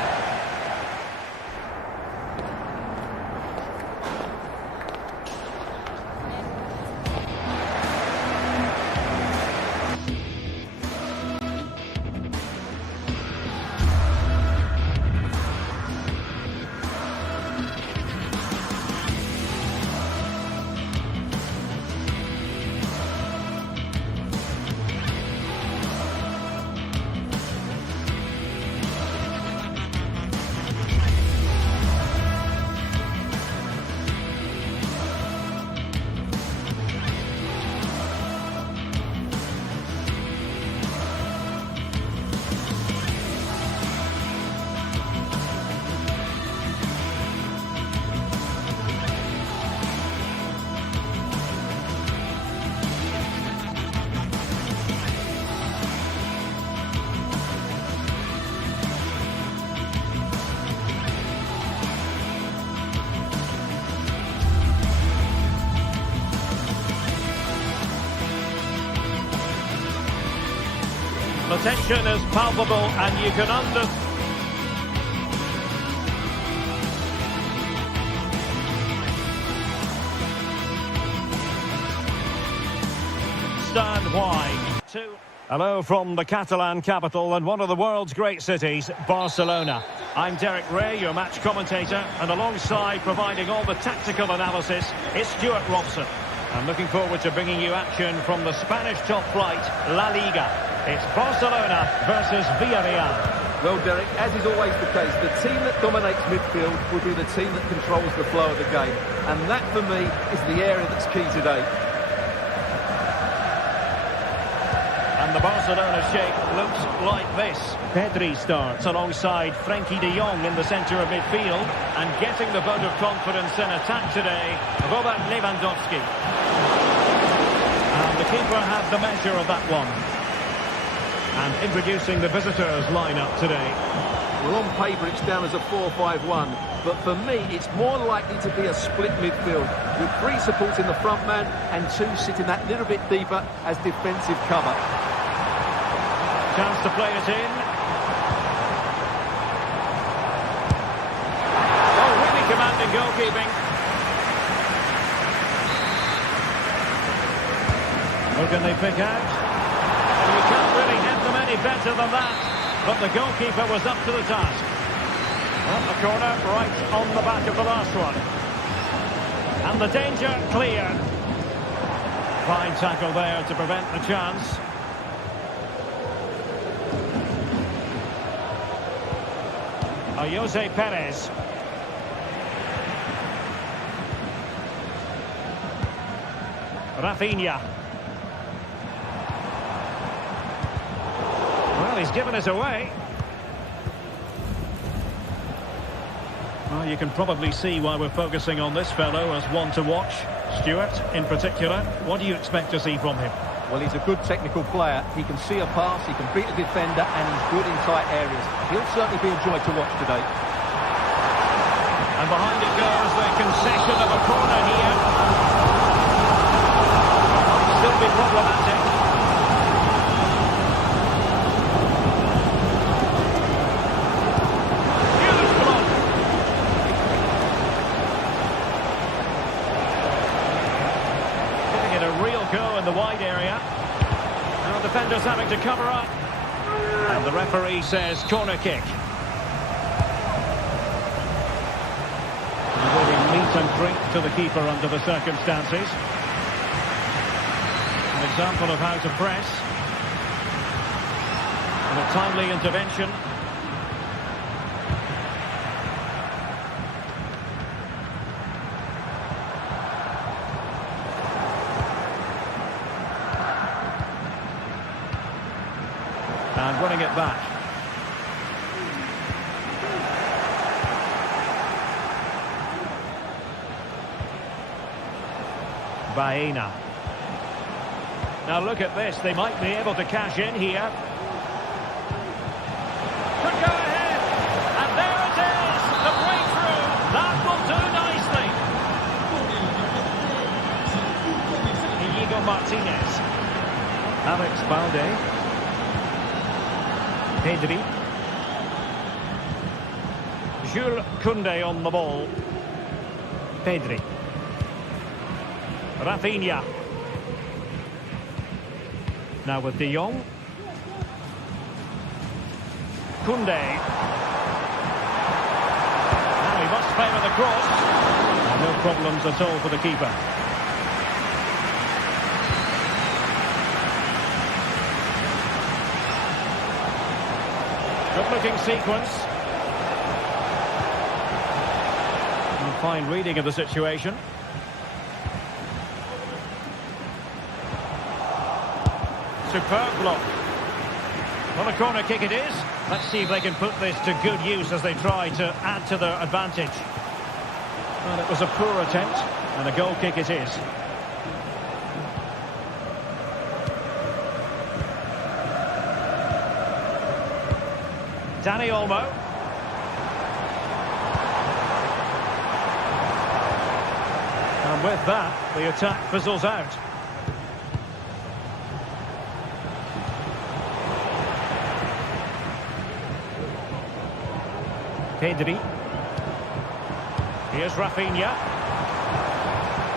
The tension is palpable and you can understand why. Hello from the Catalan capital and one of the world's great cities, Barcelona. I'm Derek Ray, your match commentator, and alongside providing all the tactical analysis is Stuart Robson. I'm looking forward to bringing you action from the Spanish top flight, La Liga. It's Barcelona versus Villarreal. Well, Derek, as is always the case, the team that dominates midfield will be the team that controls the flow of the game. And that, for me, is the area that's key today. And the Barcelona shape looks like this. Pedri starts alongside Frenkie de Jong in the centre of midfield. And getting the vote of confidence in attack today, Robert Lewandowski. And the keeper had the measure of that one. And introducing the visitors lineup today. Well, on paper it's down as a 4-5-1, but for me it's more likely to be a split midfield, with 3 supporting the front man and 2 sitting that little bit deeper as defensive cover. Chance to play it in. Oh, really commanding goalkeeping. Who can they pick out? You can't really hit them any better than that. But the goalkeeper was up to the task. Well, a corner right on the back of the last one. And the danger clear. Fine tackle there to prevent the chance. Jose Perez. Rafinha. Well, he's given us away. Well, you can probably see why we're focusing on this fellow as one to watch. Stuart, in particular, what do you expect to see from him? Well, he's a good technical player. He can see a pass, he can beat a defender, and he's good in tight areas. He'll certainly be a joy to watch today. And behind it goes the concession of a corner here. Still be problematic. Huge block. Giving it a real go in the wide area. Now defenders having to cover up. And the referee says corner kick. Meat and drink to the keeper under the circumstances. An example of how to press. And a timely intervention. And winning it back. Vienna. Now look at this, they might be able to cash in here. Could go ahead, and there it is, the breakthrough. That will do nicely. Inigo Martinez. Alex Balde. Pedri. Jules Koundé on the ball. Pedri. Rafinha. Now with de Jong. Koundé. Now he must favour the cross. No problems at all for the keeper. Good looking sequence. And fine reading of the situation. Superb block. Well, a corner kick it is. Let's see if they can put this to good use as they try to add to their advantage. Well, it was a poor attempt, and a goal kick it is. Dani Olmo. And with that, the attack fizzles out. Pedri. Here's Rafinha.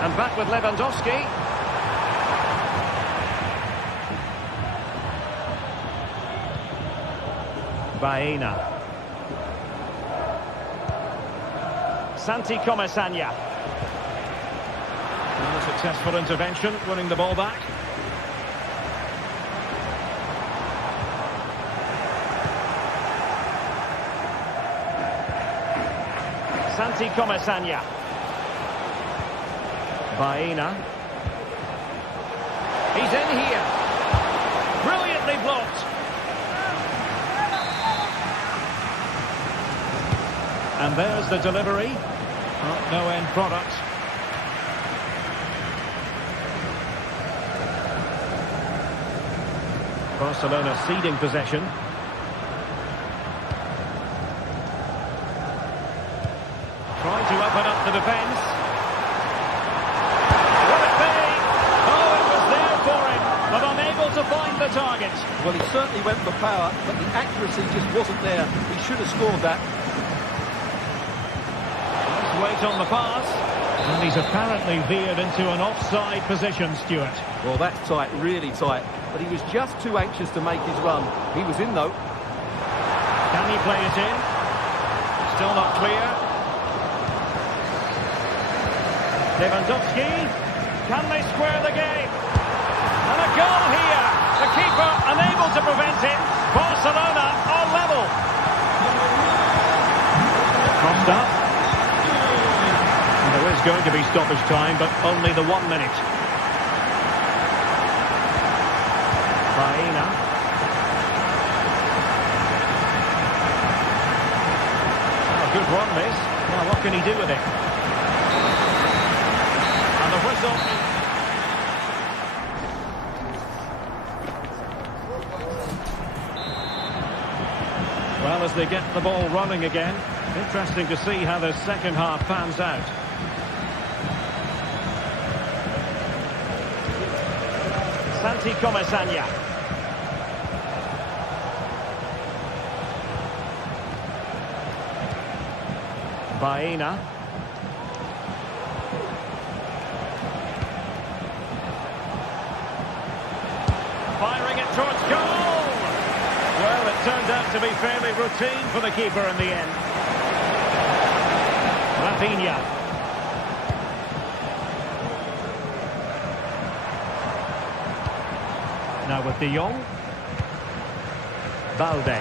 And back with Lewandowski. Baena. Santi Comesanya. And a successful intervention, winning the ball back. Santi Comesanya. Baena. He's in here. Brilliantly blocked. And there's the delivery. Oh, no end product. Barcelona ceding possession. Trying to open up the defence. Will it be? Oh, it was there for him, but unable to find the target. Well, he certainly went for power, but the accuracy just wasn't there. He should have scored that. Let's wait on the pass. And he's apparently veered into an offside position, Stuart. Well, that's tight, really tight. But he was just too anxious to make his run. He was in, though. Can he play it in? Still not clear. Lewandowski. Can they square the game? And a goal here. The keeper unable to prevent it. Barcelona are level. Crossed up. And there is going to be stoppage time, but only the 1 minute. Baena. Oh, good run, this. Well, what can he do with it? And the whistle. Well, as they get the ball running again, interesting to see how the second half pans out. Santi Comesanya. Baena. Firing it towards goal. Well, it turned out to be fairly routine for the keeper in the end. Rafinha. Now with De Jong. Balde.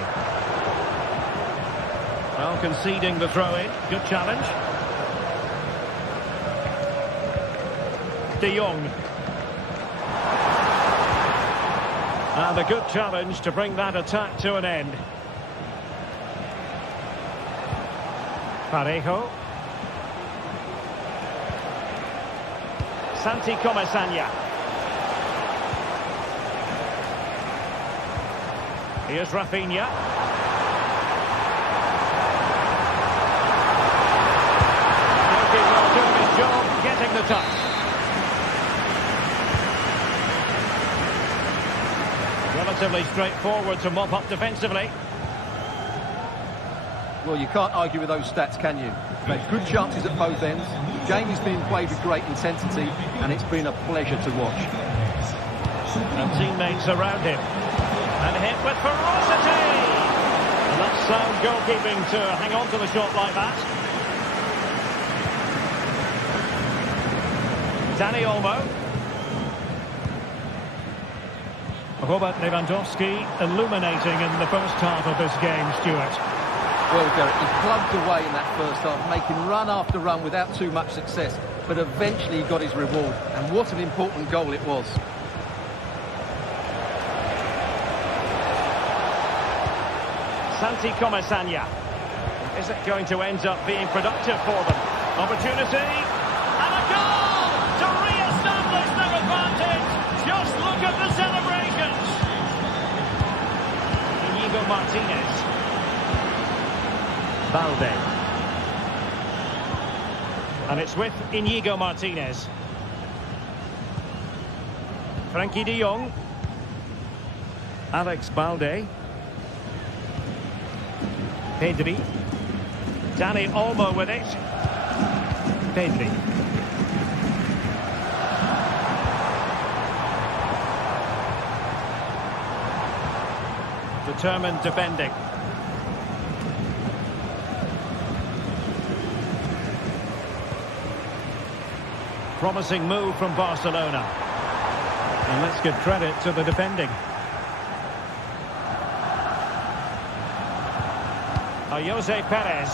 Well, conceding the throw-in. Good challenge. De Jong. And a good challenge to bring that attack to an end. Parejo. Santi Comesanya. Here's Rafinha. Goalkeeper doing his job, getting the touch. Relatively straightforward to mop up defensively. Well, you can't argue with those stats, can you? They've had good chances at both ends. The game is being played with great intensity, and it's been a pleasure to watch. And teammates around him. And hit with ferocity! And that's sound goalkeeping to hang on to the shot like that. Dani Olmo. Robert Lewandowski illuminating in the first half of this game, Stuart. Well, Derek, he plugged away in that first half, making run after run without too much success, but eventually he got his reward. And what an important goal it was. Santi Comesanya. Is it going to end up being productive for them? Opportunity. And a goal to re-establish their advantage. Just look at the celebrations. Inigo Martinez. Balde. And it's with Inigo Martinez. Frankie de Jong. Alex Balde. Pedri. Dani Olmo with it. Pedri. Determined defending. promising move from Barcelona. And let's give credit to the defending. Jose Perez.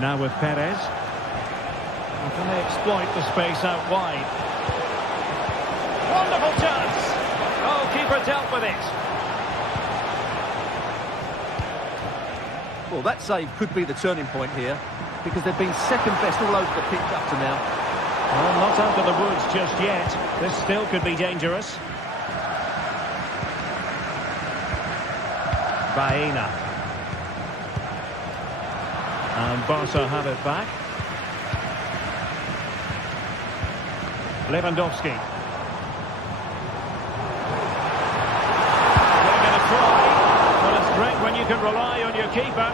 Now with Perez. And can they exploit the space out wide? Wonderful chance! Oh, keeper dealt with it. Well, that save could be the turning point here, because they've been second best all over the pitch up to now. Well, not out of the woods just yet. This still could be dangerous. Vienna. And Barca have it back. Lewandowski. They're going to try. Well, it's great when you can rely on your keeper.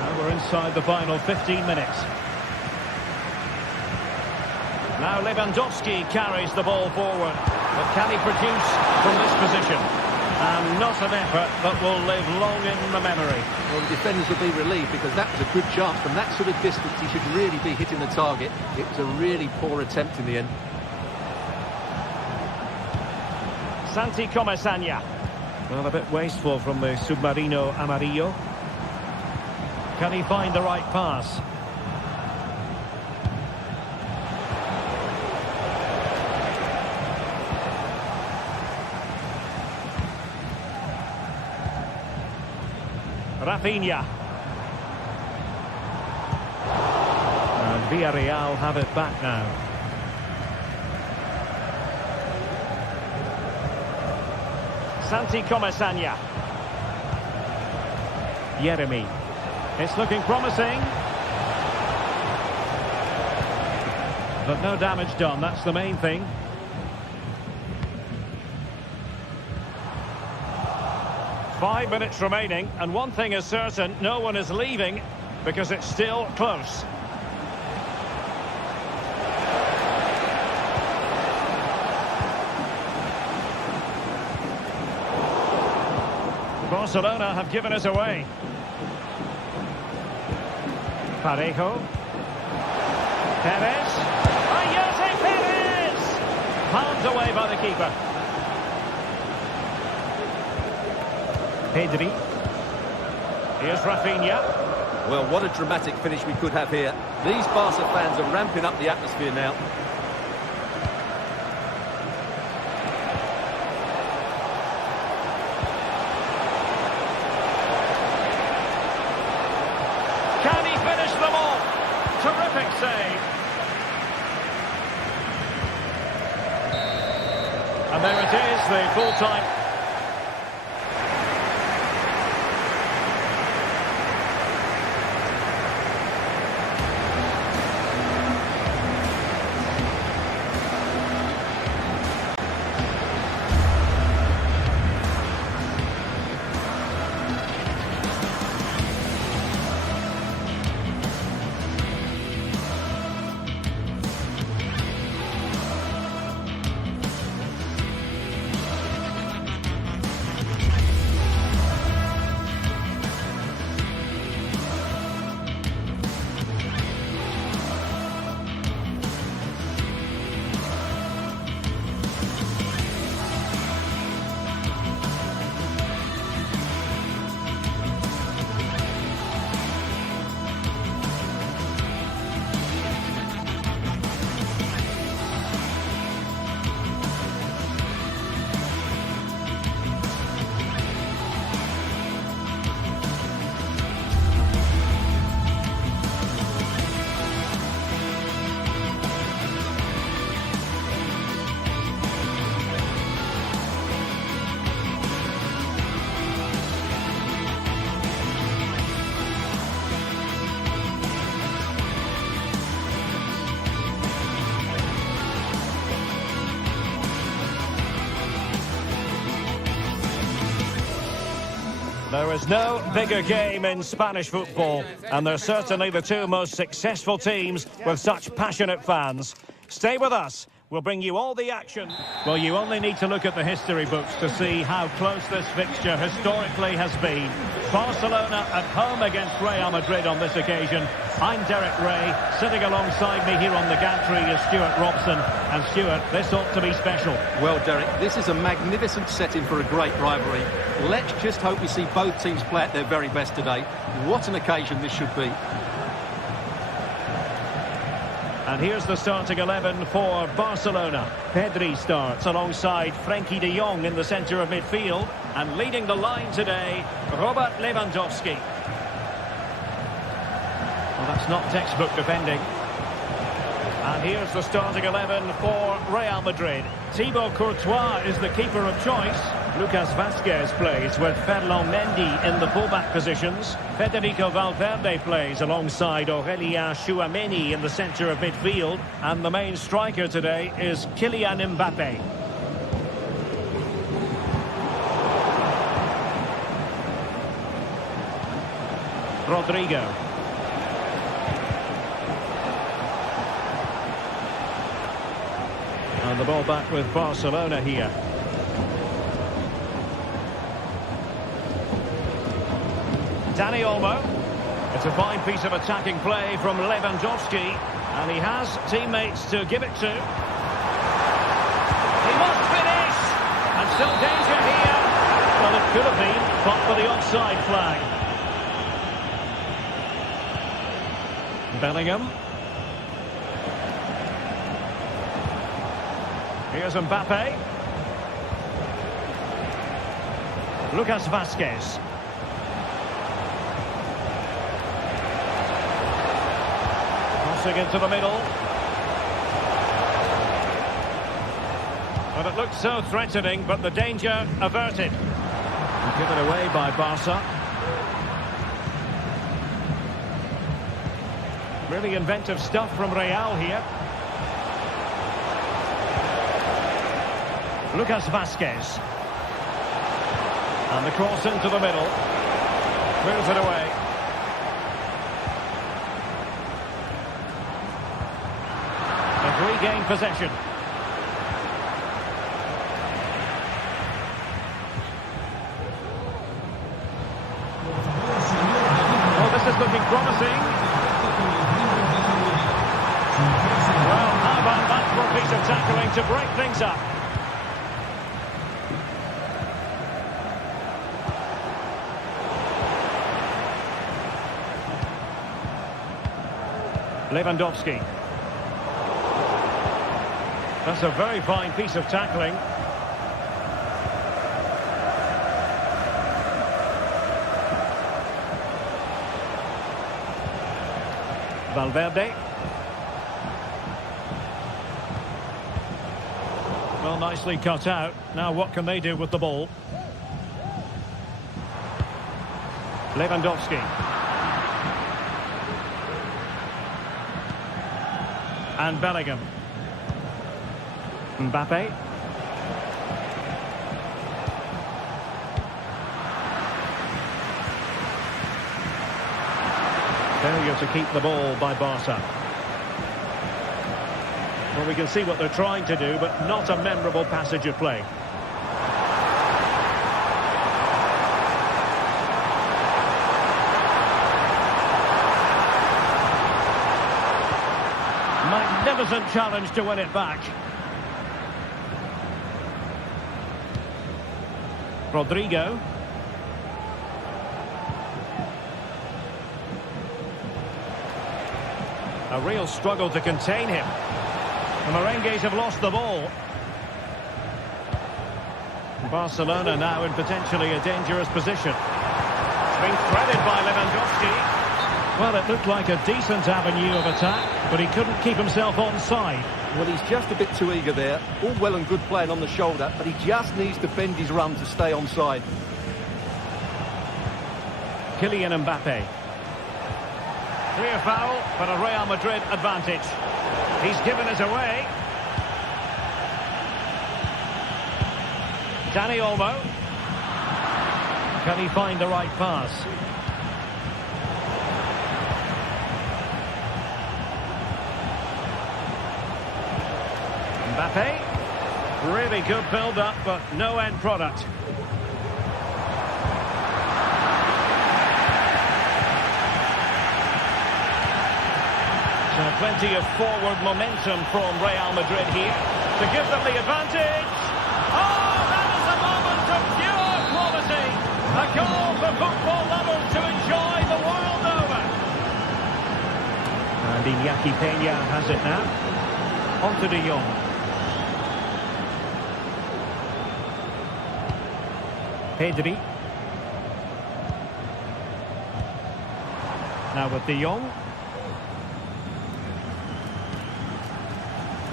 Now we're inside the final 15 minutes. Now Lewandowski carries the ball forward. But can he produce from this position? And not an effort that will live long in the memory. Well, the defenders will be relieved, because that was a good chance. From that sort of distance, he should really be hitting the target. It was a really poor attempt in the end. Santi Comesaña. Well, a bit wasteful from the Submarino Amarillo. Can he find the right pass? Rafinha. And Villarreal have it back now. Santi Comesaña. Yeremy. It's looking promising. But no damage done, that's the main thing. Five minutes remaining, and one thing is certain, no one is leaving, because it's still close. Barcelona have given us away. Parejo. Perez. Jose Perez! Pounded away by the keeper. Pedri. Here's Rafinha. Well, what a dramatic finish we could have here. These Barca fans are ramping up the atmosphere now. Can he finish them off? Terrific save. And there it is, the full-time. There is no bigger game in Spanish football, and they're certainly the two most successful teams with such passionate fans. Stay with us. We'll bring you all the action. Well, you only need to look at the history books to see how close this fixture historically has been. Barcelona at home against Real Madrid on this occasion. I'm Derek Ray. Sitting alongside me here on the gantry is Stuart Robson. And Stuart, this ought to be special. Well, Derek, this is a magnificent setting for a great rivalry. Let's just hope we see both teams play at their very best today. What an occasion this should be. And here's the starting 11 for Barcelona. Pedri starts alongside Frenkie de Jong in the centre of midfield. And leading the line today, Robert Lewandowski. Well, that's not textbook defending. And here's the starting 11 for Real Madrid. Thibaut Courtois is the keeper of choice. Lucas Vázquez plays with Ferland Mendy in the fullback positions. Federico Valverde plays alongside Aurélien Tchouaméni in the centre of midfield. And the main striker today is Kylian Mbappé. Rodrigo. And the ball back with Barcelona here. Dani Olmo. It's a fine piece of attacking play from Lewandowski. And he has teammates to give it to. He must finish! And still danger here. Well, it could have been, but for the offside flag. Bellingham. Here's Mbappé. Lucas Vázquez. Crossing into the middle. But it looked so threatening, but the danger averted. And given away by Barca. Really inventive stuff from Real here. Lucas Vázquez. And the cross into the middle. Clears it away. They've regained possession. Oh, this is looking promising. Well, how about that for a piece of tackling to break things up? Lewandowski. That's a very fine piece of tackling. Valverde. Well, nicely cut out. Now what can they do with the ball? Lewandowski. And Bellingham. Mbappé. Failure to keep the ball by Barca. Well, we can see what they're trying to do, but not a memorable passage of play. Magnificent challenge to win it back. Rodrigo. A real struggle to contain him. The Merengues have lost the ball. Barcelona now in potentially a dangerous position. It's been threaded by Lewandowski. Well, it looked like a decent avenue of attack, but he couldn't keep himself onside. Well, he's just a bit too eager there. All well and good playing on the shoulder, but he just needs to bend his run to stay onside. Kylian Mbappé. Clear foul, but a Real Madrid advantage. He's given it away. Dani Olmo. Can he find the right pass? Mbappe. Really good build-up, but no end product. So plenty of forward momentum from Real Madrid here to give them the advantage. Oh, that is a moment of pure quality. A goal for football lovers to enjoy the world over. And Iñaki Peña has it now. On to De Jong. Pedri. Now with De Jong.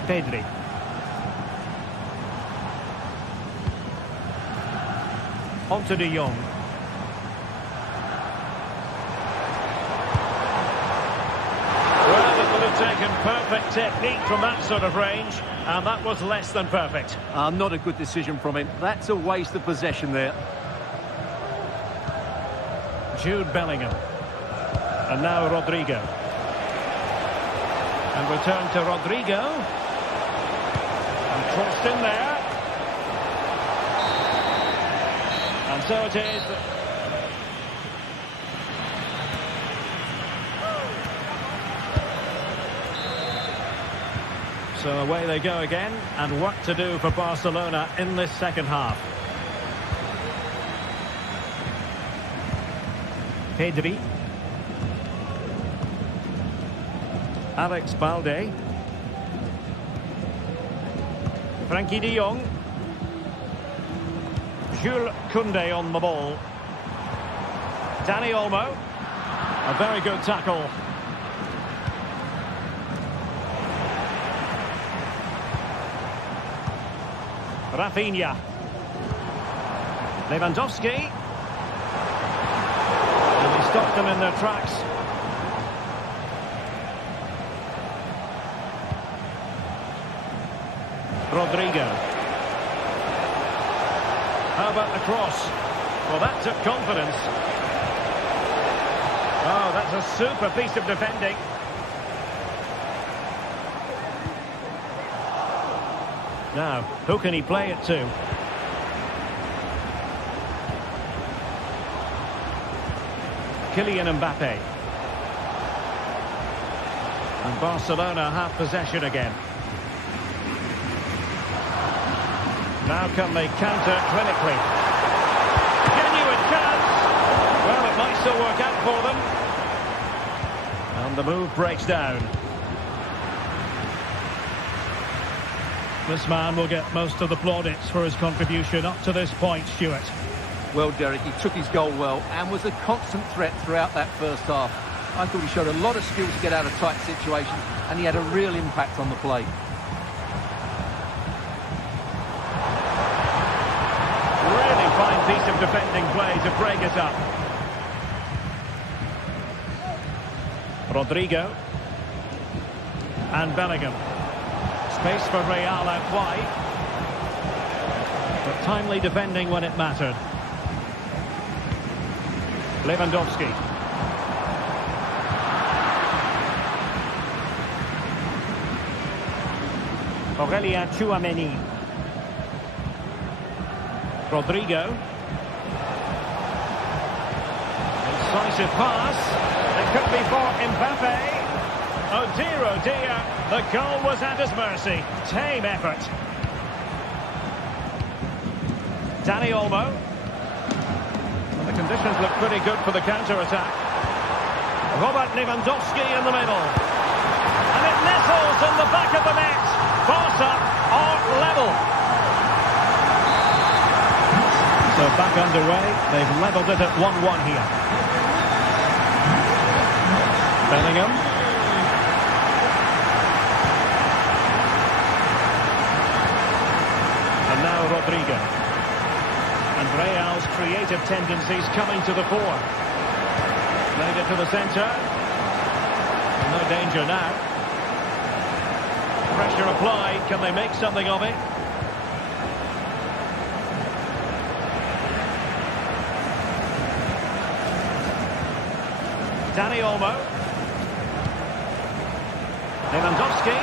Pedri. On to De Jong. Well, it would have taken perfect technique from that sort of range, and that was less than perfect. Not a good decision from him. That's a waste of possession there. Jude Bellingham. And now Rodrigo. And return to Rodrigo. And crossed in there. And so it is. So away they go again, and work to do for Barcelona in this second half. Pedri. Alex Balde. Frankie de Jong. Jules Koundé on the ball. Dani Olmo. A very good tackle. Rafinha. Lewandowski. And he stopped them in their tracks. Rodrigo. How about the cross? Well, that took confidence. Oh, that's a super piece of defending. Now, who can he play it to? Kylian Mbappe. And Barcelona have possession again. Now can they counter clinically? Genuine chance. Well, it might still work out for them. And the move breaks down. This man will get most of the plaudits for his contribution up to this point, Stuart. Well, Derek, he took his goal well and was a constant threat throughout that first half. I thought he showed a lot of skill to get out of tight situations, and he had a real impact on the play. Really fine piece of defending play to break it up. Rodrigo. And Bellingham. Space for Real out wide. But timely defending when it mattered. Lewandowski. Aurélien Tchouaméni. Rodrigo. Incisive pass. It could be for Mbappe. Oh dear, the goal was at his mercy. Tame effort. Dani Olmo. And the conditions look pretty good for the counter-attack. Robert Lewandowski in the middle. And it nestles in the back of the net. Barca are level. So back underway. They've levelled it at 1-1 here. Bellingham. And now Rodrigo. And Real's creative tendencies coming to the fore. Played it to the centre. No danger now. Pressure applied. Can they make something of it? Dani Olmo. Lewandowski.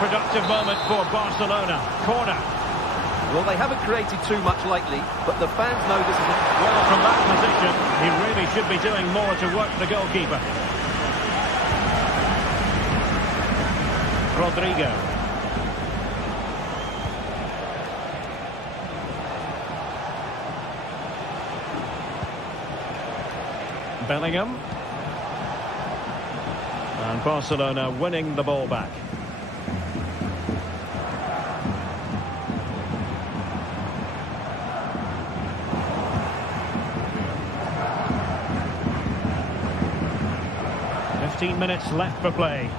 productive moment for Barcelona. Corner. Well, they haven't created too much lately, but the fans know this is Well, from that position, he really should be doing more to work the goalkeeper. Rodrigo. Bellingham. And Barcelona winning the ball back. Minutes left for play.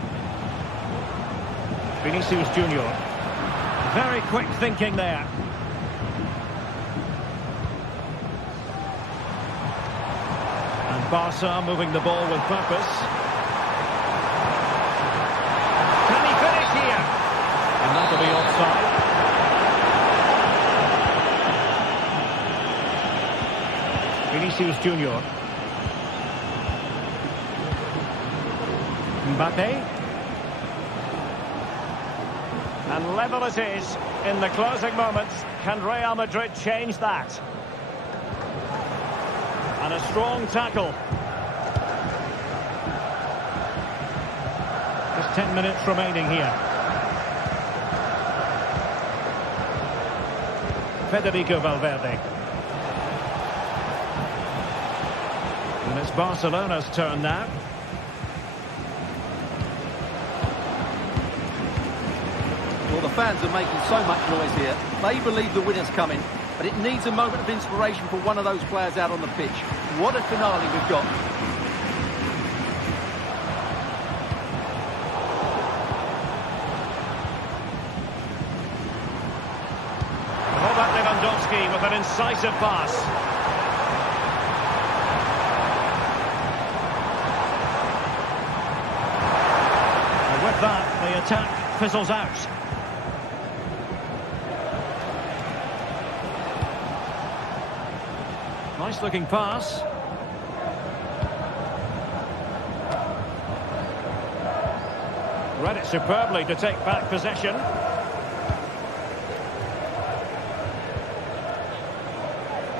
Vinicius Junior. Very quick thinking there. And Barca moving the ball with purpose. Can he finish here? And that'll be offside. Vinicius Junior. Mbappe. And level it is in the closing moments. Can Real Madrid change that? And a strong tackle. Just 10 minutes remaining here. Federico Valverde. And it's Barcelona's turn now. Well, the fans are making so much noise here. They believe the winner's coming, but it needs a moment of inspiration for one of those players out on the pitch. What a finale we've got. Robert Lewandowski with an incisive pass. And with that, the attack fizzles out. Nice looking pass. Read it superbly to take back possession.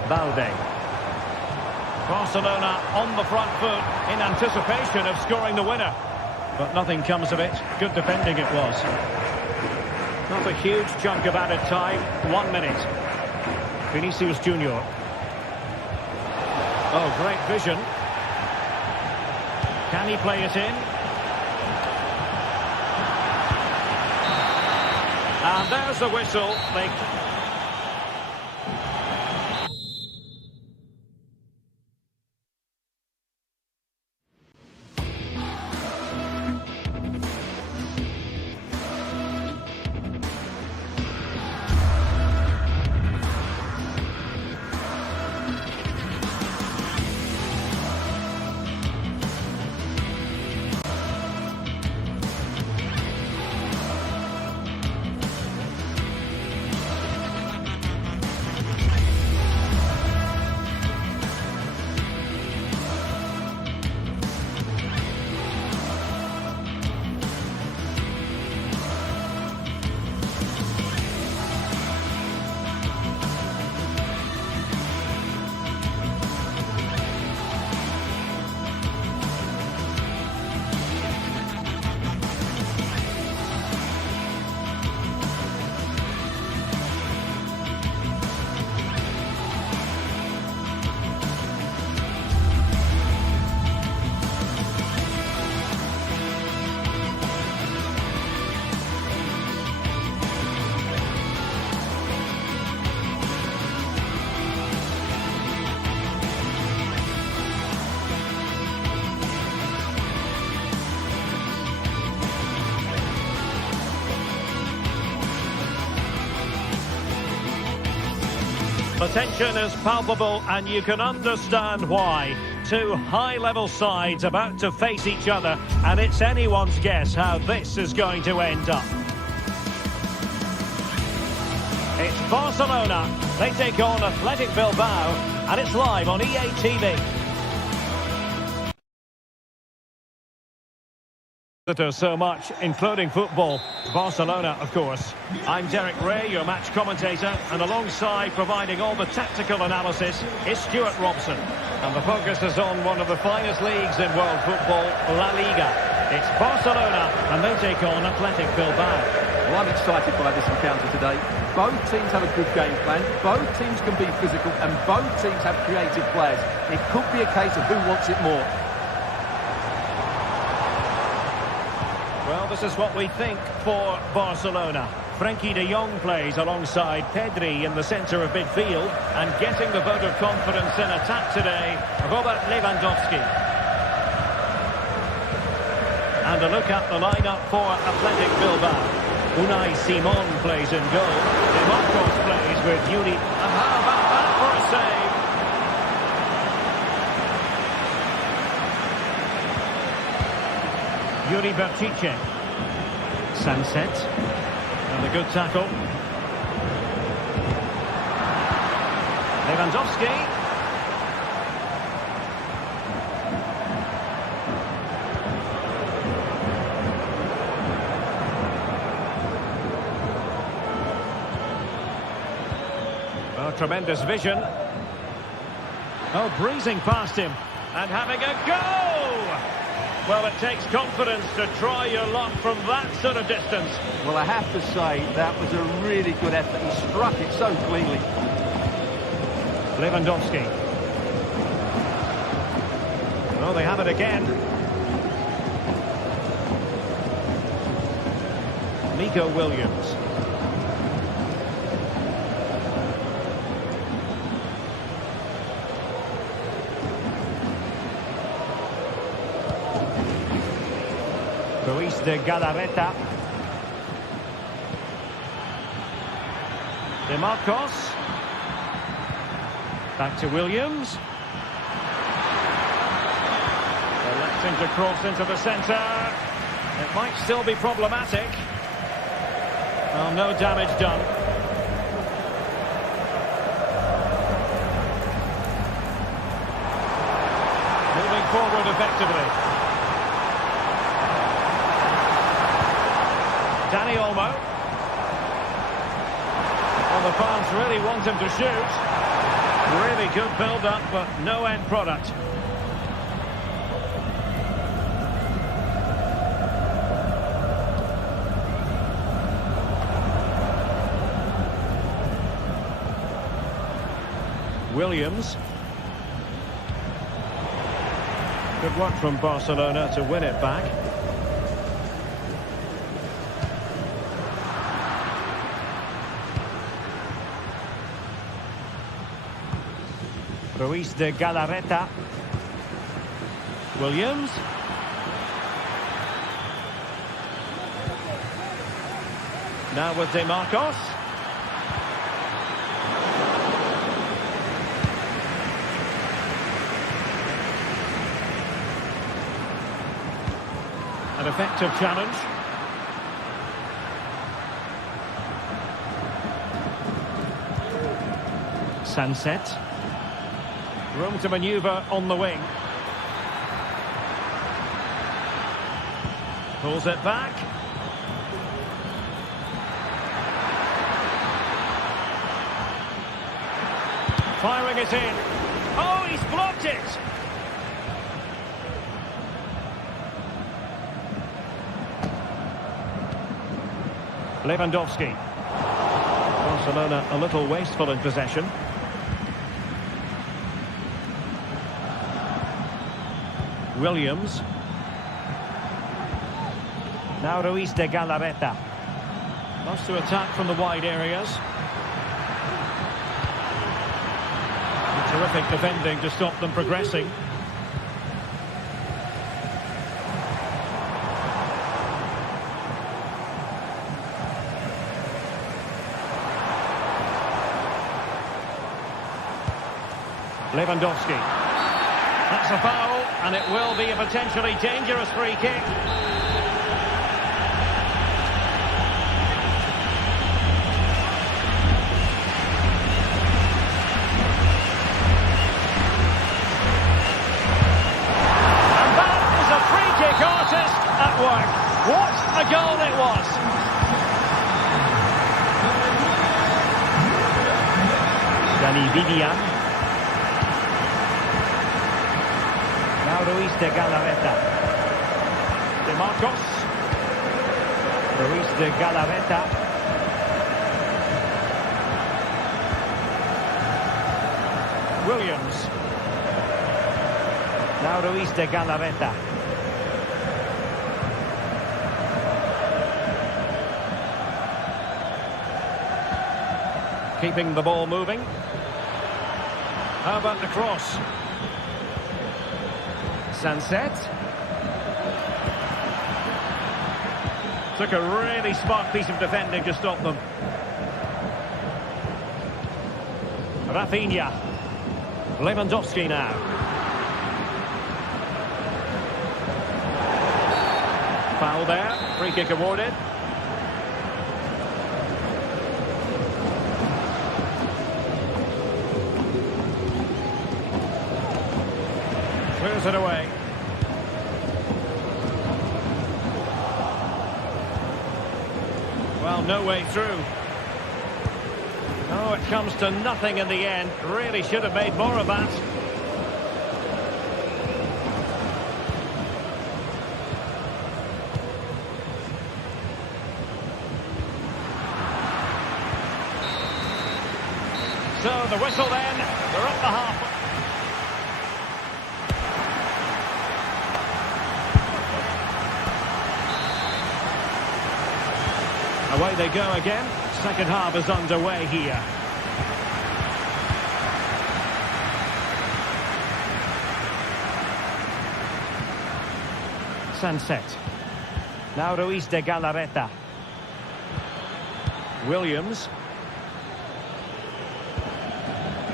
Balde. Barcelona on the front foot in anticipation of scoring the winner. But nothing comes of it. Good defending it was. Not a huge chunk of added time. 1 minute. Vinicius Junior. Oh, great vision. Can he play it in? And there's the whistle. The tension is palpable, and you can understand why. Two high-level sides about to face each other, and it's anyone's guess how this is going to end up. It's Barcelona. They take on Athletic Bilbao, and it's live on EA TV. There's so much, including football. Barcelona, of course. I'm Derek Ray, your match commentator, and alongside providing all the tactical analysis is Stuart Robson. And the focus is on one of the finest leagues in world football, La Liga. It's Barcelona, and they take on Athletic Bilbao. Well, I'm excited by this encounter today. Both teams have a good game plan, both teams can be physical, and both teams have creative players. It could be a case of who wants it more. Well, this is what we think for Barcelona. Frenkie de Jong plays alongside Pedri in the centre of midfield, and getting the vote of confidence in attack today, Robert Lewandowski. And a look at the lineup for Athletic Bilbao. Unai Simon plays in goal. Marcos plays with Yuri. And how about that for a save? Yuri Bertice. Sunset. And a good tackle. Lewandowski. Oh, tremendous vision. Oh, breezing past him. And having a go! Well, it takes confidence to try your luck from that sort of distance. Well, I have to say, that was a really good effort. He struck it so cleanly. Lewandowski. Well, they have it again. Nico Williams. Luis de Galarreta. De Marcos. Back to Williams. Electing to cross into the centre. It might still be problematic. Well, no damage done. Moving forward effectively. Dani Olmo. Well, the fans really want him to shoot. Really good build-up, but no end product. Williams. Good work from Barcelona to win it back. Luis de Galarreta. Williams. Now with De Marcos. An effective challenge. Sunset. Room to manoeuvre on the wing. Pulls it back. Firing it in. Oh, he's blocked it! Lewandowski. Barcelona a little wasteful in possession. Williams. Now Luis de Galarreta. Loves to attack from the wide areas. Terrific defending to stop them progressing. Lewandowski. That's a foul, and it will be a potentially dangerous free kick. And that is a free kick artist at work. Vivian. Now Ruiz de Galarreta. De Marcos. Ruiz de Galarreta. Williams. Now Ruiz de Galarreta. Keeping the ball moving. How about the cross? Sunset. Took a really smart piece of defending to stop them. Rafinha. Lewandowski now. Foul there. Free kick awarded. Clears it away. Well, no way through. Oh, it comes to nothing in the end. Really should have made more of that. So the whistle then. They're up the half. Away they go again. Second half is underway here. Sunset. Now Ruiz de Galarreta. Williams.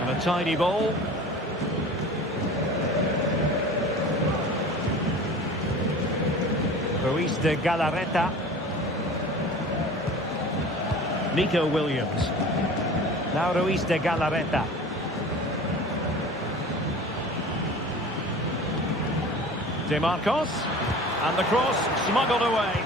And a tidy ball. Ruiz de Galarreta. Nico Williams. Now Ruiz de Galarreta. De Marcos. And the cross smuggled away.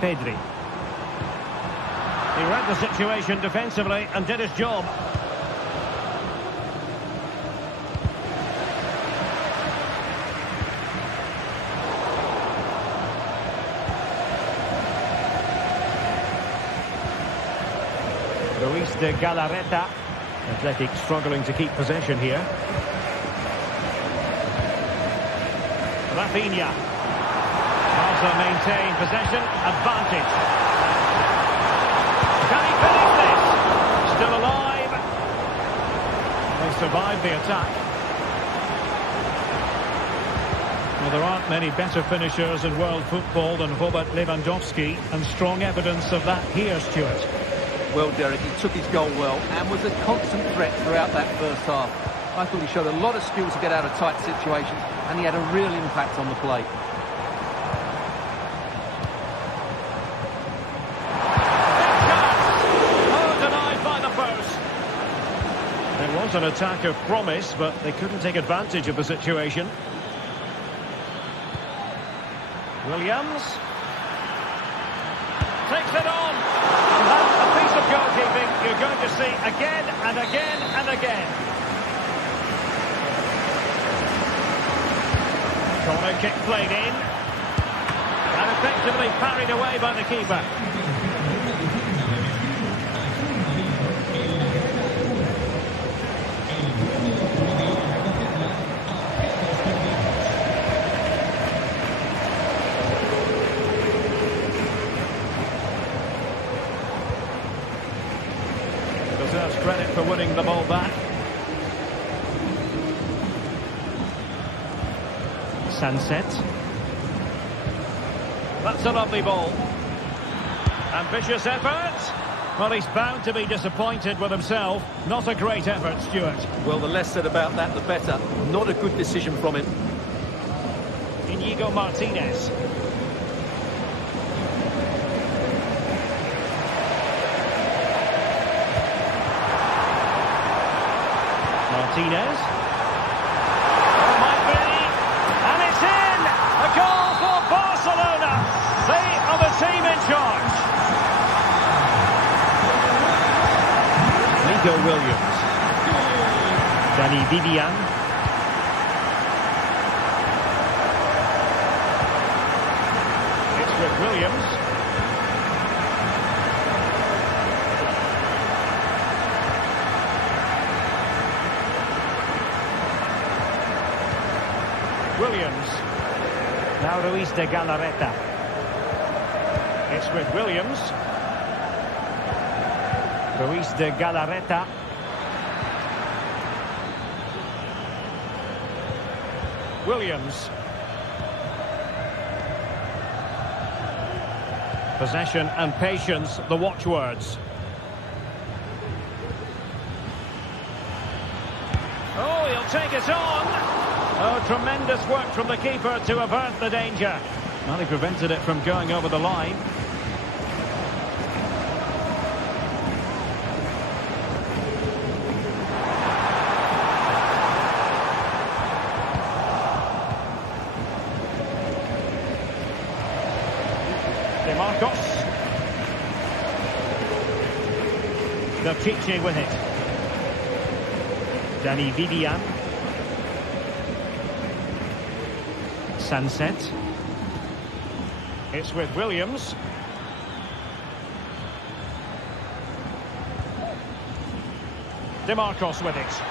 Pedri. He read the situation defensively and did his job. Ruiz de Galarreta. Athletic struggling to keep possession here. Rafinha. Also maintain possession. Advantage. Can he finish this? Still alive. They survived the attack. Well, there aren't many better finishers in world football than Robert Lewandowski, and strong evidence of that here, Stuart. Well, Derek, he took his goal well and was a constant threat throughout that first half. I thought he showed a lot of skill to get out of tight situations, and he had a real impact on the play. Oh, denied by the post. It was an attack of promise, but they couldn't take advantage of the situation. Williams takes it on. And that's a piece of goalkeeping you're going to see again and again and again. Corner kick played in. And effectively parried away by the keeper. Deserves credit for winning the ball back. Sunset. That's a lovely ball. Ambitious effort. Well, he's bound to be disappointed with himself. Not a great effort, Stuart. Well, the less said about that, the better. Not a good decision from him. Inigo Martinez. Martinez. Oh, might be. And it's in! A goal for Barcelona! Vivian. It's with Williams. Williams. Now Ruiz de Galarreta. It's with Williams. Ruiz de Galarreta. Williams. Possession and patience, the watchwords. Oh, he'll take it on. Oh, tremendous work from the keeper to avert the danger. Well, he prevented it from going over the line. Marcos. Vertice with it. Danny Vivian. Sunset. It's with Williams. DeMarcos with it.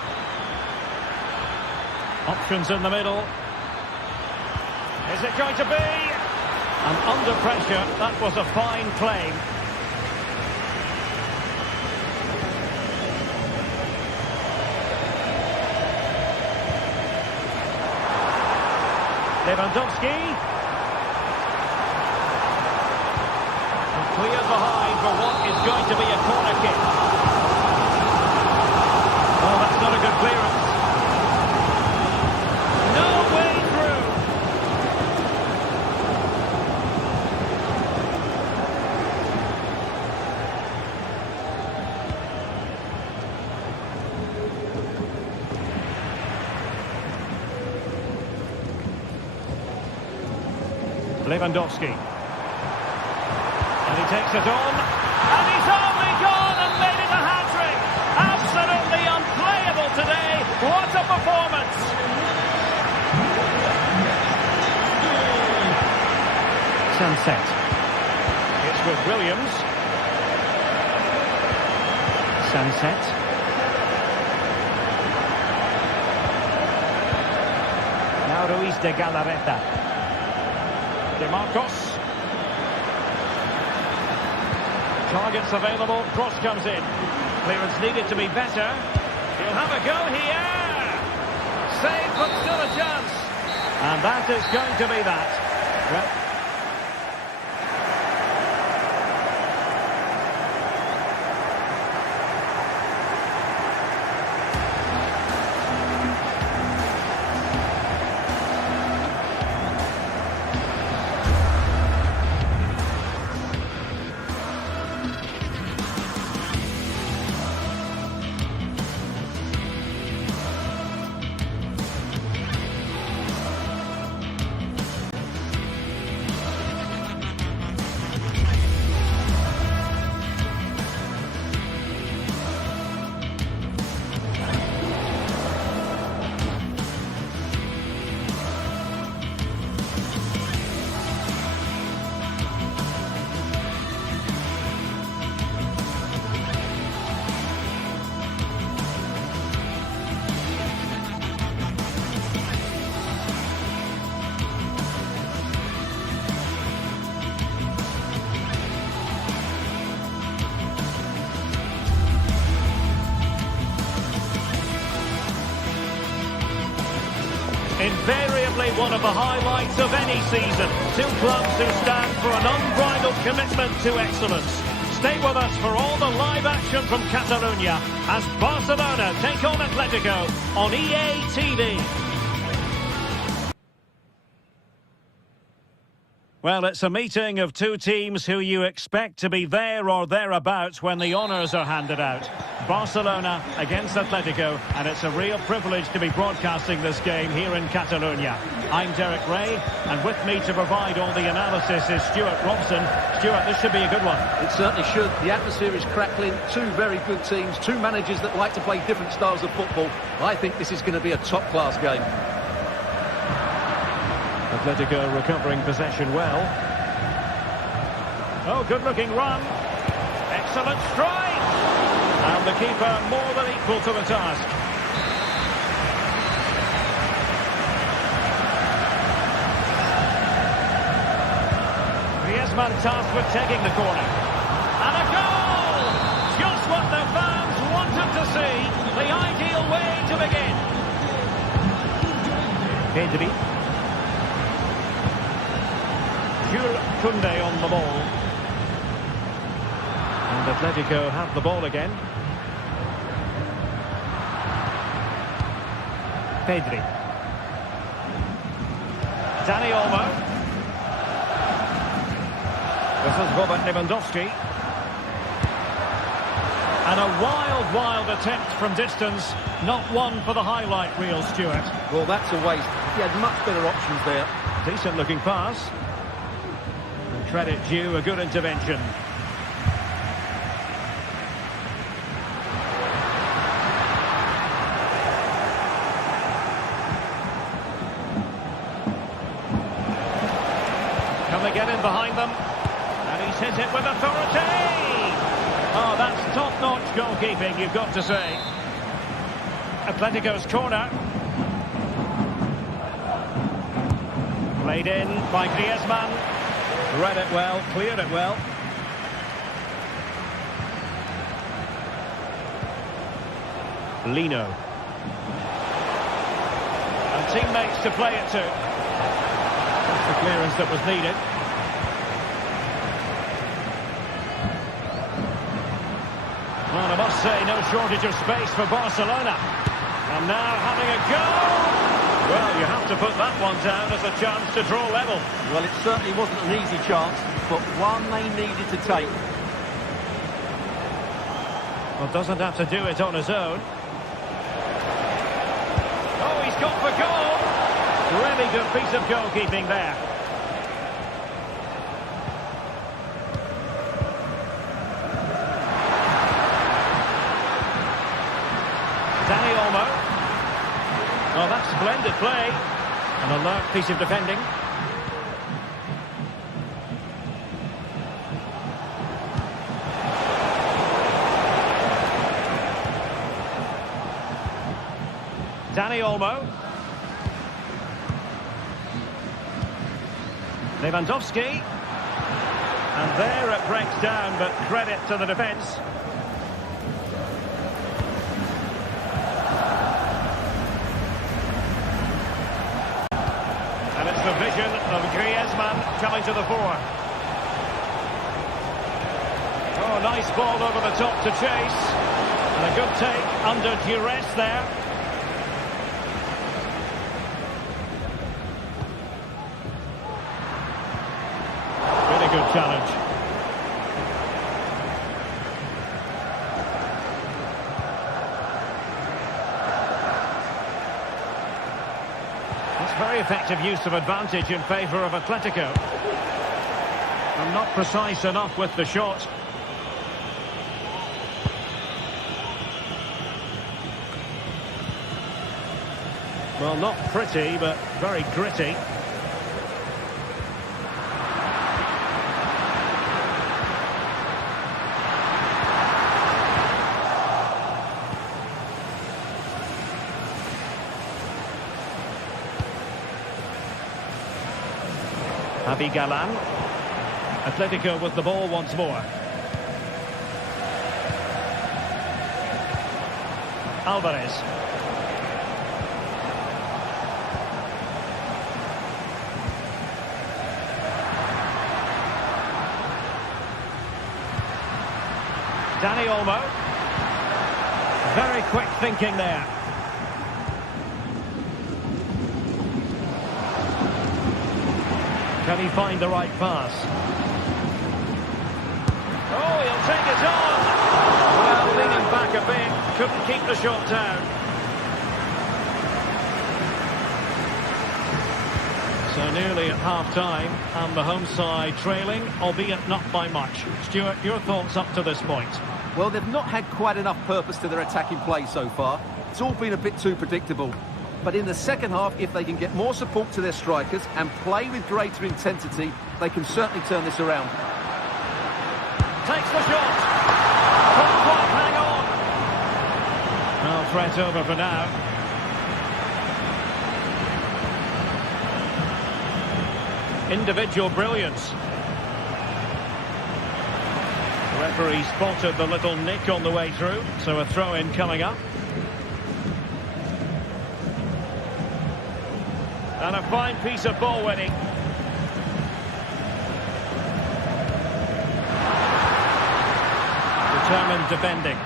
Options in the middle. Is it going to be? And under pressure, that was a fine claim. Lewandowski. And cleared behind for what is going to be a corner kick. Oh, that's not a good clearance. No way through. Lewandowski. And he takes it on. And he's only gone and made it a hat-trick. Absolutely unplayable today. What a performance. Sunset. It's with Williams. Sunset. Now Ruiz de Galarreta. DeMarcos. Targets available, cross comes in. Clearance needed to be better. He'll have a go here. Save, but still a chance. And that is going to be that. Well, invariably one of the highlights of any season. Two clubs who stand for an unbridled commitment to excellence. Stay with us for all the live action from Catalonia as Barcelona take on Atletico on EA TV. Well, it's a meeting of two teams who you expect to be there or thereabouts when the honours are handed out. Barcelona against Atletico, and it's a real privilege to be broadcasting this game here in Catalonia. I'm Derek Ray, and with me to provide all the analysis is Stuart Robson. Stuart, this should be a good one. It certainly should. The atmosphere is crackling. Two very good teams, two managers that like to play different styles of football. I think this is going to be a top-class game. Atletico recovering possession well. Oh, good-looking run. Excellent strike. And the keeper more than equal to the task. Griezmann tasked with taking the corner. And a goal! Just what the fans wanted to see. The ideal way to begin. Pedri. Jules Koundé on the ball. And Atletico have the ball again. Pedri. Dani Olmo. This is Robert Lewandowski. And a wild attempt from distance. Not one for the highlight reel, Stuart. Well, that's a waste. He had much better options there. Decent looking pass. And credit due, a good intervention. Can they get in behind them? And he's hit it with authority! Oh, that's top-notch goalkeeping, you've got to say. Atletico's corner. Played in by Griezmann. Read it well, cleared it well. Lino. And teammates to play it to. That's the clearance that was needed. Well, I must say, no shortage of space for Barcelona. And now having a go. Well, you have to put that one down as a chance to draw level. Well, it certainly wasn't an easy chance, but one they needed to take. Well, doesn't have to do it on his own. Oh, he's got for goal. Really good piece of goalkeeping there. Dani Olmo. Well, that's splendid play. An alert piece of defending. Dani Olmo. Lewandowski. And there it breaks down, but credit to the defence. And it's the vision of Griezmann coming to the fore. Oh, nice ball over the top to chase. And a good take under duress there. Really good challenge. Very effective use of advantage in favour of Atletico. And not precise enough with the shot. Well, not pretty, but very gritty. Javi Galan. Atletico with the ball once more. Alvarez. Dani Olmo. Very quick thinking there. Can he find the right pass? Oh, he'll take it on. Well, leaning back a bit, couldn't keep the shot down. So nearly at half-time, and the home side trailing, albeit not by much. Stuart, your thoughts up to this point? Well, they've not had quite enough purpose to their attacking play so far. It's all been a bit too predictable. But in the second half, if they can get more support to their strikers and play with greater intensity, they can certainly turn this around. Takes the shot. Can't quite hang on. No threat over for now. Individual brilliance. The referee spotted the little nick on the way through, so a throw-in coming up. And a fine piece of ball winning. Determined defending.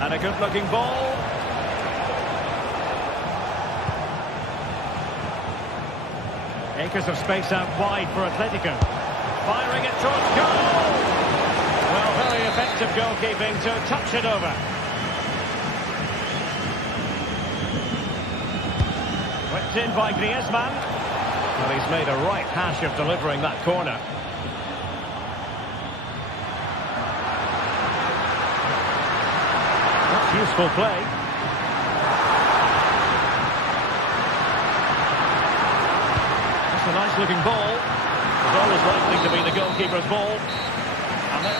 And a good-looking ball. Acres of space out wide for Atletico. Firing it towards goal! Well, very effective goalkeeping to touch it over. Whipped in by Griezmann. Well, he's made a right hash of delivering that corner. That's useful play. A nice-looking ball. It's always likely to be the goalkeeper's ball. And then...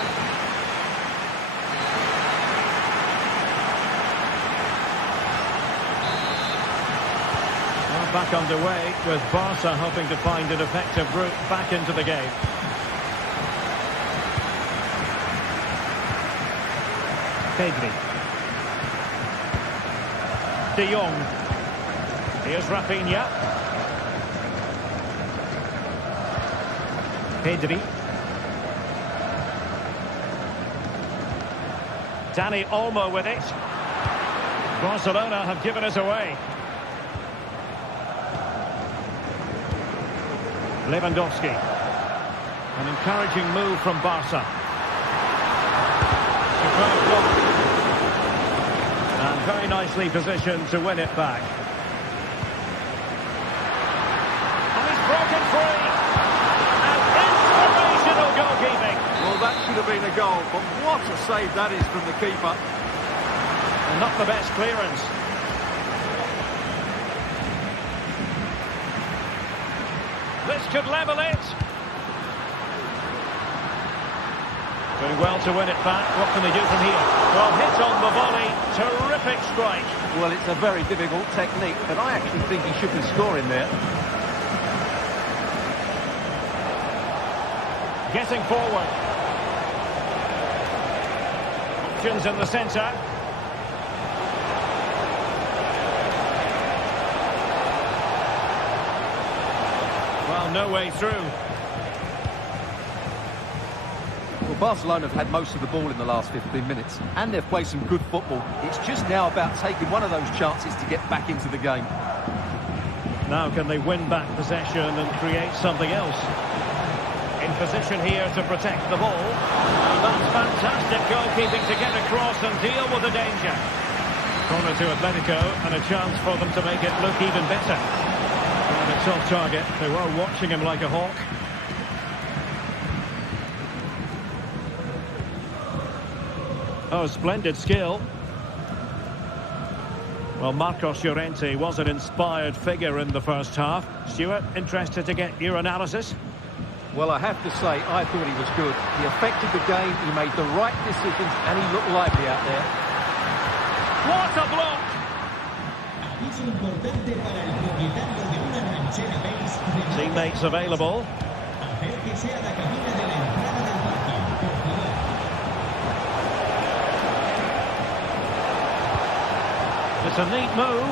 Well, back underway, with Barca hoping to find an effective route back into the game. Pedri. De Jong. Here's Rafinha. Pedri. Dani Olmo with it. Barcelona have given us away. Lewandowski. An encouraging move from Barca. Superb block. And very nicely positioned to win it back. And he's broken free. Goalkeeping. Well, that should have been a goal, but what a save that is from the keeper. And not the best clearance. This could level it. Doing well to win it back. What can they do from here? Well, hit on the volley. Terrific strike. Well, it's a very difficult technique, but I actually think he should be scoring there. Getting forward. Options in the centre. Well, no way through. Well, Barcelona have had most of the ball in the last 15 minutes, and they've played some good football. It's just now about taking one of those chances to get back into the game. Now can they win back possession and create something else? In position here to protect the ball. And that's fantastic goalkeeping to get across and deal with the danger. Corner to Atletico, and a chance for them to make it look even better. And it's off target. They were watching him like a hawk. Oh, splendid skill. Well, Marcos Llorente was an inspired figure in the first half. Stuart, interested to get your analysis? Well, I have to say, I thought he was good. He affected the game, he made the right decisions, and he looked lively out there. What a block! Teammates available. It's a neat move.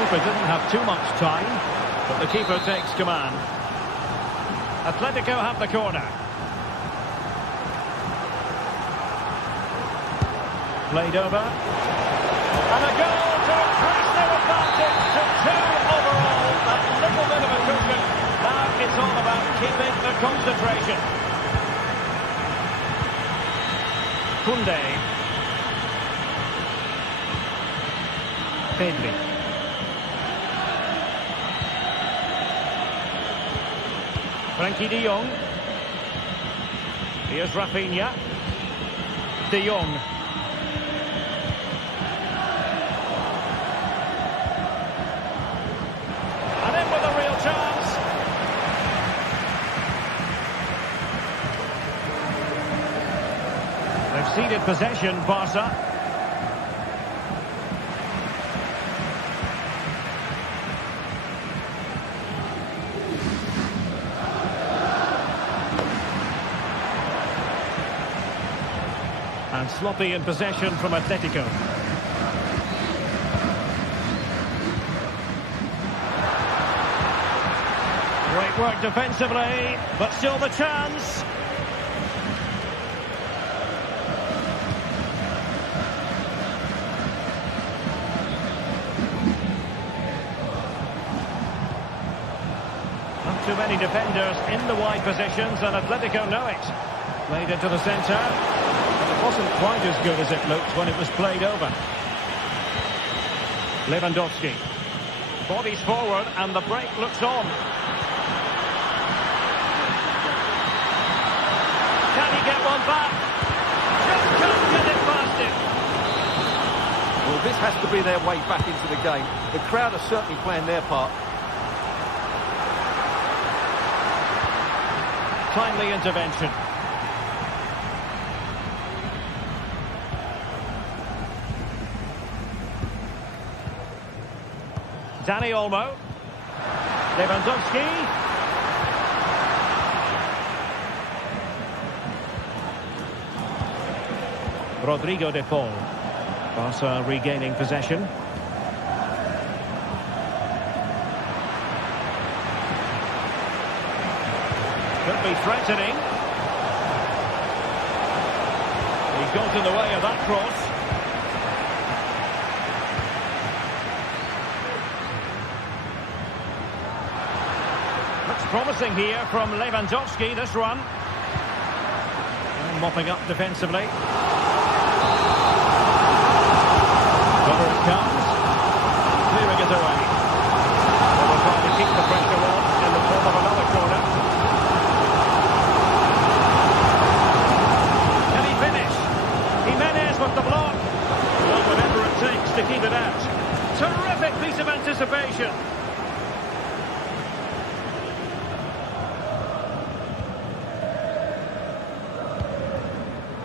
The keeper didn't have too much time, but the keeper takes command. Atletico have the corner. Played over. And a goal to increase their advantage to 2 overall. That little bit of a cushion. Now it's all about keeping the concentration. Koundé. Pedri. Frankie de Jong. Here's Rafinha. De Jong. And in with a real chance. They've ceded possession, Barca. And sloppy in possession from Atletico. Great work defensively, but still the chance. Not too many defenders in the wide positions, and Atletico know it. Played into the centre. It wasn't quite as good as it looked when it was played over. Lewandowski. Bodies forward and the break looks on. Can he get one back? Just can't get it past him. Well, this has to be their way back into the game. The crowd are certainly playing their part. Timely intervention. Dani Olmo. Lewandowski. Rodrigo de Paul. Barca regaining possession. Could be threatening. He got in the way of that cross. Promising here from Lewandowski, this run. And mopping up defensively. Over it comes. Clearing it away. Well, they're trying to keep the pressure on in the form of another corner. Can he finish? Jimenez with the block. Well, whatever it takes to keep it out. Terrific piece of anticipation.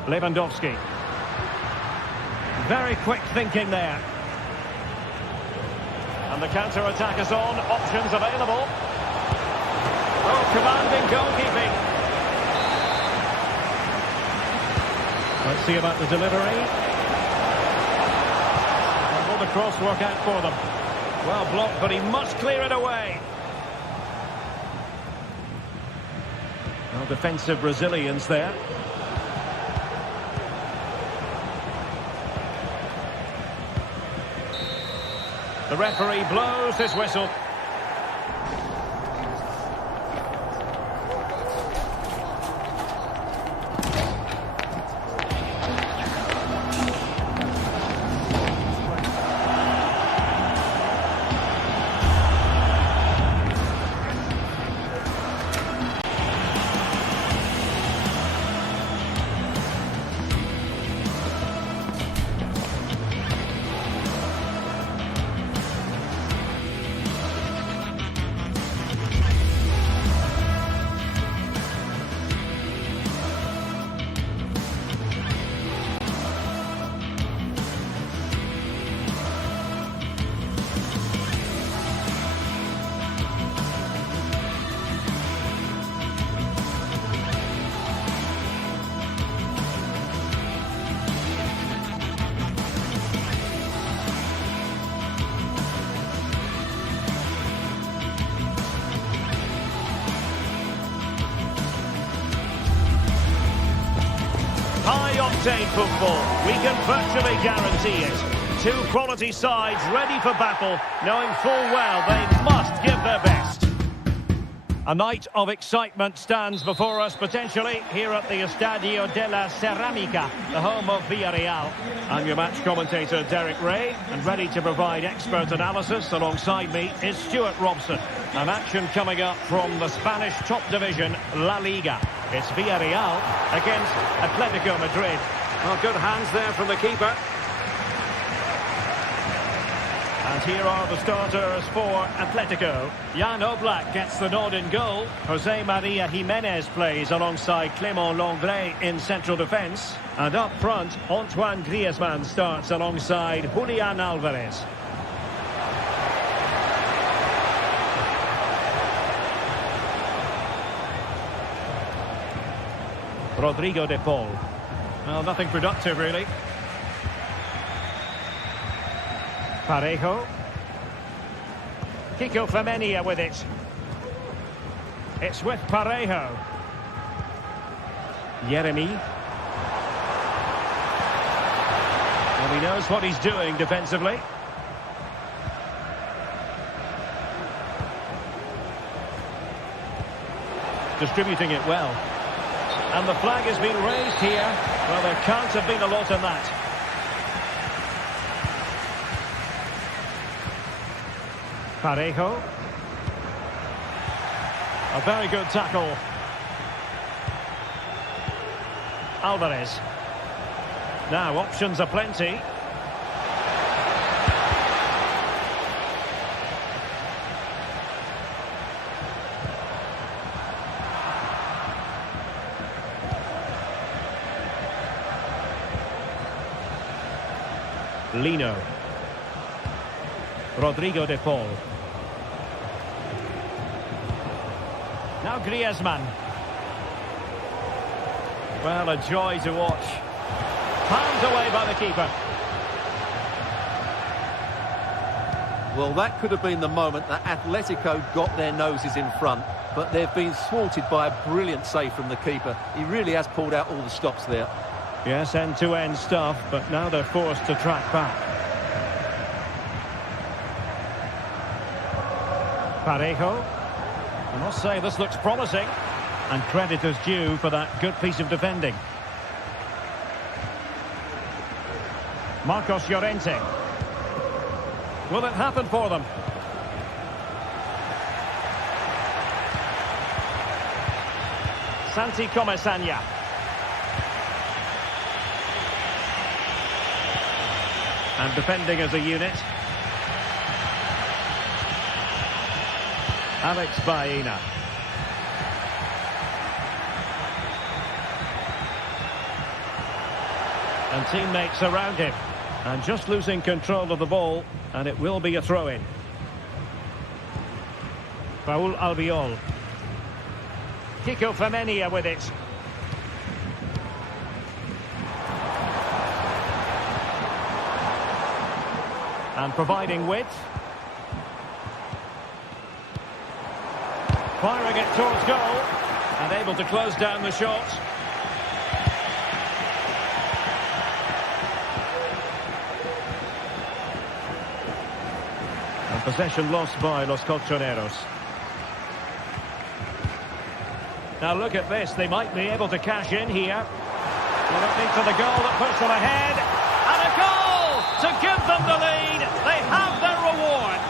Lewandowski. Very quick thinking there. And the counter-attack is on. Options available. Oh, commanding goalkeeping. Let's see about the delivery. And will the cross work out for them? Well blocked, but he must clear it away. Well, defensive resilience there. The referee blows his whistle. High-octane football, we can virtually guarantee it. Two quality sides ready for battle, knowing full well they must give their best. A night of excitement stands before us, potentially, here at the Estadio de la Cerámica, the home of Villarreal. I'm your match commentator, Derek Ray, and ready to provide expert analysis alongside me is Stuart Robson. An action coming up from the Spanish top division, La Liga. It's Villarreal against Atletico Madrid. Well, good hands there from the keeper. And here are the starters for Atletico. Jan Oblak gets the nod in goal. Jose Maria Jimenez plays alongside Clément Lenglet in central defence. And up front, Antoine Griezmann starts alongside Julián Álvarez. Rodrigo de Paul. Well, nothing productive, really. Parejo. Kiko Femenia with it. It's with Parejo. Yeremy. Well, he knows what he's doing defensively. Distributing it well. And the flag has been raised here. Well, there can't have been a lot in that. Parejo. A very good tackle. Álvarez. Now, options are plenty. Lino. Rodrigo de Paul. Now Griezmann. Well, a joy to watch. Palmed away by the keeper. Well, that could have been the moment that Atletico got their noses in front, but they've been thwarted by a brilliant save from the keeper. He really has pulled out all the stops there. Yes, end-to-end stuff, but now they're forced to track back. Parejo. I must say this looks promising, and credit is due for that good piece of defending. Marcos Llorente. Will it happen for them? Santi Comesaña. And defending as a unit. Alex Baena. And teammates around him. And just losing control of the ball, and it will be a throw-in. Raúl Albiol. Kiko Femenia with it. And providing width. Firing it towards goal. And able to close down the shot. And possession lost by Los Colchoneros. Now look at this. They might be able to cash in here. Looking for the goal that puts them ahead. And a goal to give them the lead. They have their reward.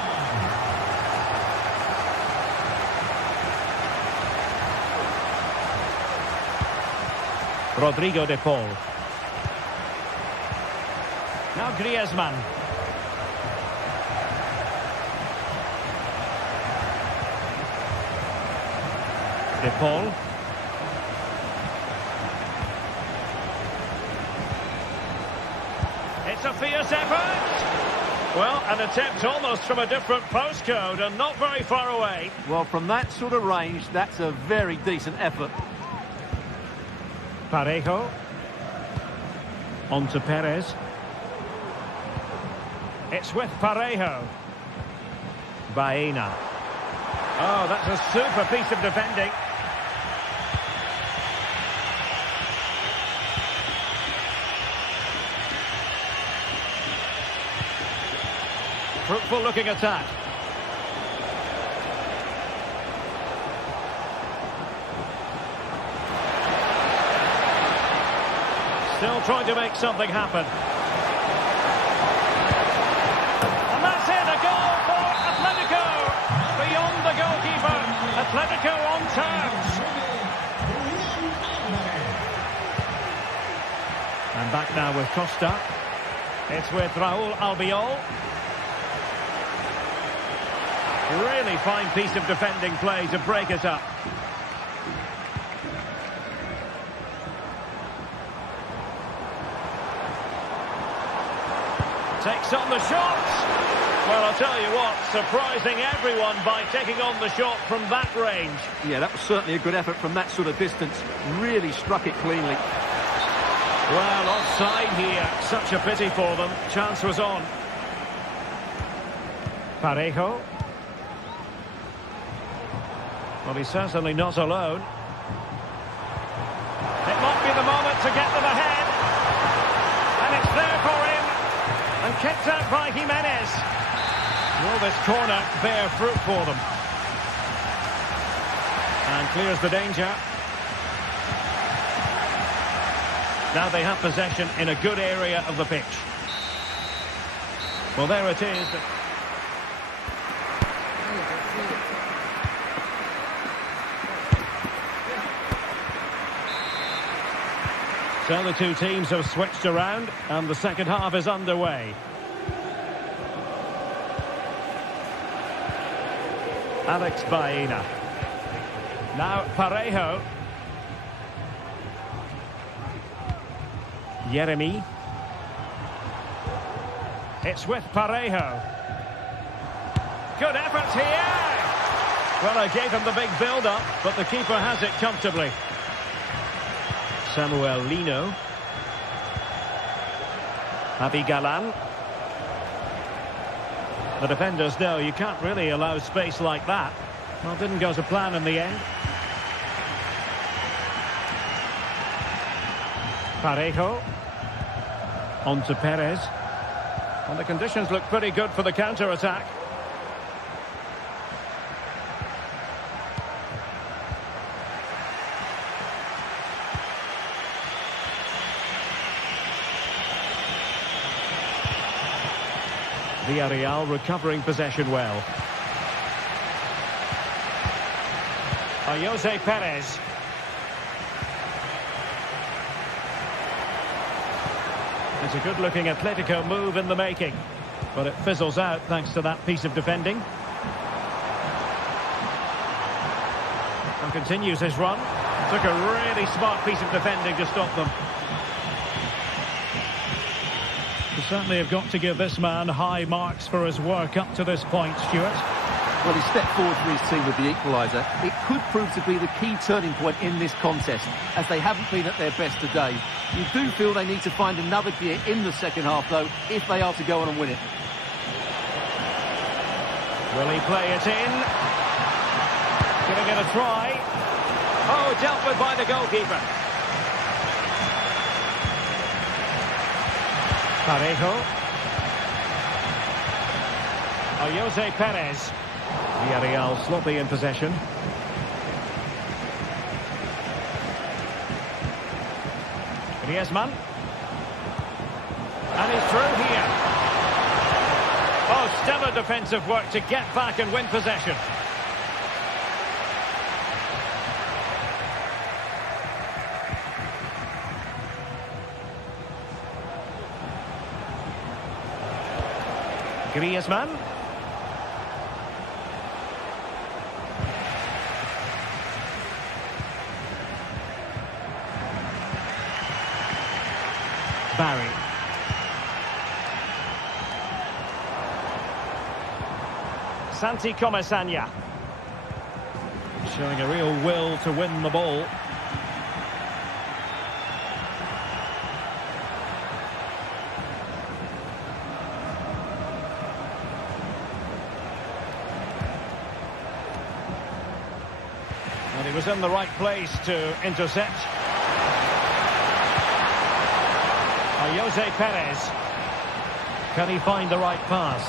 Rodrigo de Paul. Now Griezmann. De Paul. It's a fierce effort. Well, an attempt almost from a different postcode and not very far away. Well, from that sort of range, that's a very decent effort. Parejo. On to Perez. It's with Parejo. Baena. Oh, that's a super piece of defending. Fruitful looking attack. Still trying to make something happen. And that's it, a goal for Atletico. Beyond the goalkeeper. Atletico on terms. And back now with Costa. It's with Raúl Albiol. Really fine piece of defending play to break it up. Takes on the shot. Well, I'll tell you what, surprising everyone by taking on the shot from that range. Yeah, that was certainly a good effort from that sort of distance. Really struck it cleanly. Well, offside here. Such a pity for them. Chance was on. Parejo. Well, he's certainly not alone. It might be the moment to get them ahead. And it's there for him. And kicked out by Jimenez. Will this corner bear fruit for them? And clears the danger. Now they have possession in a good area of the pitch. Well, there it is. So the two teams have switched around and the second half is underway. Alex Baena. Now Parejo. Yeremy. It's with Parejo. Good effort here. Well, I gave him the big build-up, but the keeper has it comfortably. Samuel Lino. Abigalan. The defenders know you can't really allow space like that. Well, didn't go to plan in the end. Parejo. On to Perez. And the conditions look pretty good for the counter-attack. Villarreal recovering possession well. Jose Perez. It's a good-looking Atletico move in the making, but it fizzles out thanks to that piece of defending. And continues his run. Took a really smart piece of defending to stop them. You certainly have got to give this man high marks for his work up to this point, Stuart. Well, he stepped forward for his team with the equaliser. It could prove to be the key turning point in this contest, as they haven't been at their best today. You do feel they need to find another gear in the second half, though, if they are to go on and win it. Will he play it in? Giving it a try. Oh, dealt with by the goalkeeper. Parejo. Jose Perez. Villarreal sloppy in possession. Griezmann. And he's through here. Oh, stellar defensive work to get back and win possession. Griezmann. Barry. Santi Comesaña. Showing a real will to win the ball. And he was in the right place to intercept. Jose Perez. Can he find the right pass?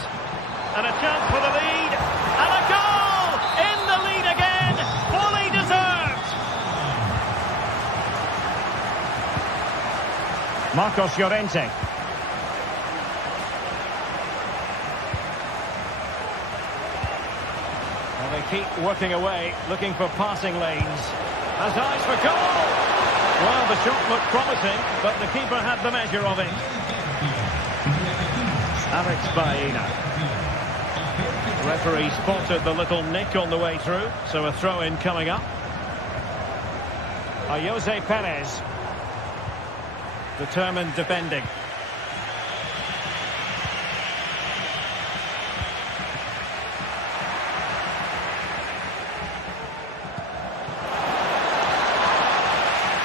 And a chance for the lead. And a goal! In the lead again! Fully deserved! Marcos Llorente. Well, they keep working away, looking for passing lanes. Has eyes for goal! Well, the shot looked promising, but the keeper had the measure of it. Alex Baena. Referee spotted the little nick on the way through, so a throw-in coming up. Jose Perez. Determined defending.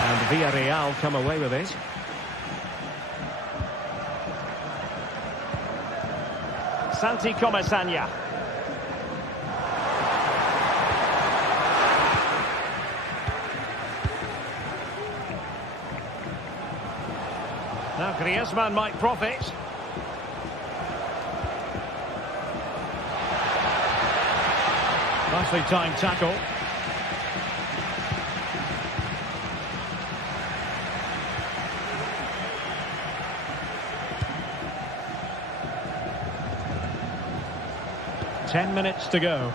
And Villarreal come away with it. Santi Comesaña. Now Griezmann might profit. Nicely timed tackle. Ten minutes to go.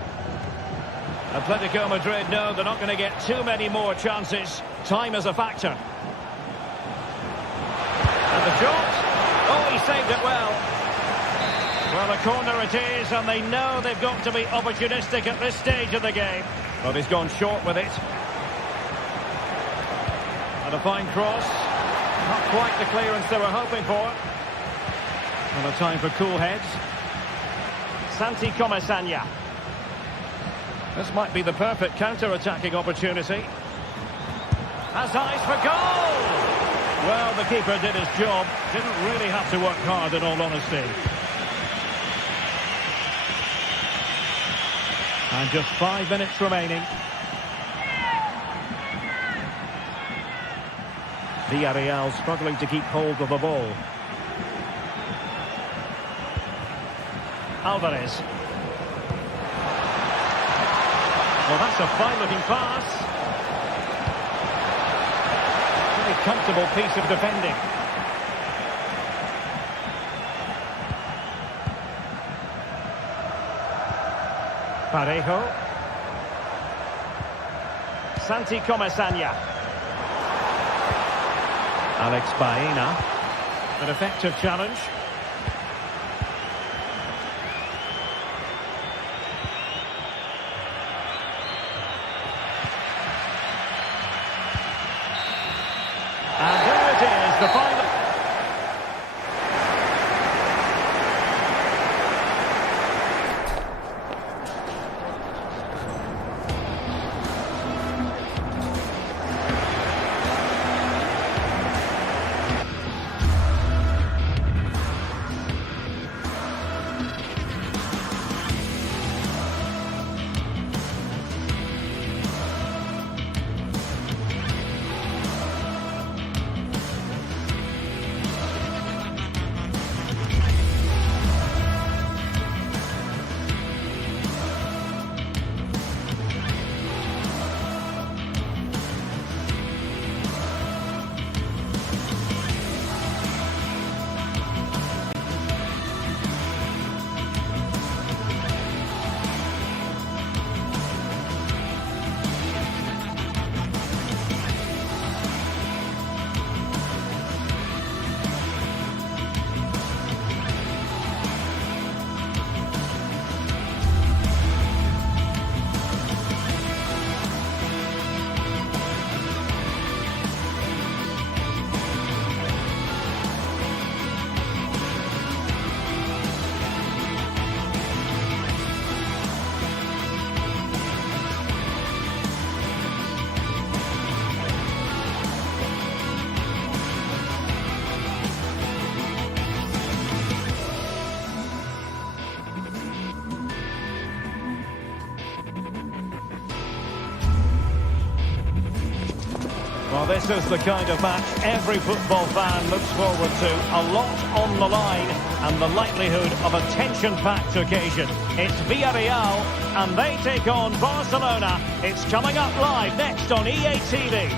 Atletico Madrid know they're not going to get too many more chances. Time is a factor. And the shot. Oh, he saved it well. Well, a corner it is, and they know they've got to be opportunistic at this stage of the game. But he's gone short with it. And a fine cross. Not quite the clearance they were hoping for. And a time for cool heads. Santi Comesaña. This might be the perfect counter-attacking opportunity. Has eyes for goal! Well, the keeper did his job. Didn't really have to work hard, in all honesty. And just 5 minutes remaining. Villarreal struggling to keep hold of the ball. Alvarez. Well, that's a fine-looking pass. Very comfortable piece of defending. Parejo. Santi Comesaña. Alex Baena. An effective challenge. And there it is, the final. Well, this is the kind of match every football fan looks forward to. A lot on the line and the likelihood of a tension-packed occasion. It's Villarreal and they take on Barcelona. It's coming up live next on EA TV.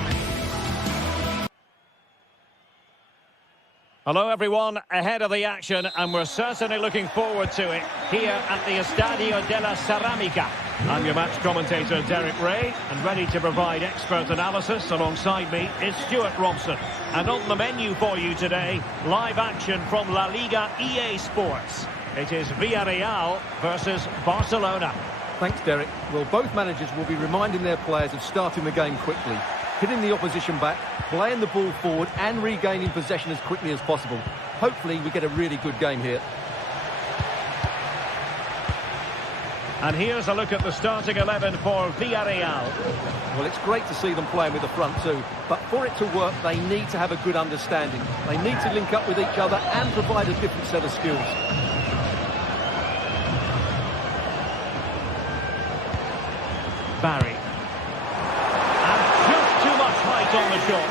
Hello everyone, ahead of the action, and we're certainly looking forward to it here at the Estadio de la Ceramica. I'm your match commentator Derek Ray, and ready to provide expert analysis alongside me is Stuart Robson. And on the menu for you today, live action from La Liga EA Sports. It is Villarreal versus Barcelona. Thanks, Derek. Well, both managers will be reminding their players of starting the game quickly, hitting the opposition back, playing the ball forward and regaining possession as quickly as possible. Hopefully we get a really good game here. And here's a look at the starting 11 for Villarreal. Well, it's great to see them playing with the front two, but for it to work, they need to have a good understanding. They need to link up with each other and provide a different set of skills. Barry. On the shot.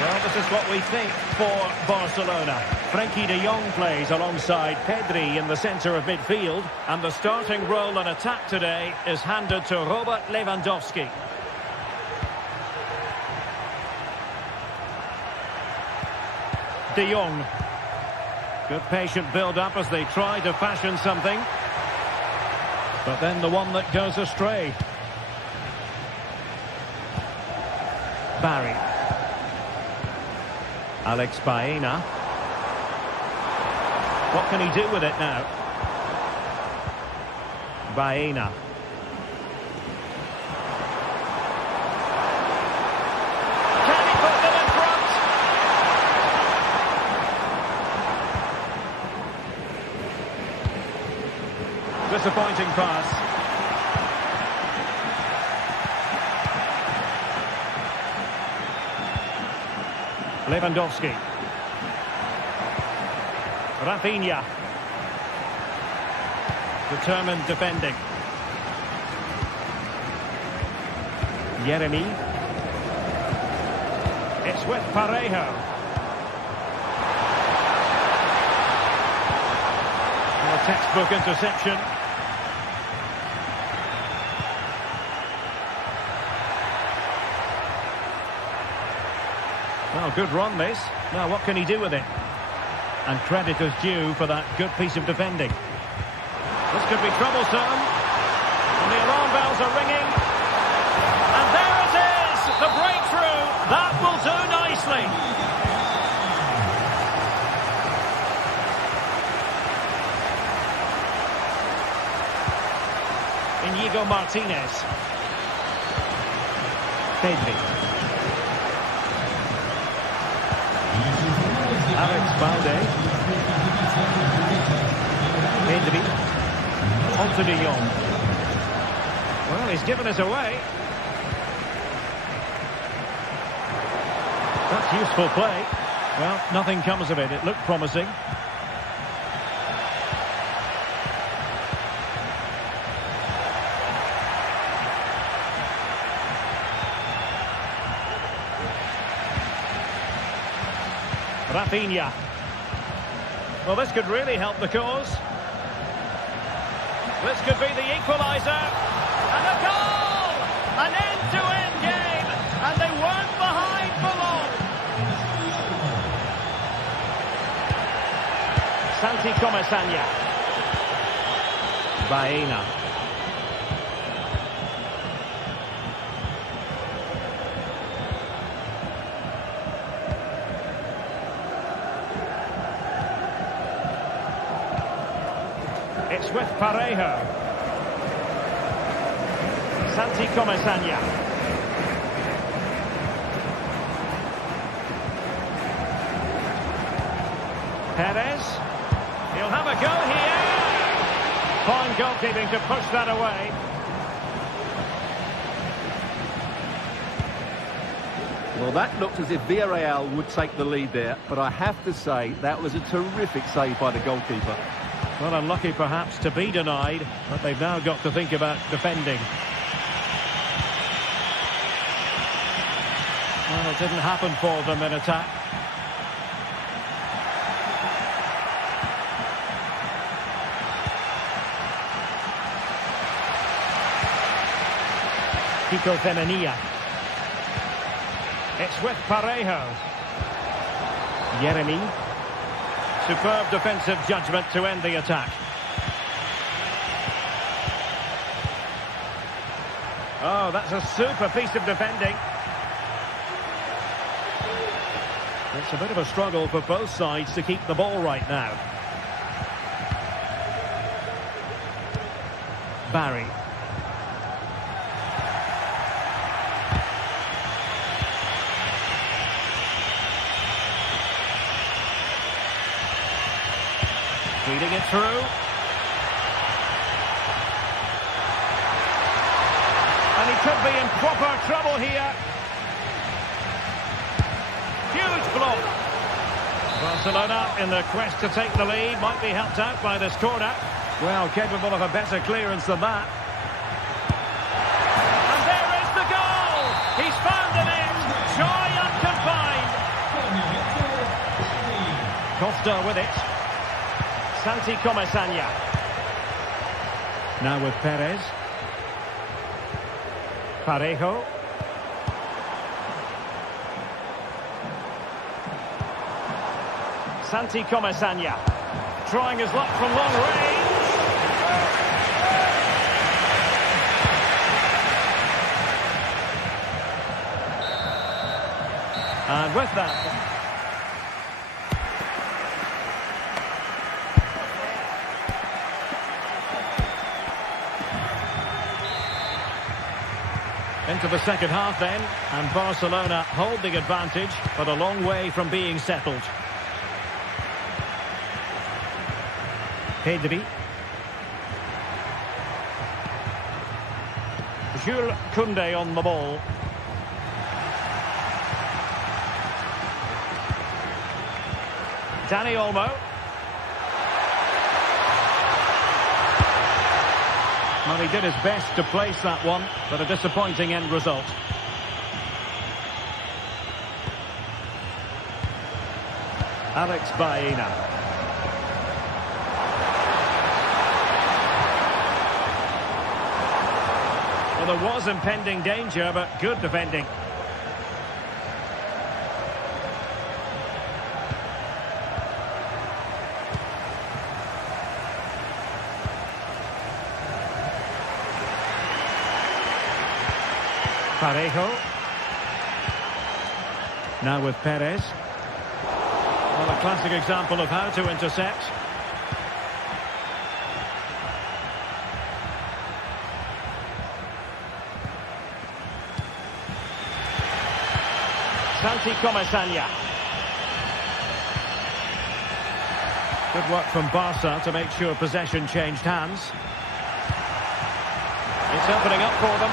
Well, this is what we think for Barcelona. Frenkie de Jong plays alongside Pedri in the centre of midfield, and the starting role in attack today is handed to Robert Lewandowski. De Jong. Good patient build-up as they try to fashion something. But then the one that goes astray. Barry. Alex Baena. What can he do with it now? Baena. Can he put them in front? Disappointing pass. Lewandowski. Rafinha. Determined defending. Yeremy. It's with Parejo. A textbook interception. Well, good run this. Now, what can he do with it? And credit is due for that good piece of defending. This could be troublesome. And the alarm bells are ringing. And there it is! The breakthrough! That will do nicely. Inigo Martinez. Pedri. Alex Balde. Pedri. Onto de Jong. Well, he's given us away. That's useful play. Well, nothing comes of it. It looked promising. Rafinha. Well, this could really help the cause. This could be the equaliser. And a goal! An end-to-end game. And they weren't behind for long. Santi Comesaña. Baena. It's with Parejo. Santi Comesaña. Perez. He'll have a go here. Fine goalkeeping to push that away. Well, that looked as if Villarreal would take the lead there, but I have to say that was a terrific save by the goalkeeper. Well, unlucky perhaps to be denied, but they've now got to think about defending. Well, it didn't happen for them in attack. Kiko Femenia. It's with Parejo. Yeremy. Superb defensive judgment to end the attack. Oh, that's a super piece of defending. It's a bit of a struggle for both sides to keep the ball right now. Barry. Feeding it through. And he could be in proper trouble here. Huge block. Barcelona in the quest to take the lead. Might be helped out by this corner. Well, capable of a better clearance than that. And there is the goal! He's found the net! Joy unconfined! Costa with it. Santi Comesaña. Now with Perez. Parejo. Santi Comesaña. Trying his luck from long range. And with that... into the second half then, and Barcelona hold the advantage, but a long way from being settled. Pedri. Jules Koundé on the ball. Dani Olmo. Well, he did his best to place that one, but a disappointing end result. Alex Baena. Well, there was impending danger, but good defending. Parejo. Now with Perez. Well, a classic example of how to intercept. Santi Comesaña. Good work from Barca to make sure possession changed hands. It's opening up for them.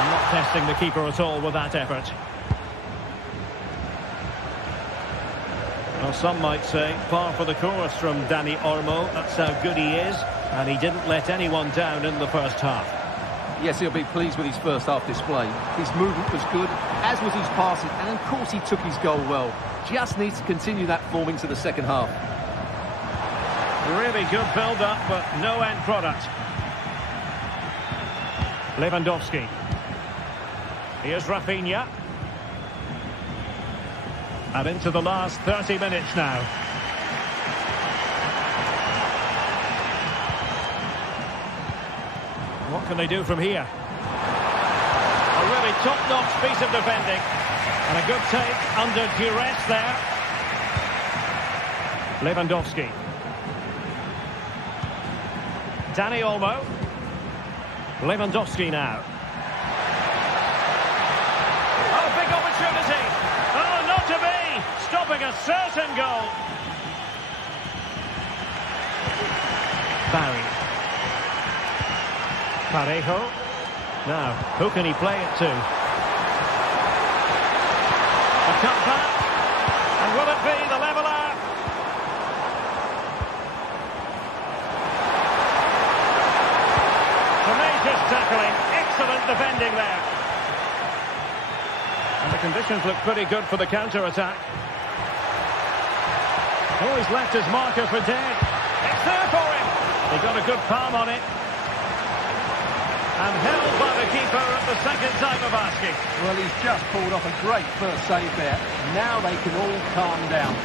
Not testing the keeper at all with that effort. Well, some might say par for the course from Dani Olmo. That's how good he is, and he didn't let anyone down in the first half. Yes, he'll be pleased with his first half display. His movement was good, as was his passing, and of course he took his goal well. Just needs to continue that form into the second half. Really good build-up, but no end product. Lewandowski. Here's Rafinha. And into the last 30 minutes now. What can they do from here? A really top-notch piece of defending. And a good take under duress there. Lewandowski. Dani Olmo. Lewandowski now. Oh, big opportunity. Oh, not to be. Stopping a certain goal. Barry. Parejo. Now, who can he play it to? A cut back. And will it be the leveller? Tremendous tackling. Excellent defending there. And the conditions look pretty good for the counter-attack. Oh, he's left his marker for dead. It's there for him. He got a good palm on it. And held by the keeper at the second time of asking. Well, he's just pulled off a great first save there. Now they can all calm down.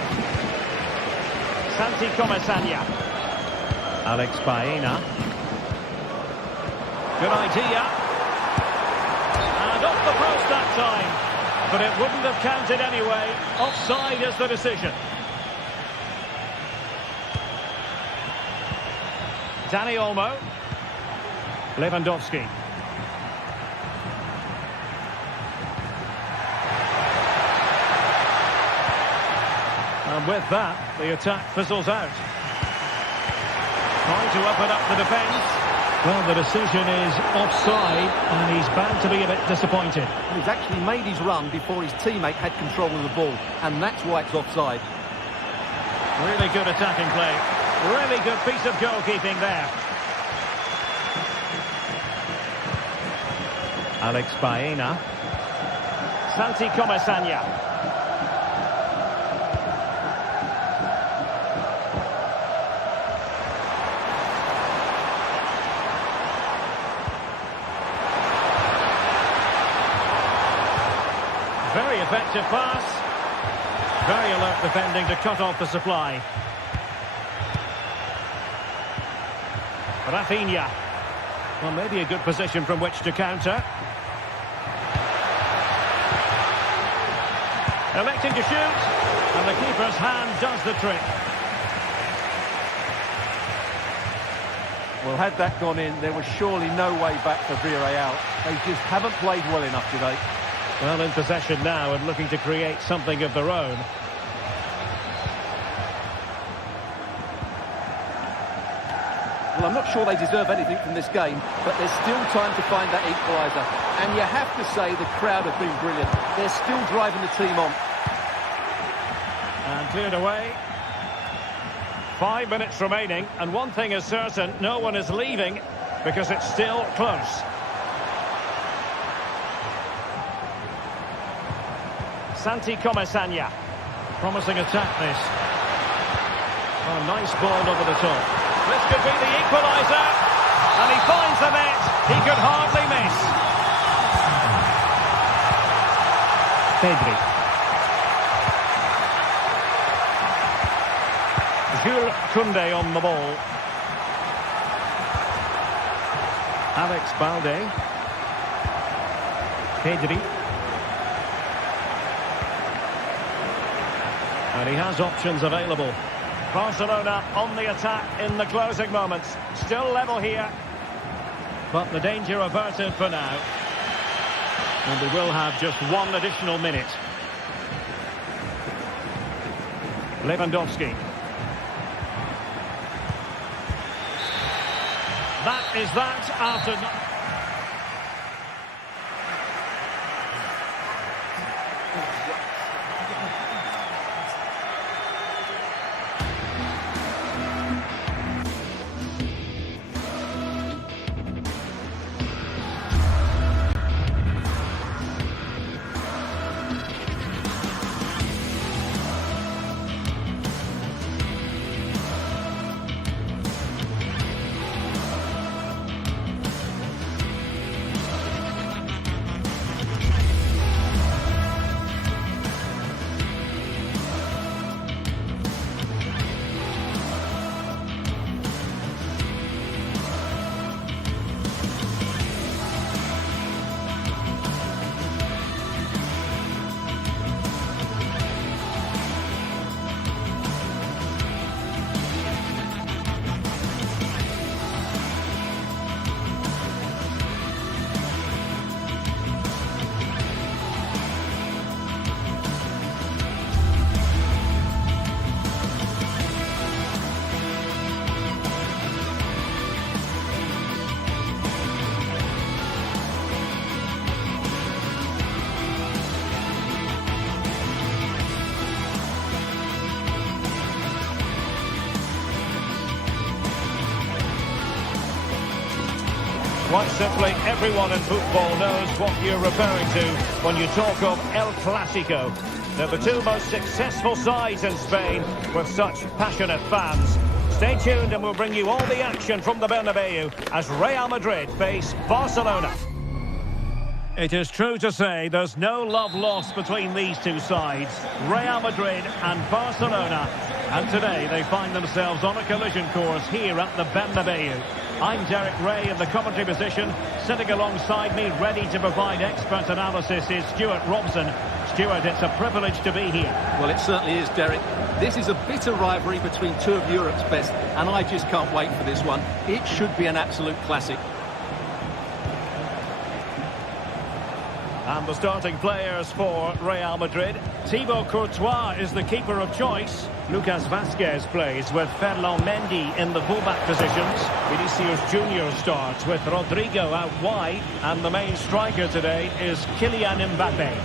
Santi Comesaña. Alex Baena. Good idea. And off the post that time. But it wouldn't have counted anyway. Offside is the decision. Dani Olmo. Lewandowski. And with that, the attack fizzles out. Trying to open up the defence. Well, the decision is offside, and he's bound to be a bit disappointed. He's actually made his run before his teammate had control of the ball, and that's why it's offside. Really good attacking play. Really good piece of goalkeeping there. Alex Baena. Santi Comesaña. Very effective pass. Very alert defending to cut off the supply. Rafinha. Well, maybe a good position from which to counter. Electing to shoot. And the keeper's hand does the trick. Well, had that gone in, there was surely no way back for Villarreal. They just haven't played well enough today. Well, in possession now and looking to create something of their own. Well, I'm not sure they deserve anything from this game, but there's still time to find that equaliser. And you have to say the crowd have been brilliant. They're still driving the team on. And cleared away. 5 minutes remaining, and one thing is certain, no one is leaving because it's still close. Santi Comesaña. Promising attack this. Oh, nice ball over the top. This could be the equaliser. And he finds the net. He could hardly miss. Pedri. Jules Koundé on the ball. Alex Balde. Pedri. And he has options available. Barcelona on the attack in the closing moments. Still level here. But the danger averted for now. And we will have just one additional minute. Lewandowski. That is that after... Quite simply, everyone in football knows what you're referring to when you talk of El Clásico. They're the two most successful sides in Spain with such passionate fans. Stay tuned and we'll bring you all the action from the Bernabeu as Real Madrid face Barcelona. It is true to say there's no love lost between these two sides, Real Madrid and Barcelona. And today they find themselves on a collision course here at the Bernabeu. I'm Derek Ray in the commentary position. Sitting alongside me, ready to provide expert analysis, is Stuart Robson. Stuart, it's a privilege to be here. Well, it certainly is, Derek. This is a bitter rivalry between two of Europe's best, and I just can't wait for this one. It should be an absolute classic. And the starting players for Real Madrid. Thibaut Courtois is the keeper of choice. Lucas Vazquez plays with Ferland Mendy in the fullback positions. Vinicius Junior starts with Rodrigo out wide. And the main striker today is Kylian Mbappe.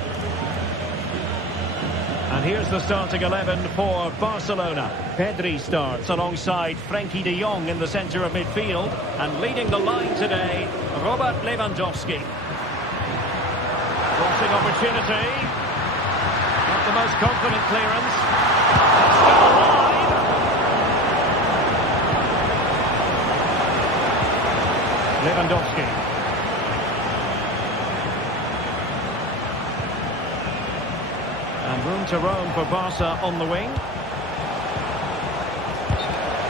And here's the starting 11 for Barcelona. Pedri starts alongside Frenkie de Jong in the centre of midfield. And leading the line today, Robert Lewandowski. Crossing opportunity. Not the most confident clearance. Still alive. Lewandowski. And room to roam for Barca on the wing.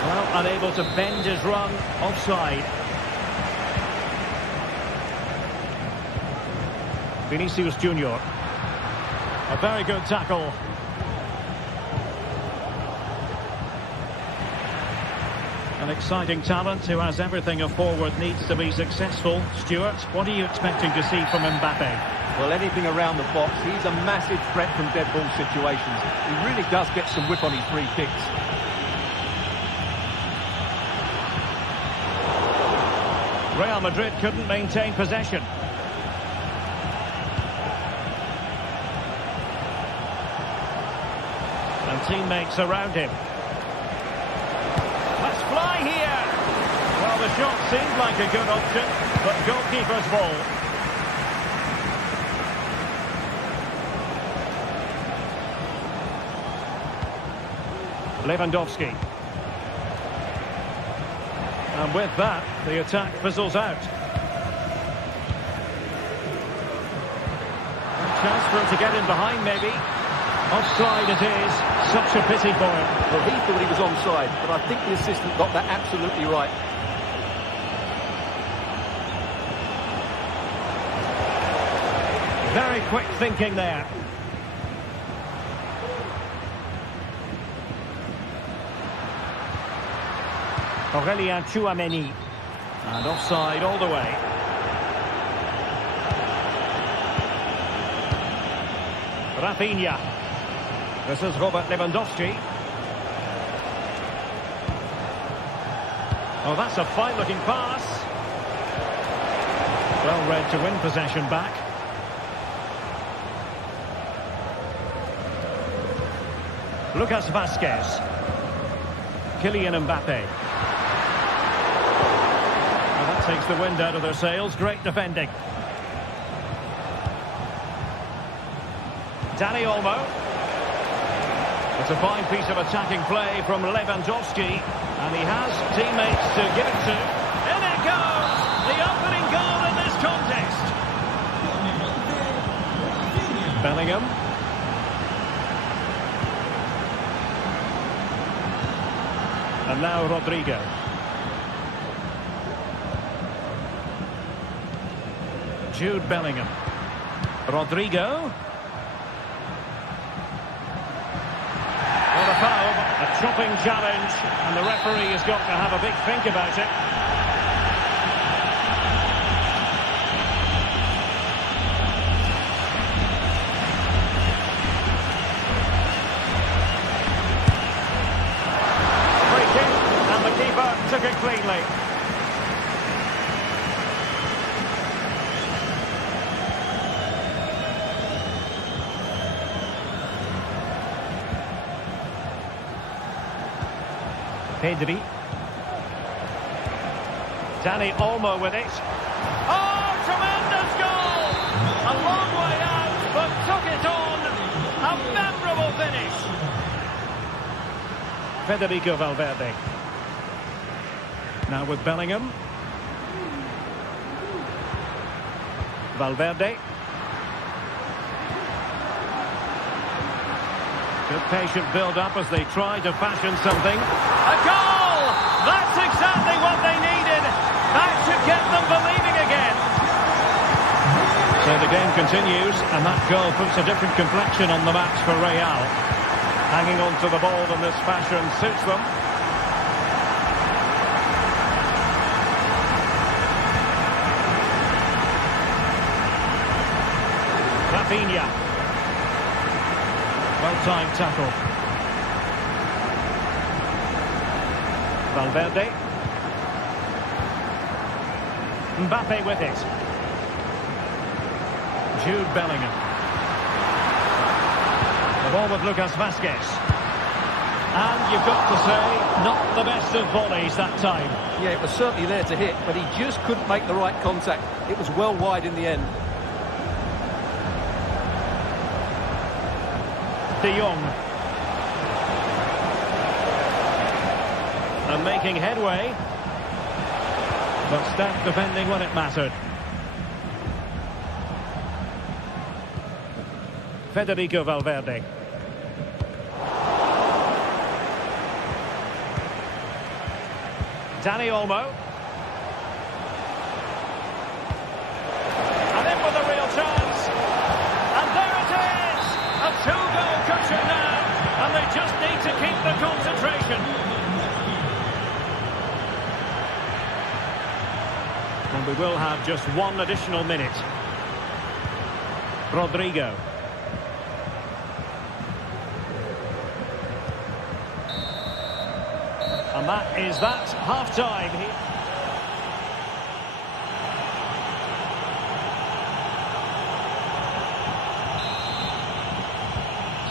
Well, unable to bend his run, offside. Vinicius Junior. A very good tackle. An exciting talent who has everything a forward needs to be successful. Stuart, what are you expecting to see from Mbappe? Well, anything around the box. He's a massive threat from dead ball situations. He really does get some whip on his free kicks. Real Madrid couldn't maintain possession. And teammates around him. Let's fly here. Well, the shot seemed like a good option, but goalkeeper's ball. Lewandowski. And with that, the attack fizzles out. Chance for him to get in behind, maybe. Offside it is. Such a pity for him. Well, he thought he was onside, but I think the assistant got that absolutely right. Very quick thinking there. Aurélien Tchouameni. And offside all the way. Rafinha. This is Robert Lewandowski. Oh, that's a fine-looking pass. Well read to win possession back. Lucas Vazquez. Kylian Mbappe. Well, that takes the wind out of their sails. Great defending. Dani Olmo. It's a fine piece of attacking play from Lewandowski. And he has teammates to give it to. In it goes! The opening goal in this contest. Bellingham. And now Rodrigo. Jude Bellingham. Rodrigo. Well, a foul, a chopping challenge, and the referee has got to have a big think about it. Free kick, and the keeper took it cleanly. Pedri. Dani Olmo with it. Oh, tremendous goal! A long way out, but took it on. A memorable finish. Federico Valverde. Now with Bellingham. Valverde. Good patient build-up as they try to fashion something. A goal! That's exactly what they needed. That should get them believing again. So the game continues, and that goal puts a different complexion on the match for Real. Hanging on to the ball in this fashion suits them. Vienna. Well-timed tackle. Valverde. Mbappe with it. Jude Bellingham. The ball with Lucas Vázquez. And you've got to say, not the best of volleys that time. Yeah, it was certainly there to hit, but he just couldn't make the right contact. It was well wide in the end. De Jong. And making headway. But stout defending when it mattered. Federico Valverde. Dani Olmo. And in with a real chance. And there it is! A two-goal cushion now. And they just need to keep the concentration. And we will have just one additional minute. Rodrigo. And that is that, half-time here.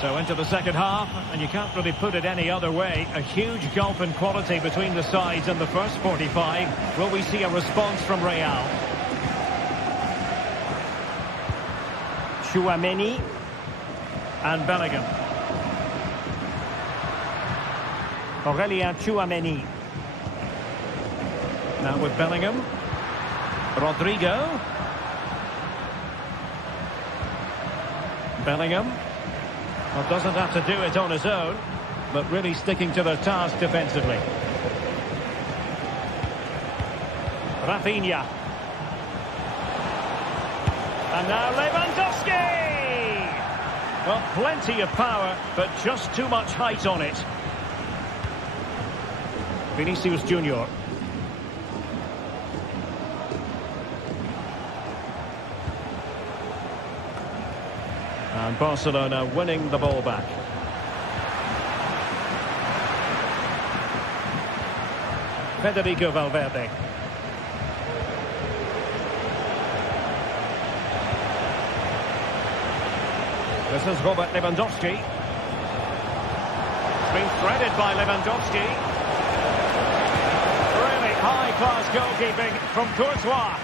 So into the second half, and you can't really put it any other way. A huge gulf in quality between the sides in the first 45. Will we see a response from Real? Tchouaméni and Bellingham. Aurélien Tchouaméni. Now with Bellingham. Rodrigo. Bellingham. Well, doesn't have to do it on his own, but really sticking to their task defensively. Rafinha. And now Lewandowski! Well, plenty of power, but just too much height on it. Vinicius Junior. And Barcelona winning the ball back. Federico Valverde. This is Robert Lewandowski. It's been threaded by Lewandowski. Really high-class goalkeeping from Courtois.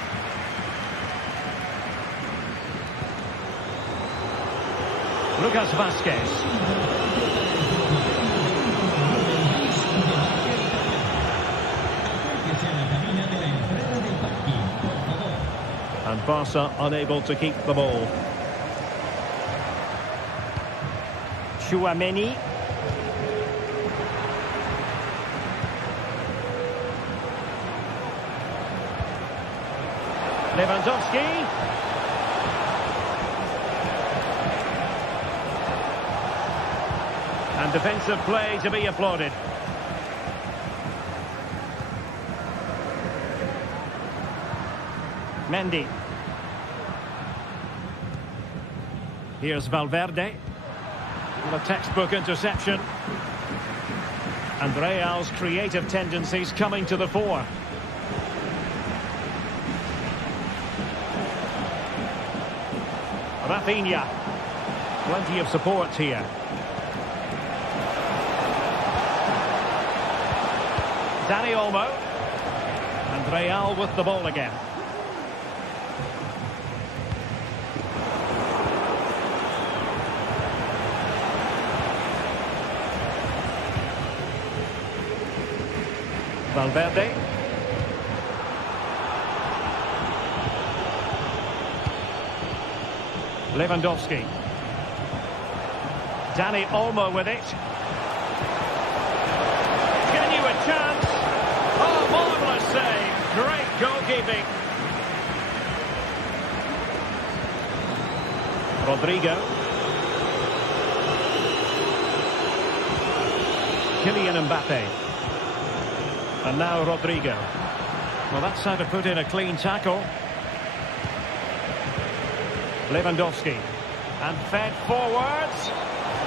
Lucas Vázquez. And Barca unable to keep the ball. Tchouaméni. Lewandowski. And defensive play to be applauded. Mendy. Here's Valverde. And a textbook interception. And Real's creative tendencies coming to the fore. Rafinha. Plenty of support here. Dani Olmo. And Real with the ball again. Valverde. Lewandowski. Dani Olmo with it. Genuine chance. Oh, marvellous save. Great goalkeeping. Rodrigo. Kylian Mbappe. And now Rodrigo. Well, that's how to put in a clean tackle. Lewandowski. And fed forwards.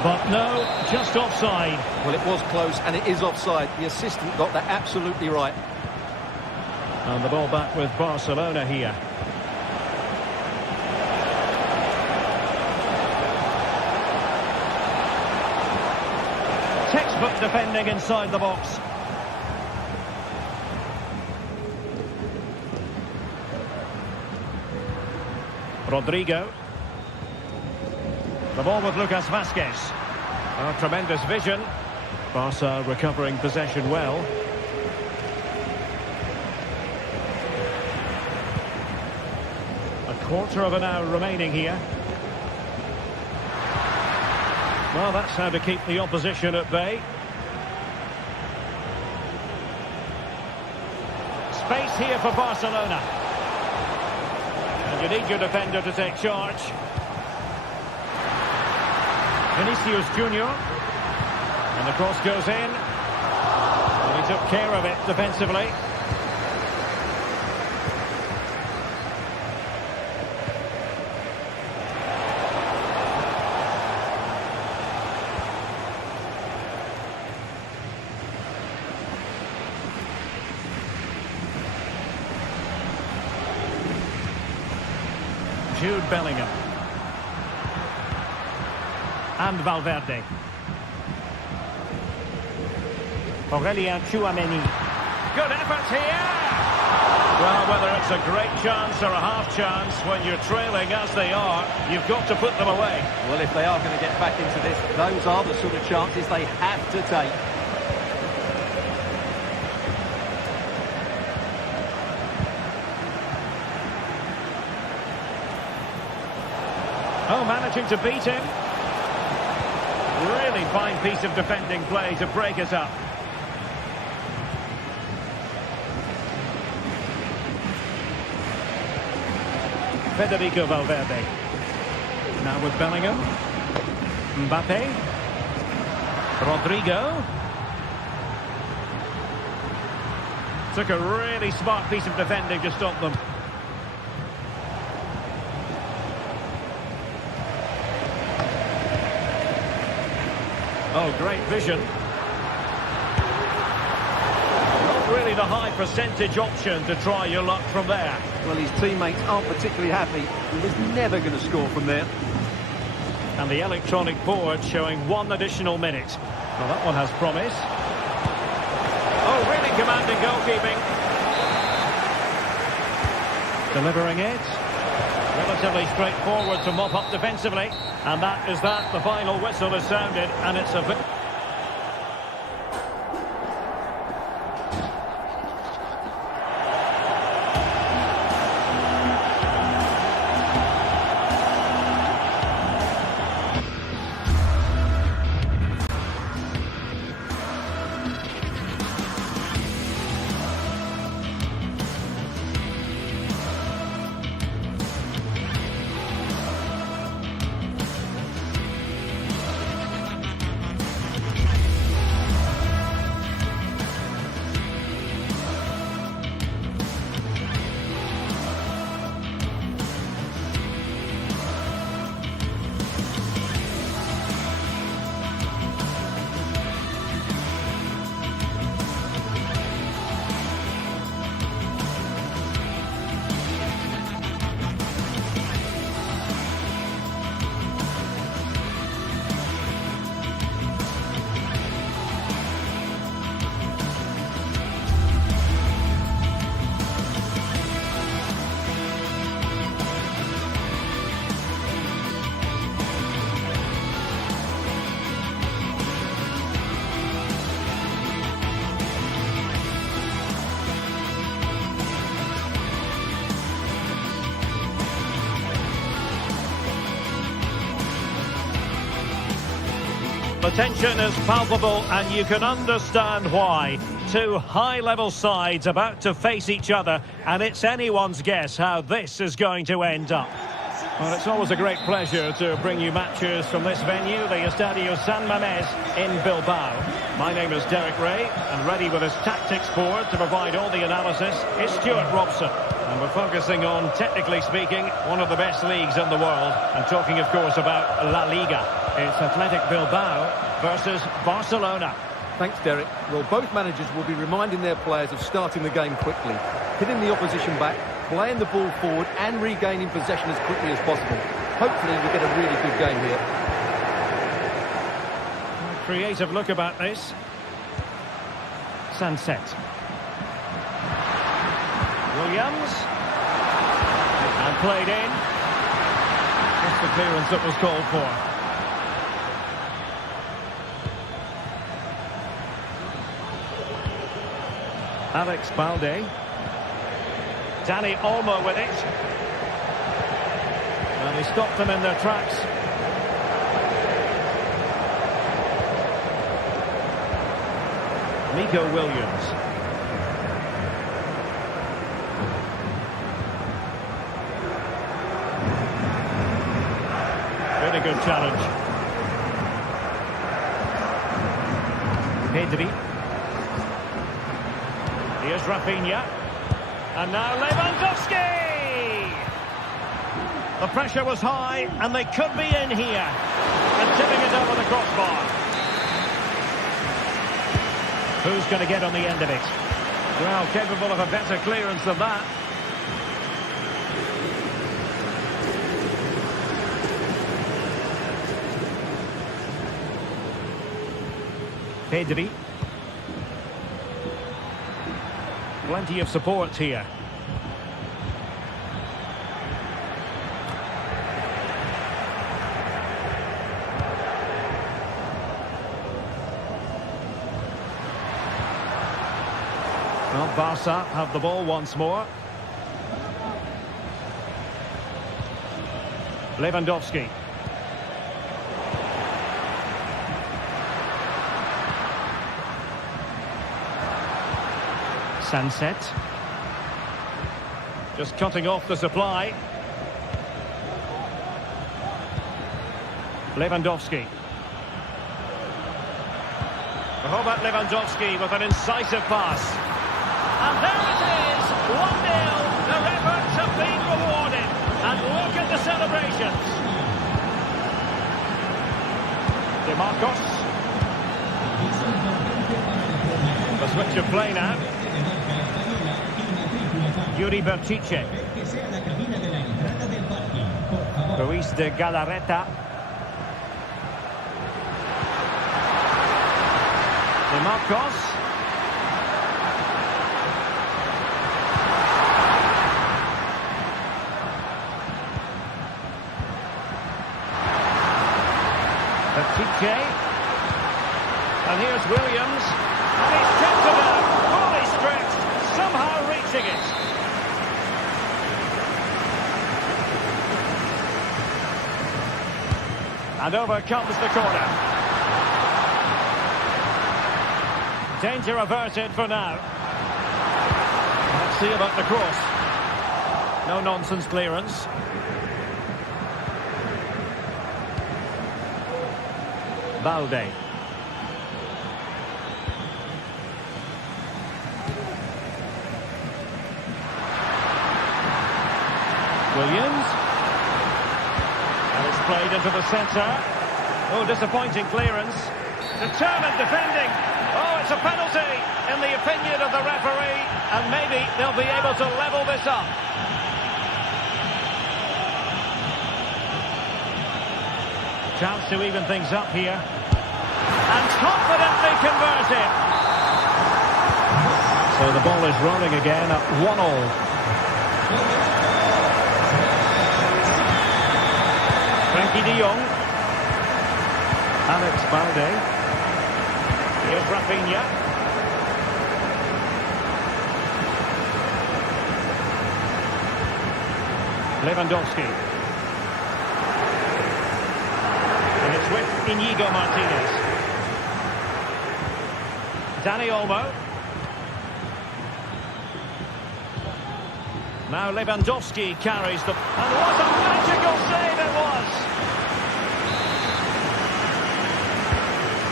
But no, just offside. Well, it was close, and it is offside. The assistant got that absolutely right. And the ball back with Barcelona here. Textbook defending inside the box. Rodrigo. The ball with Lucas Vázquez. Oh, tremendous vision. Barca recovering possession well. A quarter of an hour remaining here. Well, that's how to keep the opposition at bay. Space here for Barcelona. And you need your defender to take charge. Vinicius Junior. And the cross goes in. And he took care of it defensively. Jude Bellingham. And Valverde. Aurelien Tchouameni. Good effort here! Well, whether it's a great chance or a half chance, when you're trailing as they are, you've got to put them away. Well, if they are going to get back into this, those are the sort of chances they have to take. Oh, managing to beat him. Really fine piece of defending play to break us up. Federico Valverde. Now with Bellingham. Mbappe. Rodrigo. Took a really smart piece of defending to stop them. Oh, great vision. Not really the high percentage option to try your luck from there. Well, his teammates aren't particularly happy. He was never going to score from there. And the electronic board showing 1 additional minute. Well, that one has promise. Oh, really commanding goalkeeping. Delivering it. Relatively straightforward to mop up defensively. And that is that. The final whistle is sounded, and it's a... The tension is palpable and you can understand why. Two high-level sides about to face each other, and it's anyone's guess how this is going to end up. Well, it's always a great pleasure to bring you matches from this venue, the Estadio San Mamés in Bilbao. My name is Derek Ray, and ready with his tactics board to provide all the analysis is Stuart Robson. And we're focusing on, technically speaking, one of the best leagues in the world. I'm talking, of course, about La Liga. It's Athletic Bilbao versus Barcelona. Thanks, Derek. Well, both managers will be reminding their players of starting the game quickly, hitting the opposition back, playing the ball forward and regaining possession as quickly as possible. Hopefully we get a really good game here. A creative look about this. Sunset. Williams. And played in. That's the clearance that was called for. Alex Balde. Danny Olmo with it. And he stopped them in their tracks. Nico Williams. Really good challenge. Pedri. Here's Rafinha. And now Lewandowski! The pressure was high, and they could be in here. And tipping it over the crossbar. Who's going to get on the end of it? Well, capable of a better clearance than that. Pedri. Plenty of support here. Well, Barca have the ball once more. Lewandowski. Sunset. Just cutting off the supply. Lewandowski. Robert Lewandowski with an incisive pass. And there it is! 1-0. Their efforts have been rewarded. And look at the celebrations. DeMarcos. The switch of play now. Yuri Berchiche. Ruiz de Galarreta. DeMarcos. Berchiche. And here's Williams. And he's kept it out. Fully stretched. Somehow reaching it. And over comes the corner. Danger averted for now. Let's see about the cross. No nonsense clearance. Balde. Williams. And it's played into the centre. Oh, disappointing clearance. Determined defending. Oh, it's a penalty in the opinion of the referee. And maybe they'll be able to level this up. Chance to even things up here. And confidently converted. So the ball is rolling again at 1-1. Frankie de Jong. Alex Balde. Here's Rafinha. Lewandowski. And it's with Inigo Martinez. Dani Olmo. Now Lewandowski carries the... And what a magical save it was!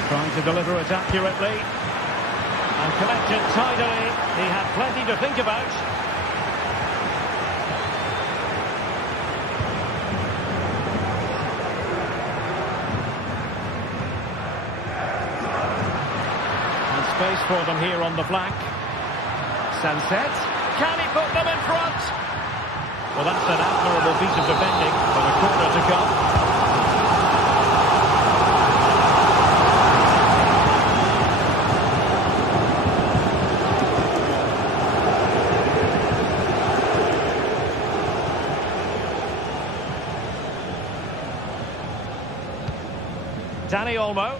Trying to deliver it accurately. And collect it tidily. He had plenty to think about. And space for them here on the flank. Sunset. Can he put them in front? Well, that's an admirable piece of defending for the corner to come. Dani Olmo.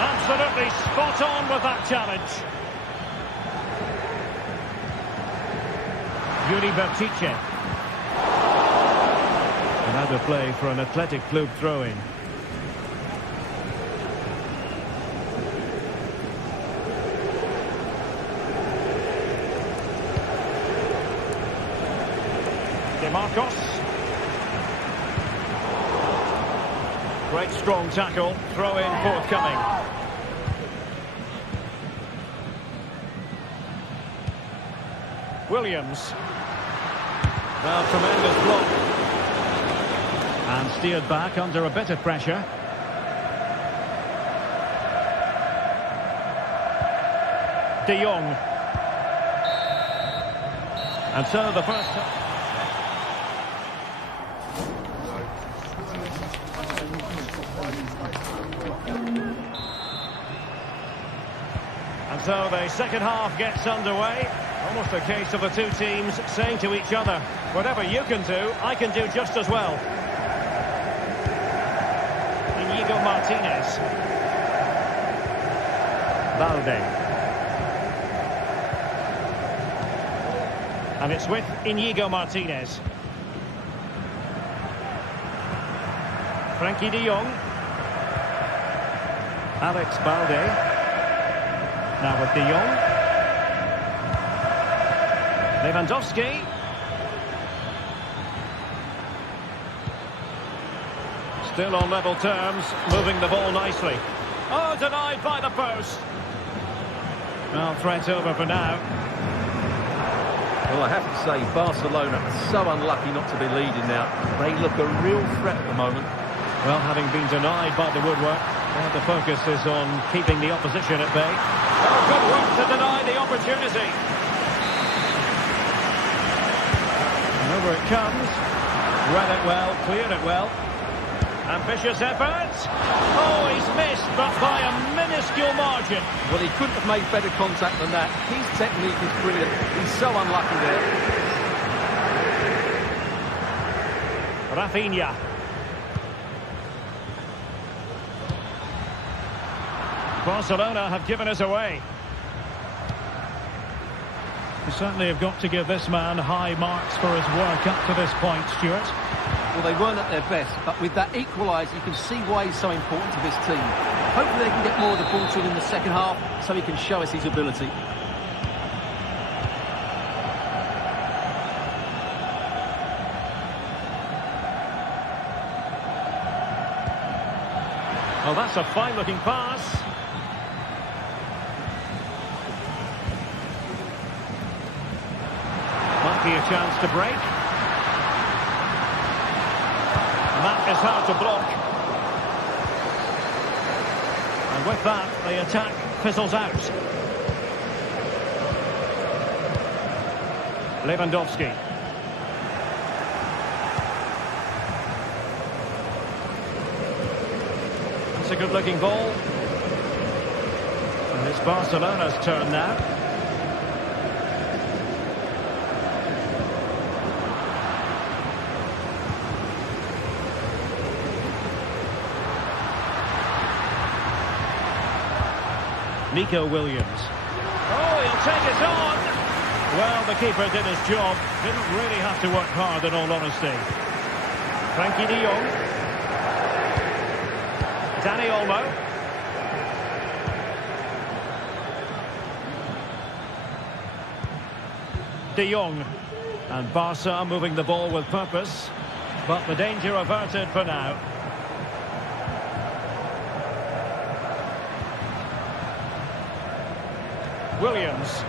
Absolutely spot on with that challenge. Yuri Bertice. Another play for an Athletic Club throw-in. Marcos. Great strong tackle, throw in forthcoming. Williams. Well, tremendous block. And steered back under a bit of pressure. De Jong. And so the first... And so the second half gets underway. Almost a case of the two teams saying to each other, whatever you can do, I can do just as well. Inigo Martinez. Balde. And it's with Inigo Martinez. Frankie de Jong. Alex Balde. Now with de Jong. Lewandowski. Still on level terms, moving the ball nicely. Oh, denied by the post. Well, threat over for now. Well, I have to say, Barcelona are so unlucky not to be leading now. They look a real threat at the moment. Well, having been denied by the woodwork, now the focus is on keeping the opposition at bay. Oh, good work to deny the opportunity. And over it comes. Read it well, cleared it well. Ambitious effort. Oh, he's missed, but by a minuscule margin. Well, he couldn't have made better contact than that. His technique is brilliant. He's so unlucky there. Rafinha. Barcelona have given us away. We certainly have got to give this man high marks for his work up to this point, Stuart. Well, they weren't at their best, but with that equaliser, you can see why he's so important to this team. Hopefully they can get more of the ball to him in the second half, so he can show us his ability. Oh, that's a fine-looking pass. Might be a chance to break. And that is hard to block. And with that, the attack fizzles out. Lewandowski. That's a good-looking ball. And it's Barcelona's turn now. Nico Williams. Oh, he'll take it on. Well, the keeper did his job. Didn't really have to work hard, in all honesty. Frankie de Jong. Dani Olmo. De Jong. And Barca moving the ball with purpose. But the danger averted for now. Williams.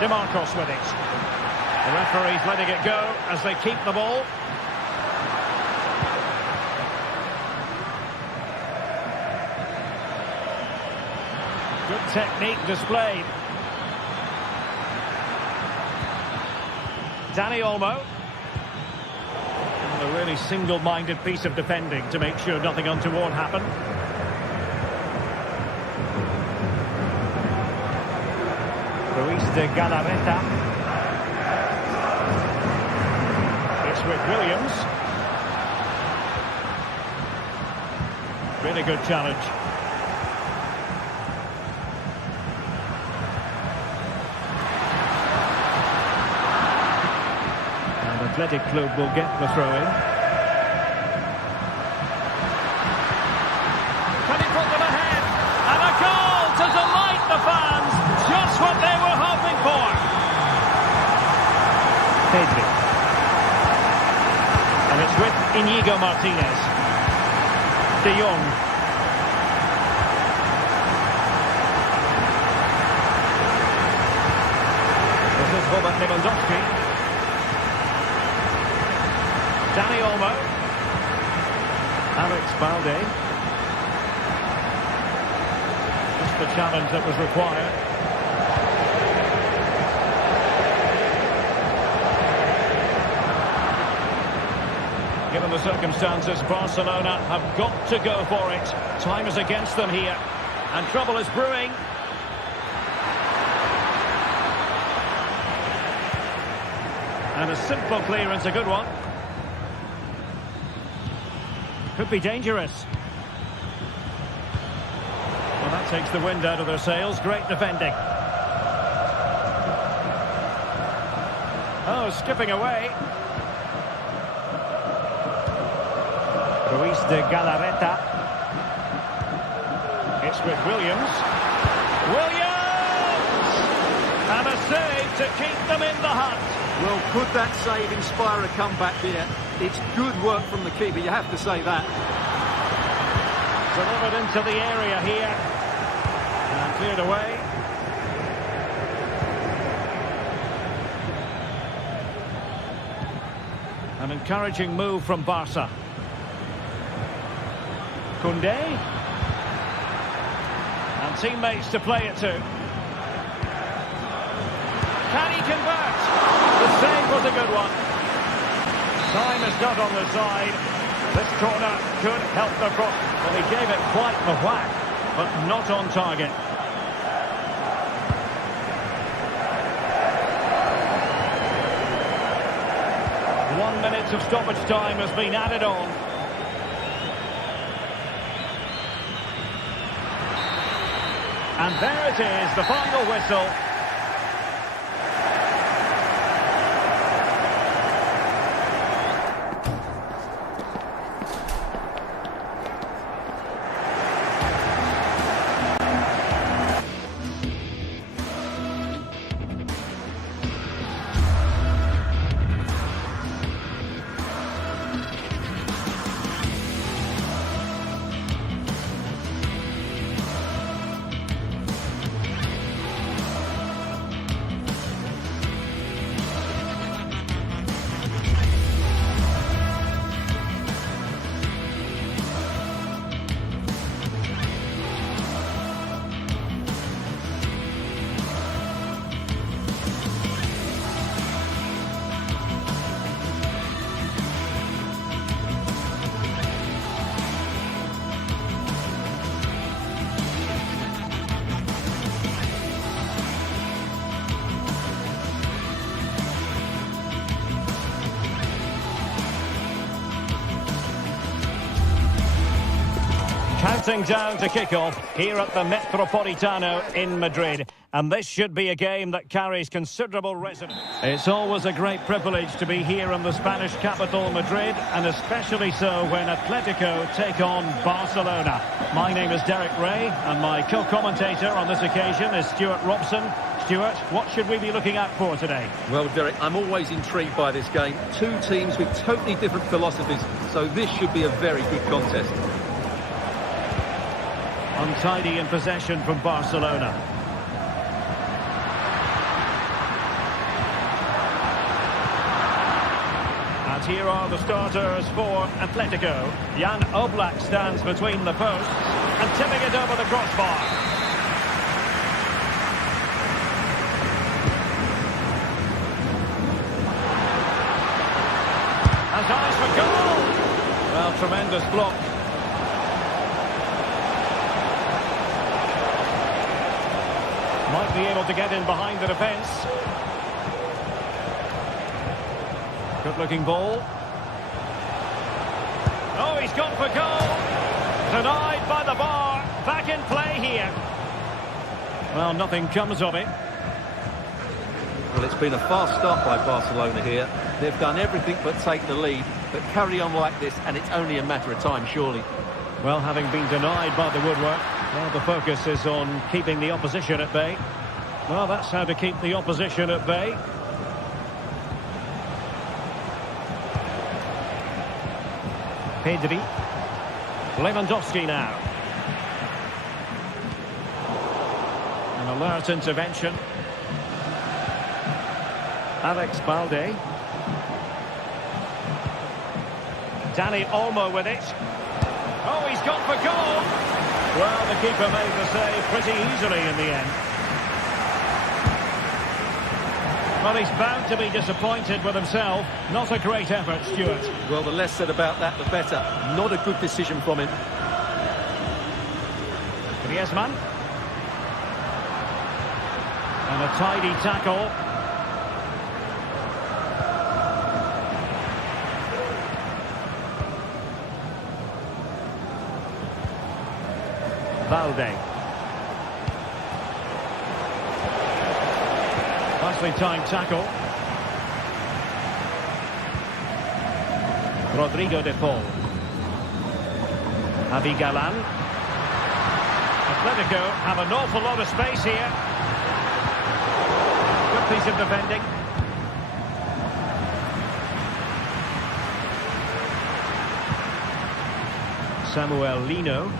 DeMarcos with it. The referee's letting it go as they keep the ball. Good technique displayed. Dani Olmo. A really single-minded piece of defending to make sure nothing untoward happened. Ruiz de Galarreta. It's with Williams. Really good challenge. And Athletic Club will get the throw-in. Can he put them ahead? And a goal to delight the fans. Just what they were hoping for. Pedri. And it's with Íñigo Martínez. De Jong. This is Robert Lewandowski. Dani Olmo. Alex Balde. Just the challenge that was required. Given the circumstances, Barcelona have got to go for it. Time is against them here, and trouble is brewing. And a simple clearance, a good one. Could be dangerous. Well, that takes the wind out of their sails. Great defending. Oh, skipping away. Ruiz de Galarreta. It's with Williams. Williams! And a save to keep them in the hunt. Well, could that save inspire a comeback here? It's good work from the keeper, you have to say that. Delivered into the area here. And cleared away. An encouraging move from Barca. Koundé. And teammates to play it to. Can he convert? The save was a good one. Time is not on the side. This corner could help the front. Well, he gave it quite a whack, but not on target. One minute of stoppage time has been added on. And there it is, the final whistle. Counting down to kickoff here at the Metropolitano in Madrid. And this should be a game that carries considerable resonance. It's always a great privilege to be here in the Spanish capital, Madrid, and especially so when Atletico take on Barcelona. My name is Derek Ray, and my co-commentator on this occasion is Stuart Robson. Stuart, what should we be looking out for today? Well, Derek, I'm always intrigued by this game. Two teams with totally different philosophies, so this should be a very good contest. Untidy in possession from Barcelona. And here are the starters for Atletico. Jan Oblak stands between the posts and tipping it over the crossbar. Has eyes for goal! Well, tremendous block. Might be able to get in behind the defence. Good-looking ball. Oh, he's gone for goal. Denied by the bar. Back in play here. Well, nothing comes of it. Well, it's been a fast start by Barcelona here. They've done everything but take the lead. But carry on like this, and it's only a matter of time, surely. Well, having been denied by the woodwork, well, the focus is on keeping the opposition at bay. Well, that's how to keep the opposition at bay. Pedri. Lewandowski now. An alert intervention. Alex Balde. Dani Olmo with it. Oh, he's gone for goal. Well, the keeper made the save pretty easily in the end. Well, he's bound to be disappointed with himself. Not a great effort, Stuart. Well, the less said about that, the better. Not a good decision from him. Griezmann. And a tidy tackle. Balde. Nicely timed tackle. Rodrigo de Paul. Javi Galan. Atletico have an awful lot of space here. Good piece of defending. Samuel Lino.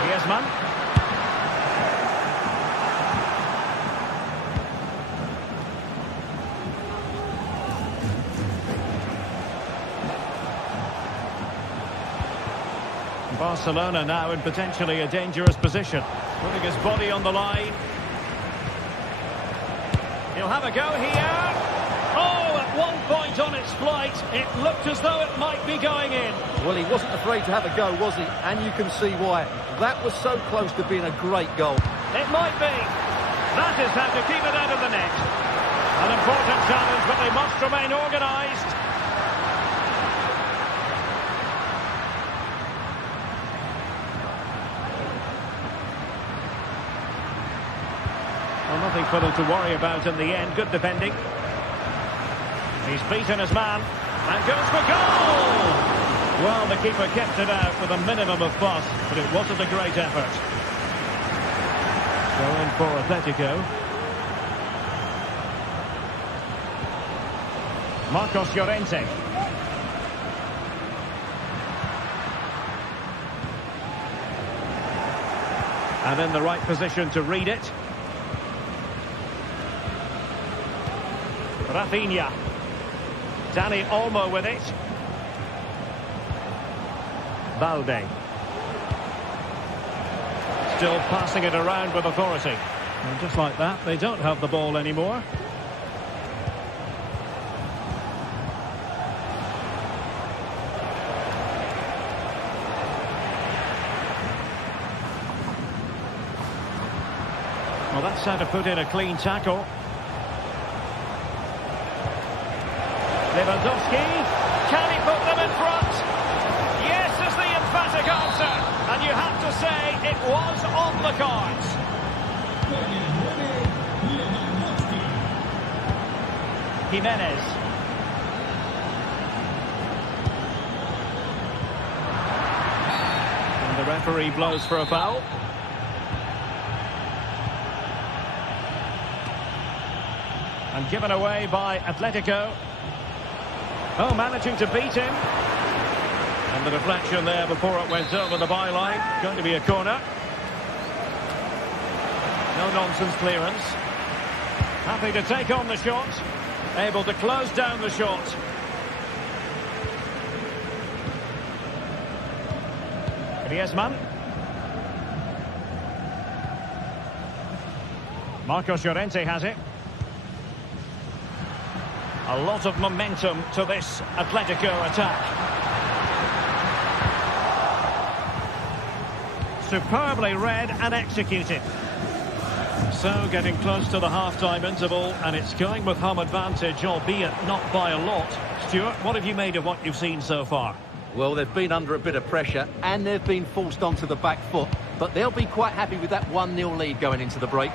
Griezmann. Barcelona now in potentially a dangerous position. Putting his body on the line. He'll have a go here. Oh, at one point on its flight, it looked as though it might be going in. Well, he wasn't afraid to have a go, was he? And you can see why. That was so close to being a great goal. It might be. That is how to keep it out of the net. An important challenge, but they must remain organised. Well, nothing for them to worry about in the end. Good defending. He's beaten his man and goes for goal! Well, the keeper kept it out with a minimum of fuss, but it wasn't a great effort. So in for Atletico. Marcos Llorente. And in the right position to read it. Rafinha. Dani Olmo with it. Balde. Still passing it around with authority. And just like that, they don't have the ball anymore. Well, that's how to put in a clean tackle. Lewandowski, can he put them in answer, and you have to say it was on the cards. Jimenez. And the referee blows for a foul. And given away by Atletico. Oh, managing to beat him. And the deflection there before it went over the byline. Going to be a corner. No-nonsense clearance. Happy to take on the shot. Able to close down the shot. Griezmann. Marcos Llorente has it. A lot of momentum to this Atletico attack. Superbly read and executed. So getting close to the half-time interval, and it's going with home advantage, albeit not by a lot. Stuart, what have you made of what you've seen so far? Well, they've been under a bit of pressure and they've been forced onto the back foot, but they'll be quite happy with that 1-0 lead going into the break.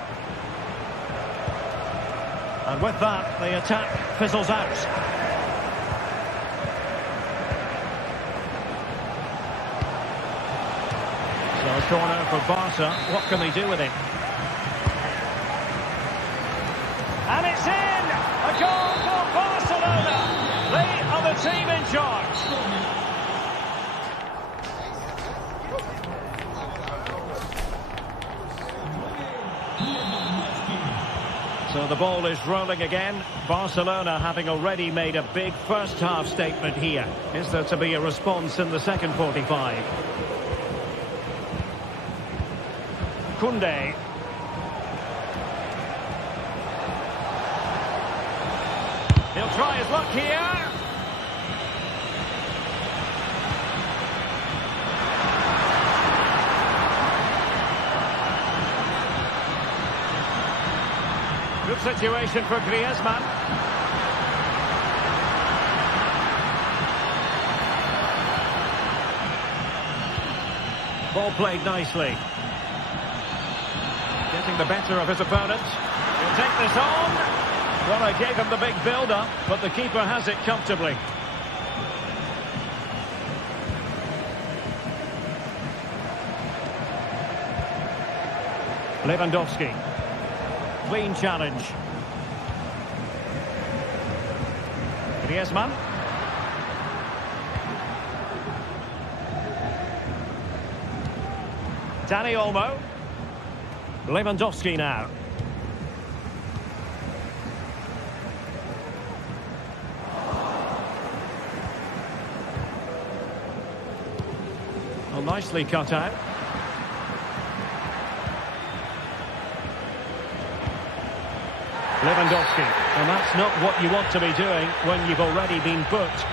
And with that, the attack fizzles out. So a corner for Barca. What can they do with it? And it's in! A goal for Barcelona! They are the team in charge. So the ball is rolling again. Barcelona having already made a big first-half statement here. Is there to be a response in the second 45? Koundé. He'll try his luck here. Good situation for Griezmann. Ball played nicely. Getting the better of his opponent. He'll take this on. Well, I gave him the big build-up, but the keeper has it comfortably. Lewandowski. Clean challenge. Griezmann. Dani Olmo. Lewandowski now. Well, nicely cut out. Lewandowski, and that's not what you want to be doing when you've already been booked.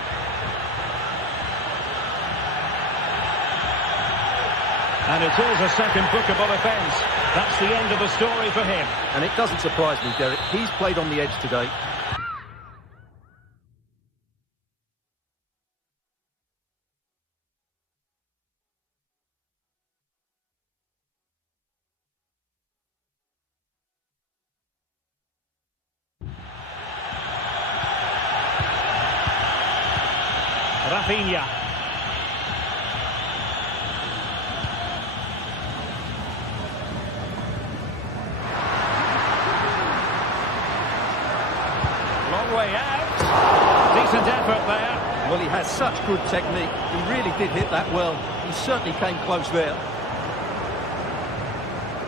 And it is a second bookable offence. That's the end of the story for him. And it doesn't surprise me, Derek. He's played on the edge today. Rafinha. Long way out. Decent effort there. Well, he has such good technique. He really did hit that well. He certainly came close there.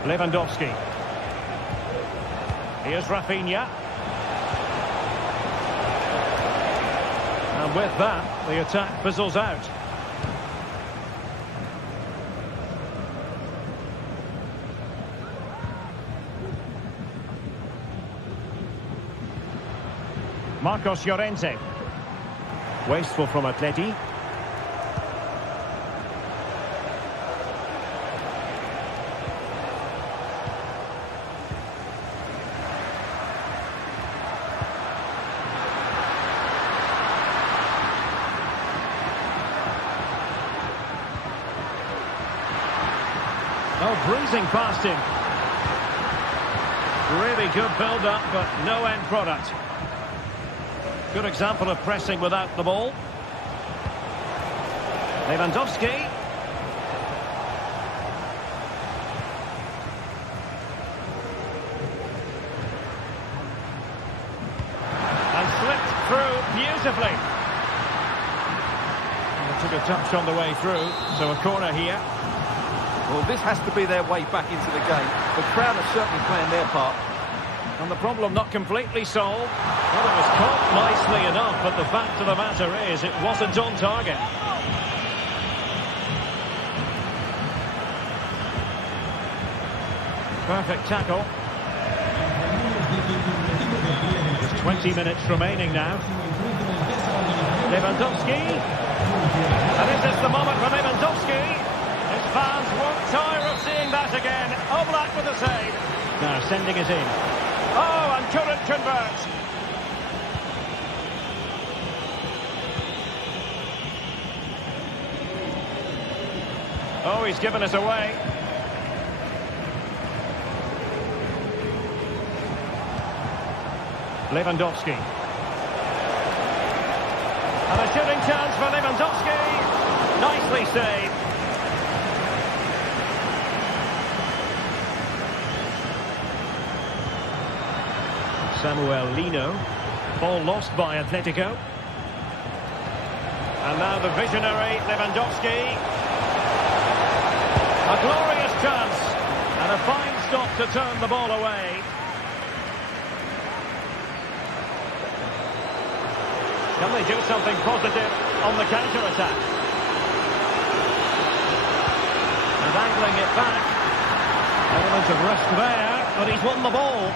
Lewandowski. Here's Rafinha. And with that, the attack fizzles out. Marcos Llorente. Wasteful from Atleti. breezing past him. Really good build-up, but no end product. Good example of pressing without the ball. Lewandowski. And slipped through beautifully. And took a touch on the way through, so a corner here. Well, this has to be their way back into the game. The crowd are certainly playing their part. And the problem not completely solved. Well, it was caught nicely enough, but the fact of the matter is it wasn't on target. Perfect tackle. There's 20 minutes remaining now. Lewandowski. And is this the moment for Lewandowski? His fans won't tire of seeing that again. Oblak with the save. Now sending it in. Oh, and couldn't convert. Oh, he's given us away. Lewandowski. And a shooting chance for Lewandowski. Nicely saved. Samuel Lino. Ball lost by Atletico. And now the visionary Lewandowski. A glorious chance. And a fine stop to turn the ball away. Can they do something positive on the counter-attack? And angling it back. Element of risk there, but he's won the ball.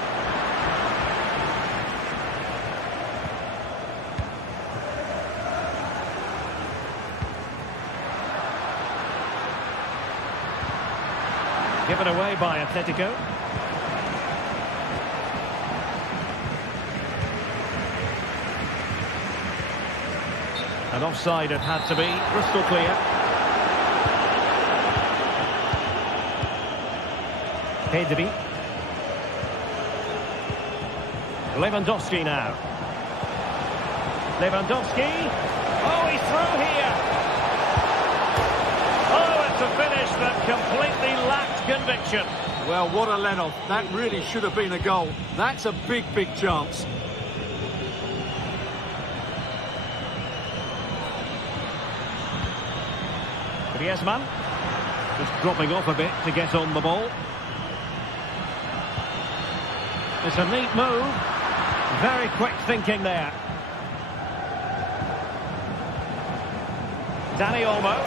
Given away by Atletico. And offside it had to be, crystal clear. Pedri. Lewandowski now. Lewandowski. Oh, he's through here. Oh, it's a finish that completely lacked conviction. Well, what a let-off. That really should have been a goal. That's a big, big chance. Griezmann just dropping off a bit to get on the ball. It's a neat move. Very quick thinking there. Dani Olmo.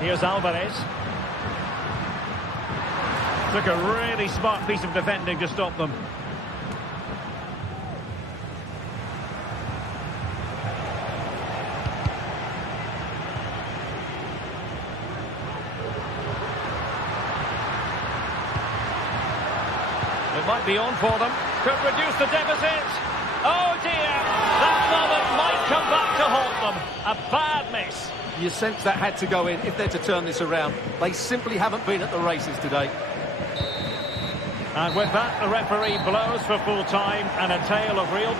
Here's Alvarez. Took a really smart piece of defending to stop them. It might be on for them. Could reduce the deficit. Oh dear! That moment might come back to haunt them. A bad miss. You sense that had to go in if they're to turn this around. They simply haven't been at the races today. And with that, the referee blows for full time and a tale of real...